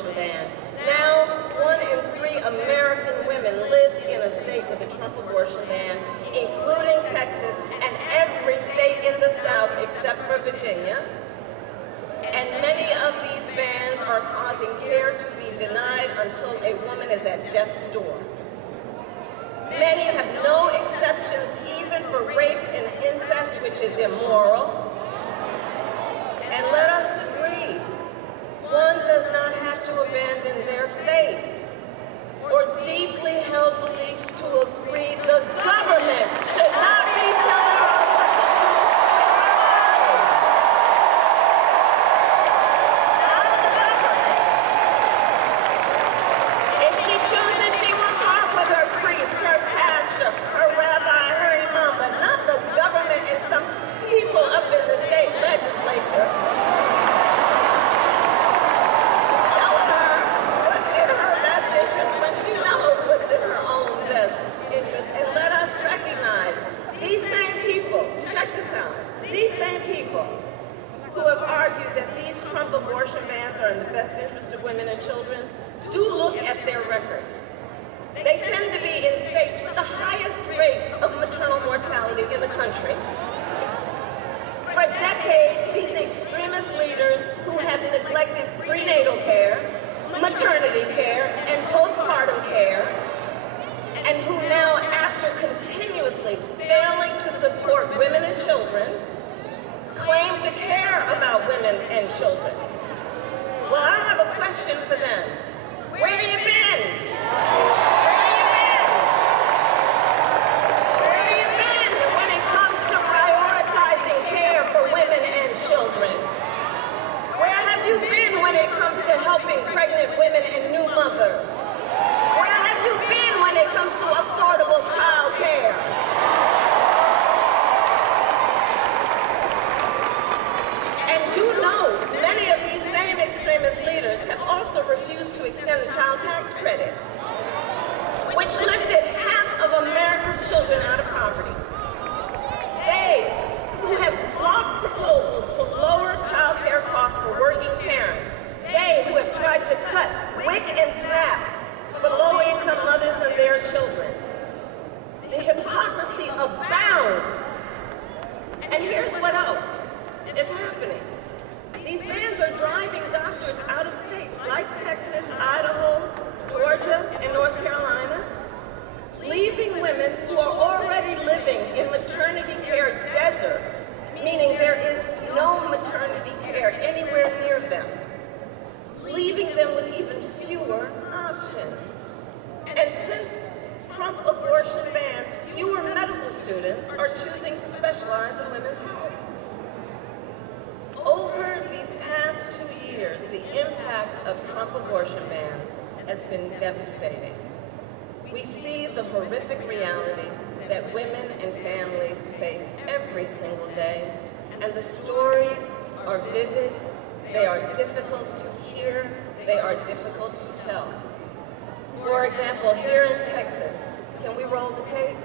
abortion ban. Now, 1 in 3 American women lives in a state with a Trump abortion ban, including Texas and every state in the South except for Virginia. And many of these bans are causing care to be denied until a woman is at death's door. Many have no exceptions even for rape and incest, which is immoral. And let us agree, one does not have to abandon their faith or deeply held beliefs to agree the government should not be telling us what to do. Not the government. If she chooses, she will talk with her priest, her pastor, her rabbi, her imam, but not the government and some people up in the state legislature. Telling her what's in her best interest when she knows what's in her own best interest. And let us recognize these same people, check this out, these same people who have argued that these Trump abortion bans are in the best interest of women and children, do look at their records. They tend to be in states with the highest rate of maternal mortality in the country. For decades, these extremist leaders who have neglected prenatal care, maternity care, and postpartum care, and who now, after continuously failing to support women and children, claim to care about women and children. Well, I have a question for them. Where you been? Where you been when it comes to prioritizing care for women and children? Where have you been when it comes to helping pregnant women and new mothers? Where have you been when it comes to affordable child care? And you know, many of these same extremist leaders have also refused to extend the child tax credit, which lifted half of America's children out of poverty. They who have blocked proposals to lower child care costs for working parents. They who have tried to cut WIC and SNAP for low-income mothers and their children. The hypocrisy abounds. And here's what else is happening. These bans are driving doctors out of states like Texas, Idaho, Georgia, and North Carolina, leaving women who are already living in maternity care deserts, meaning there is no maternity care anywhere near them, leaving them with even fewer options. And since Trump abortion bans, fewer medical students are choosing to specialize in women's health. Over these past 2 years, the impact of Trump abortion bans has been devastating. We see the horrific reality that women and families face every single day, and the stories are vivid, they are difficult to hear, they are difficult to tell. For example, here in Texas, can we roll the tape?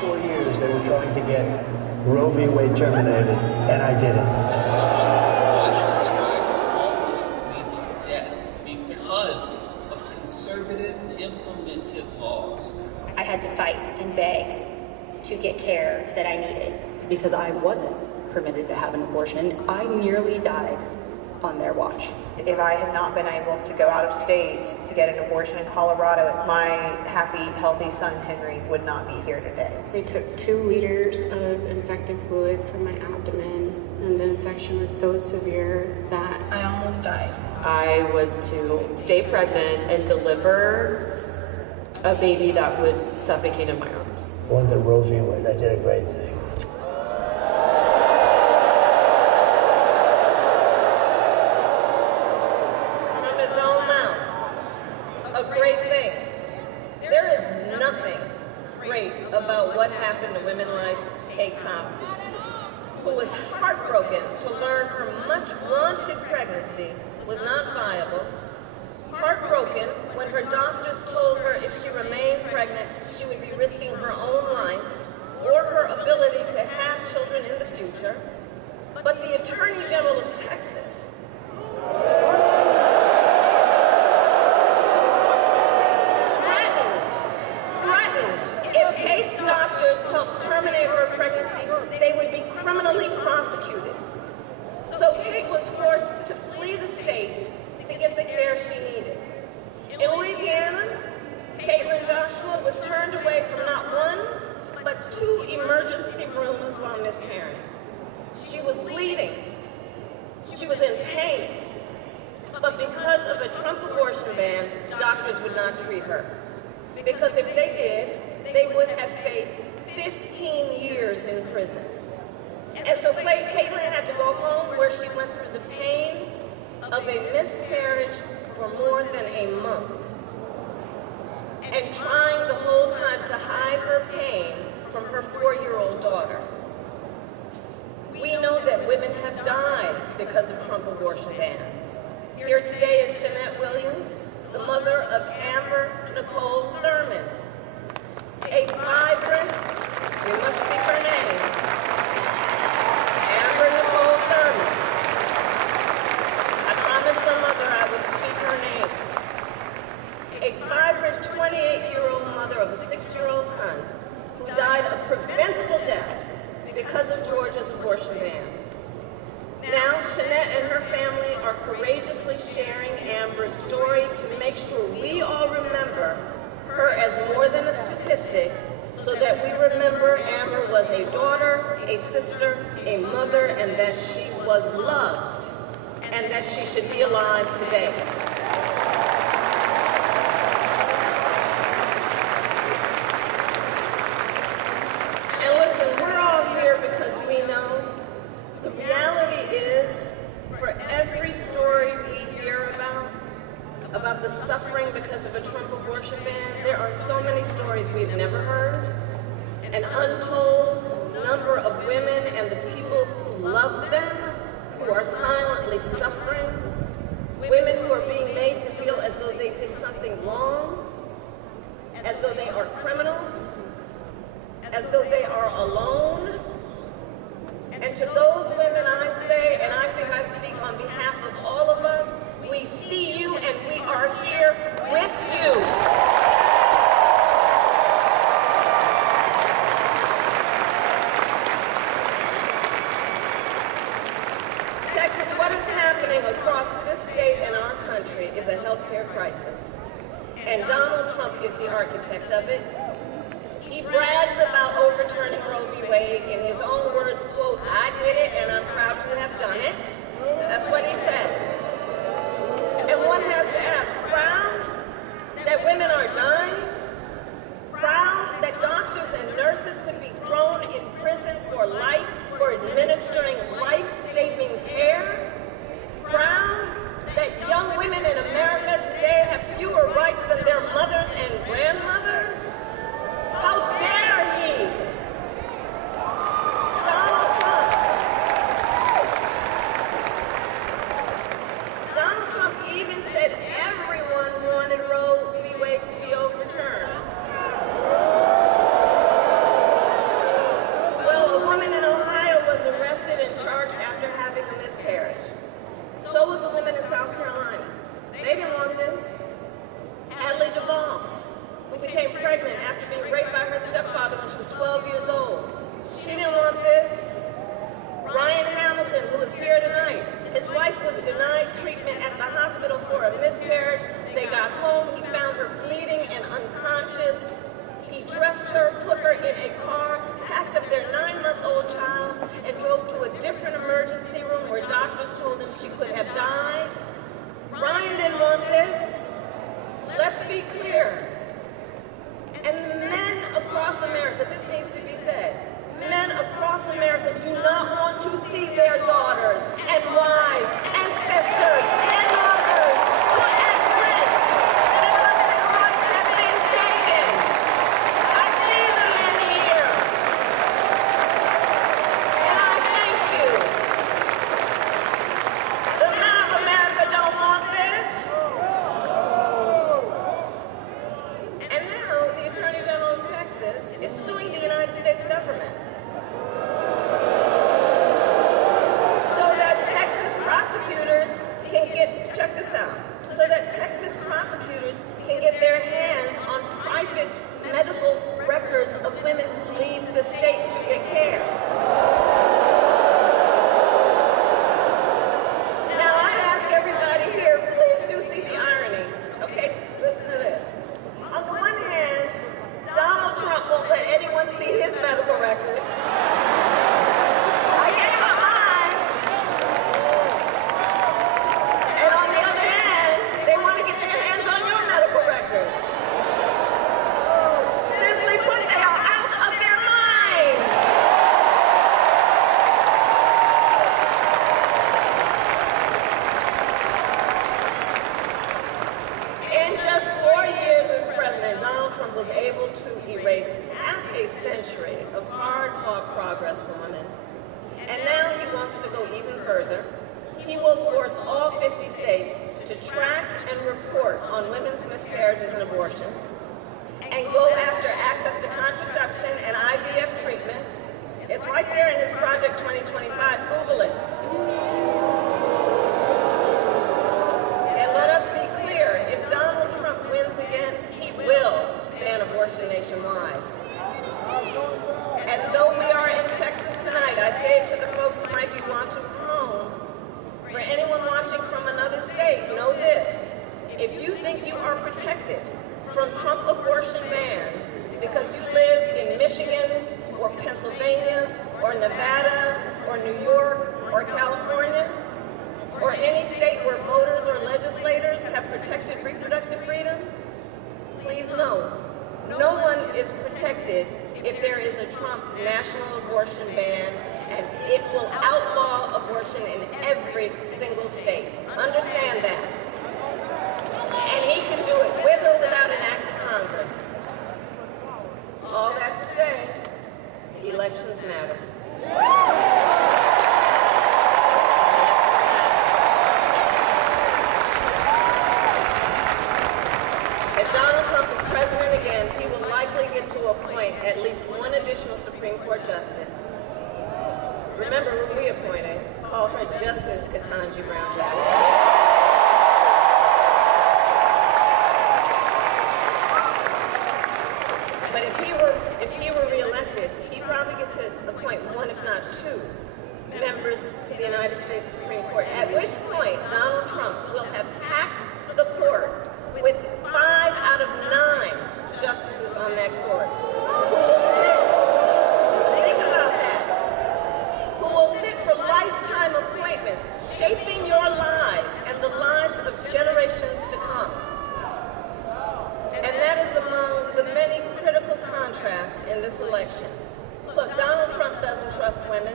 4 years they were trying to get Roe v. Wade terminated, and I did it. Because of conservative implemented laws. I had to fight and beg to get care that I needed. Because I wasn't permitted to have an abortion, I nearly died on their watch. If I had not been able to go out of state to get an abortion in Colorado, my happy, healthy son, Henry, would not be here today. They took 2 liters of infected fluid from my abdomen, and the infection was so severe that I almost died. I was to stay pregnant and deliver a baby that would suffocate in my arms. Won the Roe v. Wade. I did a great thing. From his own mouth, a great thing. There is nothing great about what happened to women like Kate Thompson, who was heartbroken to learn her much-wanted pregnancy was not viable, heartbroken when her doctors told her if she remained pregnant, she would be risking her own life or her ability to have children in the future. But the Attorney General of Texas criminally prosecuted. So Kate was forced to flee the state to get the care she needed. In Louisiana, Caitlin Joshua was turned away from not one, but 2 emergency rooms while miscarrying. She was bleeding. She was in pain. But because of a Trump abortion ban, doctors would not treat her. Because if they did, they would have faced 15 years in prison. And so Caitlin had to go home where she went through the pain of a miscarriage for more than a month. And trying the whole time to hide her pain from her 4-year-old daughter. We know that women have died because of Trump abortion bans. Here today is Jeanette Williams, the mother of Amber Nicole Thurman, a vibrant, we must speak her name, Amber Nicole Thurman. I promised the mother I would speak her name. A vibrant 28-year-old mother of a 6-year-old son who died of preventable death because of Georgia's abortion ban. Now, Jeanette and her family are courageously sharing Amber's story to make sure we all remember her as more than a statistic, so that we remember Amber was a daughter, a sister, a mother, and that she was loved, and that she should be alive today. And listen, we're all here because we know the reality is, for every story we hear about the suffering because of a Trump abortion ban, there are so many stories we've never heard, an untold number of women and the people who love them, who are silently suffering, women who are being made to feel as though they did something wrong, as though they are criminals, as though they are alone. And to those women I say, and I think I speak on behalf of all of us, we see you and we are here with you. Texas, what is happening across this state and our country is a healthcare crisis. And Donald Trump is the architect of it. He brags about overturning Roe v. Wade. In his own words, quote, "I did it and I'm proud to have done it." That's what he said. And one has to ask, proud that women are dying? Proud that doctors and nurses could be thrown in prison for life for administering life-saving care? Proud that young women in America today have fewer rights than their mothers and grandmothers? How dare he? Donald Trump even said everyone wanted Roe v. Wade to be overturned. Well, a woman in Ohio was arrested and charged after having a miscarriage. So was a woman in South Carolina. They didn't want this. Adley Duvall, who became pregnant after being raped by her stepfather when she was 12 years old. She didn't want this. Ryan Hamilton, who is here tonight, his wife was denied treatment at the hospital for a miscarriage. They got home, he found her bleeding and unconscious. He dressed her, put her in a car, packed up their 9-month-old child, and drove to a different emergency room where doctors told him she could have died. Ryan didn't want this. Let's be clear. And the men across America, this needs to be said, men across America do not want to see their daughters and wives and sisters and mothers put at risk and have being taken. I see the men here. And I thank you. The men of America don't want this. Trump was able to erase half a century of hard-fought progress for women, and now he wants to go even further. He will force all 50 states to track and report on women's miscarriages and abortions, and go after access to contraception and IVF treatment. It's right there in his Project 2025. Google it. And let us be clear, if Donald Trump wins again, he will ban abortion nationwide. And though we are in Texas tonight, I say to the folks who might be watching from home, for anyone watching from another state, know this: if you think you are protected from Trump abortion bans because you live in Michigan or Pennsylvania or Nevada or New York or California or any state where voters or legislators have protected reproductive freedom, please know, no one is protected if there is a Trump national abortion ban, and it will outlaw abortion in every single state. Understand that. And he can do it with or without an act of Congress. All that to say, elections matter. If Donald Trump is president again, he will likely get to appoint at least one additional Supreme Court justice. Remember who we appointed. Call her Justice Ketanji Brown Jackson. But if he were reelected, he'd probably get to appoint one, if not two, members to the United States Supreme Court, at which point Donald Trump will have packed the court with 5 out of 9 justices on that court. Think about that. Who will sit for lifetime appointments, shaping your lives and the lives of generations to come. And that is among the many critical contrasts in this election. Look, Donald Trump doesn't trust women,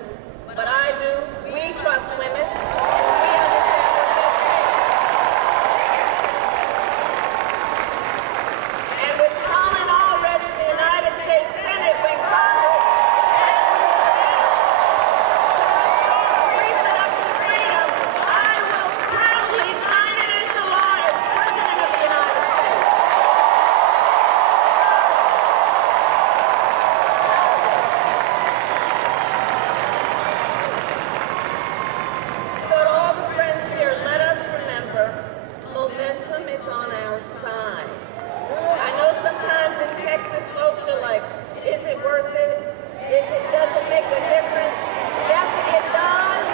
but I do. We trust women. We understand what they say. And with Colin already in the United States Senate, when Congress reproductive freedom, I will proudly sign it into law as President of the United States. So to all the friends here, let us remember, momentum is on our side. I know sometimes in Texas folks are like, is it worth it? Does it make a difference? Yes, it does.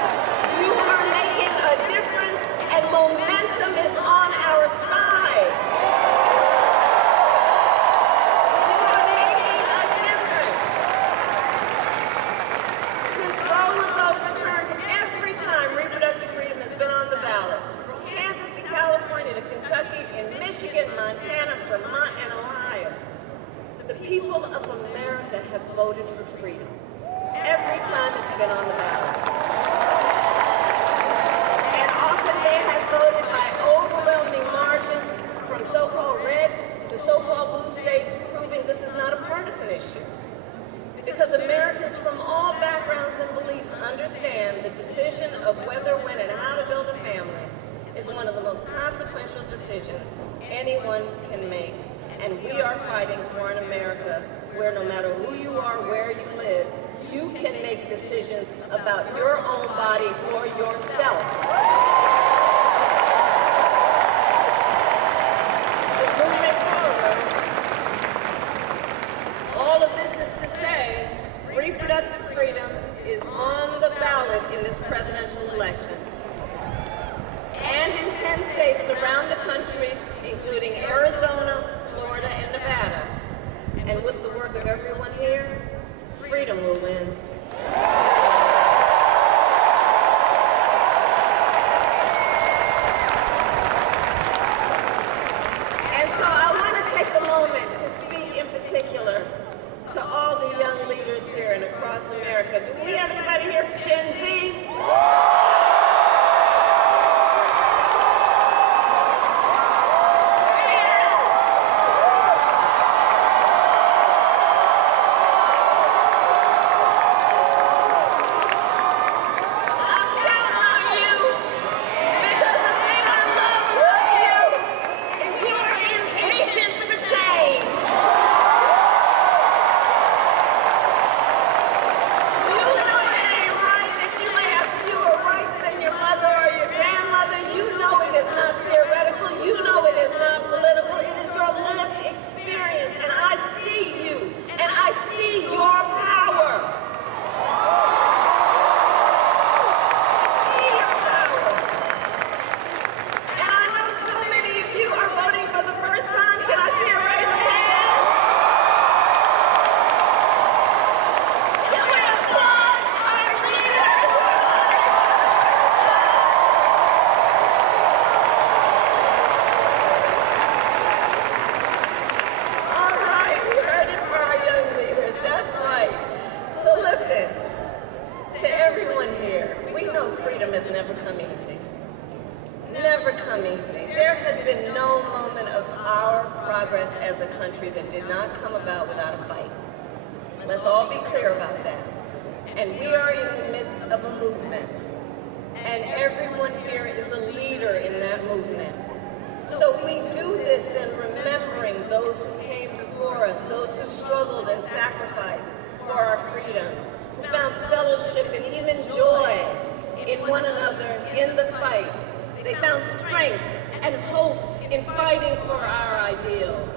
You are making a difference, and momentum is on our side. You are making a difference. Since Roe was overturned, every time reproductive freedom has been on the ballot, from Kansas to California to Kentucky and Michigan, Montana, Vermont, and Ohio, the people of America have voted for freedom. Every time it's been on the ballot. And often they have voted by overwhelming margins from so-called red to so-called blue states, proving this is not a partisan issue. Because Americans from all backgrounds and beliefs understand the decision of whether, when, and how to build a family is one of the most consequential decisions anyone can make. And we are fighting for an America where no matter who you are, where you live, you can make decisions about your own body for yourself. Moving forward, all of this is to say, reproductive freedom is on the ballot in this presidential election. And in 10 states around the country, including Arizona, Florida, and Nevada. And with the work of everyone here, freedom will win. And so I want to take a moment to speak in particular to all the young leaders here and across America. Do we have anybody here for Gen Z? did not come about without a fight. Let's all be clear about that. And we are in the midst of a movement. And everyone here is a leader in that movement. So we do this then remembering those who came before us, those who struggled and sacrificed for our freedoms, who found fellowship and even joy in one another in the fight. They found strength and hope in fighting for our ideals.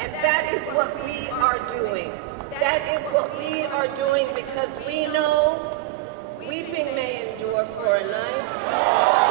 And that is what we are doing. That is what we are doing because we know weeping may endure for a night.